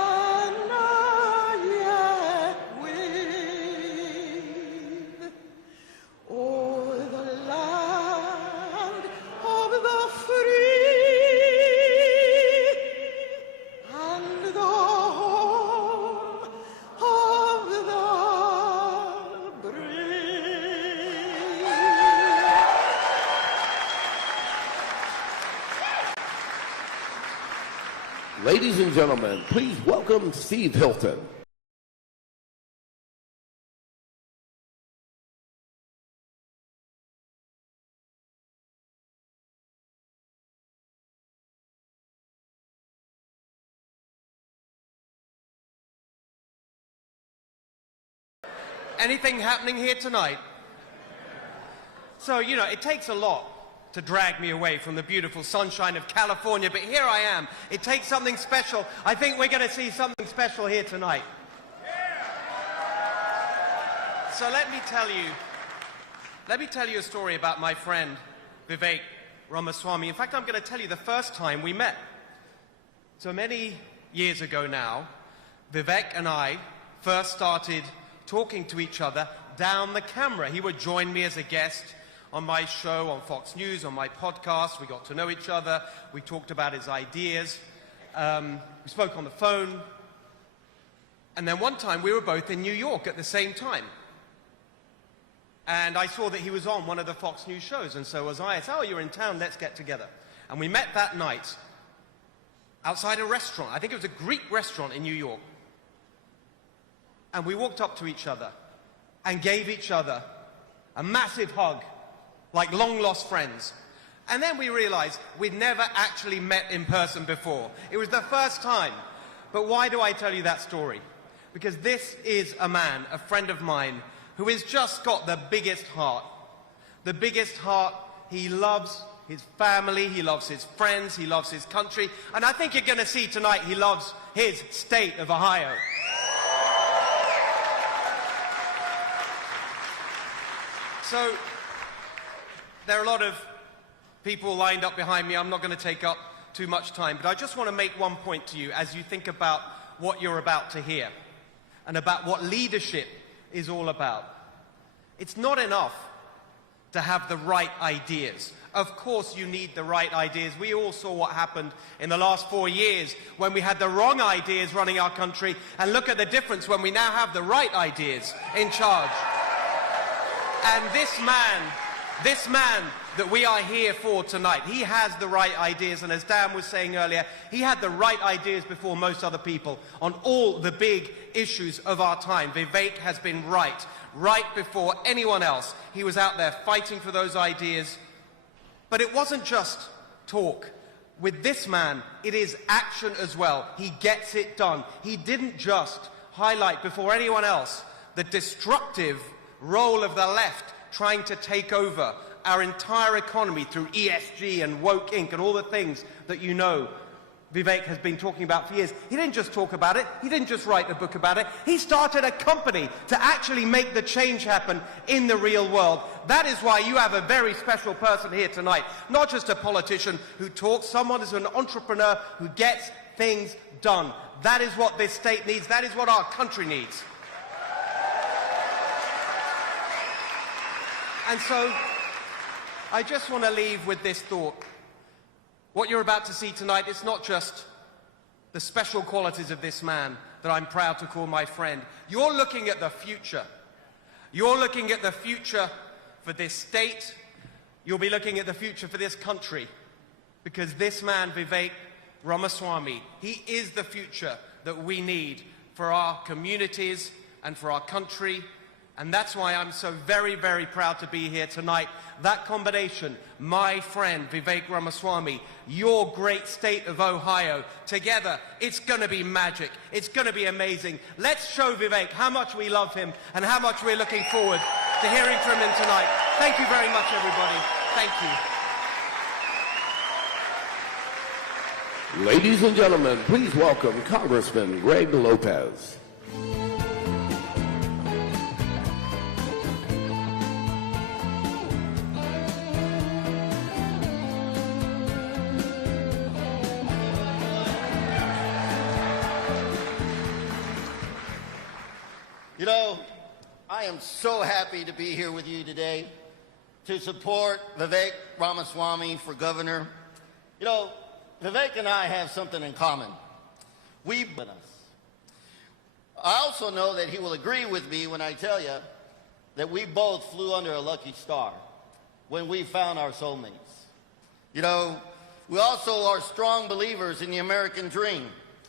Ladies and gentlemen, please welcome Steve Hilton. Anything happening here tonight? So, you know, it takes a lot to drag me away from the beautiful sunshine of California, but here I am. It takes something special. I think we're going to see something special here tonight. So let me tell you a story about my friend, Vivek Ramaswamy. In fact, I'm going to tell you the first time we met. So many years ago now, Vivek and I first started talking to each other down the camera. He would join me as a guest on my show on Fox News, on my podcast. We got to know each other. We talked about his ideas. We spoke on the phone. And then one time we were both in New York at the same time. And I saw that he was on one of the Fox News shows, and so was I. I said, "Oh, you're in town, let's get together." And we met that night outside a restaurant. I think it was a Greek restaurant in New York. And we walked up to each other and gave each other a massive hug, like long-lost friends. And then we realized we'd never actually met in person before. It was the first time. But why do I tell you that story? Because this is a man, a friend of mine, who has just got the biggest heart. The biggest heart. He loves his family, he loves his friends, he loves his country, and I think you're going to see tonight he loves his state of Ohio. So, there are a lot of people lined up behind me. I'm not going to take up too much time, but I just want to make one point to you as you think about what you're about to hear and about what leadership is all about. It's not enough to have the right ideas. Of course you need the right ideas. We all saw what happened in the last 4 years when we had the wrong ideas running our country, and look at the difference when we now have the right ideas in charge. And this man that we are here for tonight, he has the right ideas, and as Dan was saying earlier, he had the right ideas before most other people on all the big issues of our time. Vivek has been right before anyone else. He was out there fighting for those ideas. But it wasn't just talk. With this man, it is action as well. He gets it done. He didn't just highlight before anyone else the destructive role of the left trying to take over our entire economy through ESG and woke Inc. and all the things that you know Vivek has been talking about for years. He didn't just talk about it. He didn't just write a book about it. He started a company to actually make the change happen in the real world. That is why you have a very special person here tonight. Not just a politician who talks, someone who's an entrepreneur who gets things done. That is what this state needs. That is what our country needs. And so, I just want to leave with this thought. What you're about to see tonight is not just the special qualities of this man that I'm proud to call my friend. You're looking at the future. You're looking at the future for this state. You'll be looking at the future for this country. Because this man, Vivek Ramaswamy, he is the future that we need for our communities and for our country. And that's why I'm so very, very proud to be here tonight. That combination, my friend Vivek Ramaswamy, your great state of Ohio, together, it's going to be magic. It's going to be amazing. Let's show Vivek how much we love him and how much we're looking forward to hearing from him tonight. Thank you very much, everybody. Thank you. Ladies and gentlemen, please welcome Congressman Greg Lopez. You know, I am so happy to be here with you today to support Vivek Ramaswamy for governor. You know, Vivek and I have something in common. We've been us. I also know that he will agree with me when I tell you that we both flew under a lucky star when we found our soulmates. You know, we also are strong believers in the American dream.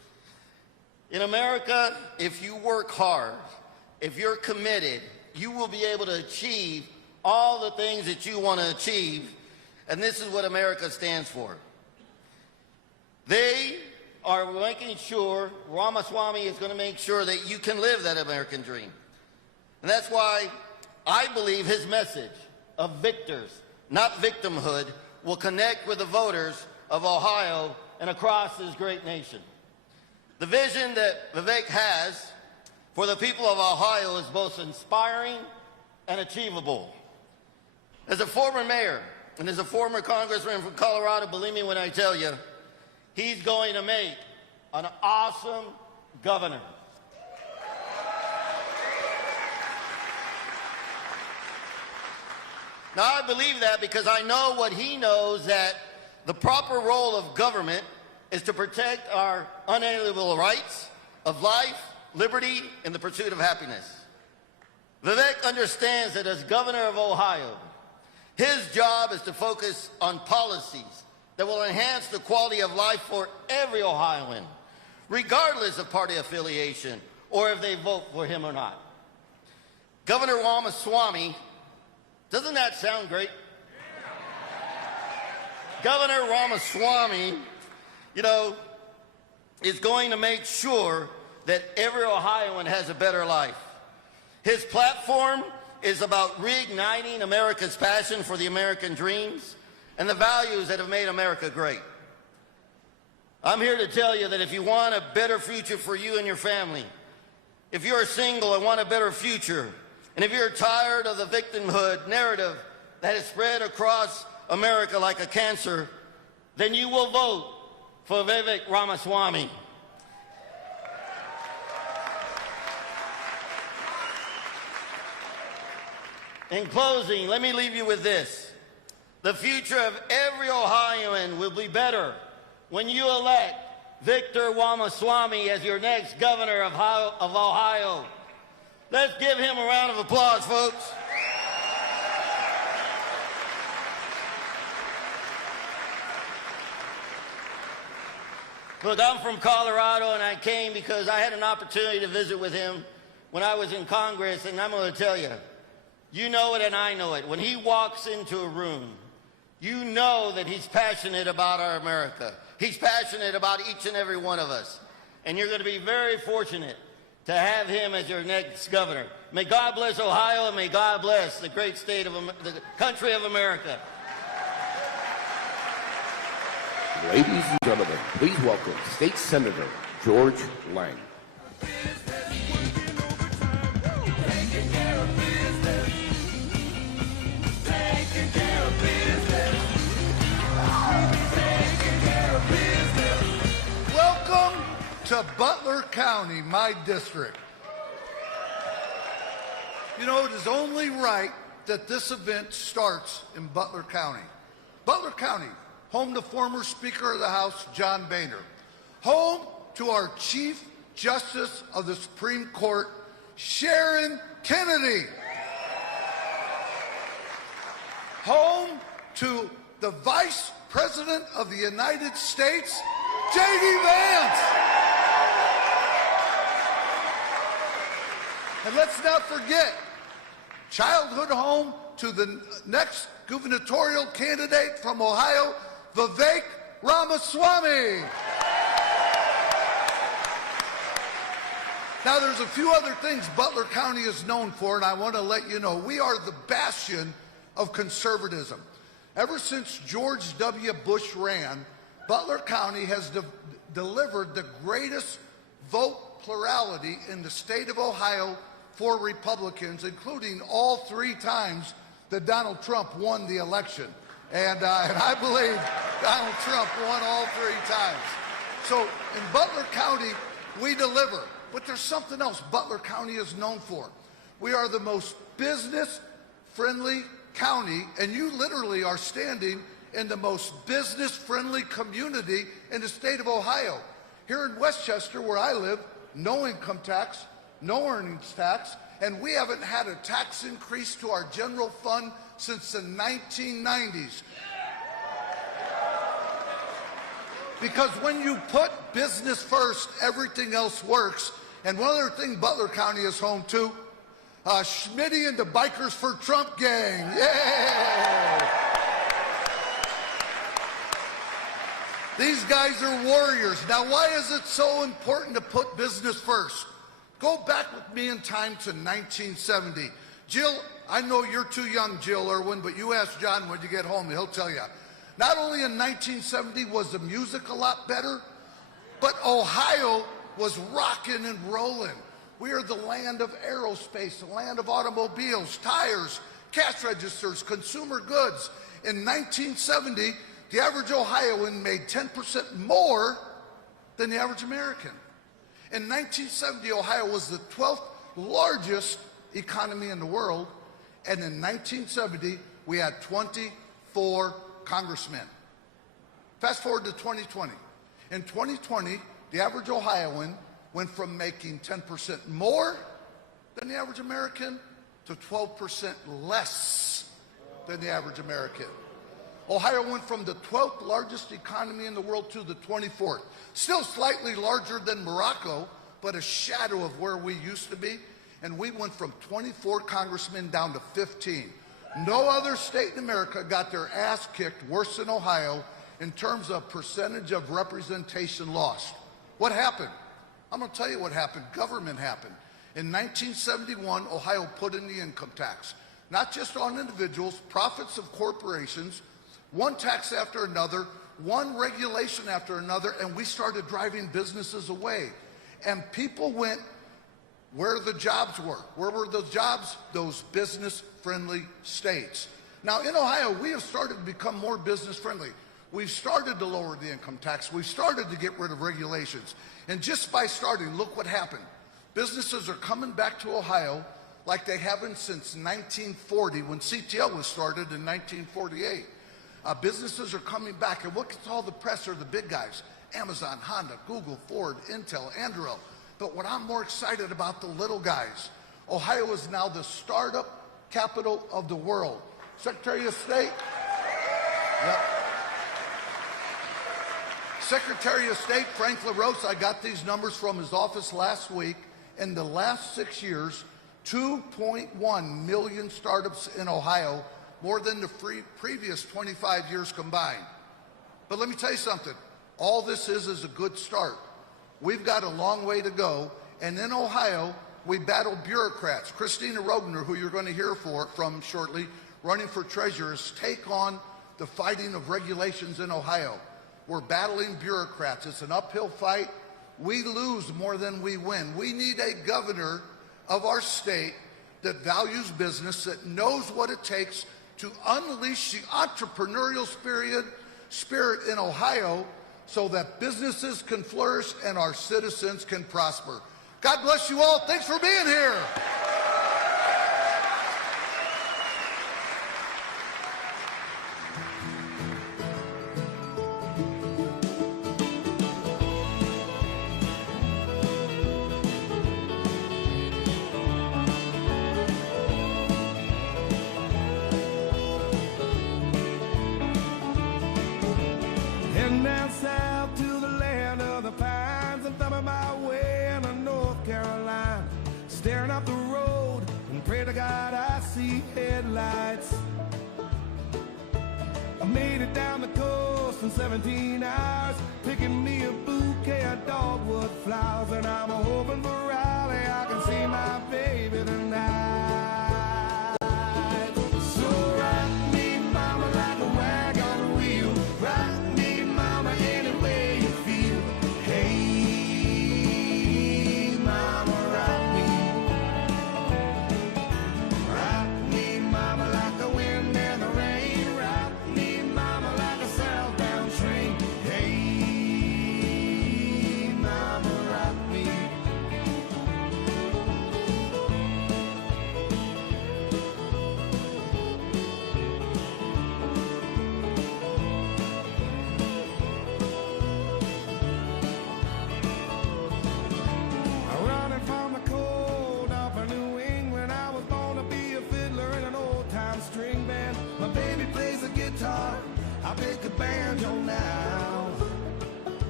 In America, if you work hard, if you're committed, you will be able to achieve all the things that you want to achieve, and this is what America stands for. They are making sure, Ramaswamy is going to make sure that you can live that American dream. And that's why I believe his message of victors, not victimhood, will connect with the voters of Ohio and across this great nation. The vision that Vivek has for the people of Ohio is both inspiring and achievable. As a former mayor and as a former congressman from Colorado, believe me when I tell you, he's going to make an awesome governor. Now, I believe that because I know what he knows, that the proper role of government is to protect our unalienable rights of life, liberty, and the pursuit of happiness. Vivek understands that as governor of Ohio, his job is to focus on policies that will enhance the quality of life for every Ohioan, regardless of party affiliation or if they vote for him or not. Governor Ramaswamy, doesn't that sound great? Governor Ramaswamy, is going to make sure that every Ohioan has a better life. His platform is about reigniting America's passion for the American dreams and the values that have made America great. I'm here to tell you that if you want a better future for you and your family, if you're single and want a better future, and if you're tired of the victimhood narrative that has spread across America like a cancer, then you will vote for Vivek Ramaswamy. In closing, let me leave you with this. The future of every Ohioan will be better when you elect Victor Ramaswamy as your next governor of Ohio. Let's give him a round of applause, folks. Look, I'm from Colorado, and I came because I had an opportunity to visit with him when I was in Congress, and I'm going to tell you, you know it and I know it. When he walks into a room, you know that he's passionate about our America. He's passionate about each and every one of us. And you're going to be very fortunate to have him as your next governor. May God bless Ohio, and may God bless the great state of the country of America. Ladies and gentlemen, please welcome State Senator George Lang. Welcome to Butler County, my district. You know, it is only right that this event starts in Butler County. Butler County, home to former Speaker of the House, John Boehner. Home to our Chief Justice of the Supreme Court, Sharon Kennedy. Home to the Vice President of the United States, J.D. Vance. And let's not forget, childhood home to the next gubernatorial candidate from Ohio, Vivek Ramaswamy. Now, there's a few other things Butler County is known for, and I want to let you know. We are the bastion of conservatism. Ever since George W. Bush ran, Butler County has delivered the greatest vote plurality in the state of Ohio for Republicans, including all 3 times that Donald Trump won the election. And I believe Donald Trump won all 3 times. So in Butler County, we deliver. But there's something else Butler County is known for. We are the most business-friendly county, and you literally are standing in the most business-friendly community in the state of Ohio. Here in Westchester, where I live, no income tax, no earnings tax, and we haven't had a tax increase to our general fund since the 1990s. Because when you put business first, everything else works. And one other thing Butler County is home to, Schmitty and the Bikers for Trump gang. Yay! These guys are warriors. Now, why is it so important to put business first? Go back with me in time to 1970. Jill, I know you're too young, Jill Irwin, but you ask John when you get home, he'll tell you. Not only in 1970 was the music a lot better, but Ohio was rocking and rolling. We are the land of aerospace, the land of automobiles, tires, cash registers, consumer goods. In 1970, the average Ohioan made 10% more than the average American. In 1970, Ohio was the 12th largest economy in the world, and in 1970, we had 24 congressmen. Fast forward to 2020. In 2020, the average Ohioan went from making 10% more than the average American to 12% less than the average American. Ohio went from the 12th largest economy in the world to the 24th. Still slightly larger than Morocco, but a shadow of where we used to be. And we went from 24 congressmen down to 15. No other state in America got their ass kicked worse than Ohio in terms of percentage of representation lost. What happened? I'm going to tell you what happened. Government happened. In 1971, Ohio put in the income tax, not just on individuals, profits of corporations, one tax after another, one regulation after another, and we started driving businesses away. And people went where the jobs were. Where were those jobs? Those business-friendly states. Now, in Ohio, we have started to become more business-friendly. We've started to lower the income tax. We've started to get rid of regulations. And just by starting, look what happened. Businesses are coming back to Ohio like they haven't since 1940, when CTL was started in 1948. Businesses are coming back, and what gets all the press are the big guys: Amazon, Honda, Google, Ford, Intel, Anduril. But what I'm more excited about, the little guys. Ohio is now the startup capital of the world. Secretary of State? Yep. Secretary of State Frank LaRose, I got these numbers from his office last week. In the last 6 years, 2.1 million startups in Ohio, more than the previous 25 years combined. But let me tell you something. All this is a good start. We've got a long way to go. And in Ohio, we battle bureaucrats. Christina Rogner, who you're going to hear from shortly, running for treasurer, take on the fighting of regulations in Ohio. We're battling bureaucrats. It's an uphill fight. We lose more than we win. We need a governor of our state that values business, that knows what it takes to unleash the entrepreneurial spirit in Ohio so that businesses can flourish and our citizens can prosper. God bless you all. Thanks for being here. Heading down south to the land of the pines. I'm thumbing my way into North Carolina, staring up the road and pray to God I see headlights. I made it down the coast in 17 hours, picking me a bouquet of dogwood flowers, and I'm hoping for Raleigh I can see my baby tonight. So rock me, mama, like a wagon wheel. Rock me, mama, any way you feel. Hey, mama, rock me, mama, like the wind and the rain. Rock me, mama, like a southbound train. Hey, mama, rock me. Running from the cold up in New England, I was born to be a fiddler in an old-time string band. My baby plays the guitar, I pick the banjo now.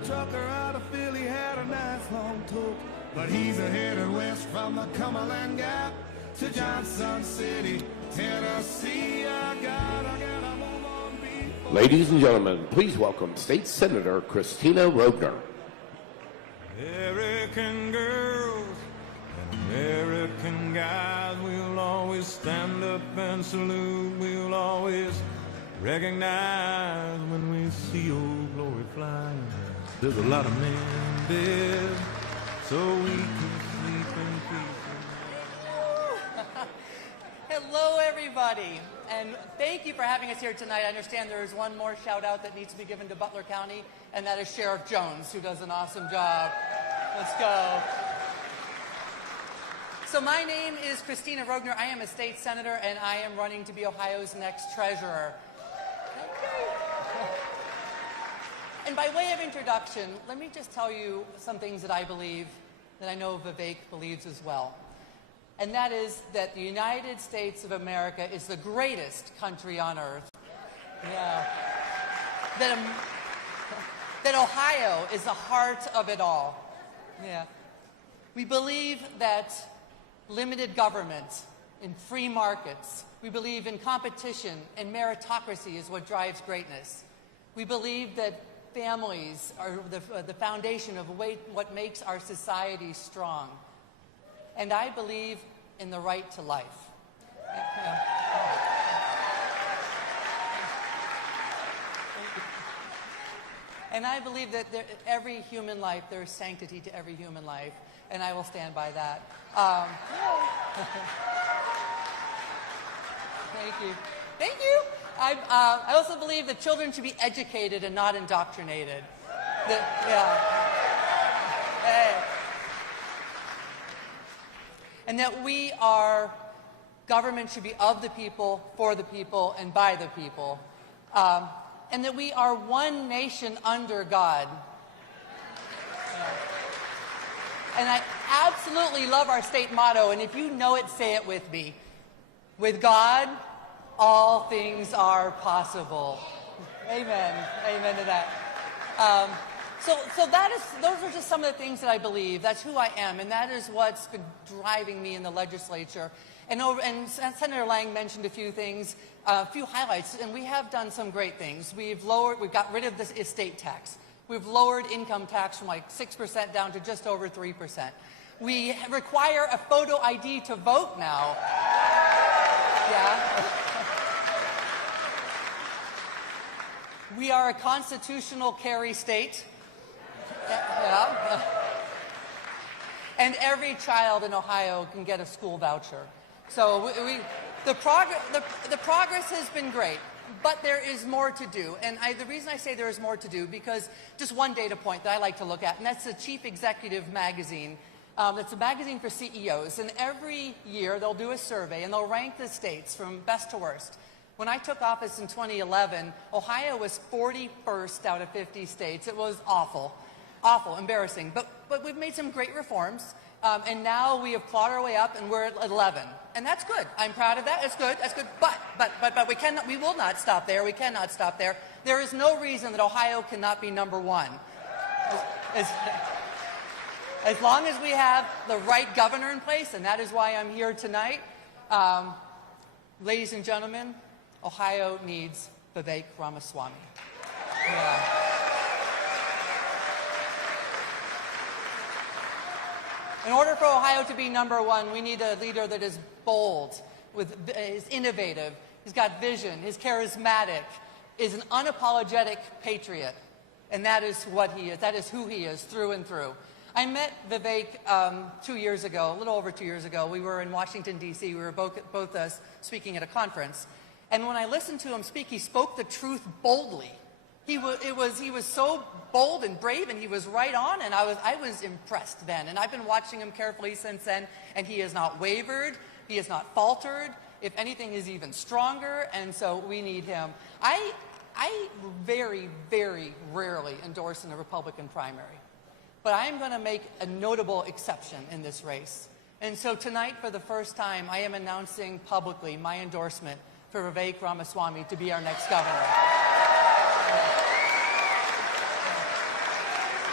a trucker out of Philly, had a nice long talk. But he's headed west from the Cumberland Gap to Johnson City, Tennessee. I gotta move on before. Ladies and gentlemen, please welcome State Senator Christina Rogner. American girls and American guys, we'll always stand up and salute. We'll always recognize when we see old glory flying. There's a lot of men dead, so we can sleep in peace. Hello, everybody, and thank you for having us here tonight. I understand there is one more shout out that needs to be given to Butler County, and that is Sheriff Jones, who does an awesome job. Let's go. So my name is Christina Rogner. I am a state senator, and I am running to be Ohio's next treasurer. And by way of introduction, let me just tell you some things that I believe, that I know Vivek believes as well. And that is that the United States of America is the greatest country on earth. Yeah. That Ohio is the heart of it all. Yeah. We believe that limited government and free markets, we believe in competition and meritocracy is what drives greatness. We believe that families are the foundation of what makes our society strong. And I believe in the right to life. And I believe that every human life, there is sanctity to every human life, and I will stand by that. Thank you. Thank you. I also believe that children should be educated and not indoctrinated. And that government should be of the people, for the people, and by the people. And that we are one nation under God. And I absolutely love our state motto, and if you know it, say it with me. With God, all things are possible. Amen. Amen to that. So those are just some of the things that I believe. That's who I am, and that is what's been driving me in the legislature. And Senator Lang mentioned a few things, a few highlights, and we have done some great things. We've got rid of this estate tax. We've lowered income tax from like 6% down to just over 3%. We require a photo ID to vote now. Yeah. We are a constitutional carry state. Yeah. And every child in Ohio can get a school voucher. So the progress has been great, but there is more to do. And the reason I say there is more to do, because just one data point that I like to look at, and that's the Chief Executive magazine. It's a magazine for CEOs, and every year they'll do a survey, and they'll rank the states from best to worst. When I took office in 2011, Ohio was 41st out of 50 states. It was awful, embarrassing. But we've made some great reforms, and now we have clawed our way up, and we're at 11. And that's good. I'm proud of that. It's good. That's good. But we will not stop there. We cannot stop there. There is no reason that Ohio cannot be number one. As long as we have the right governor in place, and that is why I'm here tonight. Ladies and gentlemen, Ohio needs Vivek Ramaswamy. Yeah. In order for Ohio to be number one, we need a leader that is bold, is innovative, he's got vision, is charismatic, is an unapologetic patriot. And that is what he is. That is who he is through and through. I met Vivek 2 years ago, a little over 2 years ago. We were in Washington, D.C. We were both speaking at a conference. And when I listened to him speak, he spoke the truth boldly. He was so bold and brave, and he was right on, and I was impressed then. And I've been watching him carefully since then, and he has not wavered. He has not faltered. If anything, he's even stronger, and so we need him. I very, very rarely endorse in a Republican primary. But I am going to make a notable exception in this race. And so tonight, for the first time, I am announcing publicly my endorsement for Vivek Ramaswamy to be our next governor.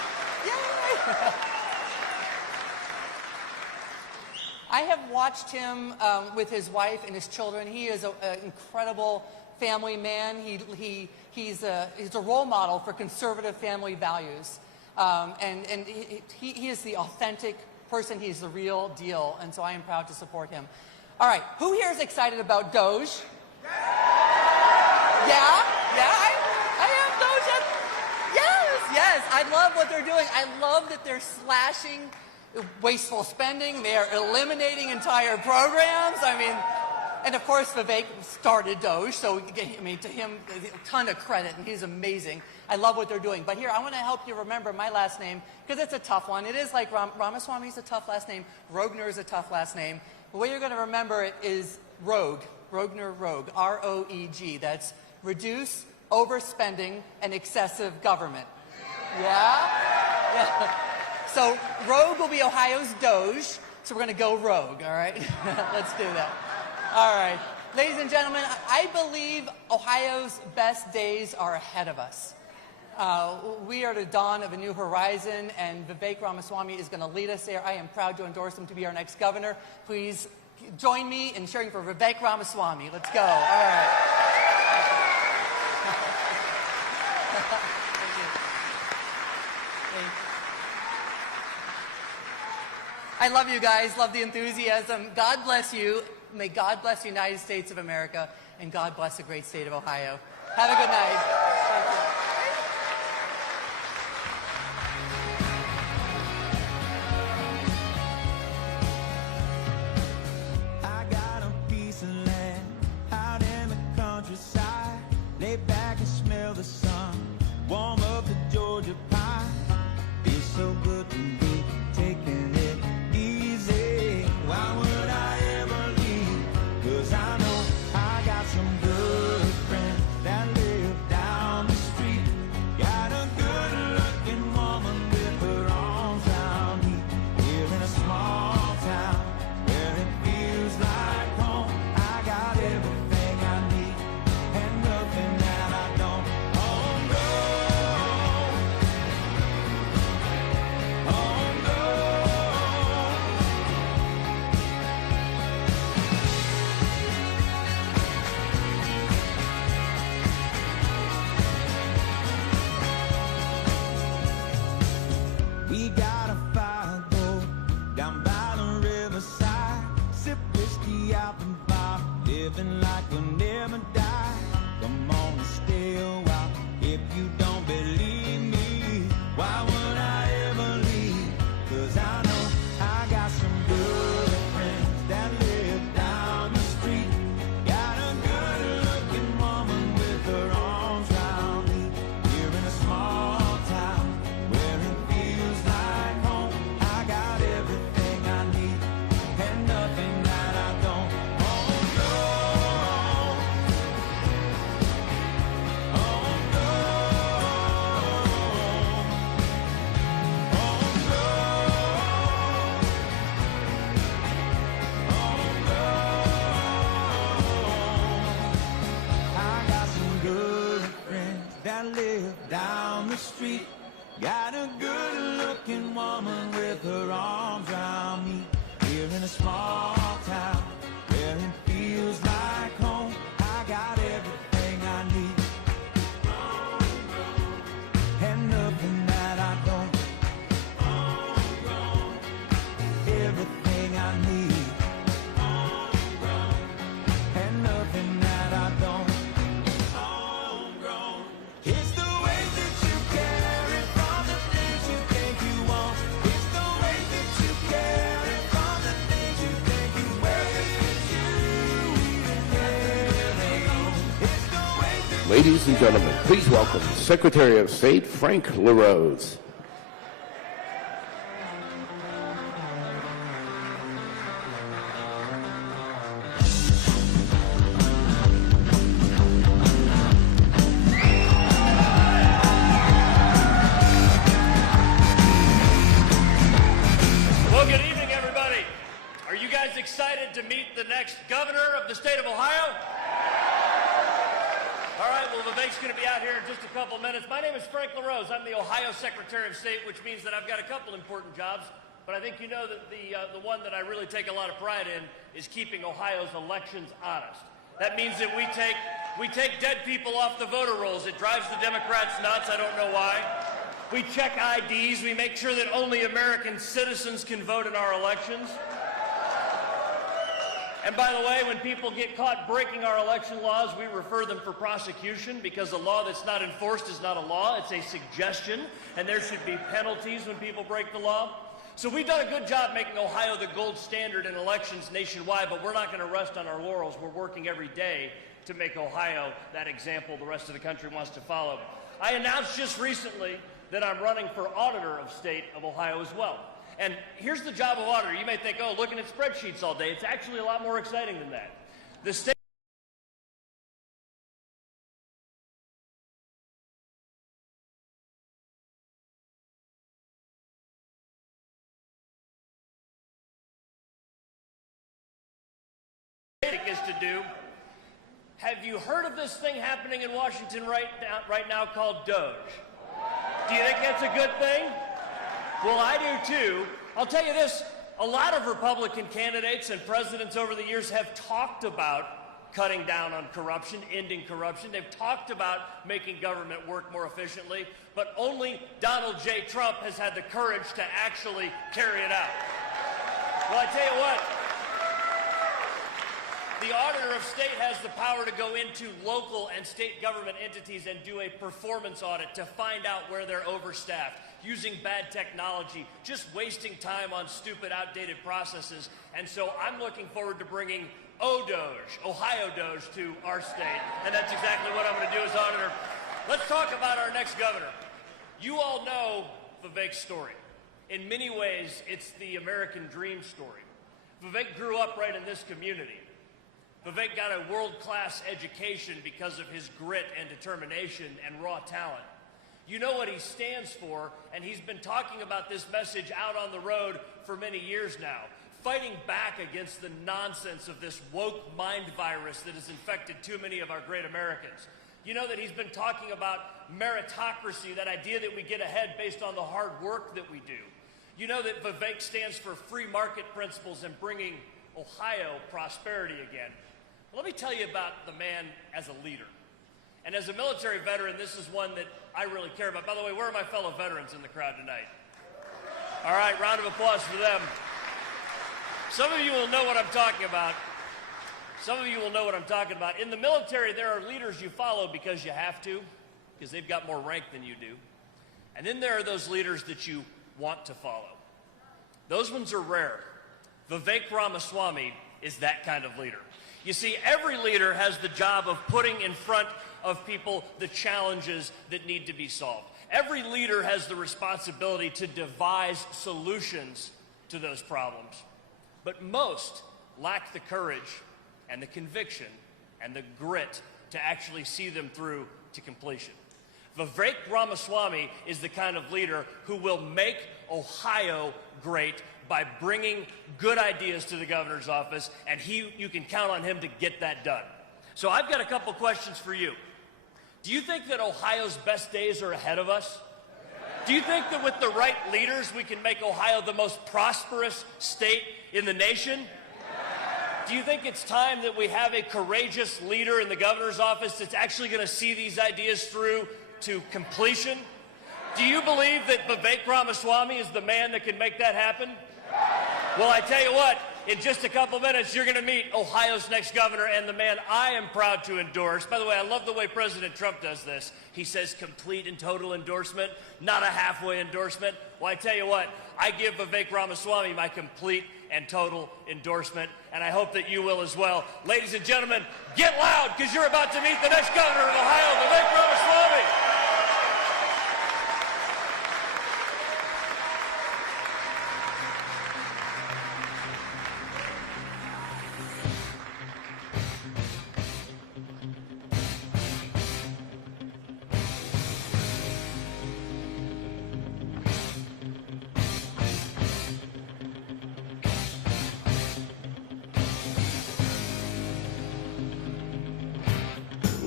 I have watched him with his wife and his children. He is an incredible family man. He's a role model for conservative family values. And he is the authentic person. He's the real deal. And so I am proud to support him. All right, who here is excited about Doge? Yeah? I am Doge. Yes, I love what they're doing. I love that they're slashing wasteful spending. They are eliminating entire programs. I mean, and of course Vivek started Doge, so I mean, to him, a ton of credit, and he's amazing. I love what they're doing. But here, I want to help you remember my last name, because it's a tough one. It is like Ramaswamy is a tough last name. Rogner is a tough last name. The way you're going to remember it is Rogue. Rogner, Rogue. R-O-E-G. That's reduce overspending and excessive government. Yeah? So Rogue will be Ohio's Doge, so we're going to go Rogue, all right? Let's do that. All right. Ladies and gentlemen, I believe Ohio's best days are ahead of us. We are at the dawn of a new horizon, and Vivek Ramaswamy is going to lead us there. I am proud to endorse him to be our next governor. Please join me in cheering for Vivek Ramaswamy. Let's go. All right. Thank you. I love you guys. Love the enthusiasm. God bless you. May God bless the United States of America, and God bless the great state of Ohio. Have a good night. Thank you. I got a piece of land out in the countryside. Lay back and smell the sun. Warm up the Georgia pie. Feels so good to be taking it easy. Why would I ever leave? 'Cause I know I got some good friends that live down the street. Got a good looking woman with her arms around me. Here in a small town where it feels like home. I got everything I need and nothing that I don't. Oh no, oh no. We got a fire go down by the riverside. Sip whiskey out the bar, living like we'll never die. Come on and stay a while if you don't believe me. Why would I ever leave? 'Cause I know I got some good friends that live down the street. Got a good looking woman with her arms around me. Here in a small town where it feels like home. I got everything I need and nothing that I don't. Oh no, oh no, oh no, oh no. I got some good friends that live down the street. Got a good-looking woman with her arms around me. Here in a small town where it feels like home. I got everything I need and nothing that I don't. Everything I need and nothing that I don't. It's the way that you carry from the things you think you want. It's the way that you carry from the things you think you wear. It's you even carrying. It's the way that Ladies and gentlemen, please welcome Secretary of State Frank LaRose. Well, good evening, everybody. Are you guys excited to meet the next governor of the state of Ohio? All right, right, well, Vivek's going to be out here in just a couple minutes. My name is Frank LaRose. I'm the Ohio Secretary of State, which means that I've got a couple important jobs. But I think you know that the one that I really take a lot of pride in is keeping Ohio's elections honest. That means that we take dead people off the voter rolls. It drives the Democrats nuts. I don't know why. We check IDs. We make sure that only American citizens can vote in our elections. And by the way, when people get caught breaking our election laws, we refer them for prosecution because a law that's not enforced is not a law. It's a suggestion, and there should be penalties when people break the law. So we've done a good job making Ohio the gold standard in elections nationwide, but we're not going to rest on our laurels. We're working every day to make Ohio that example the rest of the country wants to follow. I announced just recently that I'm running for auditor of state of Ohio as well. And here's the job of auditor. You may think, oh, looking at spreadsheets all day. It's actually a lot more exciting than that. The state is to do. Have you heard of this thing happening in Washington right now called Doge? Do you think that's a good thing? Well, I do too. I'll tell you this, a lot of Republican candidates and presidents over the years have talked about cutting down on corruption, ending corruption. They've talked about making government work more efficiently, but only Donald J. Trump has had the courage to actually carry it out. Well, I tell you what, the auditor of state has the power to go into local and state government entities and do a performance audit to find out where they're overstaffed, using bad technology, just wasting time on stupid, outdated processes. And so I'm looking forward to bringing ODOGE, Ohio Doge, to our state. And that's exactly what I'm going to do as auditor. Let's talk about our next governor. You all know Vivek's story. In many ways, it's the American dream story. Vivek grew up right in this community. Vivek got a world-class education because of his grit and determination and raw talent. You know what he stands for, and he's been talking about this message out on the road for many years now, fighting back against the nonsense of this woke mind virus that has infected too many of our great Americans. You know that he's been talking about meritocracy, that idea that we get ahead based on the hard work that we do. You know that Vivek stands for free market principles and bringing Ohio prosperity again. Let me tell you about the man as a leader. And as a military veteran, this is one that I really care about. By the way, where are my fellow veterans in the crowd tonight? All right, round of applause for them. Some of you will know what I'm talking about. Some of you will know what I'm talking about. In the military, there are leaders you follow because you have to, because they've got more rank than you do. And then there are those leaders that you want to follow. Those ones are rare. Vivek Ramaswamy is that kind of leader. You see, every leader has the job of putting in front of people the challenges that need to be solved. Every leader has the responsibility to devise solutions to those problems. But most lack the courage and the conviction and the grit to actually see them through to completion. Vivek Ramaswamy is the kind of leader who will make Ohio great by bringing good ideas to the governor's office, and you can count on him to get that done. So I've got a couple questions for you. Do you think that Ohio's best days are ahead of us? Do you think that with the right leaders, we can make Ohio the most prosperous state in the nation? Do you think it's time that we have a courageous leader in the governor's office that's actually going to see these ideas through to completion? Do you believe that Vivek Ramaswamy is the man that can make that happen? Well, I tell you what, in just a couple minutes, you're going to meet Ohio's next governor and the man I am proud to endorse. By the way, I love the way President Trump does this. He says complete and total endorsement, not a halfway endorsement. Well, I tell you what, I give Vivek Ramaswamy my complete and total endorsement, and I hope that you will as well. Ladies and gentlemen, get loud, because you're about to meet the next governor of Ohio, Vivek Ramaswamy.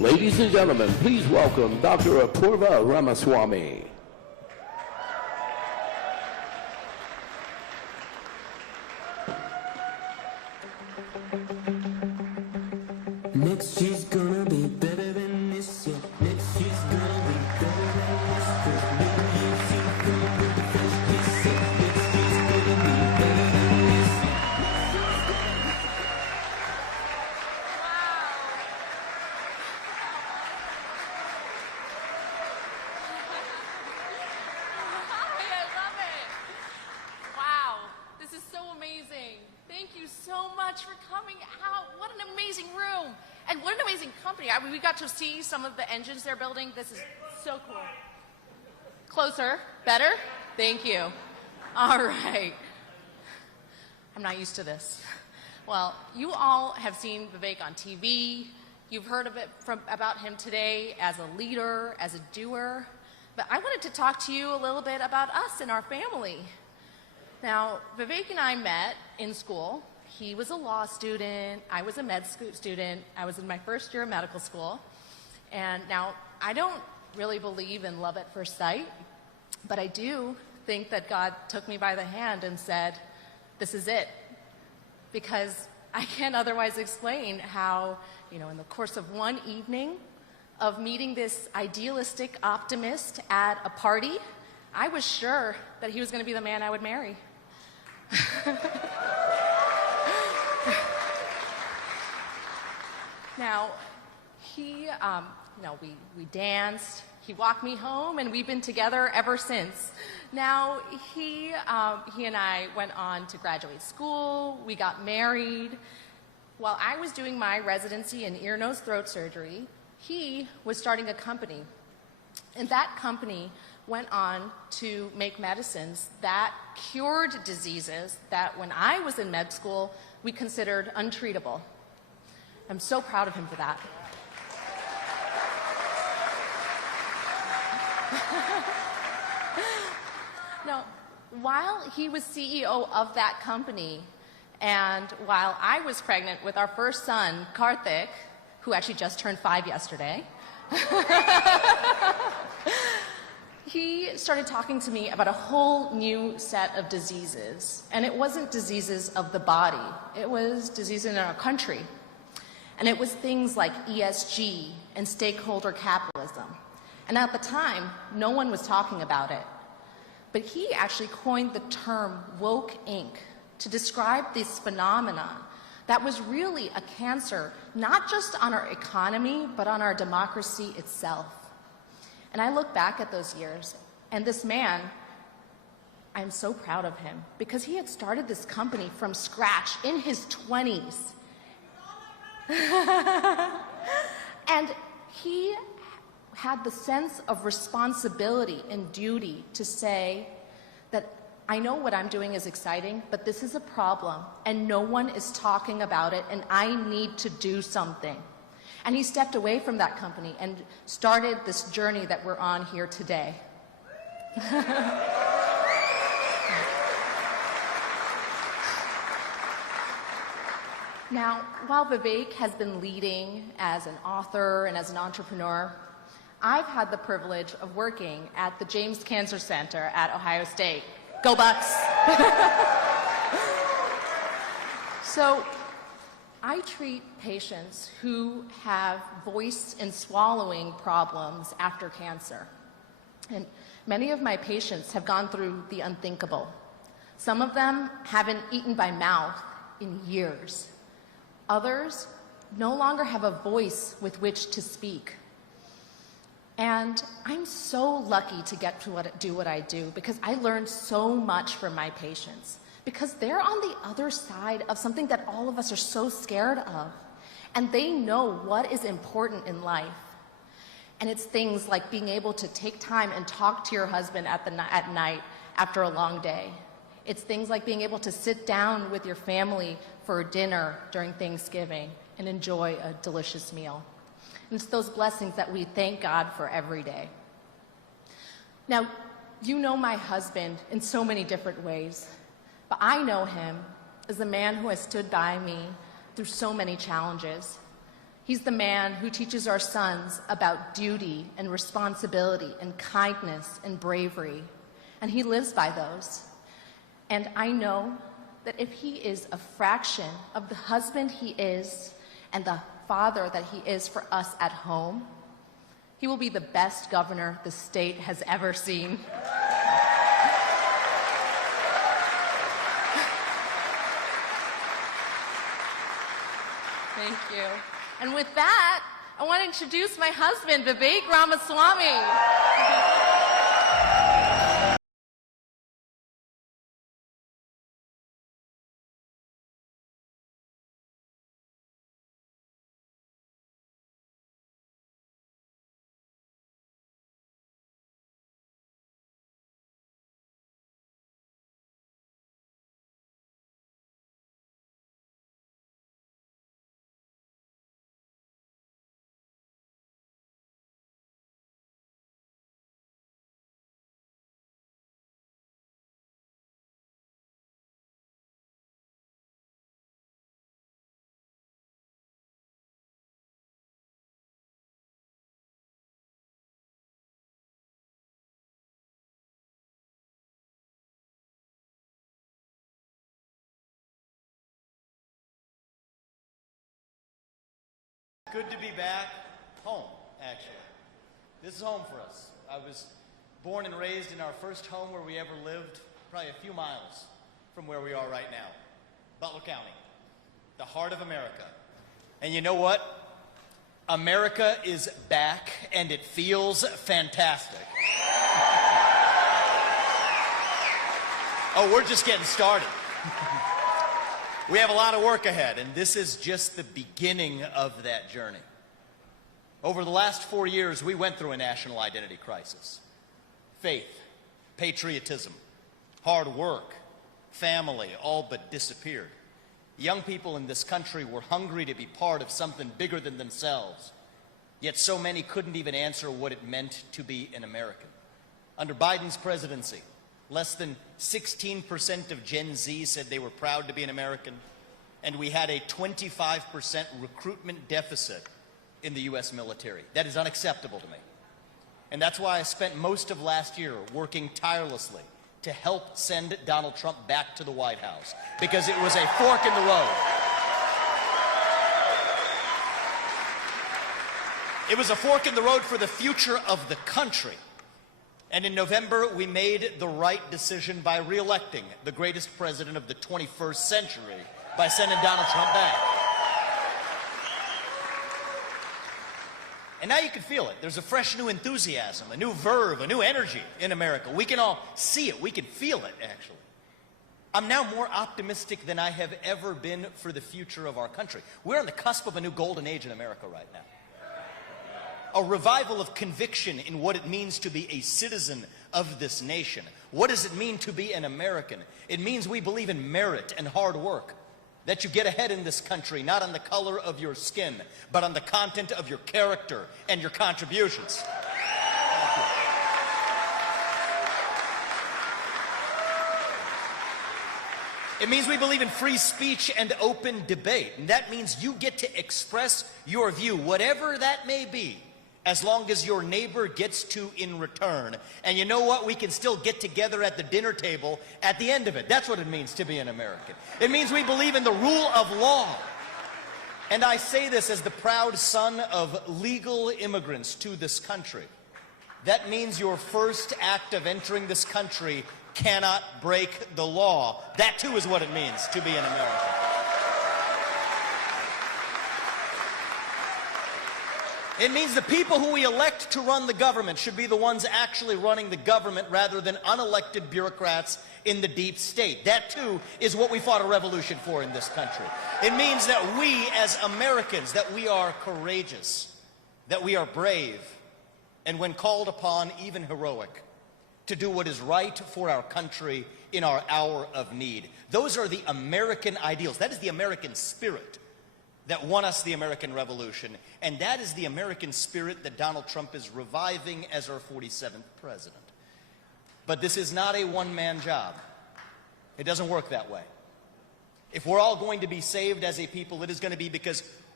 Ladies and gentlemen, please welcome Dr. Apurva Ramaswamy. Next year's gonna be better than this year. Next year's gonna be better than this year. New Year's Eve come with a fresh piece of. Next year's gonna be better than this year. I love it. Wow, this is so amazing. Thank you so much for coming out. What an amazing room. And what an amazing company. I mean, we got to see some of the engines they're building. This is so cool. Closer. Better? Thank you. All right. I'm not used to this. Well, you all have seen Vivek on TV. You've heard about him today as a leader, as a doer. But I wanted to talk to you a little bit about us and our family. Now, Vivek and I met in school. He was a law student. I was a med student. I was in my first year of medical school. And now, I don't really believe in love at first sight, but I do think that God took me by the hand and said, this is it. Because I can't otherwise explain how, in the course of one evening of meeting this idealistic optimist at a party, I was sure that he was going to be the man I would marry. Now, we danced, he walked me home, and we've been together ever since. Now, he and I went on to graduate school, we got married. While I was doing my residency in ear, nose, throat surgery, he was starting a company. And that company went on to make medicines that cured diseases that when I was in med school, we considered untreatable. I'm so proud of him for that. Now, while he was CEO of that company, and while I was pregnant with our first son, Karthik, who actually just turned 5 yesterday, he started talking to me about a whole new set of diseases. And it wasn't diseases of the body, it was diseases in our country. And it was things like ESG and stakeholder capitalism. And at the time, no one was talking about it. But he actually coined the term woke Inc. to describe this phenomenon that was really a cancer, not just on our economy, but on our democracy itself. And I look back at those years, and this man, I'm so proud of him, because he had started this company from scratch in his 20s. And he had the sense of responsibility and duty to say that I know what I'm doing is exciting, but this is a problem, and no one is talking about it, and I need to do something. And he stepped away from that company and started this journey that we're on here today. Now, while Vivek has been leading as an author and as an entrepreneur, I've had the privilege of working at the James Cancer Center at Ohio State. Go Bucks! So, I treat patients who have voice and swallowing problems after cancer. And many of my patients have gone through the unthinkable. Some of them haven't eaten by mouth in years. Others no longer have a voice with which to speak. And I'm so lucky to get to do what I do, because I learned so much from my patients. Because they're on the other side of something that all of us are so scared of. And they know what is important in life. And it's things like being able to take time and talk to your husband at night after a long day. It's things like being able to sit down with your family for dinner during Thanksgiving and enjoy a delicious meal. And it's those blessings that we thank God for every day. Now, you know my husband in so many different ways, but I know him as a man who has stood by me through so many challenges. He's the man who teaches our sons about duty and responsibility and kindness and bravery, and he lives by those. And I know that if he is a fraction of the husband he is and the father that he is for us at home, he will be the best governor the state has ever seen. Thank you. And with that, I want to introduce my husband, Vivek Ramaswamy. Good to be back home, actually. This is home for us. I was born and raised in our first home where we ever lived, probably a few miles from where we are right now. Butler County, the heart of America. And you know what? America is back, and it feels fantastic. Oh, we're just getting started. We have a lot of work ahead, and this is just the beginning of that journey. Over the last 4 years, we went through a national identity crisis. Faith, patriotism, hard work, family, all but disappeared. Young people in this country were hungry to be part of something bigger than themselves, yet so many couldn't even answer what it meant to be an American. Under Biden's presidency, less than 16% of Gen Z said they were proud to be an American, and we had a 25% recruitment deficit in the U.S. military. That is unacceptable to me. And that's why I spent most of last year working tirelessly to help send Donald Trump back to the White House, because it was a fork in the road. It was a fork in the road for the future of the country. And in November, we made the right decision by re-electing the greatest president of the 21st century by sending Donald Trump back. And now you can feel it. There's a fresh new enthusiasm, a new verve, a new energy in America. We can all see it. We can feel it, actually. I'm now more optimistic than I have ever been for the future of our country. We're on the cusp of a new golden age in America right now. A revival of conviction in what it means to be a citizen of this nation. What does it mean to be an American? It means we believe in merit and hard work. That you get ahead in this country, not on the color of your skin, but on the content of your character and your contributions. It means we believe in free speech and open debate. And that means you get to express your view, whatever that may be, as long as your neighbor gets to in return. And you know what? We can still get together at the dinner table at the end of it. That's what it means to be an American. It means we believe in the rule of law. And I say this as the proud son of legal immigrants to this country. That means your first act of entering this country cannot break the law. That too is what it means to be an American. It means the people who we elect to run the government should be the ones actually running the government rather than unelected bureaucrats in the deep state. That too is what we fought a revolution for in this country. It means that we as Americans, that we are courageous, that we are brave, and when called upon, even heroic, to do what is right for our country in our hour of need. Those are the American ideals. That is the American spirit that won us the American Revolution, and that is the American spirit that Donald Trump is reviving as our 47th president. But this is not a one-man job. It doesn't work that way. If we're all going to be saved as a people, it is going to be because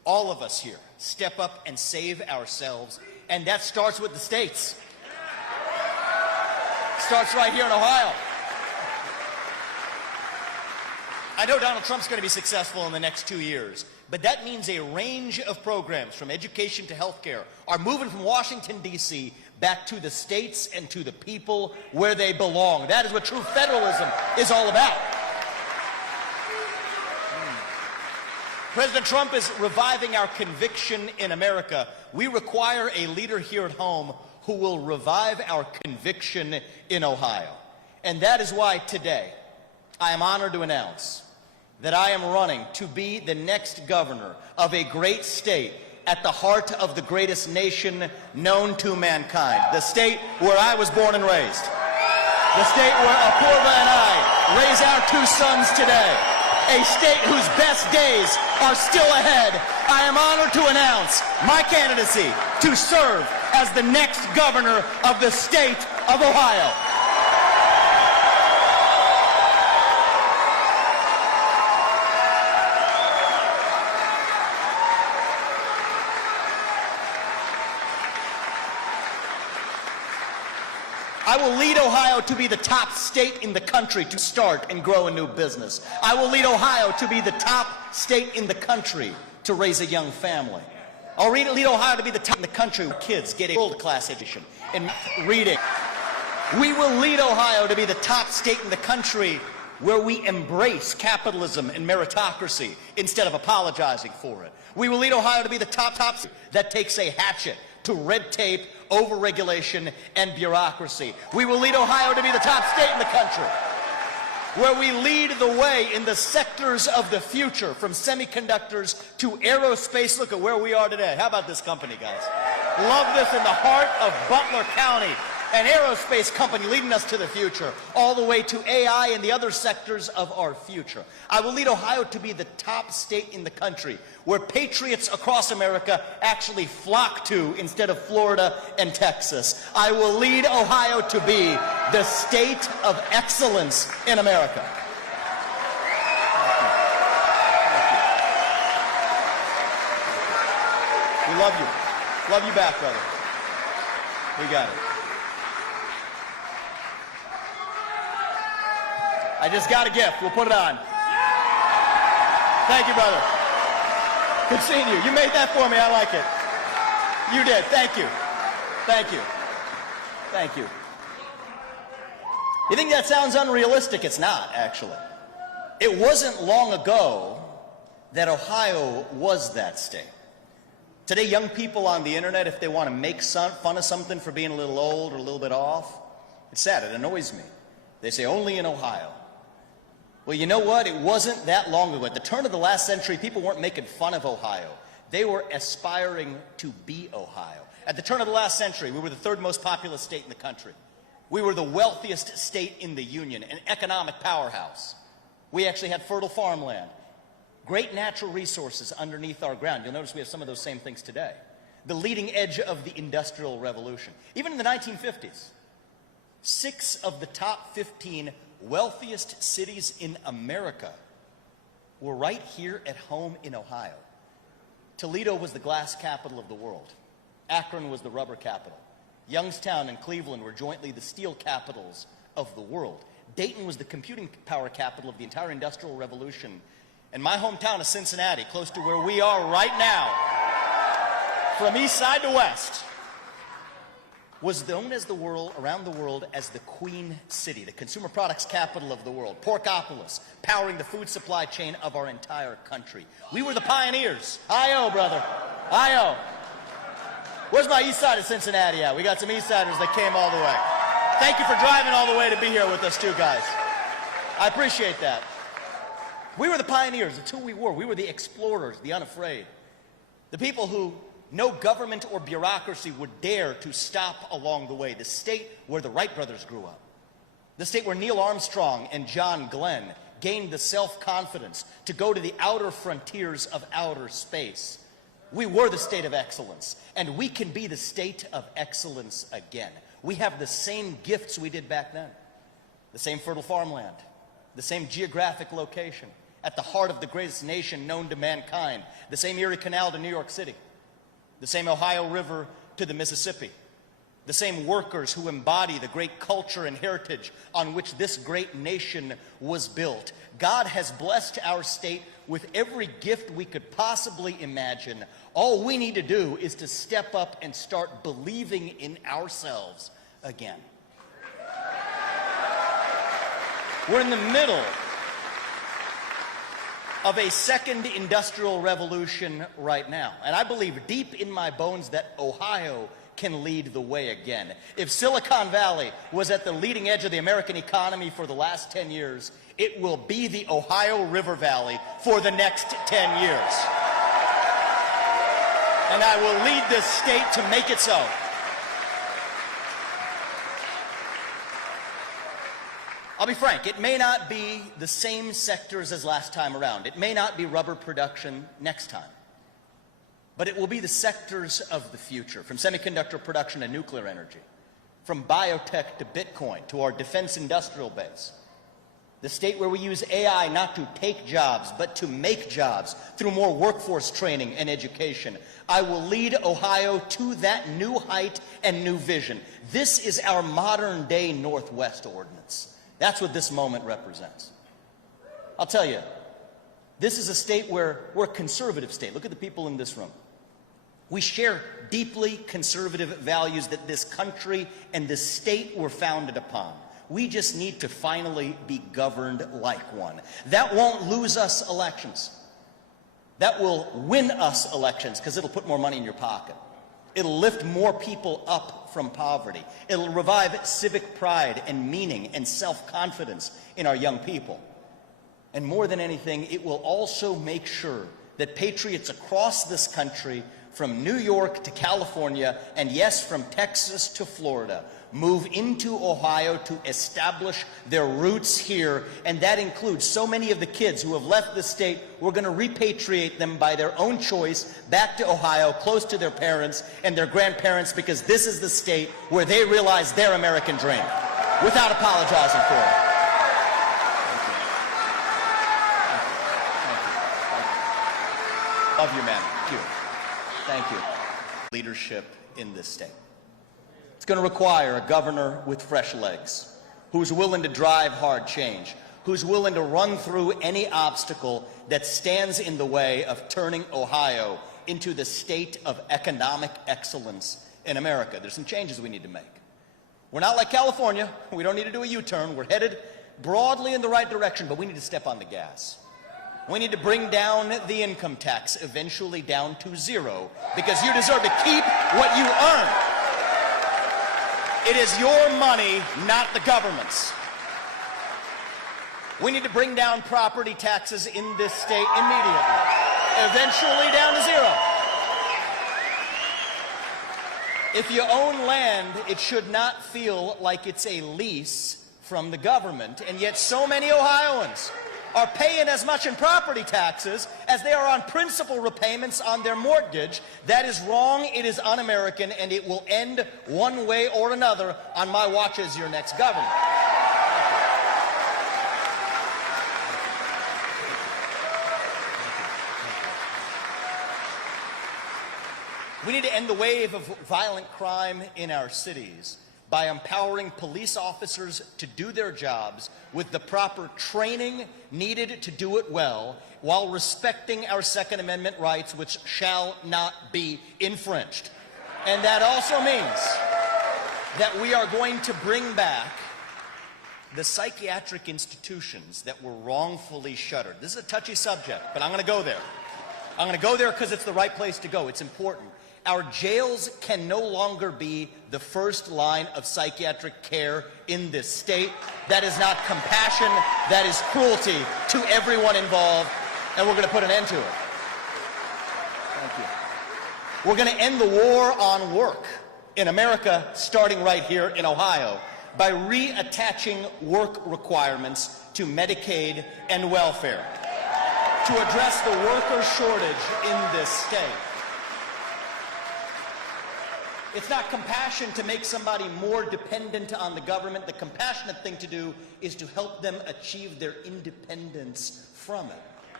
all of us here, step up and save ourselves, and that starts with the states. Starts right here in Ohio. I know Donald Trump's going to be successful in the next 2 years, but that means a range of programs from education to healthcare are moving from Washington, D.C. back to the states and to the people where they belong. That is what true federalism is all about. President Trump is reviving our conviction in America. We require a leader here at home who will revive our conviction in Ohio. And that is why today I am honored to announce that I am running to be the next governor of a great state at the heart of the greatest nation known to mankind, the state where I was born and raised, the state where Apurva and I raise our 2 sons today, a state whose best days are still ahead. I am honored to announce my candidacy to serve as the next governor of the state of Ohio. I will lead Ohio to be the top state in the country to start and grow a new business. I will lead Ohio to be the top state in the country to raise a young family. I'll lead Ohio to be the top in the country where kids get a world-class education in reading. We will lead Ohio to be the top state in the country where we embrace capitalism and meritocracy instead of apologizing for it. We will lead Ohio to be the top state that takes a hatchet to red tape, overregulation, and bureaucracy. We will lead Ohio to be the top state in the country, where we lead the way in the sectors of the future, from semiconductors to aerospace. Look at where we are today. How about this company, guys? Love this, in the heart of Butler County, an aerospace company leading us to the future, all the way to AI and the other sectors of our future. I will lead Ohio to be the top state in the country, where patriots across America actually flock to instead of Florida and Texas. I will lead Ohio to be the state of excellence in America. Thank you. We love you. Love you back, brother. We got it. I just got a gift. We'll put it on. Thank you, brother. Good seeing you. You made that for me. I like it. You did. Thank you. Thank you. Thank you. You think that sounds unrealistic? It's not, actually. It wasn't long ago that Ohio was that state. Today, young people on the internet, if they want to make fun of something for being a little old or a little bit off, it's sad. It annoys me. They say, only in Ohio. Well, you know what? It wasn't that long ago. At the turn of the last century, people weren't making fun of Ohio. They were aspiring to be Ohio. At the turn of the last century, we were the 3rd most populous state in the country. We were the wealthiest state in the Union, an economic powerhouse. We actually had fertile farmland, great natural resources underneath our ground. You'll notice we have some of those same things today. The leading edge of the Industrial Revolution. Even in the 1950s, 6 of the top 15 wealthiest cities in America were right here at home in Ohio. Toledo was the glass capital of the world. Akron was the rubber capital. Youngstown and Cleveland were jointly the steel capitals of the world. Dayton was the computing power capital of the entire Industrial Revolution. And my hometown of Cincinnati, close to where we are right now, from east side to west, was known as around the world as the Queen City, the consumer products capital of the world. Porkopolis, powering the food supply chain of our entire country. We were the pioneers. I-O, brother. I-O. Where's my east side of Cincinnati at? We got some east siders that came all the way. Thank you for driving all the way to be here with us too, guys. I appreciate that. We were the pioneers. That's who we were. We were the explorers, the unafraid. The people who no government or bureaucracy would dare to stop along the way. The state where the Wright brothers grew up. The state where Neil Armstrong and John Glenn gained the self-confidence to go to the outer frontiers of outer space. We were the state of excellence, and we can be the state of excellence again. We have the same gifts we did back then. The same fertile farmland, the same geographic location, at the heart of the greatest nation known to mankind, the same Erie Canal to New York City, the same Ohio River to the Mississippi, the same workers who embody the great culture and heritage on which this great nation was built. God has blessed our state with every gift we could possibly imagine. All we need to do is to step up and start believing in ourselves again. We're in the middle of a second industrial revolution right now. And I believe deep in my bones that Ohio can lead the way again. If Silicon Valley was at the leading edge of the American economy for the last 10 years, it will be the Ohio River Valley for the next 10 years. And I will lead this state to make it so. I'll be frank, it may not be the same sectors as last time around. It may not be rubber production next time. But it will be the sectors of the future, from semiconductor production to nuclear energy, from biotech to Bitcoin to our defense industrial base. The state where we use AI not to take jobs, but to make jobs through more workforce training and education. I will lead Ohio to that new height and new vision. This is our modern day Northwest ordinance. That's what this moment represents. I'll tell you, this is a state where we're a conservative state. Look at the people in this room. We share deeply conservative values that this country and this state were founded upon. We just need to finally be governed like one. That won't lose us elections. That will win us elections because it'll put more money in your pocket. It'll lift more people up from poverty. It'll revive civic pride and meaning and self-confidence in our young people. And more than anything, it will also make sure that patriots across this country, from New York to California, and yes, from Texas to Florida, move into Ohio to establish their roots here. And that includes so many of the kids who have left the state. We're going to repatriate them by their own choice back to Ohio, close to their parents and their grandparents, because this is the state where they realize their American dream without apologizing for it. Love you, man. Thank you. Thank you. Leadership in this state. It's going to require a governor with fresh legs, who's willing to drive hard change, who's willing to run through any obstacle that stands in the way of turning Ohio into the state of economic excellence in America. There's some changes we need to make. We're not like California. We don't need to do a U-turn. We're headed broadly in the right direction, but we need to step on the gas. We need to bring down the income tax, eventually down to zero, because you deserve to keep what you earn. It is your money, not the government's. We need to bring down property taxes in this state immediately, eventually down to zero. If you own land, it should not feel like it's a lease from the government, and yet so many Ohioans are paying as much in property taxes as they are on principal repayments on their mortgage. That is wrong, it is un-American, and it will end one way or another on my watch as your next governor. We need to end the wave of violent crime in our cities by empowering police officers to do their jobs with the proper training needed to do it well, while respecting our Second Amendment rights, which shall not be infringed. And that also means that we are going to bring back the psychiatric institutions that were wrongfully shuttered. This is a touchy subject, but I'm going to go there. I'm going to go there because it's the right place to go. It's important. Our jails can no longer be the first line of psychiatric care in this state. That is not compassion, that is cruelty to everyone involved, and we're going to put an end to it. Thank you. We're going to end the war on work in America, starting right here in Ohio, by reattaching work requirements to Medicaid and welfare to address the worker shortage in this state. It's not compassion to make somebody more dependent on the government. The compassionate thing to do is to help them achieve their independence from it.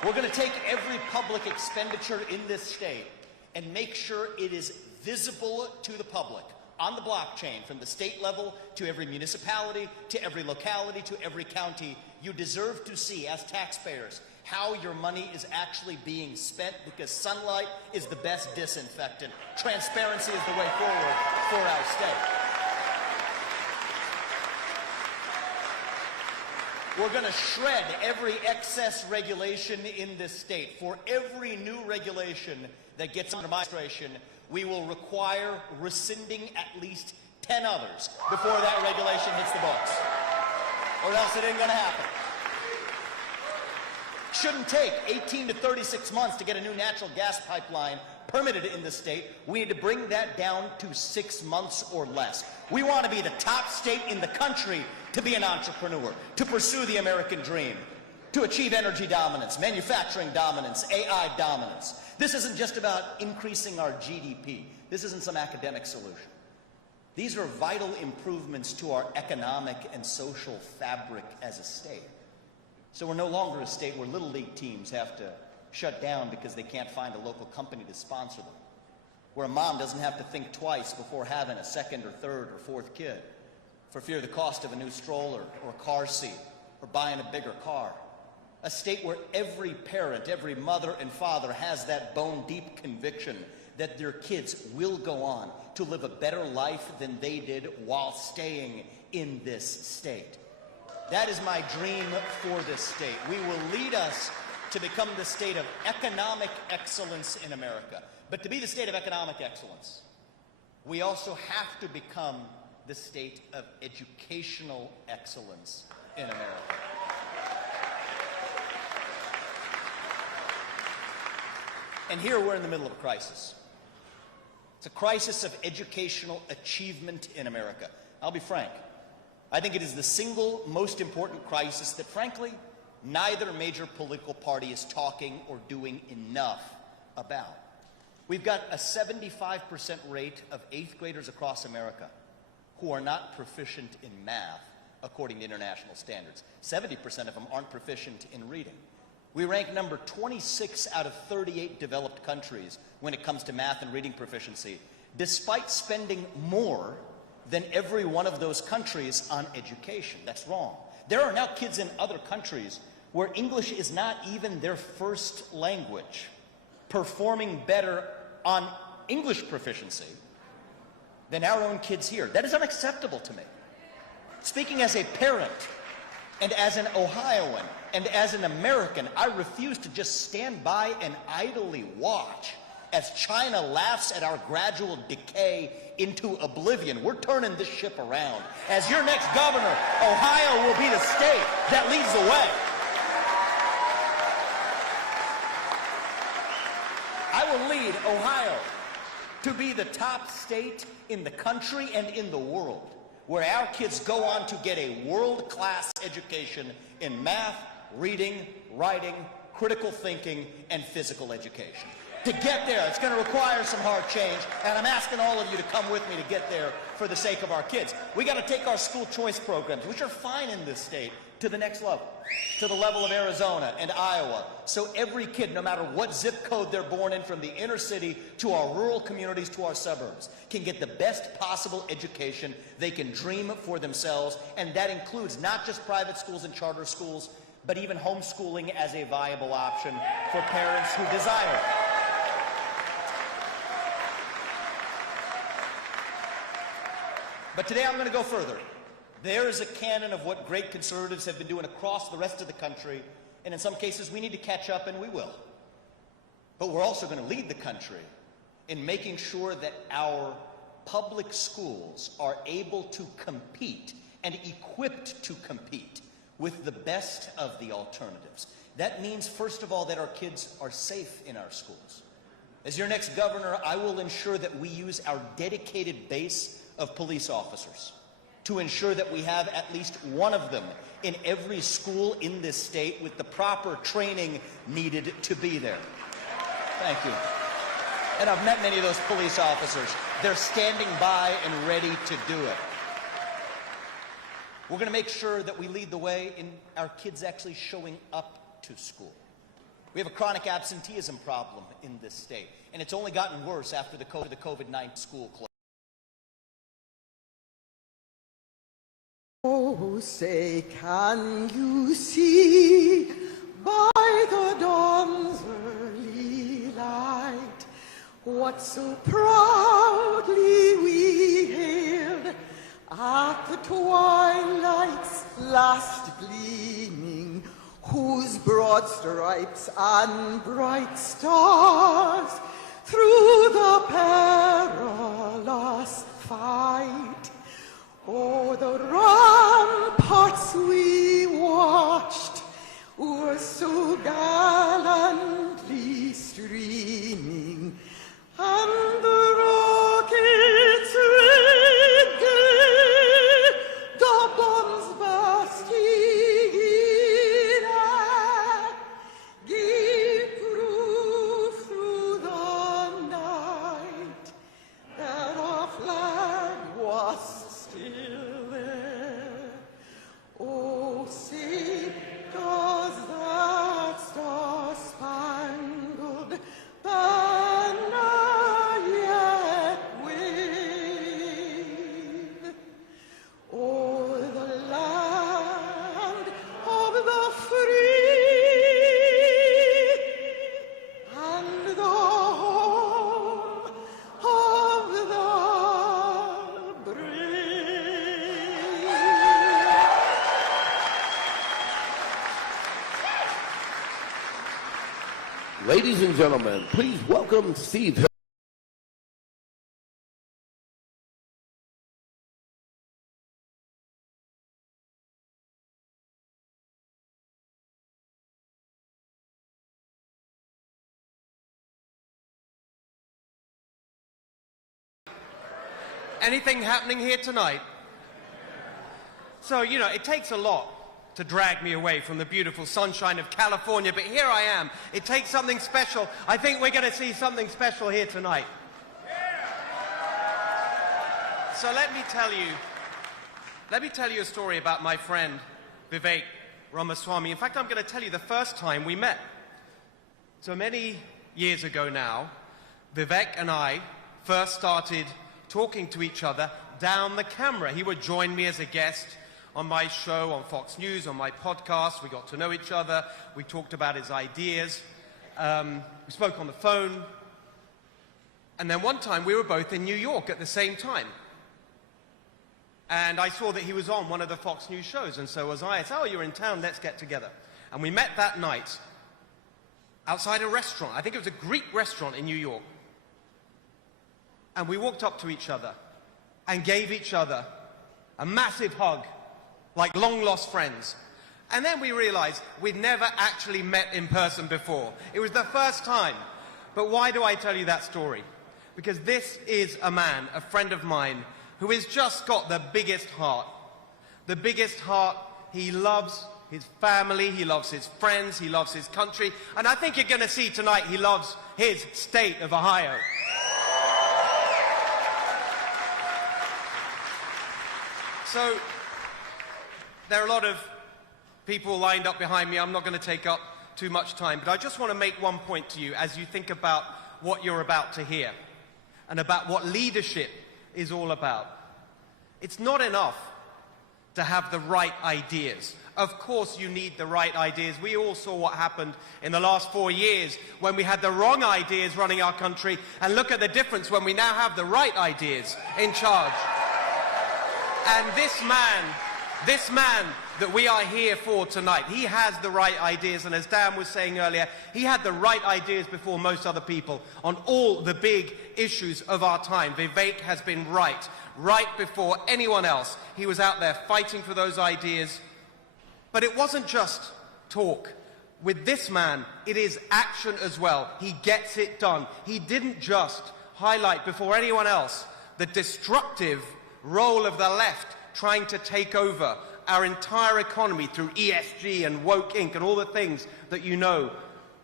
We're going to take every public expenditure in this state and make sure it is visible to the public on the blockchain, from the state level to every municipality, to every locality, to every county. You deserve to see, as taxpayers, how your money is actually being spent, because sunlight is the best disinfectant. Transparency is the way forward for our state. We're going to shred every excess regulation in this state. For every new regulation that gets under my administration, we will require rescinding at least 10 others before that regulation hits the books. Or else it ain't going to happen. Shouldn't take 18 to 36 months to get a new natural gas pipeline permitted in the state. We need to bring that down to 6 months or less. We want to be the top state in the country to be an entrepreneur, to pursue the American dream, to achieve energy dominance, manufacturing dominance, AI dominance. This isn't just about increasing our GDP. This isn't some academic solution. These are vital improvements to our economic and social fabric as a state. So we're no longer a state where little league teams have to shut down because they can't find a local company to sponsor them, where a mom doesn't have to think twice before having a second or third or fourth kid for fear of the cost of a new stroller or a car seat or buying a bigger car. A state where every parent, every mother and father has that bone-deep conviction that their kids will go on to live a better life than they did while staying in this state. That is my dream for this state. We will lead us to become the state of economic excellence in America. But to be the state of economic excellence, we also have to become the state of educational excellence in America. And here we're in the middle of a crisis. It's a crisis of educational achievement in America. I'll be frank. I think it is the single most important crisis that, frankly, neither major political party is talking or doing enough about. We've got a 75% rate of 8th graders across America who are not proficient in math, according to international standards. 70% of them aren't proficient in reading. We rank number 26 out of 38 developed countries when it comes to math and reading proficiency, despite spending more than every one of those countries on education. That's wrong. There are now kids in other countries where English is not even their first language, performing better on English proficiency than our own kids here. That is unacceptable to me. Speaking as a parent, and as an Ohioan, and as an American, I refuse to just stand by and idly watch as China laughs at our gradual decay into oblivion. We're turning this ship around. As your next governor, Ohio will be the state that leads the way. I will lead Ohio to be the top state in the country and in the world, where our kids go on to get a world-class education in math, reading, writing, critical thinking, and physical education. To get there, it's going to require some hard change, and I'm asking all of you to come with me to get there for the sake of our kids. We got to take our school choice programs, which are fine in this state, to the next level, to the level of Arizona and Iowa, so every kid, no matter what zip code they're born in, from the inner city to our rural communities to our suburbs, can get the best possible education they can dream for themselves, and that includes not just private schools and charter schools, but even homeschooling as a viable option for parents who desire it. But today I'm going to go further. There is a canon of what great conservatives have been doing across the rest of the country, and in some cases we need to catch up, and we will. But we're also going to lead the country in making sure that our public schools are able to compete and equipped to compete with the best of the alternatives. That means, first of all, that our kids are safe in our schools. As your next governor, I will ensure that we use our dedicated base of police officers to ensure that we have at least one of them in every school in this state with the proper training needed to be there. Thank you. And I've met many of those police officers. They're standing by and ready to do it. We're going to make sure that we lead the way in our kids actually showing up to school. We have a chronic absenteeism problem in this state, and it's only gotten worse after the COVID-19 school closed. Oh, say, can you see by the dawn's early light what so proudly we hailed at the twilight's last gleaming, whose broad stripes and bright stars through the perilous fight o'er the ramparts we watched were so gallantly streaming, and the rockets red gay, the bombs bursting in air, gave proof through the night that our flag was still there. Oh, say, does that star-spangled banner yet wave o'er the land of the free and the home of the brave? Ladies and gentlemen, please welcome Steve Hilton. Anything happening here tonight? So, you know, it takes a lot to drag me away from the beautiful sunshine of California, but here I am. It takes something special. I think we're going to see something special here tonight. So let me tell you a story about my friend Vivek Ramaswamy. In fact, I'm going to tell you the first time we met. So many years ago now, Vivek and I first started talking to each other down the camera. He would join me as a guest on my show on Fox News, on my podcast. We got to know each other. We talked about his ideas. We spoke on the phone. And then one time we were both in New York at the same time. And I saw that he was on one of the Fox News shows, and so was I. I said, oh, you're in town, let's get together. And we met that night outside a restaurant. I think it was a Greek restaurant in New York. And we walked up to each other and gave each other a massive hug, like long-lost friends. And then we realized we'd never actually met in person before. It was the first time. But why do I tell you that story? Because this is a man, a friend of mine, who has just got the biggest heart. The biggest heart. He loves his family, he loves his friends, he loves his country, and I think you're going to see tonight he loves his state of Ohio. So, there are a lot of people lined up behind me. I'm not going to take up too much time, but I just want to make one point to you as you think about what you're about to hear and about what leadership is all about. It's not enough to have the right ideas. Of course you need the right ideas. We all saw what happened in the last 4 years when we had the wrong ideas running our country, and look at the difference when we now have the right ideas in charge. And this man that we are here for tonight, he has the right ideas, and as Dan was saying earlier, he had the right ideas before most other people on all the big issues of our time. Vivek has been right before anyone else. He was out there fighting for those ideas. But it wasn't just talk. With this man, it is action as well. He gets it done. He didn't just highlight before anyone else the destructive role of the left trying to take over our entire economy through ESG and Woke Inc. and all the things that you know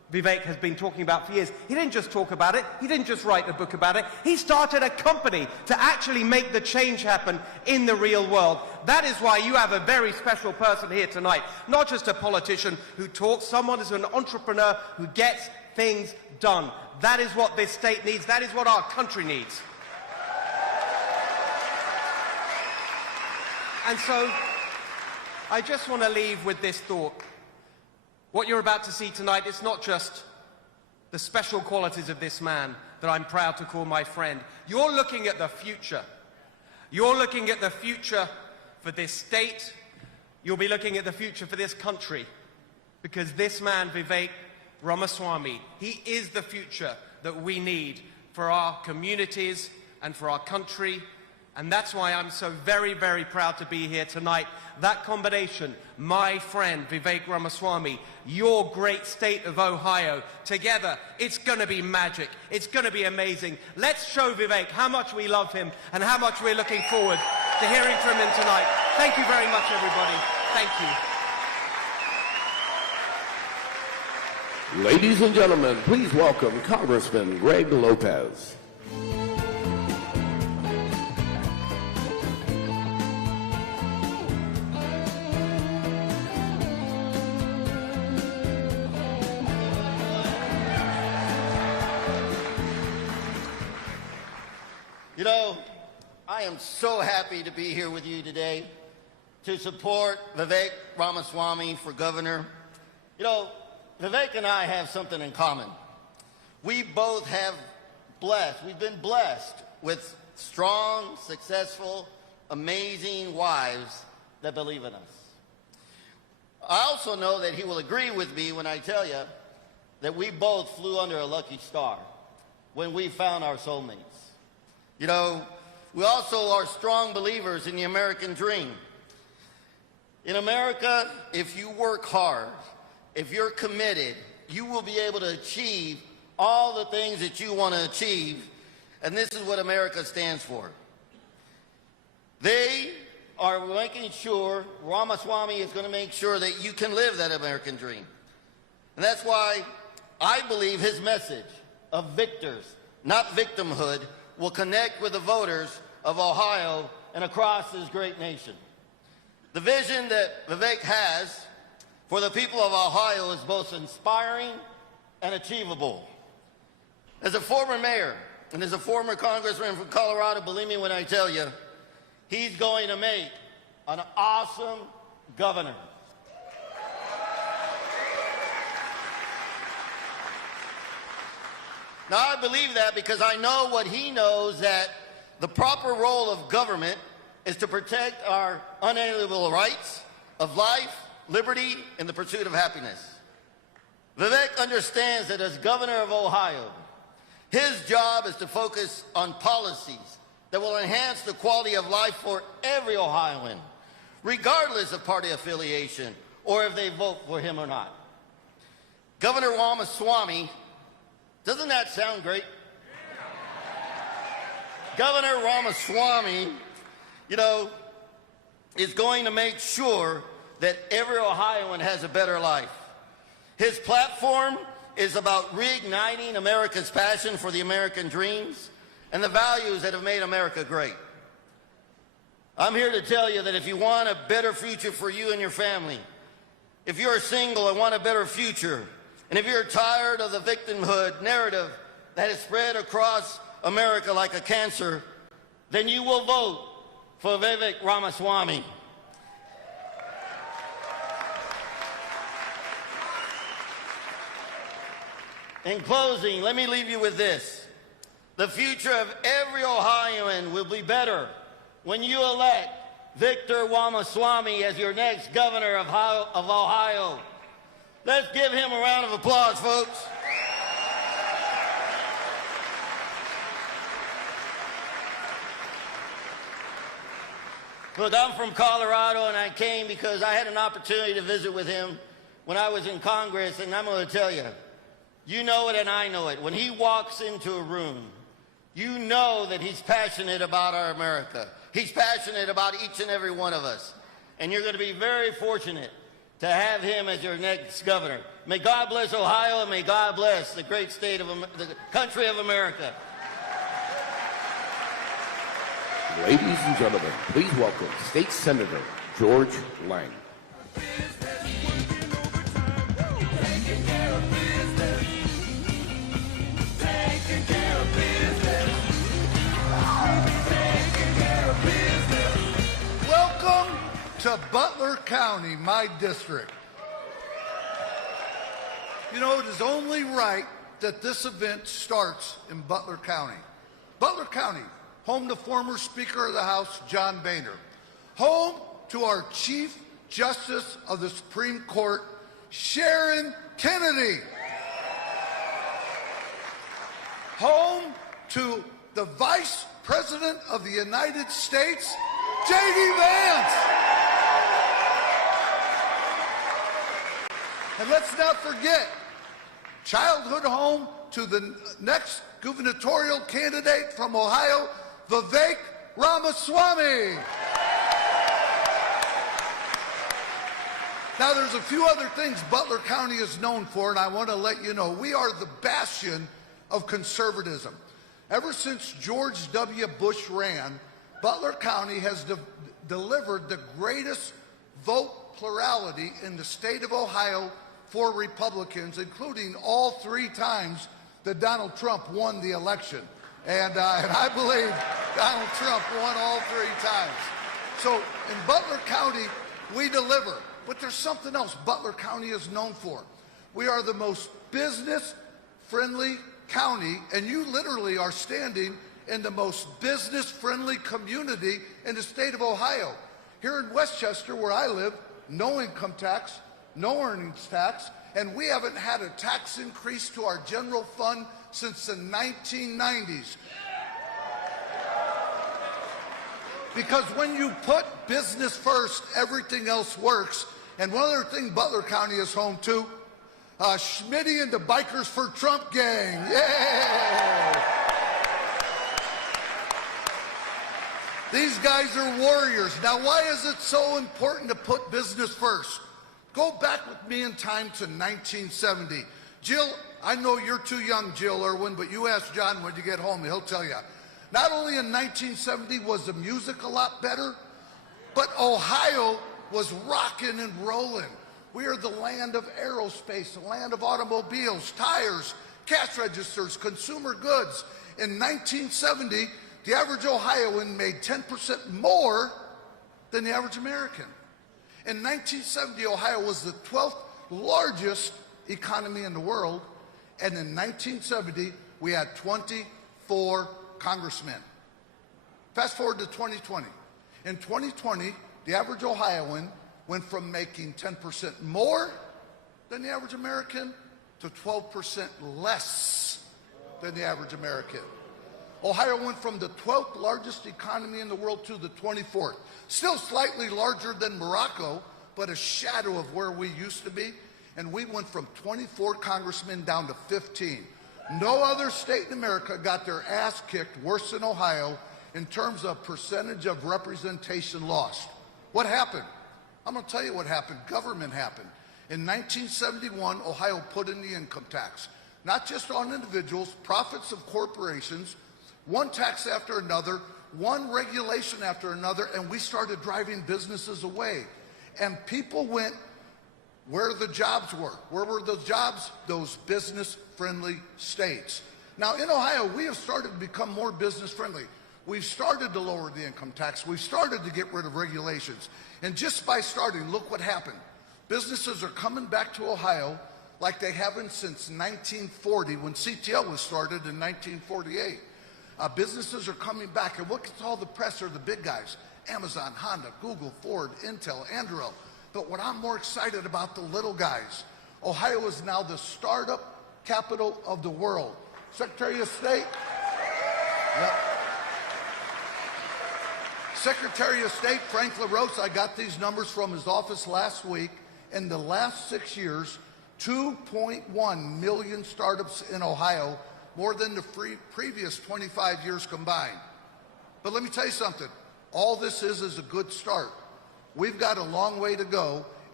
Vivek has been talking about for years. He didn't just talk about it. He didn't just write a book about it. He started a company to actually make the change happen in the real world. That is why you have a very special person here tonight. Not just a politician who talks, someone who's an entrepreneur who gets things done. That is what this state needs. That is what our country needs. And so, I just want to leave with this thought. What you're about to see tonight, it's not just the special qualities of this man that I'm proud to call my friend. You're looking at the future. You're looking at the future for this state. You'll be looking at the future for this country. Because this man, Vivek Ramaswamy, he is the future that we need for our communities and for our country. And that's why I'm so very, very proud to be here tonight. That combination, my friend Vivek Ramaswamy, your great state of Ohio, together, it's going to be magic. It's going to be amazing. Let's show Vivek how much we love him and how much we're looking forward to hearing from him tonight. Thank you very much, everybody. Thank you. Ladies and gentlemen, please welcome Congressman Greg Lopez. You know, I am so happy to be here with you today to support Vivek Ramaswamy for governor. You know, Vivek and I have something in common. We both have we've been blessed with strong, successful, amazing wives that believe in us. I also know that he will agree with me when I tell you that we both flew under a lucky star when we found our soulmates. You know, we also are strong believers in the American dream. In America, if you work hard, if you're committed, you will be able to achieve all the things that you want to achieve, and this is what America stands for. They are making sure, Ramaswamy is going to make sure that you can live that American dream. And that's why I believe his message of victors, not victimhood, will connect with the voters of Ohio and across this great nation. The vision that Vivek has for the people of Ohio is both inspiring and achievable. As a former mayor and as a former congressman from Colorado, believe me when I tell you, he's going to make an awesome governor. Now, I believe that because I know what he knows, that the proper role of government is to protect our unalienable rights of life, liberty, and the pursuit of happiness. Vivek understands that as governor of Ohio, his job is to focus on policies that will enhance the quality of life for every Ohioan, regardless of party affiliation or if they vote for him or not. Governor Ramaswamy, doesn't that sound great? Governor Ramaswamy, you know, is going to make sure that every Ohioan has a better life. His platform is about reigniting America's passion for the American dreams and the values that have made America great. I'm here to tell you that if you want a better future for you and your family, if you're single and want a better future, and if you're tired of the victimhood narrative that is spread across America like a cancer, then you will vote for Vivek Ramaswamy. In closing, let me leave you with this. The future of every Ohioan will be better when you elect Victor Ramaswamy as your next governor of Ohio. Let's give him a round of applause, folks. Look, I'm from Colorado, and I came because I had an opportunity to visit with him when I was in Congress, and I'm going to tell you, you know it and I know it. When he walks into a room, you know that he's passionate about our America. He's passionate about each and every one of us. And you're going to be very fortunate to have him as your next governor. May God bless Ohio, and may God bless the great state of the country of America. Ladies and gentlemen, please welcome State Senator George Lang. Welcome to Butler County, my district. You know, it is only right that this event starts in Butler County. Butler County, home to former Speaker of the House, John Boehner. Home to our Chief Justice of the Supreme Court, Sharon Kennedy. Home to the Vice President of the United States, J.D. Vance. And let's not forget, childhood home to the next gubernatorial candidate from Ohio, Vivek Ramaswamy. Now, there's a few other things Butler County is known for, and I want to let you know. We are the bastion of conservatism. Ever since George W. Bush ran, Butler County has delivered the greatest vote plurality in the state of Ohio for Republicans, including all 3 times that Donald Trump won the election. And I believe Donald Trump won all 3 times. So in Butler County, we deliver. But there's something else Butler County is known for. We are the most business-friendly county, and you literally are standing in the most business-friendly community in the state of Ohio. Here in Westchester, where I live, no income tax, no earnings tax, and we haven't had a tax increase to our general fund since the 1990s. Because when you put business first, everything else works. And one other thing Butler County is home to, Schmitty and the Bikers for Trump gang. Yay! These guys are warriors. Now, why is it so important to put business first? Go back with me in time to 1970. Jill, I know you're too young, Jill Irwin, but you ask John when you get home, he'll tell you. Not only in 1970 was the music a lot better, but Ohio was rocking and rolling. We are the land of aerospace, the land of automobiles, tires, cash registers, consumer goods. In 1970, the average Ohioan made 10% more than the average American. In 1970, Ohio was the 12th largest economy in the world, and in 1970, we had 24 congressmen. Fast forward to 2020. In 2020, the average Ohioan went from making 10% more than the average American to 12% less than the average American. Ohio went from the 12th largest economy in the world to the 24th. Still slightly larger than Morocco, but a shadow of where we used to be. And we went from 24 congressmen down to 15. No other state in America got their ass kicked worse than Ohio in terms of percentage of representation lost. What happened? I'm going to tell you what happened. Government happened. In 1971, Ohio put in the income tax, not just on individuals, profits of corporations, one tax after another, one regulation after another, and we started driving businesses away. And people went where the jobs were. Where were those jobs? Those business-friendly states. Now, in Ohio, we have started to become more business-friendly. We've started to lower the income tax. We've started to get rid of regulations. And just by starting, look what happened. Businesses are coming back to Ohio like they haven't since 1940, when CTL was started in 1948. Businesses are coming back, and what gets all the press are the big guys: Amazon, Honda, Google, Ford, Intel, Anduril. But what I'm more excited about, the little guys. Ohio is now the startup capital of the world. Secretary of State? Yep. Secretary of State Frank LaRose, I got these numbers from his office last week. In the last 6 years, 2.1 million startups in Ohio, more than the previous 25 years combined. But let me tell you something. All this is a good start. We've got a long way to go,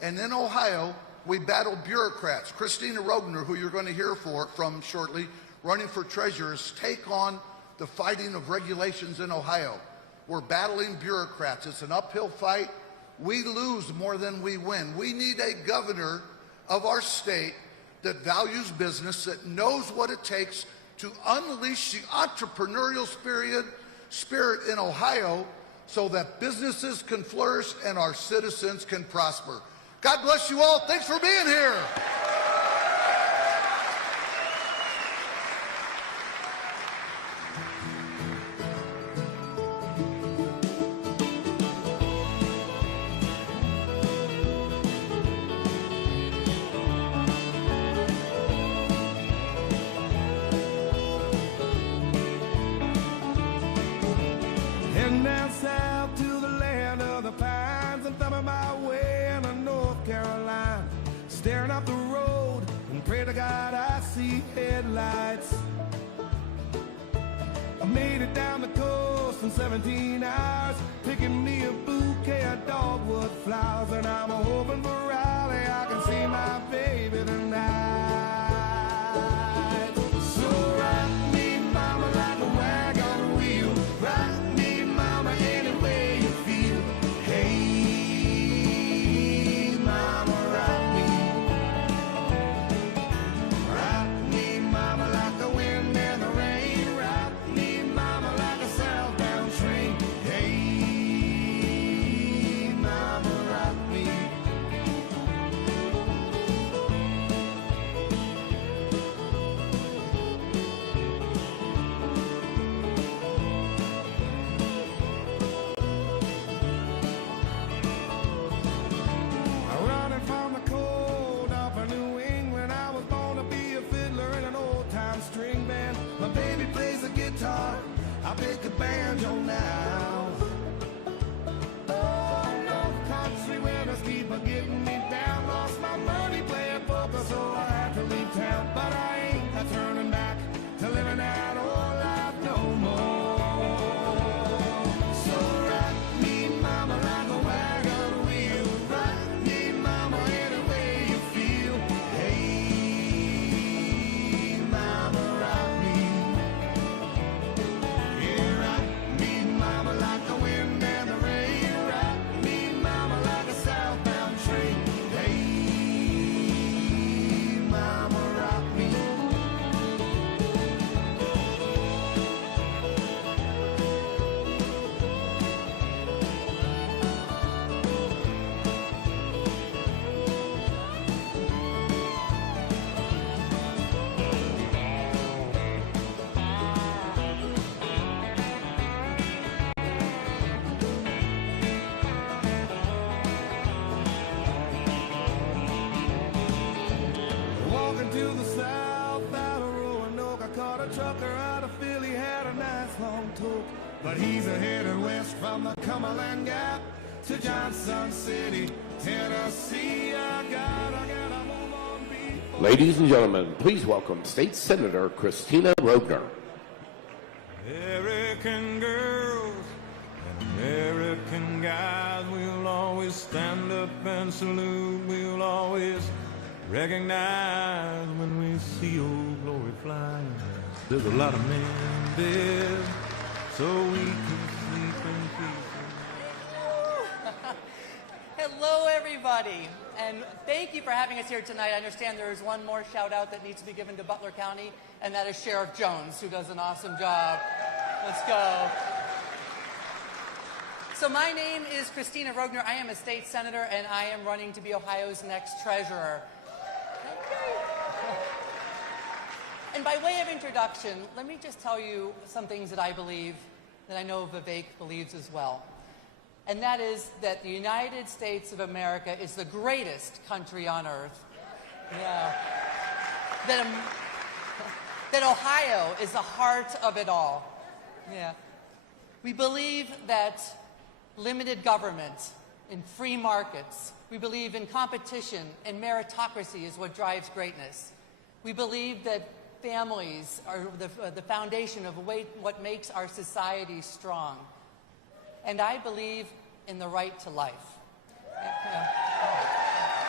And in Ohio, we battle bureaucrats. Christina Rogner, who you're going to hear from shortly, running for treasurers, take on the fighting of regulations in Ohio. We're battling bureaucrats. It's an uphill fight. We lose more than we win. We need a governor of our state that values business, that knows what it takes to unleash the entrepreneurial spirit in Ohio so that businesses can flourish and our citizens can prosper. God bless you all. Thanks for being here. Heading down south to the land of the pines. I'm thumbing my way into North Carolina, staring up the road and pray to God I see headlights. I made it down the coast in 17 hours, picking me a bouquet of dogwood flowers, and I'm hoping for Raleigh I can see my baby tonight. So rock me, mama, like a wagon wheel. Rock me, mama, any way you feel. Hey, mama, rock me. Rock me, mama, like the wind and the rain. Rock me, mama, like a southbound train. Hey, mama, rock me. I'm running from the cold up in New England. I was born to be a fiddler in an old-time string band. My baby plays the guitar, I pick the banjo now. Oh, North Country winters keep a getting me down. Lost my money playing poker, so I had to leave town. But I ain't a turning back to living that old life no more. So rock me, mama, like a wagon wheel. Rock me, mama, any way you feel. Hey, mama, rock me. Yeah, rock me, mama, like the wind and the rain. Rock me, mama, like a southbound train. Hey, mama, rock me. Walking to the south out of Roanoke, I caught a trucker out of Philly, had a nice long talk. But he's headed west from the Cumberland Gap to Johnson City, Tennessee. I gotta move on before. Ladies and gentlemen, please welcome State Senator Christina Rogner. American girls and American guys, we'll always stand up and salute. We'll always recognize when we see old glory flying. There's a lot of men dead, so we can sleep in peace. Hello, everybody, and thank you for having us here tonight. I understand there is one more shout out that needs to be given to Butler County, and that is Sheriff Jones, who does an awesome job. Let's go. So my name is Christina Rogner. I am a state senator, and I am running to be Ohio's next treasurer. And by way of introduction, let me just tell you some things that I believe, that I know Vivek believes as well. And that is that the United States of America is the greatest country on earth. Yeah. That Ohio is the heart of it all. Yeah. We believe that limited government and free markets, we believe in competition and meritocracy is what drives greatness. We believe that families are the foundation of what makes our society strong. And I believe in the right to life.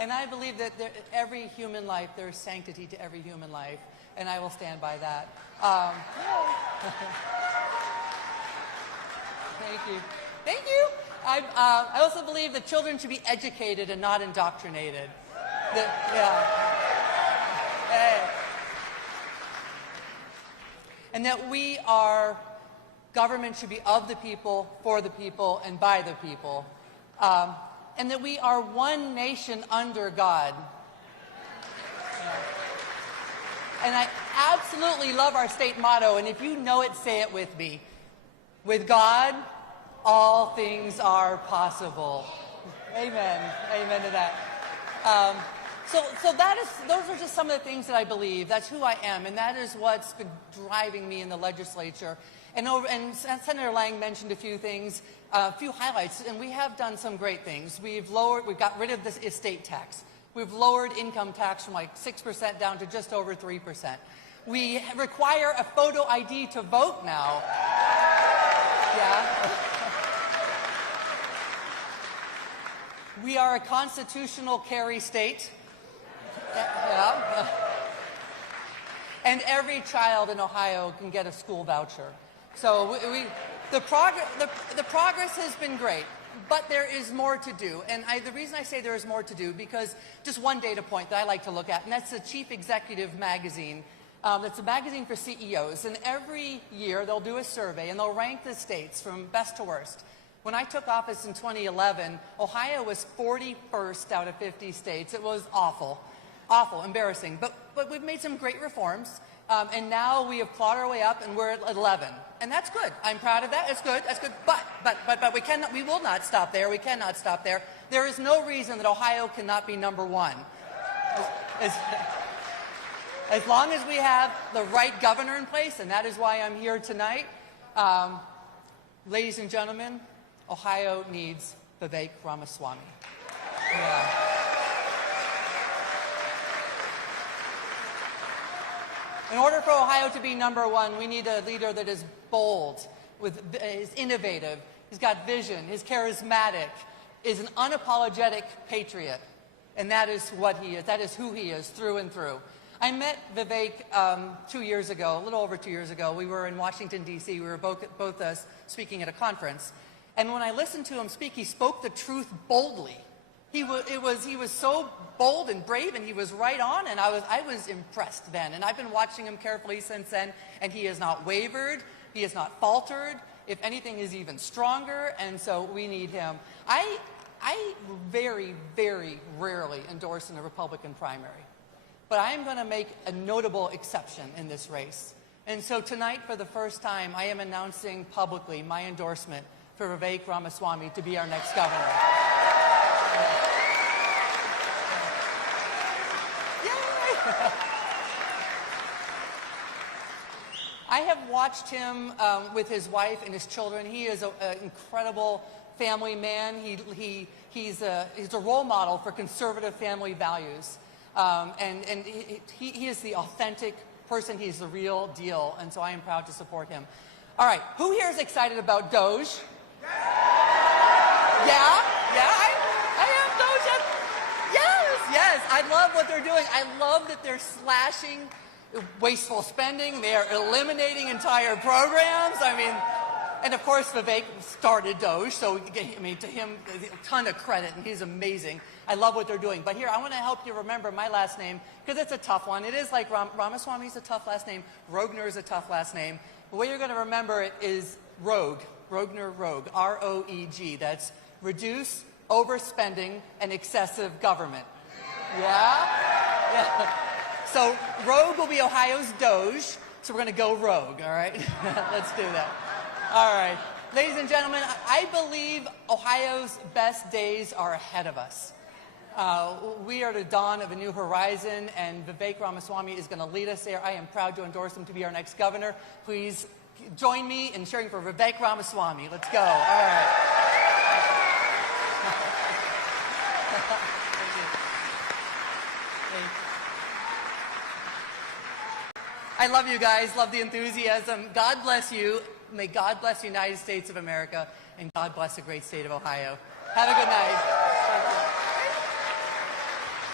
And I believe that every human life, there's sanctity to every human life, and I will stand by that. Thank you. Thank you. I also believe that children should be educated and not indoctrinated. And that government should be of the people, for the people, and by the people. And that we are one nation under God. And I absolutely love our state motto, and if you know it, say it with me. With God, all things are possible. Amen. Amen to that. So those are just some of the things that I believe. That's who I am, and that is what's been driving me in the legislature. And Senator Lang mentioned a few things, a few highlights, and we have done some great things. We've got rid of this estate tax. We've lowered income tax from like 6% down to just over 3%. We require a photo ID to vote now. Yeah. We are a constitutional carry state. Yeah. And every child in Ohio can get a school voucher. So the progress has been great, but there is more to do. And the reason I say there is more to do, because just one data point that I like to look at, and that's the Chief Executive magazine. That's a magazine for CEOs, and every year they'll do a survey and they'll rank the states from best to worst. When I took office in 2011, Ohio was 41st out of 50 states. It was awful, embarrassing. But we've made some great reforms, and now we have clawed our way up, and we're at 11, and that's good. I'm proud of that. It's good. That's good. But we will not stop there. We cannot stop there. There is no reason that Ohio cannot be number one. As long as we have the right governor in place, and that is why I'm here tonight. Ladies and gentlemen, Ohio needs Vivek Ramaswamy. Yeah. In order for Ohio to be number one, we need a leader that is bold, is innovative, he's got vision, is charismatic, is an unapologetic patriot. And that is what he is. That is who he is through and through. I met Vivek 2 years ago, a little over 2 years ago. We were in Washington, D.C. We were both speaking at a conference. And when I listened to him speak, he spoke the truth boldly. He was so bold and brave, and he was right on, and I was impressed then. And I've been watching him carefully since then, and he has not wavered. He has not faltered. If anything, he's even stronger, and so we need him. I very, very rarely endorse in a Republican primary. But I am going to make a notable exception in this race. And so tonight, for the first time, I am announcing publicly my endorsement for Vivek Ramaswamy to be our next governor. Yay! I have watched him with his wife and his children. He is an incredible family man. He's a role model for conservative family values. And he is the authentic person. He's the real deal, and so I am proud to support him. All right, who here is excited about Doge? Yeah, I am Doge. Yes, I love what they're doing. I love that they're slashing wasteful spending. They are eliminating entire programs. I mean, and of course, Vivek started Doge, so I mean, to him, a ton of credit, and he's amazing. I love what they're doing. But here, I want to help you remember my last name, because it's a tough one. It is like Ramaswamy is a tough last name. Rogner is a tough last name. The way you're going to remember it is Rogue. Rogner, Rogue. R-O-E-G. That's reduce overspending and excessive government. Yeah? So Rogue will be Ohio's Doge, so we're going to go Rogue, all right? Let's do that. All right. Ladies and gentlemen, I believe Ohio's best days are ahead of us. We are at the dawn of a new horizon, and Vivek Ramaswamy is going to lead us there. I am proud to endorse him to be our next governor. Please join me in cheering for Vivek Ramaswamy. Let's go. All right. Thank you. I love you guys. Love the enthusiasm. God bless you. May God bless the United States of America, and God bless the great state of Ohio. Have a good night.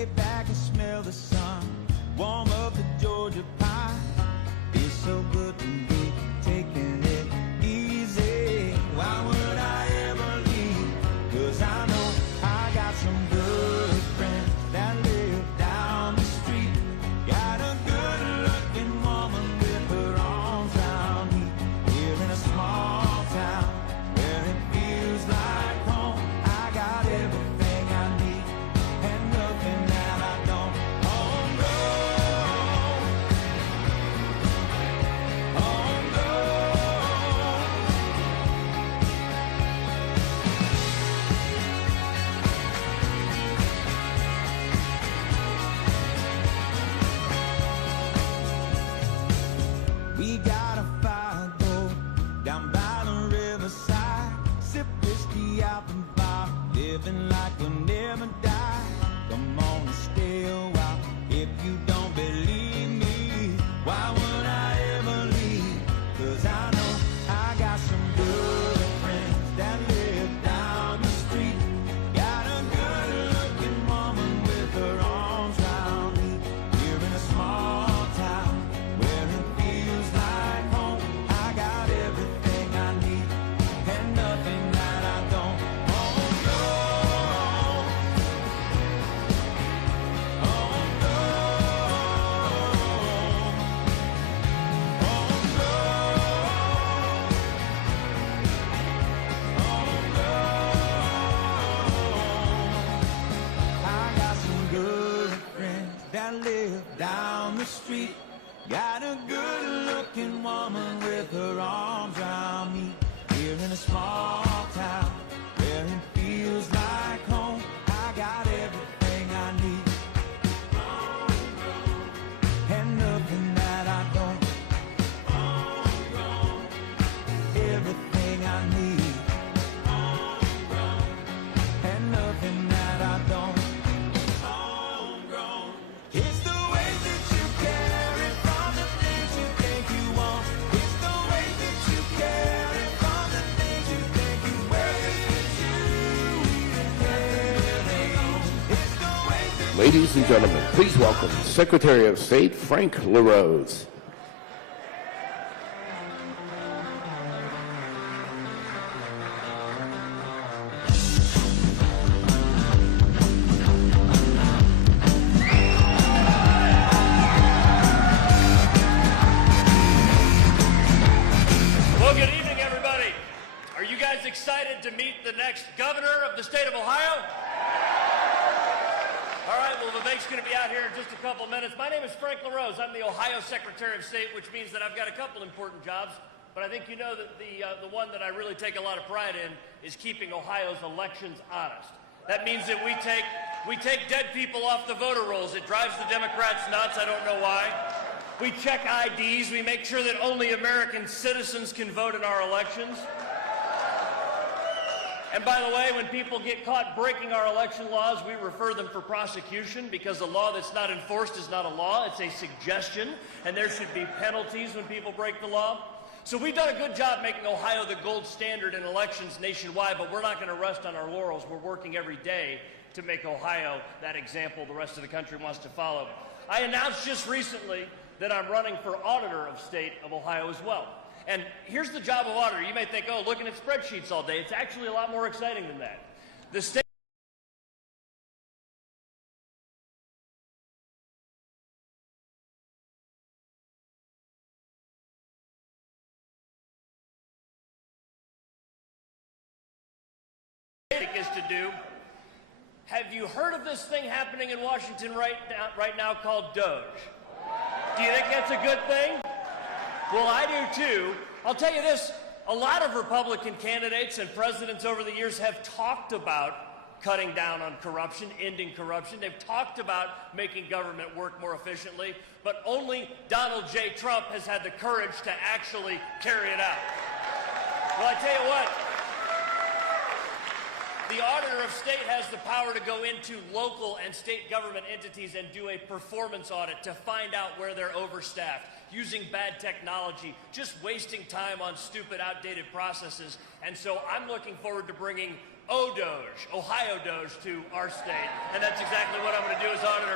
lay back and smell the sun, warm up the Georgia pie. Feels so good to be taking it easy. Why would I ever leave? 'Cause I know I got some good friends that live down the street. Got a good looking woman with her arms around me. Here in a small town where it feels like home. I got everything I need and nothing that I don't. Oh no, oh no. We got a fire go down by the riverside. Sip whiskey out the bar, living like we'll never die. Come on and stay a while if you don't believe me. Why would I ever leave? 'Cause I know I got some good friends that live down the street. Got a good looking woman with her arms around me. Here in a small town where it feels like home. I got everything I need and nothing that I don't. Oh no, oh no, oh no, oh no. I got some good friends that live down the street. Got a good looking woman with her arms around me. Here in a small town where it feels like home. I got everything I need and nothing that I don't. Everything I need and nothing that I don't. It's the way that you carry from the things you think you want. It's the way that you carry from the things you think you wear. It's you even carry on. It's the way that Ladies and gentlemen, please welcome Secretary of State Frank LaRose. Well, good evening, everybody. Are you guys excited to meet the next governor of the state of Ohio? All right, well, Vivek's going to be out here in just a couple minutes. My name is Frank LaRose. I'm the Ohio Secretary of State, which means that I've got a couple important jobs. But I think you know that the one that I really take a lot of pride in is keeping Ohio's elections honest. That means that we take dead people off the voter rolls. It drives the Democrats nuts. I don't know why. We check IDs. We make sure that only American citizens can vote in our elections. And by the way, when people get caught breaking our election laws, we refer them for prosecution because a law that's not enforced is not a law. It's a suggestion, and there should be penalties when people break the law. So we've done a good job making Ohio the gold standard in elections nationwide, but we're not going to rest on our laurels. We're working every day to make Ohio that example the rest of the country wants to follow. I announced just recently that I'm running for auditor of state of Ohio as well. And here's the job of auditor. You may think, oh, looking at spreadsheets all day. It's actually a lot more exciting than that. The state is to do. Have you heard of this thing happening in Washington right now called Doge? Do you think that's a good thing? Well, I do too. I'll tell you this, a lot of Republican candidates and presidents over the years have talked about cutting down on corruption, ending corruption. They've talked about making government work more efficiently, but only Donald J. Trump has had the courage to actually carry it out. Well, I tell you what, the auditor of state has the power to go into local and state government entities and do a performance audit to find out where they're overstaffed, using bad technology, just wasting time on stupid, outdated processes. And so I'm looking forward to bringing Ohio Doge to our state, and that's exactly what I'm going to do as auditor.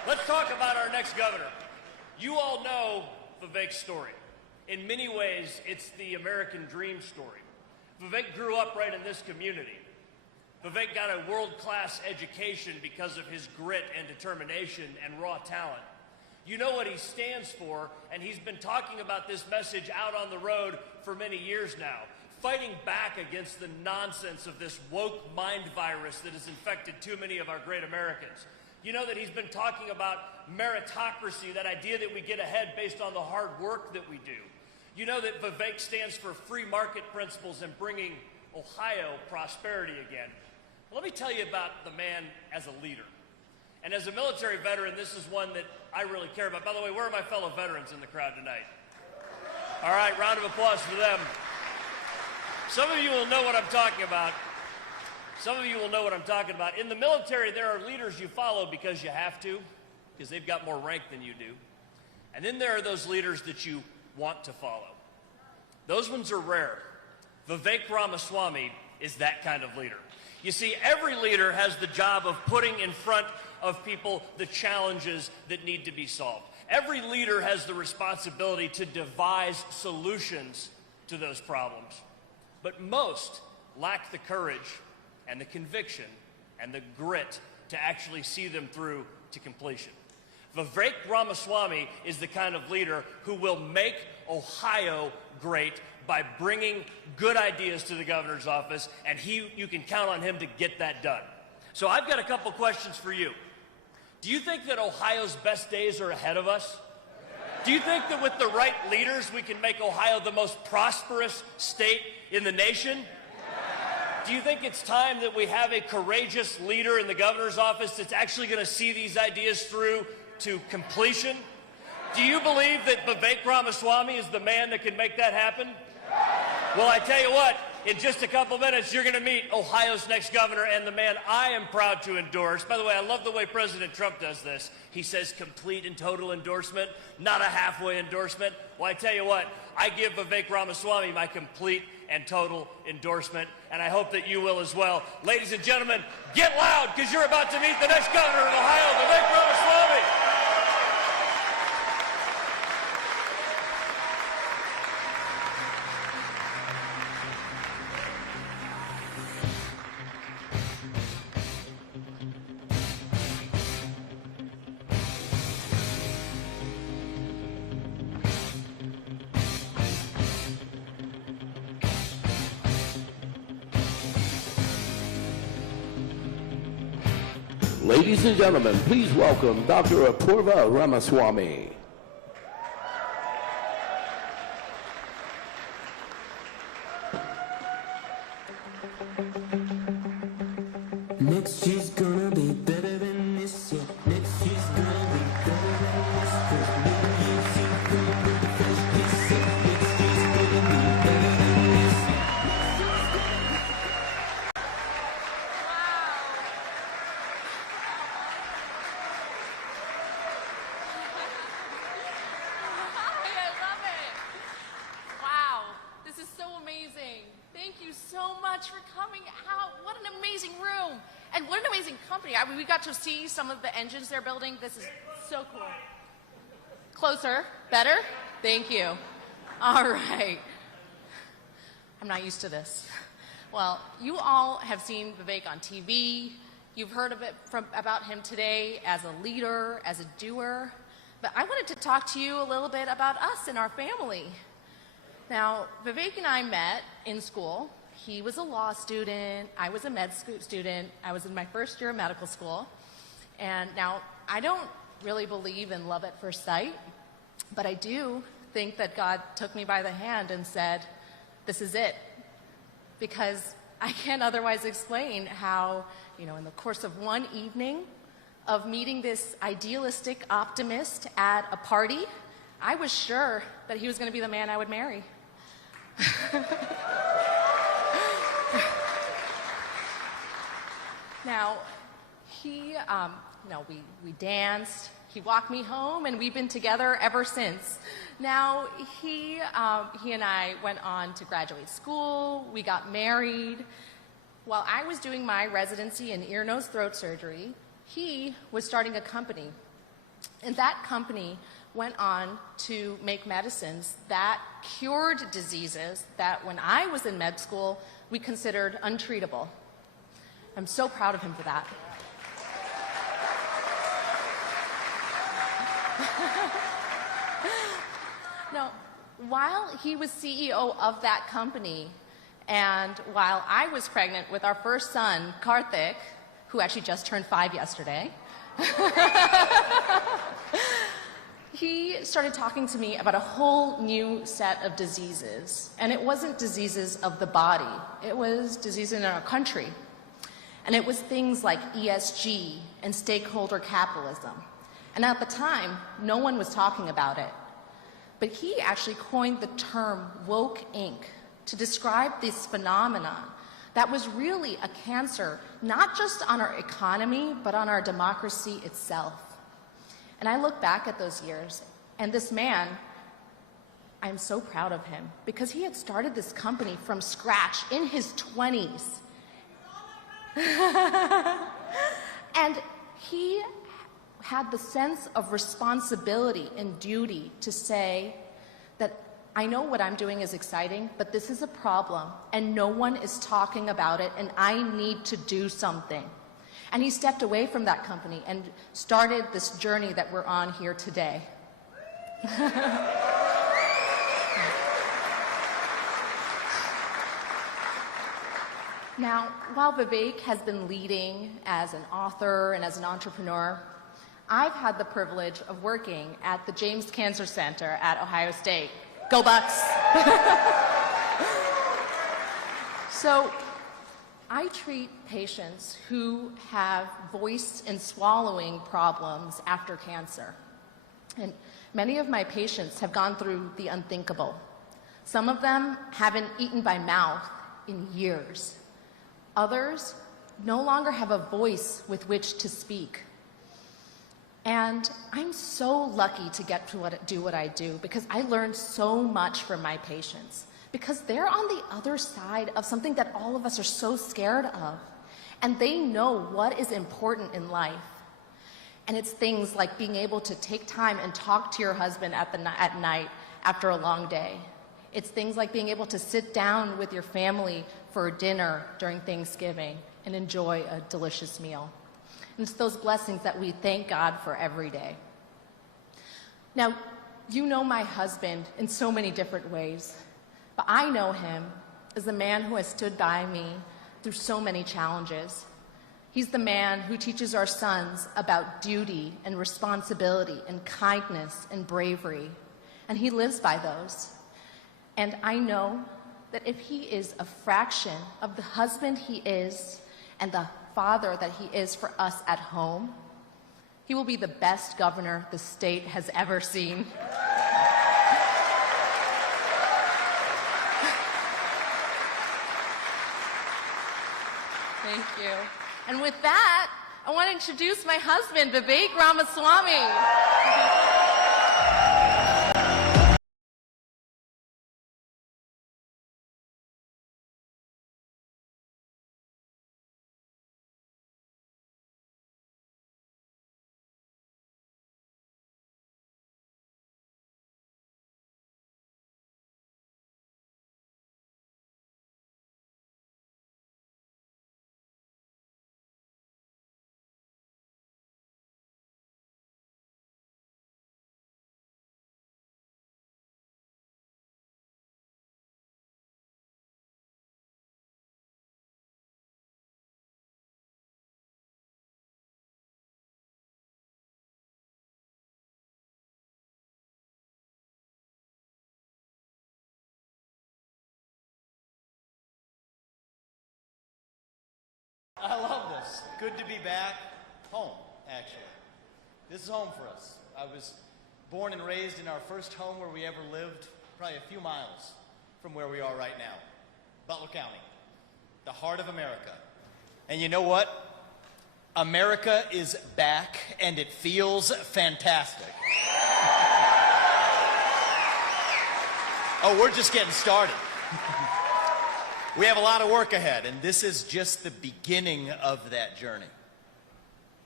Let's talk about our next governor. You all know Vivek's story. In many ways, it's the American dream story. Vivek grew up right in this community. Vivek got a world-class education because of his grit and determination and raw talent. You know what he stands for, and he's been talking about this message out on the road for many years now, fighting back against the nonsense of this woke mind virus that has infected too many of our great Americans. You know that he's been talking about meritocracy, that idea that we get ahead based on the hard work that we do. You know that Vivek stands for free market principles and bringing Ohio prosperity again. Let me tell you about the man as a leader. And as a military veteran, this is one that I really care about. By the way, where are my fellow veterans in the crowd tonight? All right, round of applause for them. Some of you will know what I'm talking about. Some of you will know what I'm talking about. In the military, there are leaders you follow because you have to, because they've got more rank than you do. And then there are those leaders that you want to follow. Those ones are rare. Vivek Ramaswamy is that kind of leader. You see, every leader has the job of putting in front of people the challenges that need to be solved. Every leader has the responsibility to devise solutions to those problems. But most lack the courage and the conviction and the grit to actually see them through to completion. Vivek Ramaswamy is the kind of leader who will make Ohio great by bringing good ideas to the governor's office, and you can count on him to get that done. So I've got a couple questions for you. Do you think that Ohio's best days are ahead of us? Do you think that with the right leaders we can make Ohio the most prosperous state in the nation? Do you think it's time that we have a courageous leader in the governor's office that's actually going to see these ideas through to completion? Do you believe that Vivek Ramaswamy is the man that can make that happen? Well, I tell you what, in just a couple minutes, you're going to meet Ohio's next governor and the man I am proud to endorse. By the way, I love the way President Trump does this. He says complete and total endorsement, not a halfway endorsement. Well, I tell you what, I give Vivek Ramaswamy my complete and total endorsement, and I hope that you will as well. Ladies and gentlemen, get loud, because you're about to meet the next governor of Ohio, Vivek Ramaswamy. Ladies and gentlemen, please welcome Dr. Apurva Ramaswamy. Next year's gonna be better than this year. Next year's gonna be better than this year. New Year's Eve come with a fresh piece of. Next year's gonna be better than this year. I love it. Wow, this is so amazing. Thank you so much for coming out. What an amazing room. And what an amazing company. I mean, we got to see some of the engines they're building. This is so cool. Closer. Better? Thank you. All right. I'm not used to this. Well, you all have seen Vivek on TV. You've heard of it about him today as a leader, as a doer. But I wanted to talk to you a little bit about us and our family. Now, Vivek and I met in school. He was a law student. I was a med student. I was in my first year of medical school. And now, I don't really believe in love at first sight, but I do think that God took me by the hand and said, this is it. Because I can't otherwise explain how, in the course of one evening of meeting this idealistic optimist at a party, I was sure that he was going to be the man I would marry. Now, we danced, he walked me home, and we've been together ever since. Now, he and I went on to graduate school, we got married. While I was doing my residency in ear, nose, throat surgery, he was starting a company And that company went on to make medicines that cured diseases that when I was in med school, we considered untreatable. I'm so proud of him for that. Now, while he was CEO of that company, and while I was pregnant with our first son, Karthik, who actually just turned 5 yesterday, he started talking to me about a whole new set of diseases. And it wasn't diseases of the body, it was diseases in our country. And it was things like ESG and stakeholder capitalism. And at the time, no one was talking about it. But he actually coined the term woke Inc. to describe this phenomenon that was really a cancer, not just on our economy, but on our democracy itself. And I look back at those years, and this man, I'm so proud of him, because he had started this company from scratch in his 20s. And he had the sense of responsibility and duty to say that I know what I'm doing is exciting, but this is a problem, and no one is talking about it, and I need to do something. And he stepped away from that company and started this journey that we're on here today. Now, while Vivek has been leading as an author and as an entrepreneur, I've had the privilege of working at the James Cancer Center at Ohio State. Go Bucks! So, I treat patients who have voice and swallowing problems after cancer. And many of my patients have gone through the unthinkable. Some of them haven't eaten by mouth in years. Others no longer have a voice with which to speak. And I'm so lucky to get to do what I do, because I learned so much from my patients, because they're on the other side of something that all of us are so scared of, and they know what is important in life. And it's things like being able to take time and talk to your husband at night after a long day. It's things like being able to sit down with your family for dinner during Thanksgiving and enjoy a delicious meal. And it's those blessings that we thank God for every day. Now, you know my husband in so many different ways, but I know him as the man who has stood by me through so many challenges. He's the man who teaches our sons about duty and responsibility and kindness and bravery, and he lives by those. And I know that if he is a fraction of the husband he is and the father that he is for us at home, he will be the best governor the state has ever seen. Thank you. And with that, I want to introduce my husband, Vivek Ramaswamy. I love this. Good to be back home, actually. This is home for us. I was born and raised in our first home where we ever lived, probably a few miles from where we are right now. Butler County, the heart of America. And you know what? America is back, and it feels fantastic. Oh, we're just getting started. We have a lot of work ahead, and this is just the beginning of that journey.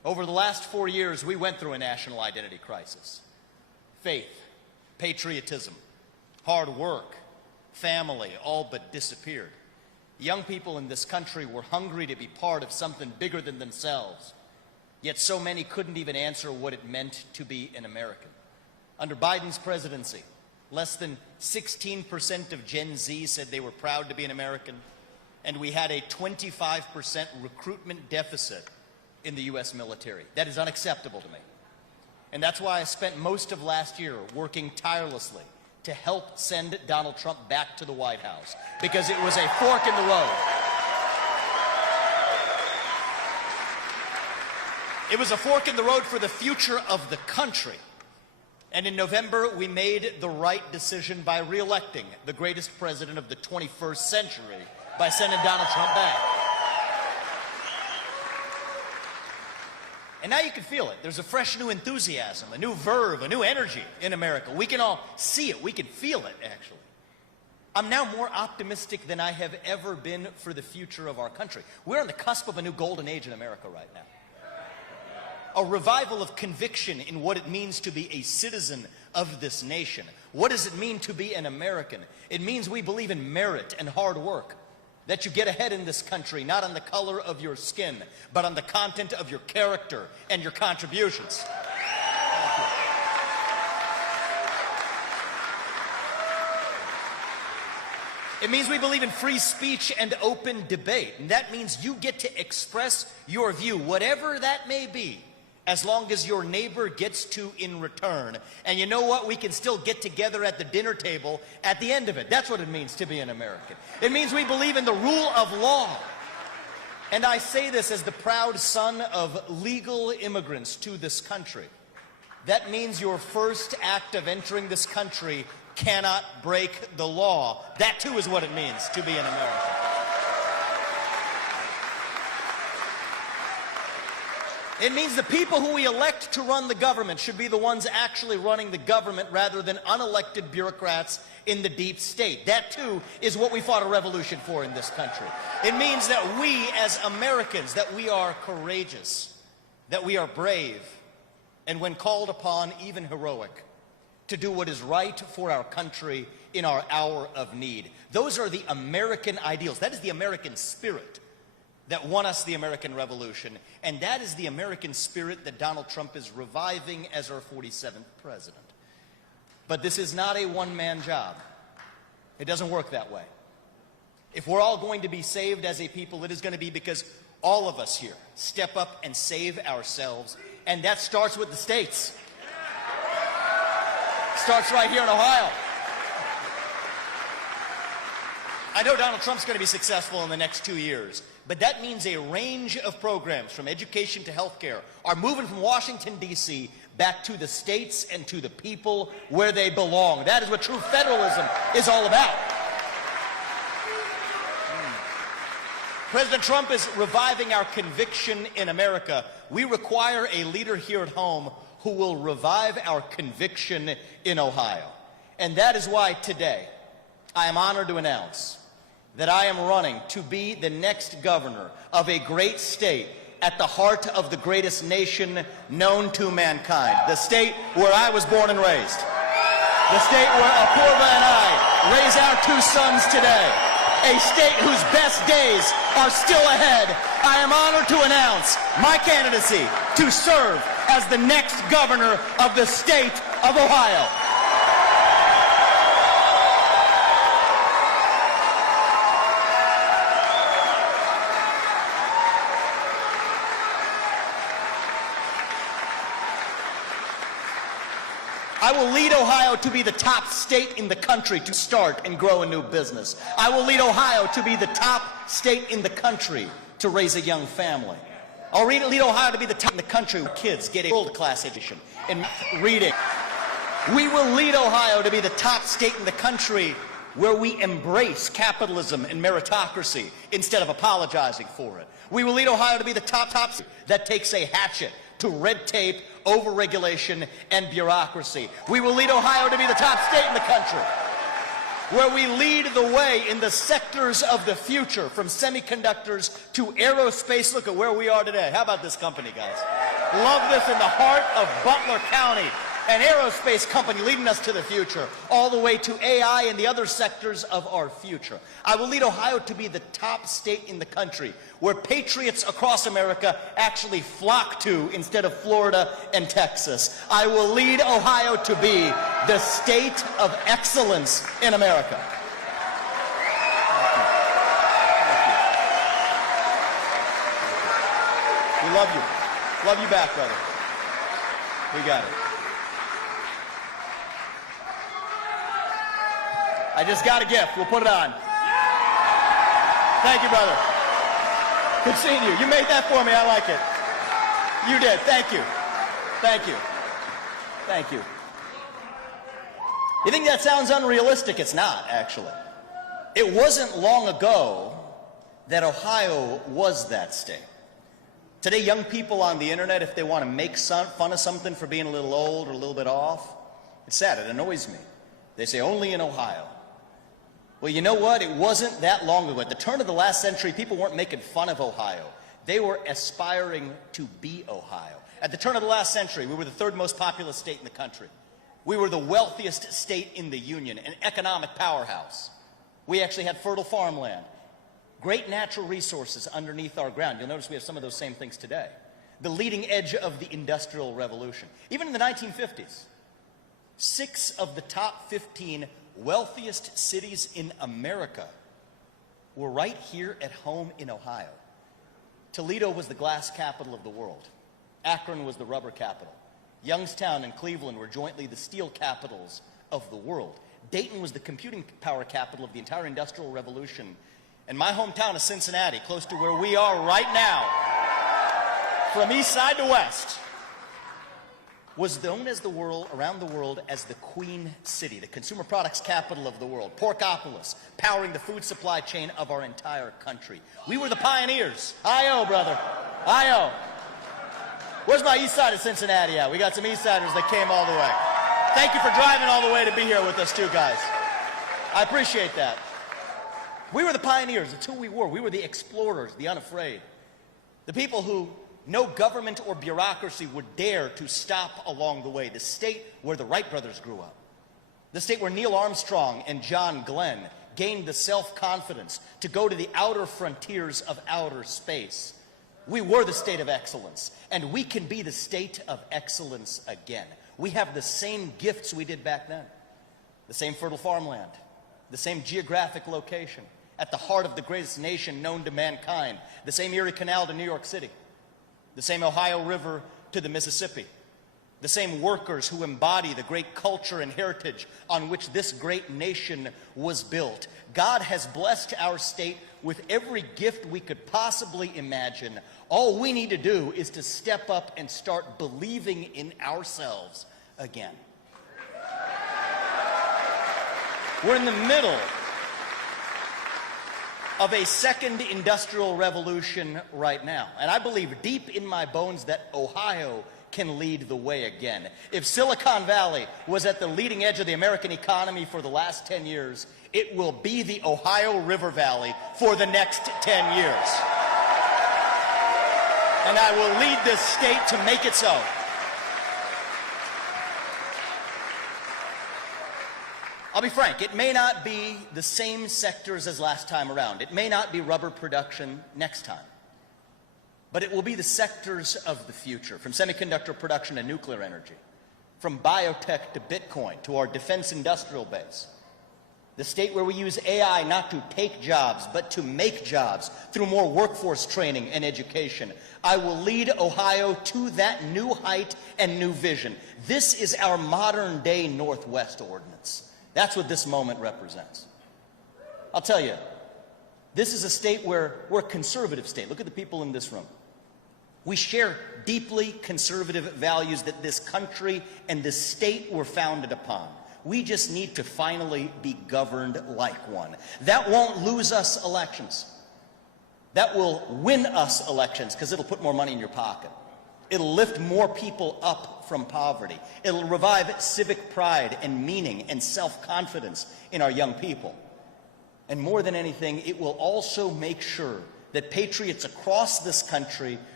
Over the last 4 years, we went through a national identity crisis. Faith, patriotism, hard work, family, all but disappeared. Young people in this country were hungry to be part of something bigger than themselves. Yet so many couldn't even answer what it meant to be an American. Under Biden's presidency, less than 16% of Gen Z said they were proud to be an American, and we had a 25% recruitment deficit in the U.S. military. That is unacceptable to me. And that's why I spent most of last year working tirelessly to help send Donald Trump back to the White House, because it was a fork in the road. It was a fork in the road for the future of the country. And in November, we made the right decision by re-electing the greatest president of the 21st century by sending Donald Trump back. And now you can feel it. There's a fresh new enthusiasm, a new verve, a new energy in America. We can all see it. We can feel it, actually. I'm now more optimistic than I have ever been for the future of our country. We're on the cusp of a new golden age in America right now. A revival of conviction in what it means to be a citizen of this nation. What does it mean to be an American? It means we believe in merit and hard work. That you get ahead in this country, not on the color of your skin, but on the content of your character and your contributions. Thank you. It means we believe in free speech and open debate. And that means you get to express your view, whatever that may be, as long as your neighbor gets to in return. And you know what? We can still get together at the dinner table at the end of it. That's what it means to be an American. It means we believe in the rule of law. And I say this as the proud son of legal immigrants to this country. That means your first act of entering this country cannot break the law. That too is what it means to be an American. It means the people who we elect to run the government should be the ones actually running the government rather than unelected bureaucrats in the deep state. That too is what we fought a revolution for in this country. It means that we as Americans, that we are courageous, that we are brave, and when called upon, even heroic, to do what is right for our country in our hour of need. Those are the American ideals. That is the American spirit that won us the American Revolution, and that is the American spirit that Donald Trump is reviving as our 47th president. But this is not a one-man job. It doesn't work that way. If we're all going to be saved as a people, it is going to be because all of us here step up and save ourselves, and that starts with the states. Starts right here in Ohio. I know Donald Trump's going to be successful in the next 2 years, but that means a range of programs from education to healthcare are moving from Washington, D.C. back to the states and to the people where they belong. That is what true federalism is all about. President Trump is reviving our conviction in America. We require a leader here at home who will revive our conviction in Ohio. And that is why today I am honored to announce that I am running to be the next governor of a great state at the heart of the greatest nation known to mankind, the state where I was born and raised, the state where Apurva and I raise our 2 sons today, a state whose best days are still ahead. I am honored to announce my candidacy to serve as the next governor of the state of Ohio. I will lead Ohio to be the top state in the country to start and grow a new business. I will lead Ohio to be the top state in the country to raise a young family. I'll lead Ohio to be the top in the country where kids get a world-class education in reading. We will lead Ohio to be the top state in the country where we embrace capitalism and meritocracy instead of apologizing for it. We will lead Ohio to be the top state that takes a hatchet to red tape, overregulation, and bureaucracy. We will lead Ohio to be the top state in the country, where we lead the way in the sectors of the future, from semiconductors to aerospace. Look at where we are today. How about this company, guys? Love this in the heart of Butler County. An aerospace company leading us to the future, all the way to AI and the other sectors of our future. I will lead Ohio to be the top state in the country where patriots across America actually flock to instead of Florida and Texas. I will lead Ohio to be the state of excellence in America. We love you. Love you back, brother. We got it. I just got a gift. We'll put it on. Thank you, brother. Good seeing you. You made that for me. I like it. You did. Thank you. Thank you. Thank you. You think that sounds unrealistic? It's not, actually. It wasn't long ago that Ohio was that state. Today, young people on the internet, if they want to make fun of something for being a little old or a little bit off, it's sad. It annoys me. They say, only in Ohio. Well, you know what? It wasn't that long ago. At the turn of the last century, people weren't making fun of Ohio. They were aspiring to be Ohio. At the turn of the last century, we were the third most populous state in the country. We were the wealthiest state in the Union, an economic powerhouse. We actually had fertile farmland, great natural resources underneath our ground. You'll notice we have some of those same things today. The leading edge of the Industrial Revolution. Even in the 1950s, 6 of the top 15 wealthiest cities in America were right here at home in Ohio. Toledo was the glass capital of the world. Akron was the rubber capital. Youngstown and Cleveland were jointly the steel capitals of the world. Dayton was the computing power capital of the entire Industrial Revolution. And my hometown of Cincinnati, close to where we are right now, from east side to west, was known as around the world as the Queen City, the consumer products capital of the world. Porkopolis, powering the food supply chain of our entire country. We were the pioneers. I-O, brother. I-O. Where's my east side of Cincinnati at? We got some east siders that came all the way. Thank you for driving all the way to be here with us too, guys. I appreciate that. We were the pioneers. It's who we were. We were the explorers, the unafraid. The people who no government or bureaucracy would dare to stop along the way. The state where the Wright brothers grew up. The state where Neil Armstrong and John Glenn gained the self-confidence to go to the outer frontiers of outer space. We were the state of excellence, and we can be the state of excellence again. We have the same gifts we did back then. The same fertile farmland, the same geographic location, at the heart of the greatest nation known to mankind, the same Erie Canal to New York City, the same Ohio River to the Mississippi, the same workers who embody the great culture and heritage on which this great nation was built. God has blessed our state with every gift we could possibly imagine. All we need to do is to step up and start believing in ourselves again. We're in the middle of a second industrial revolution right now. And I believe deep in my bones that Ohio can lead the way again. If Silicon Valley was at the leading edge of the American economy for the last 10 years, it will be the Ohio River Valley for the next 10 years. And I will lead this state to make it so. I'll be frank, it may not be the same sectors as last time around. It may not be rubber production next time. But it will be the sectors of the future, from semiconductor production to nuclear energy, from biotech to Bitcoin to our defense industrial base. The state where we use AI not to take jobs, but to make jobs through more workforce training and education. I will lead Ohio to that new height and new vision. This is our modern day Northwest ordinance. That's what this moment represents. I'll tell you, this is a state where we're a conservative state. Look at the people in this room. We share deeply conservative values that this country and this state were founded upon. We just need to finally be governed like one. That won't lose us elections. That will win us elections because it'll put more money in your pocket. It'll lift more people up from poverty. It'll revive civic pride and meaning and self-confidence in our young people. And more than anything, it will also make sure that patriots across this country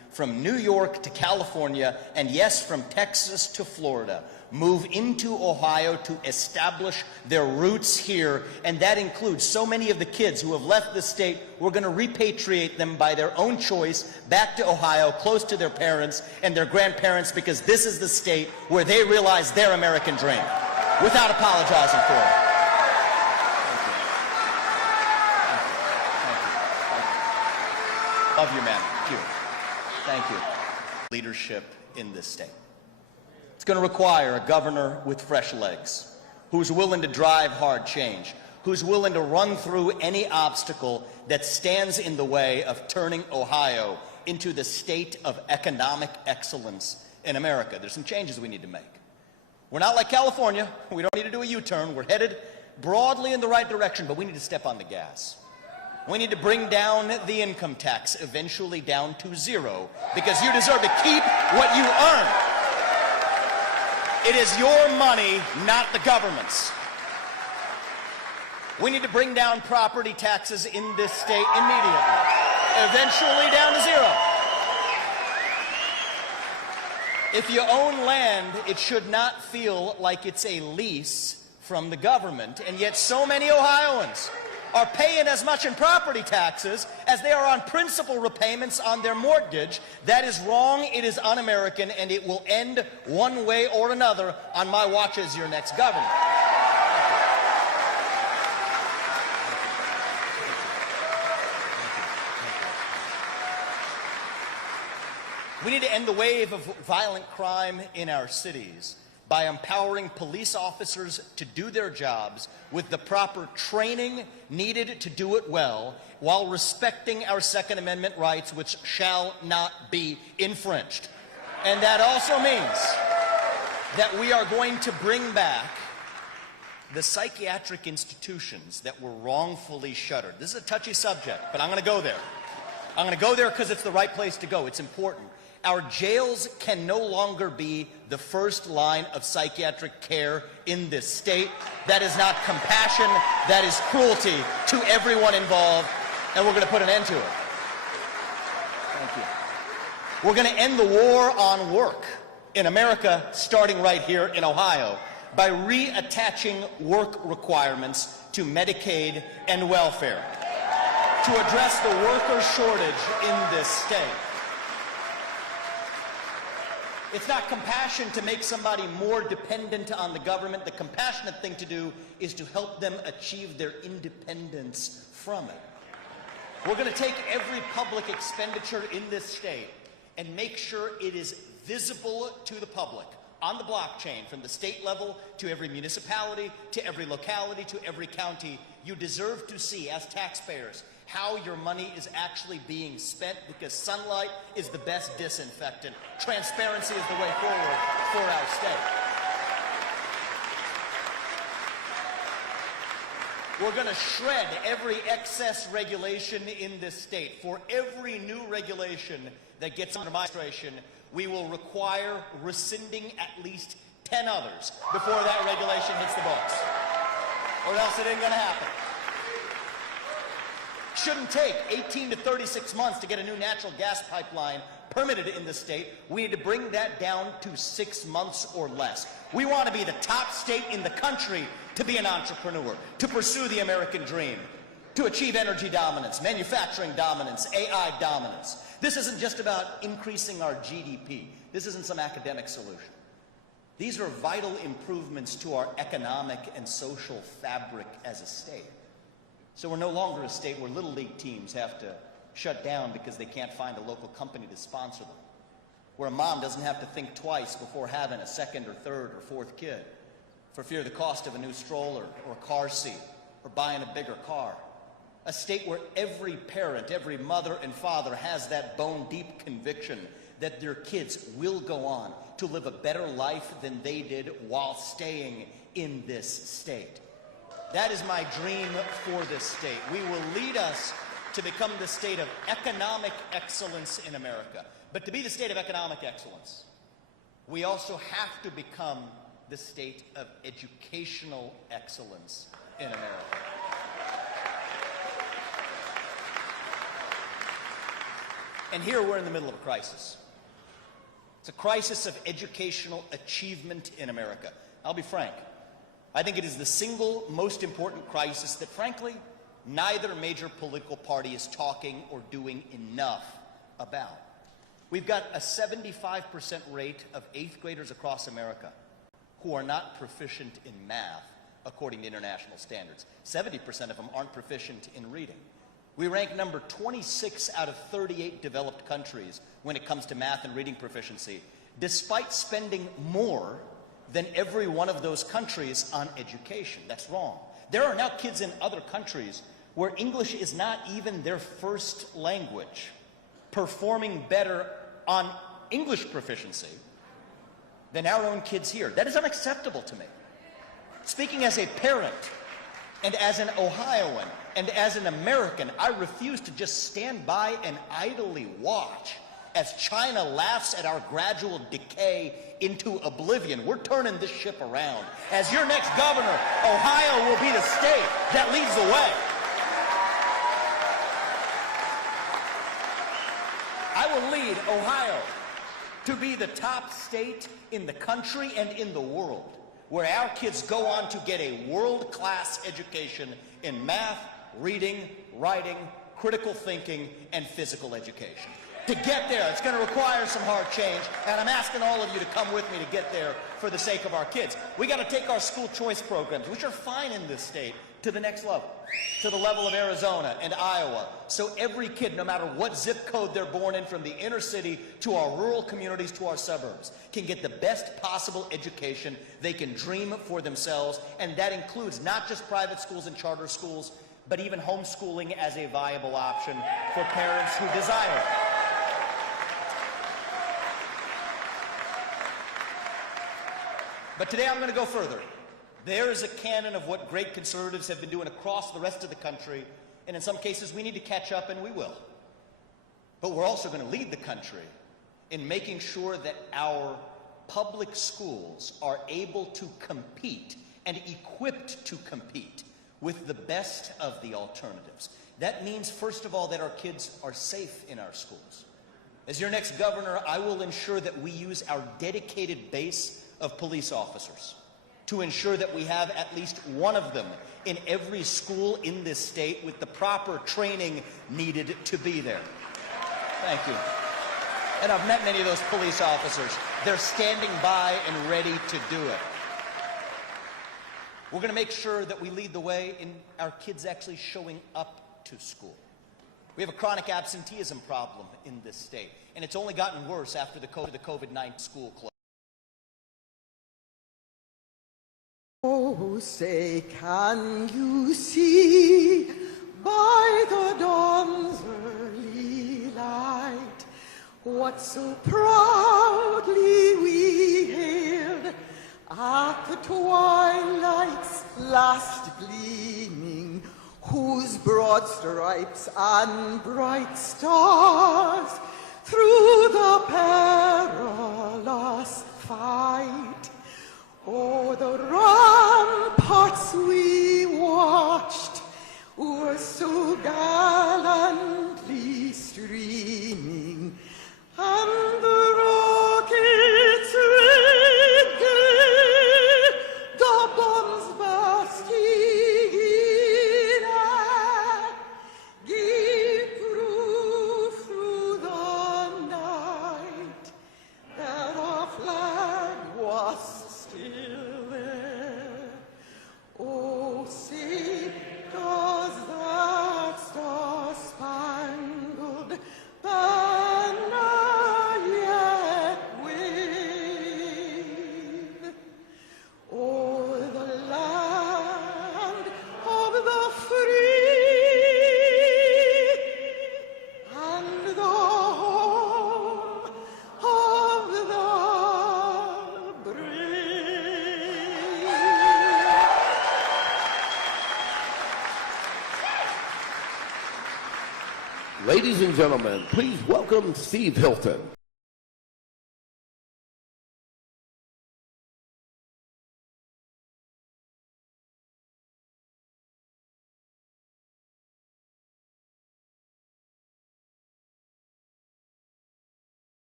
from New York to California, and yes, from Texas to Florida, move into Ohio to establish their roots here, and that includes so many of the kids who have left the state. We're going to repatriate them by their own choice back to Ohio, close to their parents and their grandparents, because this is the state where they realize their American dream, without apologizing for it. Love you, man. Thank you. Thank you. Leadership in this state. It's going to require a governor with fresh legs, who's willing to drive hard change, who's willing to run through any obstacle that stands in the way of turning Ohio into the state of economic excellence in America. There's some changes we need to make. We're not like California. We don't need to do a U-turn. We're headed broadly in the right direction, but we need to step on the gas. We need to bring down the income tax, eventually down to zero, because you deserve to keep what you earn. It is your money, not the government's. We need to bring down property taxes in this state immediately, eventually down to zero. If you own land, it should not feel like it's a lease from the government, and yet so many Ohioans are paying as much in property taxes as they are on principal repayments on their mortgage. That is wrong, it is un-American, and it will end one way or another on my watch as your next governor. We need to end the wave of violent crime in our cities by empowering police officers to do their jobs with the proper training needed to do it well, while respecting our Second Amendment rights, which shall not be infringed. And that also means that we are going to bring back the psychiatric institutions that were wrongfully shuttered. This is a touchy subject, but I'm going to go there. I'm going to go there because it's the right place to go. It's important. Our jails can no longer be the first line of psychiatric care in this state. That is not compassion, that is cruelty to everyone involved, and we're going to put an end to it. Thank you. We're going to end the war on work in America, starting right here in Ohio, by reattaching work requirements to Medicaid and welfare to address the worker shortage in this state. It's not compassion to make somebody more dependent on the government. The compassionate thing to do is to help them achieve their independence from it. We're going to take every public expenditure in this state and make sure it is visible to the public on the blockchain, from the state level to every municipality, to every locality, to every county. You deserve to see, as taxpayers, how your money is actually being spent, because sunlight is the best disinfectant. Transparency is the way forward for our state. We're going to shred every excess regulation in this state. For every new regulation that gets under my administration, we will require rescinding at least 10 others before that regulation hits the books. Or else it ain't going to happen. Shouldn't take 18 to 36 months to get a new natural gas pipeline permitted in the state. We need to bring that down to 6 months or less. We want to be the top state in the country to be an entrepreneur, to pursue the American dream, to achieve energy dominance, manufacturing dominance, AI dominance. This isn't just about increasing our GDP. This isn't some academic solution. These are vital improvements to our economic and social fabric as a state. So we're no longer a state where little league teams have to shut down because they can't find a local company to sponsor them. Where a mom doesn't have to think twice before having a second or third or fourth kid for fear of the cost of a new stroller or a car seat or buying a bigger car. A state where every parent, every mother and father has that bone-deep conviction that their kids will go on to live a better life than they did while staying in this state. That is my dream for this state. We will lead us to become the state of economic excellence in America. But to be the state of economic excellence, we also have to become the state of educational excellence in America. And here we're in the middle of a crisis. It's a crisis of educational achievement in America. I'll be frank. I think it is the single most important crisis that, frankly, neither major political party is talking or doing enough about. We've got a 75% rate of 8th graders across America who are not proficient in math according to international standards. 70% of them aren't proficient in reading. We rank number 26 out of 38 developed countries when it comes to math and reading proficiency, despite spending more than every one of those countries on education. That's wrong. There are now kids in other countries where English is not even their first language, performing better on English proficiency than our own kids here. That is unacceptable to me. Speaking as a parent, and as an Ohioan, and as an American, I refuse to just stand by and idly watch as China laughs at our gradual decay into oblivion. We're turning this ship around. As your next governor, Ohio will be the state that leads the way. I will lead Ohio to be the top state in the country and in the world, where our kids go on to get a world-class education in math, reading, writing, critical thinking, and physical education. To get there, it's going to require some hard change, and I'm asking all of you to come with me to get there for the sake of our kids. We got to take our school choice programs, which are fine in this state, to the next level, to the level of Arizona and Iowa, so every kid, no matter what zip code they're born in, from the inner city to our rural communities to our suburbs, can get the best possible education they can dream for themselves, and that includes not just private schools and charter schools, but even homeschooling as a viable option for parents who desire it. But today I'm going to go further. There is a canon of what great conservatives have been doing across the rest of the country, and in some cases we need to catch up, and we will. But we're also going to lead the country in making sure that our public schools are able to compete and equipped to compete with the best of the alternatives. That means, first of all, that our kids are safe in our schools. As your next governor, I will ensure that we use our dedicated base of police officers to ensure that we have at least one of them in every school in this state with the proper training needed to be there. Thank you. And I've met many of those police officers. They're standing by and ready to do it. We're going to make sure that we lead the way in our kids actually showing up to school. We have a chronic absenteeism problem in this state, and it's only gotten worse after the COVID-19 school closed. Oh, say, can you see by the dawn's early light what so proudly we hailed at the twilight's last gleaming, whose broad stripes and bright stars through the perilous fight o'er the ramparts we watched were so gallantly streaming, and the rockets red glare, the bombs bursting in air, gave proof through the night that our flag was still there. Oh, say, does that star-spangled banner yet wave o'er the land of the free and the home of the brave? Ladies and gentlemen, please welcome Steve Hilton.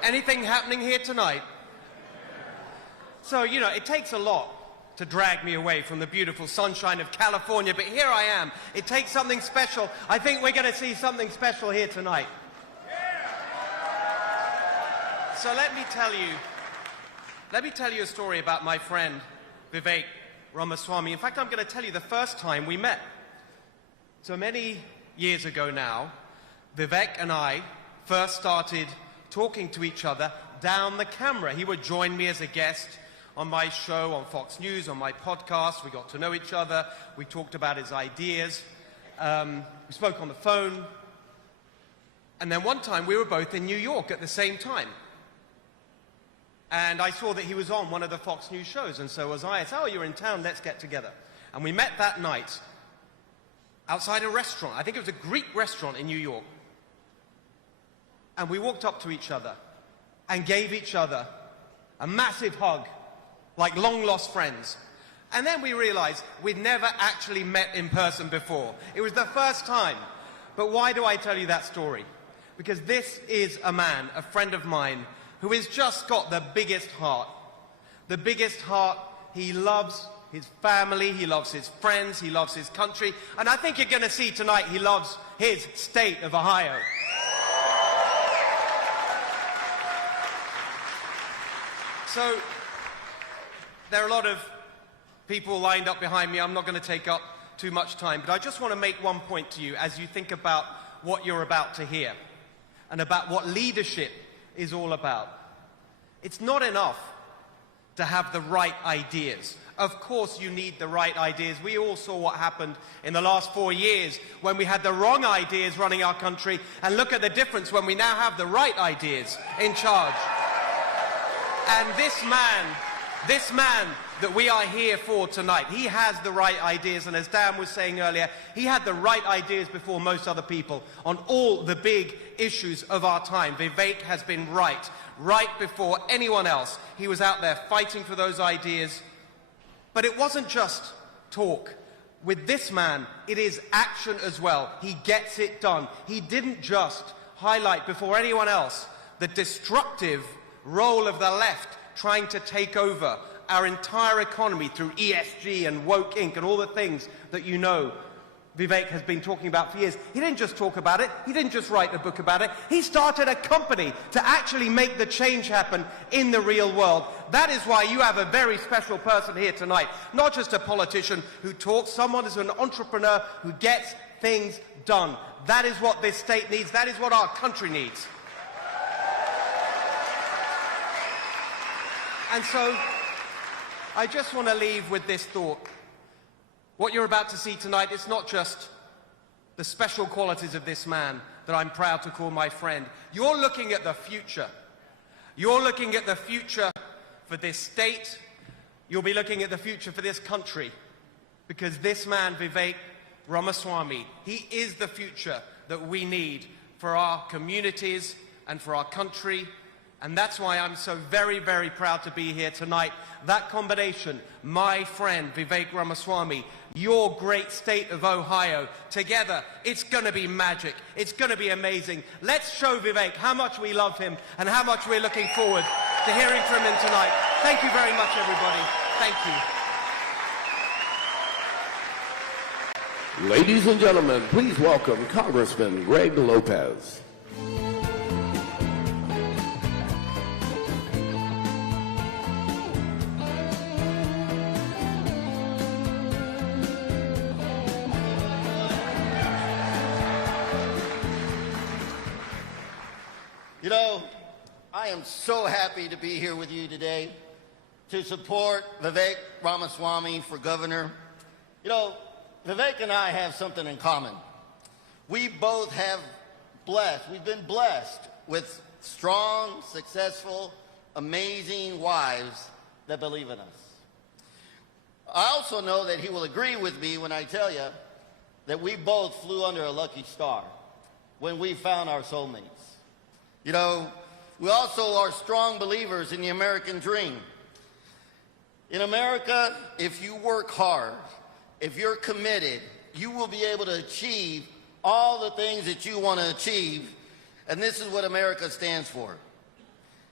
Anything happening here tonight? So, you know, it takes a lot to drag me away from the beautiful sunshine of California, but here I am. It takes something special. I think we're going to see something special here tonight. So let me tell you a story about my friend, Vivek Ramaswamy. In fact, I'm going to tell you the first time we met. So many years ago now, Vivek and I first started talking to each other down the camera. He would join me as a guest on my show on Fox News, on my podcast. We got to know each other. We talked about his ideas. We spoke on the phone. And then one time we were both in New York at the same time. And I saw that he was on one of the Fox News shows, and so was I. I said, oh, you're in town, let's get together. And we met that night outside a restaurant. I think it was a Greek restaurant in New York. And we walked up to each other and gave each other a massive hug, like long-lost friends. And then we realized we'd never actually met in person before. It was the first time. But why do I tell you that story? Because this is a man, a friend of mine, who has just got the biggest heart. The biggest heart. He loves his family, he loves his friends, he loves his country, and I think you're going to see tonight he loves his state of Ohio. So, there are a lot of people lined up behind me. I'm not going to take up too much time, but I just want to make one point to you as you think about what you're about to hear and about what leadership is all about. It's not enough to have the right ideas. Of course you need the right ideas. We all saw what happened in the last 4 years when we had the wrong ideas running our country, and look at the difference when we now have the right ideas in charge. And this man that we are here for tonight, he has the right ideas, and as Dan was saying earlier, he had the right ideas before most other people on all the big issues of our time. Vivek has been right before anyone else. He was out there fighting for those ideas. But it wasn't just talk. With this man, it is action as well. He gets it done. He didn't just highlight before anyone else the destructive role of the left trying to take over our entire economy through ESG and Woke Inc. and all the things that you know Vivek has been talking about for years. He didn't just talk about it. He didn't just write a book about it. He started a company to actually make the change happen in the real world. That is why you have a very special person here tonight. Not just a politician who talks, someone who's an entrepreneur who gets things done. That is what this state needs. That is what our country needs. And so, I just want to leave with this thought. What you're about to see tonight is not just the special qualities of this man that I'm proud to call my friend. You're looking at the future. You're looking at the future for this state. You'll be looking at the future for this country. Because this man, Vivek Ramaswamy, he is the future that we need for our communities and for our country. And that's why I'm so very, very proud to be here tonight. That combination, my friend Vivek Ramaswamy, your great state of Ohio, together, it's going to be magic. It's going to be amazing. Let's show Vivek how much we love him and how much we're looking forward to hearing from him tonight. Thank you very much, everybody. Thank you. Ladies and gentlemen, please welcome Congressman Greg Lopez. You know, I am so happy to be here with you today to support Vivek Ramaswamy for governor. You know, Vivek and I have something in common. We both we've been blessed with strong, successful, amazing wives that believe in us. I also know that he will agree with me when I tell you that we both flew under a lucky star when we found our soulmates. You know, we also are strong believers in the American dream. In America, if you work hard, if you're committed, you will be able to achieve all the things that you want to achieve, and this is what America stands for.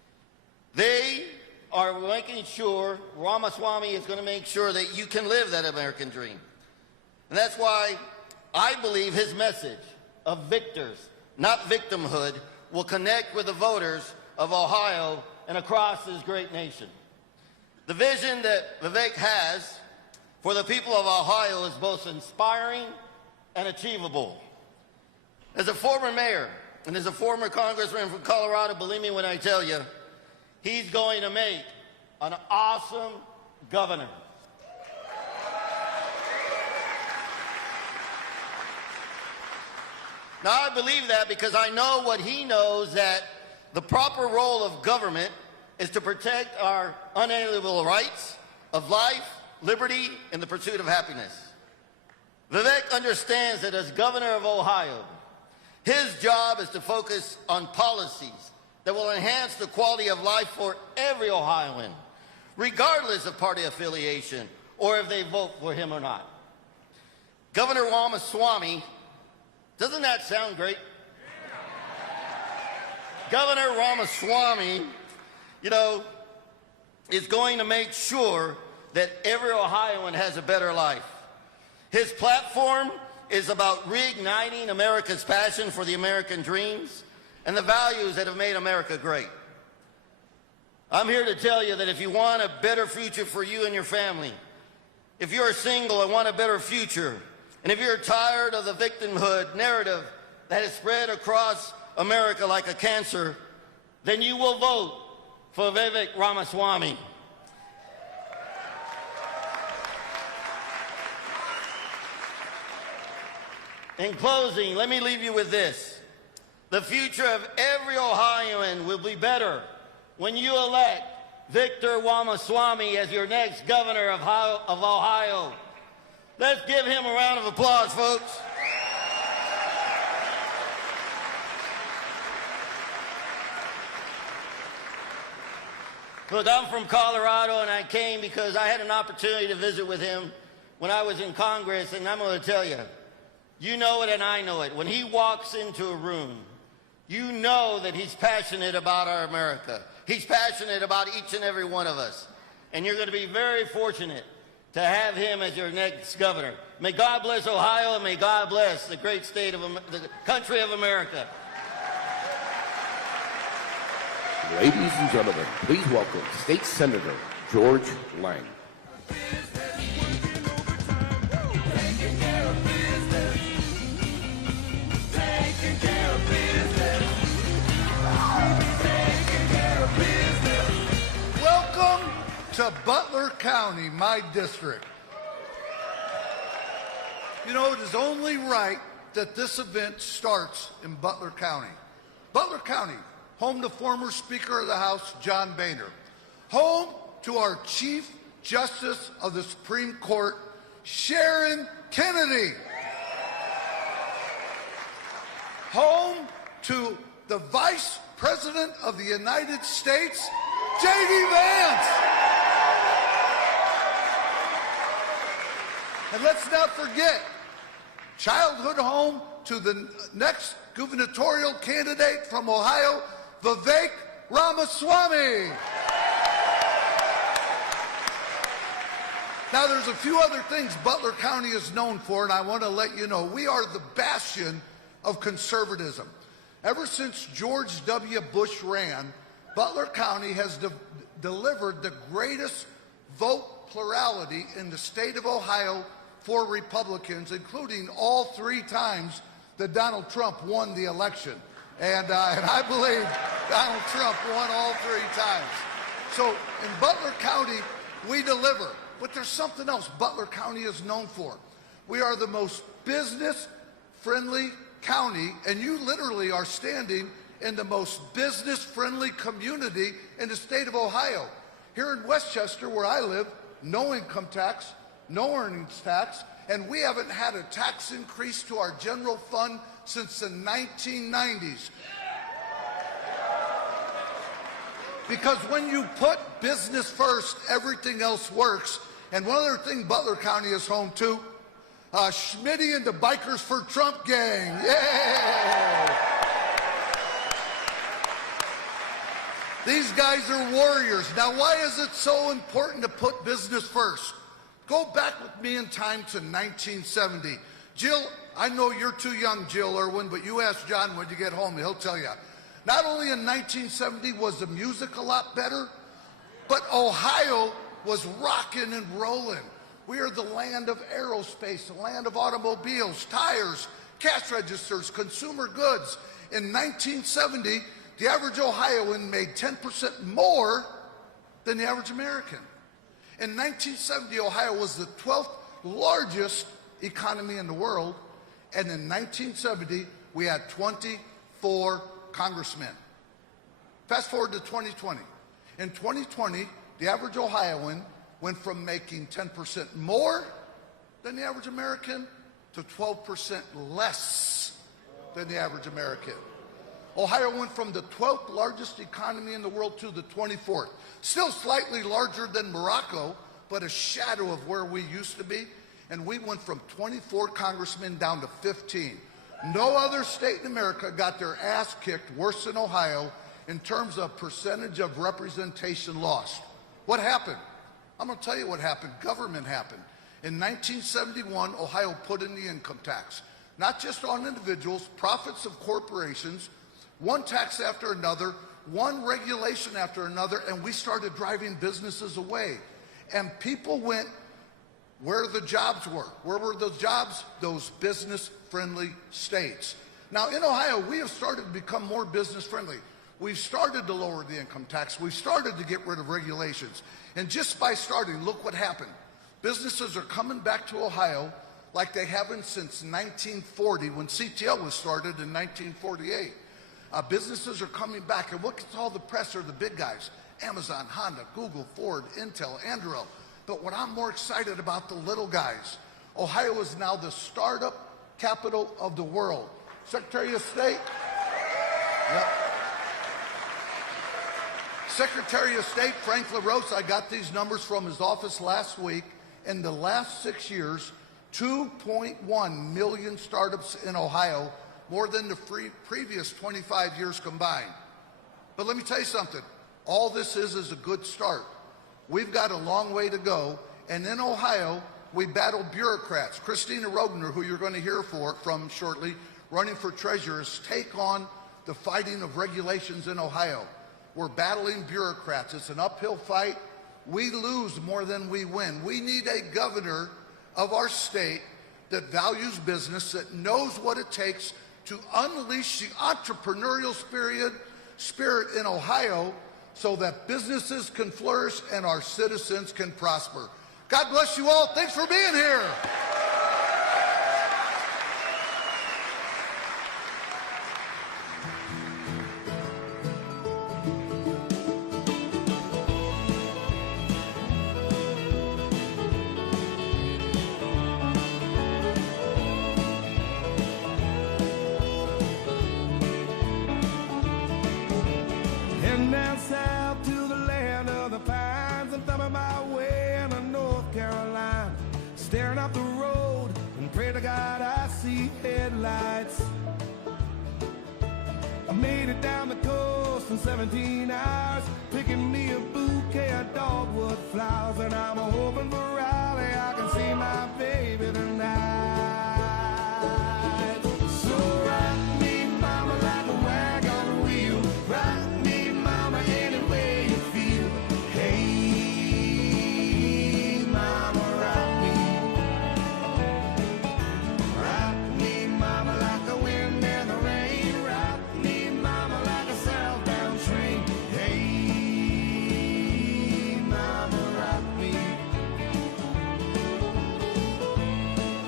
They are making sure, Ramaswamy is going to make sure that you can live that American dream. And that's why I believe his message of victors, not victimhood, will connect with the voters of Ohio and across this great nation. The vision that Vivek has for the people of Ohio is both inspiring and achievable. As a former mayor and as a former congressman from Colorado, believe me when I tell you, he's going to make an awesome governor. Now, I believe that because I know what he knows, that the proper role of government is to protect our unalienable rights of life, liberty, and the pursuit of happiness. Vivek understands that as governor of Ohio, his job is to focus on policies that will enhance the quality of life for every Ohioan, regardless of party affiliation or if they vote for him or not. Governor Ramaswamy, doesn't that sound great? Governor Ramaswamy, is going to make sure that every Ohioan has a better life. His platform is about reigniting America's passion for the American dreams and the values that have made America great. I'm here to tell you that if you want a better future for you and your family, if you're single and want a better future, and if you're tired of the victimhood narrative that has spread across America like a cancer, then you will vote for Vivek Ramaswamy. In closing, let me leave you with this. The future of every Ohioan will be better when you elect Victor Ramaswamy as your next governor of Ohio. Let's give him a round of applause, folks. Look, I'm from Colorado, and I came because I had an opportunity to visit with him when I was in Congress, and I'm going to tell you, you know it and I know it. When he walks into a room, you know that he's passionate about our America. He's passionate about each and every one of us. And you're going to be very fortunate to have him as your next governor. May God bless Ohio, and may God bless the great state of the country of America. Ladies and gentlemen, please welcome State Senator George Lang. Welcome to Butler County, my district. You know, it is only right that this event starts in Butler County. Butler County, home to former Speaker of the House, John Boehner. Home to our Chief Justice of the Supreme Court, Sharon Kennedy. Home to the Vice President of the United States, J.D. Vance. And let's not forget, childhood home to the next gubernatorial candidate from Ohio, Vivek Ramaswamy. Now, there's a few other things Butler County is known for, and I want to let you know. We are the bastion of conservatism. Ever since George W. Bush ran, Butler County has delivered the greatest vote plurality in the state of Ohio for Republicans, including all 3 times that Donald Trump won the election. And I believe Donald Trump won all 3 times. So in Butler County, we deliver. But there's something else Butler County is known for. We are the most business-friendly county, and you literally are standing in the most business-friendly community in the state of Ohio. Here in Westchester, where I live, no income tax, no earnings tax, and we haven't had a tax increase to our general fund since the 1990s. Because when you put business first, everything else works. And one other thing Butler County is home to, Schmitty and the Bikers for Trump gang. Yay! These guys are warriors. Now, why is it so important to put business first? Go back with me in time to 1970. Jill, I know you're too young, Jill Irwin, but you ask John when you get home, he'll tell you. Not only in 1970 was the music a lot better, but Ohio was rocking and rolling. We are the land of aerospace, the land of automobiles, tires, cash registers, consumer goods. In 1970, the average Ohioan made 10% more than the average American. In 1970, Ohio was the 12th largest economy in the world, and in 1970, we had 24 congressmen. Fast forward to 2020. In 2020, the average Ohioan went from making 10% more than the average American to 12% less than the average American. Ohio went from the 12th largest economy in the world to the 24th. Still slightly larger than Morocco, but a shadow of where we used to be. And we went from 24 congressmen down to 15. No other state in America got their ass kicked worse than Ohio in terms of percentage of representation lost. What happened? I'm going to tell you what happened. Government happened. In 1971, Ohio put in the income tax, not just on individuals, profits of corporations, one tax after another, one regulation after another, and we started driving businesses away. And people went where the jobs were. Where were those jobs? Those business-friendly states. Now, in Ohio, we have started to become more business-friendly. We've started to lower the income tax. We've started to get rid of regulations. And just by starting, look what happened. Businesses are coming back to Ohio like they haven't since 1940, when CTL was started in 1948. Businesses are coming back, and what gets all the press are the big guys: Amazon, Honda, Google, Ford, Intel, Anduril. But what I'm more excited about, the little guys. Ohio is now the startup capital of the world. Secretary of State? Yep. Secretary of State Frank LaRose, I got these numbers from his office last week. In the last 6 years, 2.1 million startups in Ohio, more than the previous 25 years combined. But let me tell you something. All this is a good start. We've got a long way to go. And in Ohio, we battle bureaucrats. Christina Rogner, who you're going to hear from shortly, running for treasurer, take on the fighting of regulations in Ohio. We're battling bureaucrats. It's an uphill fight. We lose more than we win. We need a governor of our state that values business, that knows what it takes to unleash the entrepreneurial spirit in Ohio so that businesses can flourish and our citizens can prosper. God bless you all. Thanks for being here. And down south to the land of the pines, I'm thumbing my way into North Carolina, staring up the road and pray to God I see headlights. I made it down the coast in 17 hours, picking me a bouquet of dogwood flowers, and I'm hoping for Raleigh I can see my baby tonight. So rock me, mama, like a wagon wheel. Rock me, mama, any way you feel. Hey, mama, rock me. Rock me, mama, like the wind and the rain. Rock me, mama, like a southbound train. Hey, mama, rock me.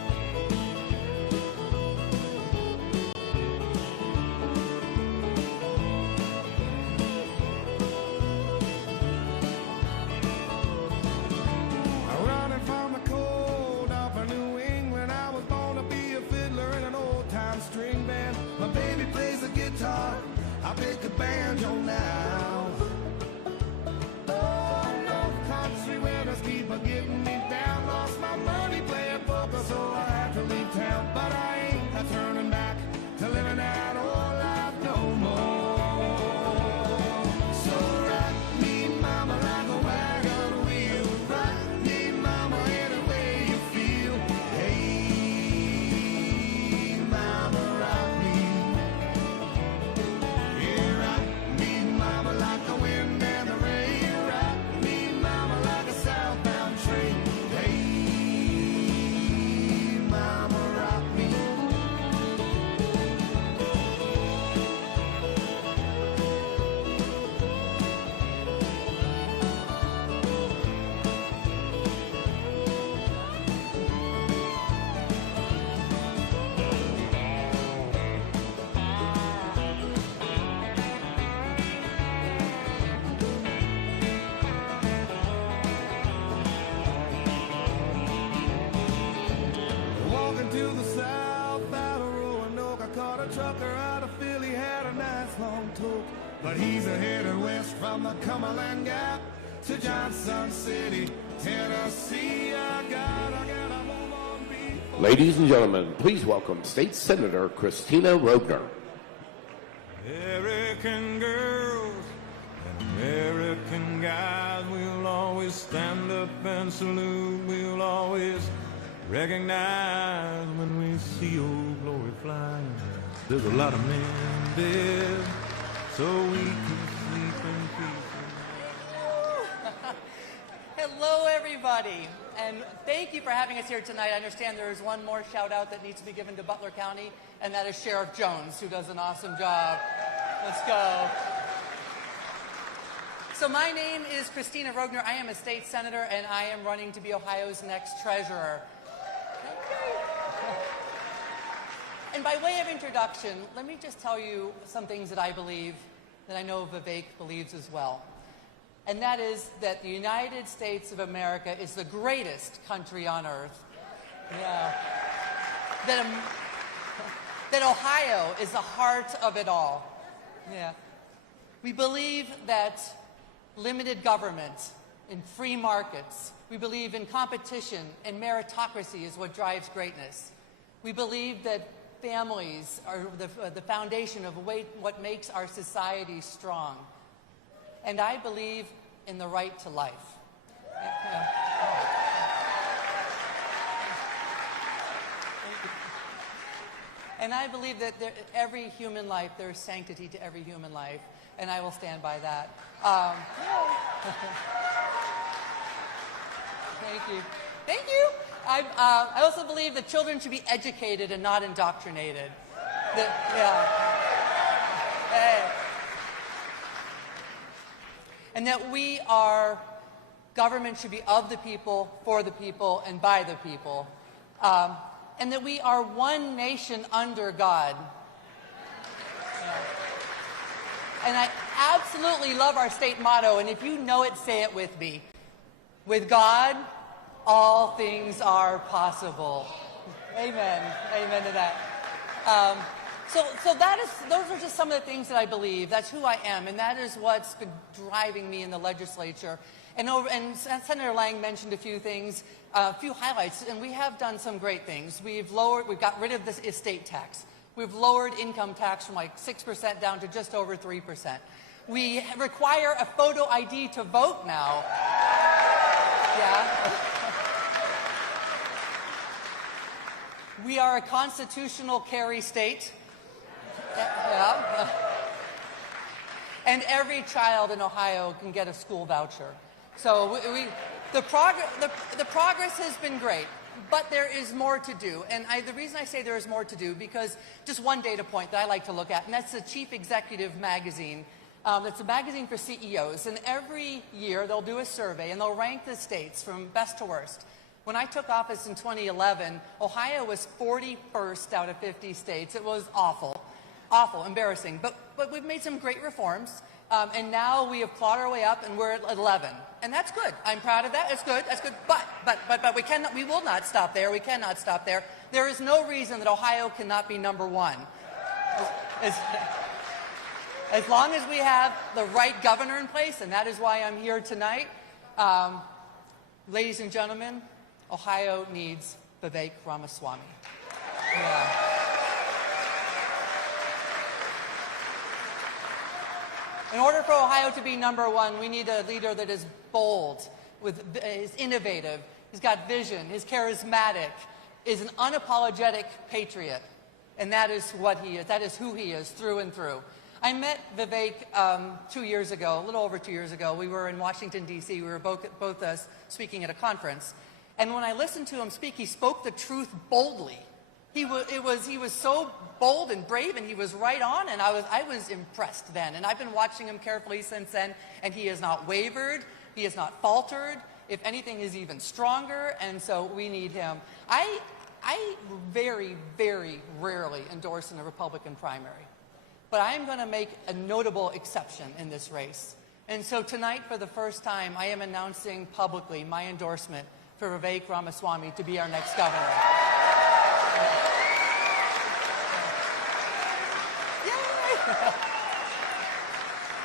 but he's headed west from the Cumberland Gap to Johnson City, Tennessee. I gotta move on before. Ladies and gentlemen, please welcome State Senator Christina Rogner. American girls and American guys, we'll always stand up and salute. We'll always recognize when we see old glory flying. There's a lot of men dead, so we can sleep in peace. Hello, everybody, and thank you for having us here tonight. I understand there is one more shout out that needs to be given to Butler County, and that is Sheriff Jones, who does an awesome job. Let's go. So my name is Christina Rogner. I am a state senator, and I am running to be Ohio's next treasurer. And by way of introduction, let me just tell you some things that I believe, that I know Vivek believes as well. And that is that the United States of America is the greatest country on earth. Yeah. That Ohio is the heart of it all. Yeah. We believe that limited government and free markets, we believe in competition and meritocracy is what drives greatness. We believe that families are the foundation of what makes our society strong. And I believe in the right to life. And I believe that every human life, there's sanctity to every human life, and I will stand by that. Thank you. Thank you. I also believe that children should be educated and not indoctrinated. And that government should be of the people, for the people, and by the people. And that we are one nation under God. And I absolutely love our state motto, and if you know it, say it with me. With God, all things are possible. Amen. Amen to that. So those are just some of the things that I believe. That's who I am, and that is what's been driving me in the legislature. And Senator Lang mentioned a few things, a few highlights, and we have done some great things. We've got rid of this estate tax. We've lowered income tax from like 6% down to just over 3%. We require a photo ID to vote now. Yeah. We are a constitutional carry state. Yeah. And every child in Ohio can get a school voucher. So the progress has been great, but there is more to do. And the reason I say there is more to do, because just one data point that I like to look at, and that's the Chief Executive magazine. It's a magazine for CEOs, and every year they'll do a survey, and they'll rank the states from best to worst. When I took office in 2011, Ohio was 41st out of 50 states. It was awful, embarrassing. But we've made some great reforms, and now we have clawed our way up, and we're at 11. And that's good. I'm proud of that. It's good. That's good. But we will not stop there. We cannot stop there. There is no reason that Ohio cannot be number one. As long as we have the right governor in place, and that is why I'm here tonight. Ladies and gentlemen, Ohio needs Vivek Ramaswamy. Yeah. In order for Ohio to be number one, we need a leader that is bold, is innovative, he's got vision, is charismatic, is an unapologetic patriot. And that is what he is. That is who he is through and through. I met Vivek 2 years ago, a little over 2 years ago. We were in Washington, D.C. We were both speaking at a conference. And when I listened to him speak, he spoke the truth boldly. He was so bold and brave, and he was right on, and I was impressed then. And I've been watching him carefully since then, and he has not wavered. He has not faltered. If anything, he's even stronger, and so we need him. I very, very rarely endorse in a Republican primary. But I am going to make a notable exception in this race. And so tonight, for the first time, I am announcing publicly my endorsement for Vivek Ramaswamy to be our next governor. Yay!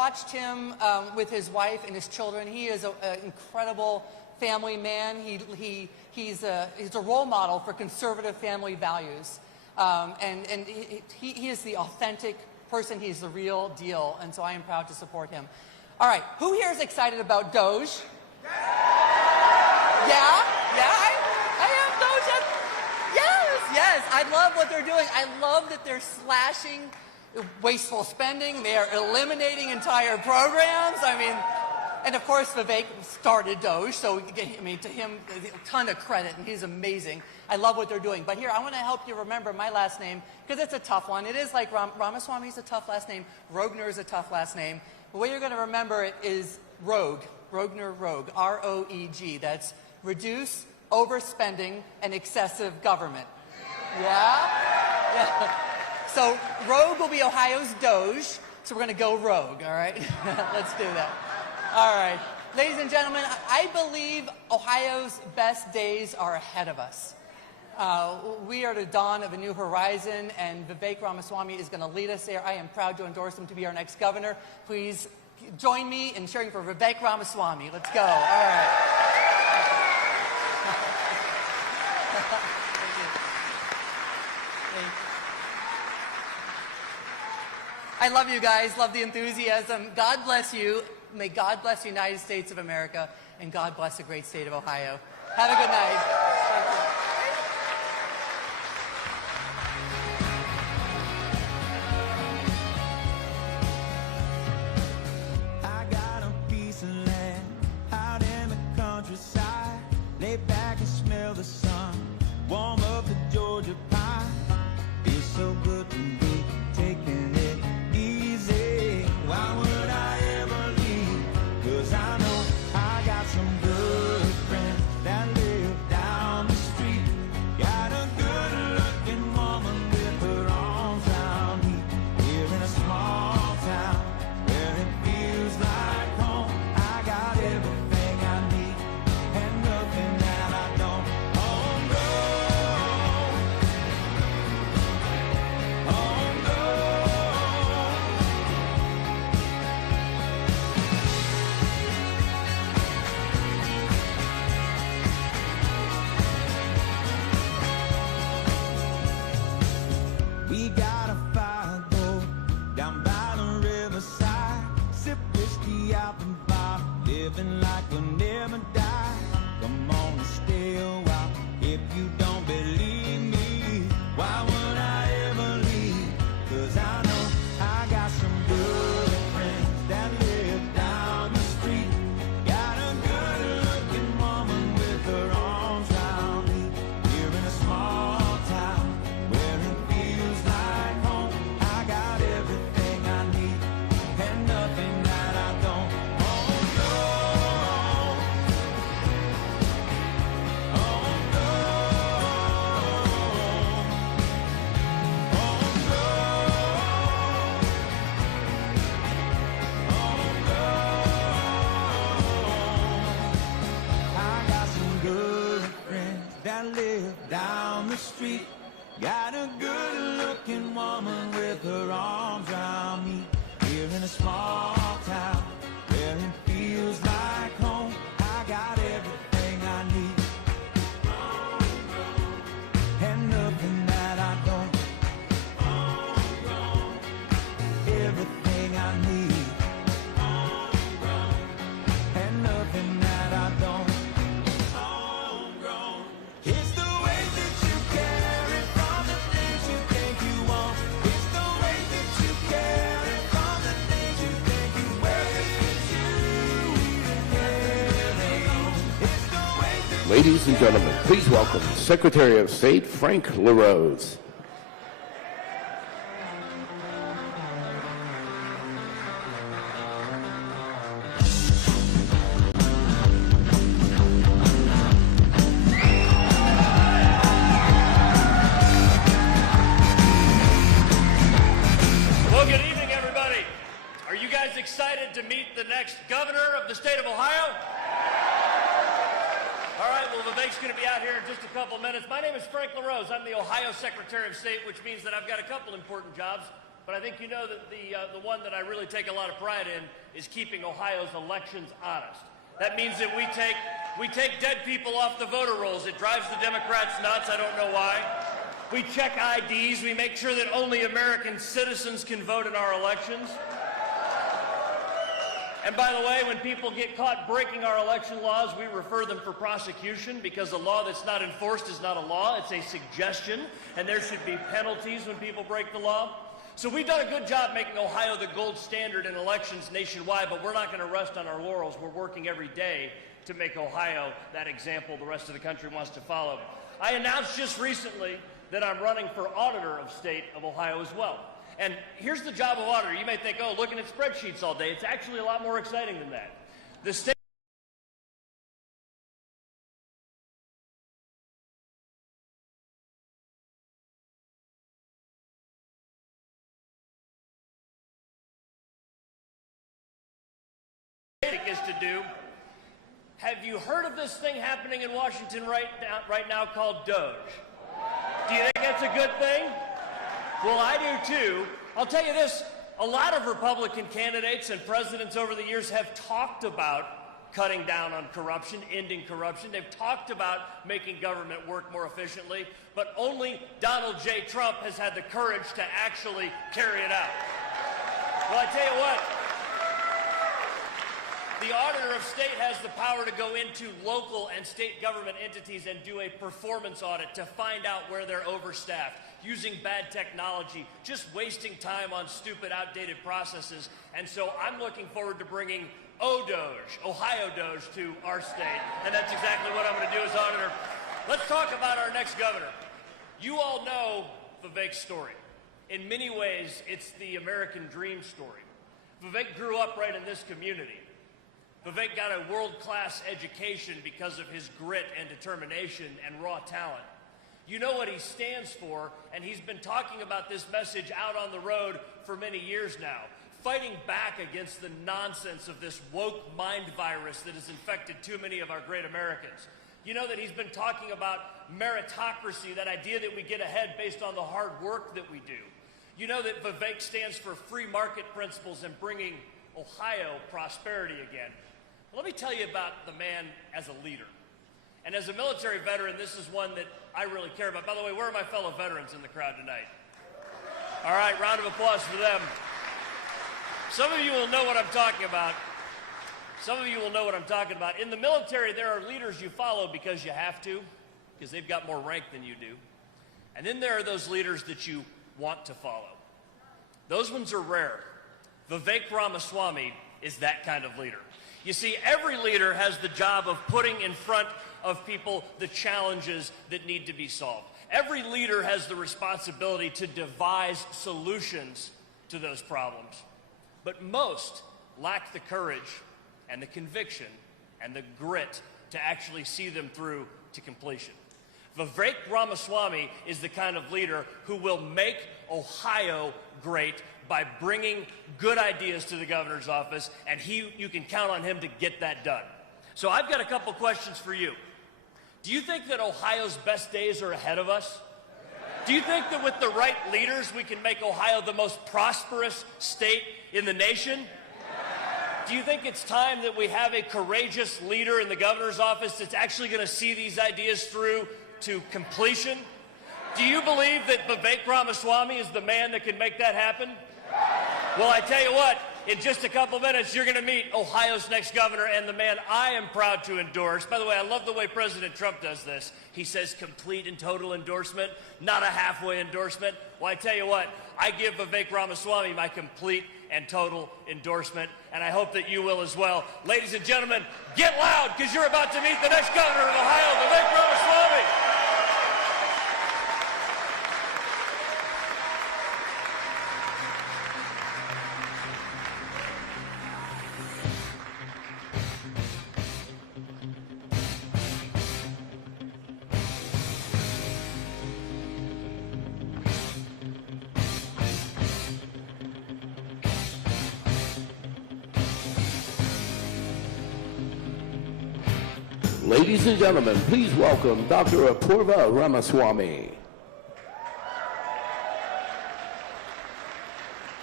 watched him with his wife and his children. He is an incredible family man. He's a role model for conservative family values. And he is the authentic person. He's the real deal. And so I am proud to support him. All right, who here is excited about Doge? Yeah, I am Doge. Yes, I love what they're doing. I love that they're slashing wasteful spending. They are eliminating entire programs. I mean, and of course Vivek started Doge, so I mean, to him, a ton of credit, and he's amazing. I love what they're doing. But here, I want to help you remember my last name, because it's a tough one. It is like Ramaswamy is a tough last name. Rogner is a tough last name. The way you're going to remember it is Rogue. Rogner Rogue. R-O-E-G. That's reduce overspending and excessive government. Yeah? So Rogue will be Ohio's Doge, so we're going to go Rogue, all right? Let's do that. All right. Ladies and gentlemen, I believe Ohio's best days are ahead of us. We are at the dawn of a new horizon, and Vivek Ramaswamy is going to lead us there. I am proud to endorse him to be our next governor. Please join me in cheering for Vivek Ramaswamy. Let's go. All right. I love you guys, love the enthusiasm. God bless you. May God bless the United States of America, and God bless the great state of Ohio. Have a good night. Thank you. I got a piece of land out in the countryside. Lay back and smell the sun. Warm up the Georgia pie. Feels so good to be taking it easy. Why would I ever leave? 'Cause I know I got some good friends that live down the street. Got a good looking woman with her arms around me. Here in a small town where it feels like home. I got everything I need and nothing that I don't. Oh no. Oh no. We got a fire go down by the riverside. Sip whiskey out the bar, living like we'll never die. Come on and stay a while if you don't believe me. Why would I ever leave? 'Cause I know I got some good friends that live down the street. Got a good looking woman with her arms around me. Here in a small town where it feels like home. I got everything I need and nothing that I don't. Oh no. Oh no. Oh no. Oh no. I got some good friends that live down the street. Got a good looking woman with her arms around me. Here in a small town where it feels like home. I got everything I need and nothing that I don't. Everything I need and nothing that I don't. It's the way that you carry from the things you think you want. It's the way that you carry from the things you think you wear. It's you even carry on. It's the way that Ladies and gentlemen, please welcome Secretary of State Frank LaRose. Well, good evening, everybody. Are you guys excited to meet the next governor of the state of Ohio? All right, well, Vivek's going to be out here in just a couple minutes. My name is Frank LaRose. I'm the Ohio Secretary of State, which means that I've got a couple important jobs, but but I think you know that the one that I really take a lot of pride in is keeping Ohio's elections honest. That means that we take dead people off the voter rolls. It drives the Democrats nuts. I don't know why. We check IDs. We make sure that only American citizens can vote in our elections. And by the way, when people get caught breaking our election laws, we refer them for prosecution, because a law that's not enforced is not a law. It's a suggestion, and there should be penalties when people break the law. So we've done a good job making Ohio the gold standard in elections nationwide, but we're not going to rest on our laurels. We're working every day to make Ohio that example the rest of the country wants to follow. I announced just recently that I'm running for auditor of state of Ohio as well. And here's the job of auditor. You may think, oh, looking at spreadsheets all day. It's actually a lot more exciting than that. The state is to do. Have you heard of this thing happening in Washington right now called Doge? Do you think that's a good thing? Well, I do too. I'll tell you this, a lot of Republican candidates and presidents over the years have talked about cutting down on corruption, ending corruption. They've talked about making government work more efficiently, but only Donald J. Trump has had the courage to actually carry it out. Well, I tell you what, the auditor of state has the power to go into local and state government entities and do a performance audit to find out where they're overstaffed, using bad technology, just wasting time on stupid, outdated processes. And so I'm looking forward to bringing ODOGE, Ohio Doge, to our state. And that's exactly what I'm going to do as auditor. Let's talk about our next governor. You all know Vivek's story. In many ways, it's the American dream story. Vivek grew up right in this community. Vivek got a world-class education because of his grit and determination and raw talent. You know what he stands for, and he's been talking about this message out on the road for many years now, fighting back against the nonsense of this woke mind virus that has infected too many of our great Americans. You know that he's been talking about meritocracy, that idea that we get ahead based on the hard work that we do. You know that Vivek stands for free market principles and bringing Ohio prosperity again. Let me tell you about the man as a leader. And as a military veteran, this is one that I really care about. By the way, where are my fellow veterans in the crowd tonight? All right, round of applause for them. Some of you will know what I'm talking about. Some of you will know what I'm talking about. In the military, there are leaders you follow because you have to, because they've got more rank than you do. And then there are those leaders that you want to follow. Those ones are rare. Vivek Ramaswamy is that kind of leader. You see, every leader has the job of putting in front of people the challenges that need to be solved. Every leader has the responsibility to devise solutions to those problems. But most lack the courage and the conviction and the grit to actually see them through to completion. Vivek Ramaswamy is the kind of leader who will make Ohio great by bringing good ideas to the governor's office, and you can count on him to get that done. So I've got a couple questions for you. Do you think that Ohio's best days are ahead of us? Do you think that with the right leaders we can make Ohio the most prosperous state in the nation? Do you think it's time that we have a courageous leader in the governor's office that's actually going to see these ideas through to completion? Do you believe that Vivek Ramaswamy is the man that can make that happen? Well, I tell you what, in just a couple minutes, you're going to meet Ohio's next governor and the man I am proud to endorse. By the way, I love the way President Trump does this. He says complete and total endorsement, not a halfway endorsement. Well, I tell you what, I give Vivek Ramaswamy my complete and total endorsement, and I hope that you will as well. Ladies and gentlemen, get loud, because you're about to meet the next governor of Ohio, Vivek Ramaswamy. Ladies and gentlemen, please welcome Dr. Apurva Ramaswamy.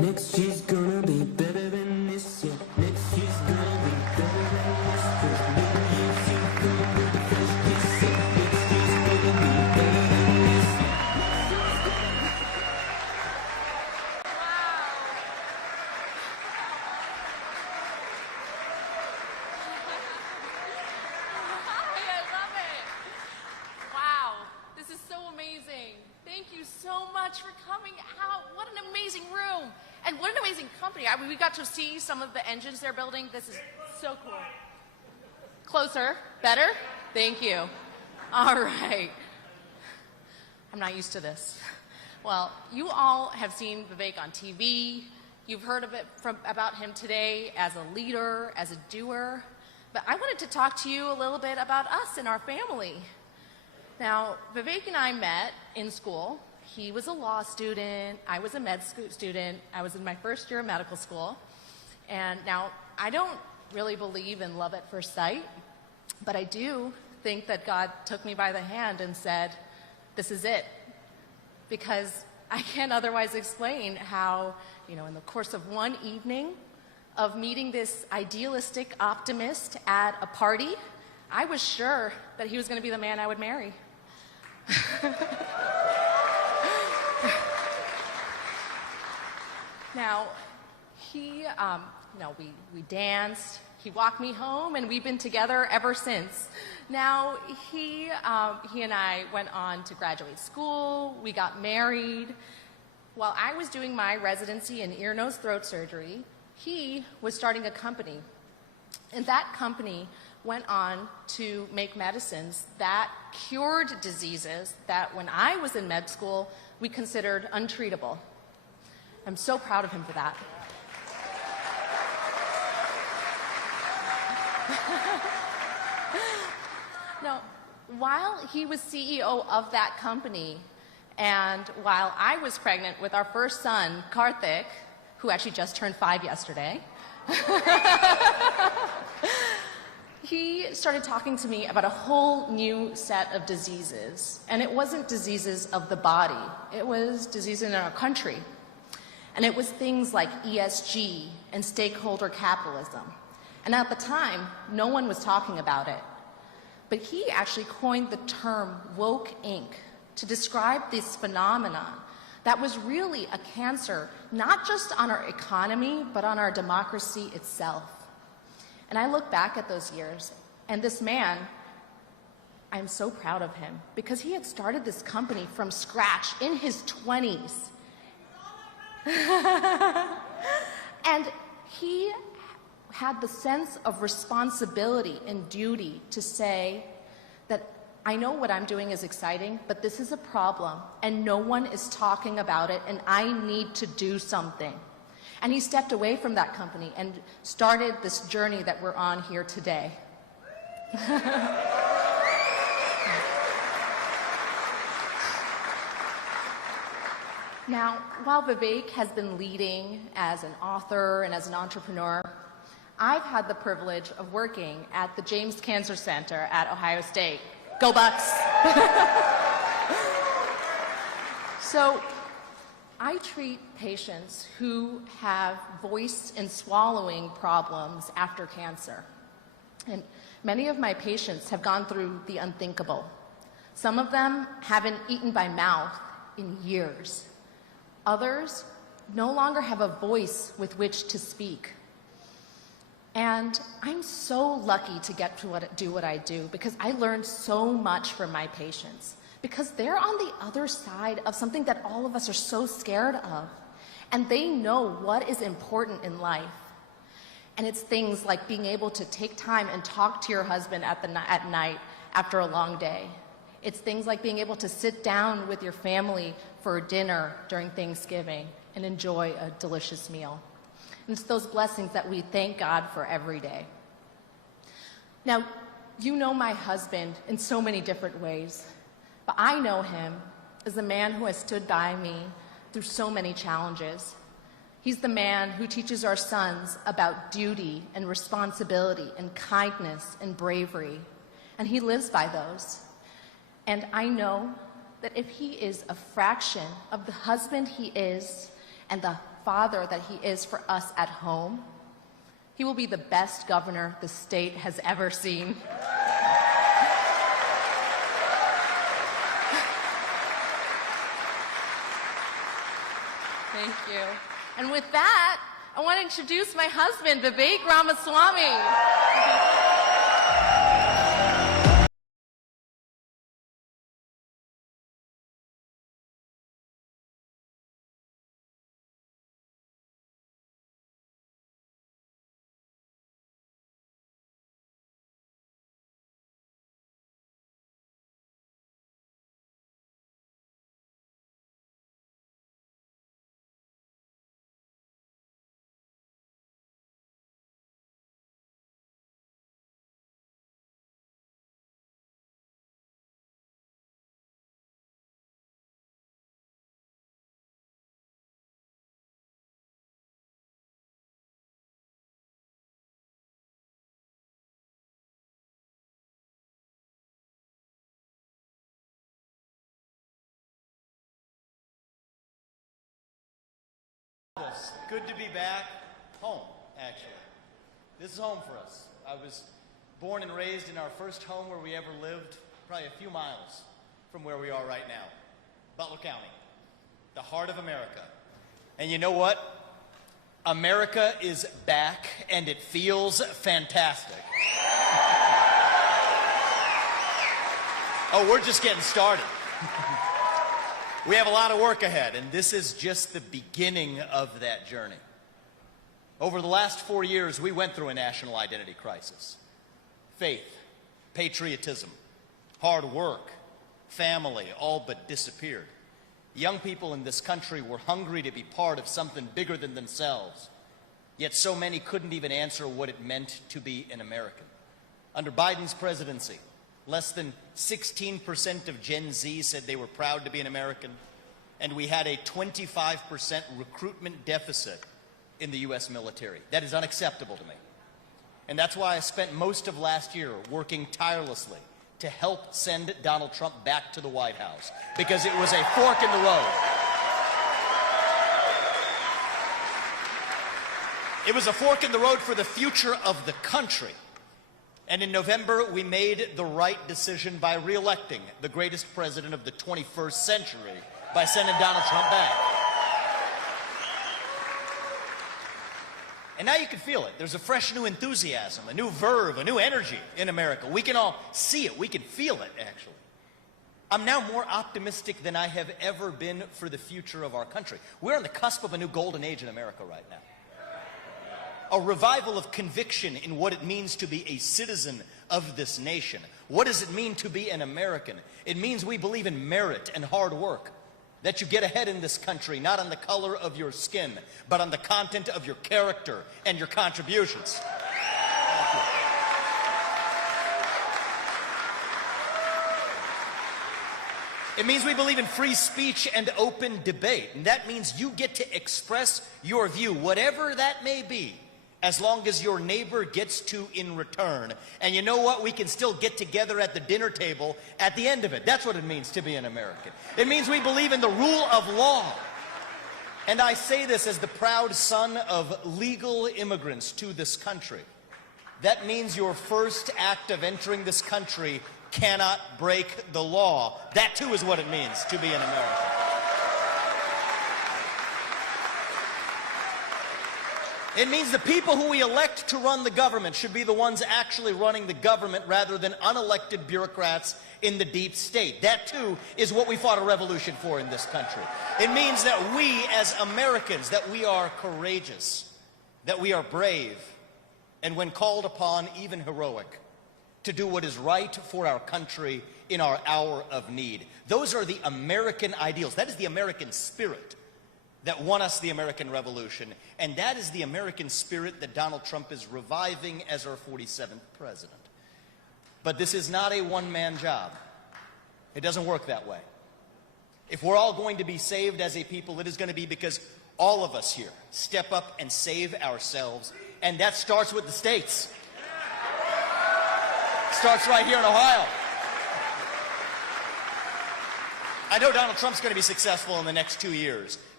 Next year's gonna be better than this year. Next year's gonna be better than this. 'Cause new years you come with a fresh kiss. Next year's gonna be better than this year. I love it. Wow, this is so amazing. Thank you so much for coming out. What an amazing room. And what an amazing company. We got to see some of the engines they're building. This is so cool. Closer. Better? Thank you. All right. I'm not used to this. Well, you all have seen Vivek on TV. You've heard about him today as a leader, as a doer. But I wanted to talk to you a little bit about us and our family. Now, Vivek and I met in school. He was a law student. I was a med student. I was in my first year of medical school. And now, I don't really believe in love at first sight, but I do think that God took me by the hand and said, this is it. Because I can't otherwise explain how, in the course of one evening of meeting this idealistic optimist at a party, I was sure that he was going to be the man I would marry. Now, we danced, he walked me home, and we've been together ever since. Now, he and I went on to graduate school, we got married. While I was doing my residency in ear, nose, throat surgery, he was starting a company. And that company went on to make medicines that cured diseases that when I was in med school, we considered untreatable. I'm so proud of him for that. Now, while he was CEO of that company, and while I was pregnant with our first son, Karthik, who actually just turned 5 yesterday, he started talking to me about a whole new set of diseases. And it wasn't diseases of the body, it was diseases in our country. And it was things like ESG and stakeholder capitalism. And at the time, no one was talking about it. But he actually coined the term woke Inc. to describe this phenomenon that was really a cancer, not just on our economy, but on our democracy itself. And I look back at those years, and this man, I'm so proud of him, because he had started this company from scratch in his 20s. And he had the sense of responsibility and duty to say that I know what I'm doing is exciting, but this is a problem, and no one is talking about it, and I need to do something. And he stepped away from that company and started this journey that we're on here today. Now, while Vivek has been leading as an author and as an entrepreneur, I've had the privilege of working at the James Cancer Center at Ohio State. Go Bucks! So, I treat patients who have voice and swallowing problems after cancer. And many of my patients have gone through the unthinkable. Some of them haven't eaten by mouth in years. Others no longer have a voice with which to speak. And I'm so lucky to get to do what I do, because I learned so much from my patients, because they're on the other side of something that all of us are so scared of, and they know what is important in life. And it's things like being able to take time and talk to your husband at night after a long day. It's things like being able to sit down with your family for dinner during Thanksgiving and enjoy a delicious meal. And it's those blessings that we thank God for every day. Now, you know my husband in so many different ways, but I know him as the man who has stood by me through so many challenges. He's the man who teaches our sons about duty and responsibility and kindness and bravery, and he lives by those. And I know that if he is a fraction of the husband he is and the father that he is for us at home, he will be the best governor the state has ever seen. Thank you. And with that, I want to introduce my husband, Vivek Ramaswamy. Good to be back home, actually. This is home for us. I was born and raised in our first home where we ever lived, probably a few miles from where we are right now. Butler County, the heart of America. And you know what? America is back, and it feels fantastic. Oh, we're just getting started. We have a lot of work ahead, and this is just the beginning of that journey. Over the last 4 years, we went through a national identity crisis. Faith, patriotism, hard work, family, all but disappeared. Young people in this country were hungry to be part of something bigger than themselves, yet so many couldn't even answer what it meant to be an American. Under Biden's presidency, less than 16% of Gen Z said they were proud to be an American, and we had a 25% recruitment deficit in the U.S. military. That is unacceptable to me. And that's why I spent most of last year working tirelessly to help send Donald Trump back to the White House, because it was a fork in the road. It was a fork in the road for the future of the country. And in November, we made the right decision by re-electing the greatest president of the 21st century by sending Donald Trump back. And now you can feel it. There's a fresh new enthusiasm, a new verve, a new energy in America. We can all see it. We can feel it, actually. I'm now more optimistic than I have ever been for the future of our country. We're on the cusp of a new golden age in America right now. A revival of conviction in what it means to be a citizen of this nation. What does it mean to be an American? It means we believe in merit and hard work. That you get ahead in this country, not on the color of your skin, but on the content of your character and your contributions. Thank you. It means we believe in free speech and open debate. And that means you get to express your view, whatever that may be, as long as your neighbor gets to in return. And you know what? We can still get together at the dinner table at the end of it. That's what it means to be an American. It means we believe in the rule of law. And I say this as the proud son of legal immigrants to this country. That means your first act of entering this country cannot break the law. That too is what it means to be an American. It means the people who we elect to run the government should be the ones actually running the government rather than unelected bureaucrats in the deep state. That too is what we fought a revolution for in this country. It means that we as Americans, that we are courageous, that we are brave, and when called upon, even heroic, to do what is right for our country in our hour of need. Those are the American ideals. That is the American spirit that won us the American Revolution, and that is the American spirit that Donald Trump is reviving as our 47th president. But this is not a one-man job. It doesn't work that way. If we're all going to be saved as a people, it is going to be because all of us here step up and save ourselves, and that starts with the states. Starts right here in Ohio. I know Donald Trump's going to be successful in the next 2 years,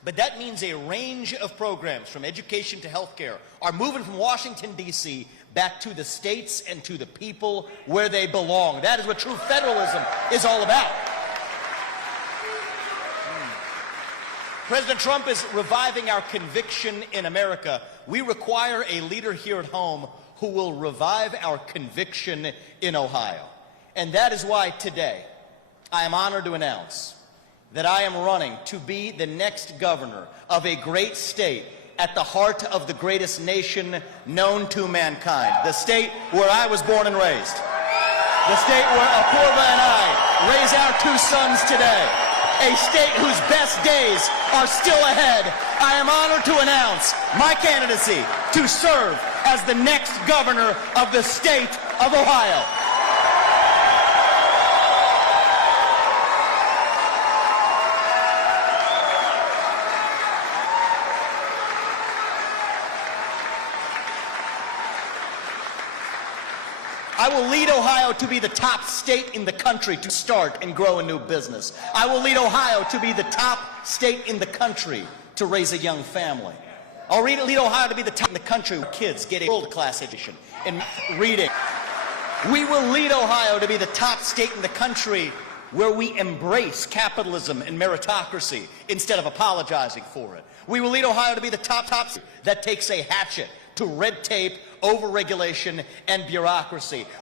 But that means a range of programs, from education to healthcare, are moving from Washington, D.C. back to the states and to the people where they belong. That is what true federalism is all about. President Trump is reviving our conviction in America. We require a leader here at home who will revive our conviction in Ohio. And that is why today I am honored to announce that I am running to be the next governor of a great state at the heart of the greatest nation known to mankind, the state where I was born and raised, the state where Apurva and I raise our two sons today, a state whose best days are still ahead. I am honored to announce my candidacy to serve as the next governor of the state of Ohio. I will lead Ohio to be the top state in the country to start and grow a new business. I will lead Ohio to be the top state in the country to raise a young family. I'll lead Ohio to be the top in the country where kids get a world-class education in reading. We will lead Ohio to be the top state in the country where we embrace capitalism and meritocracy instead of apologizing for it. We will lead Ohio to be the top state that takes a hatchet to red tape, overregulation, and bureaucracy.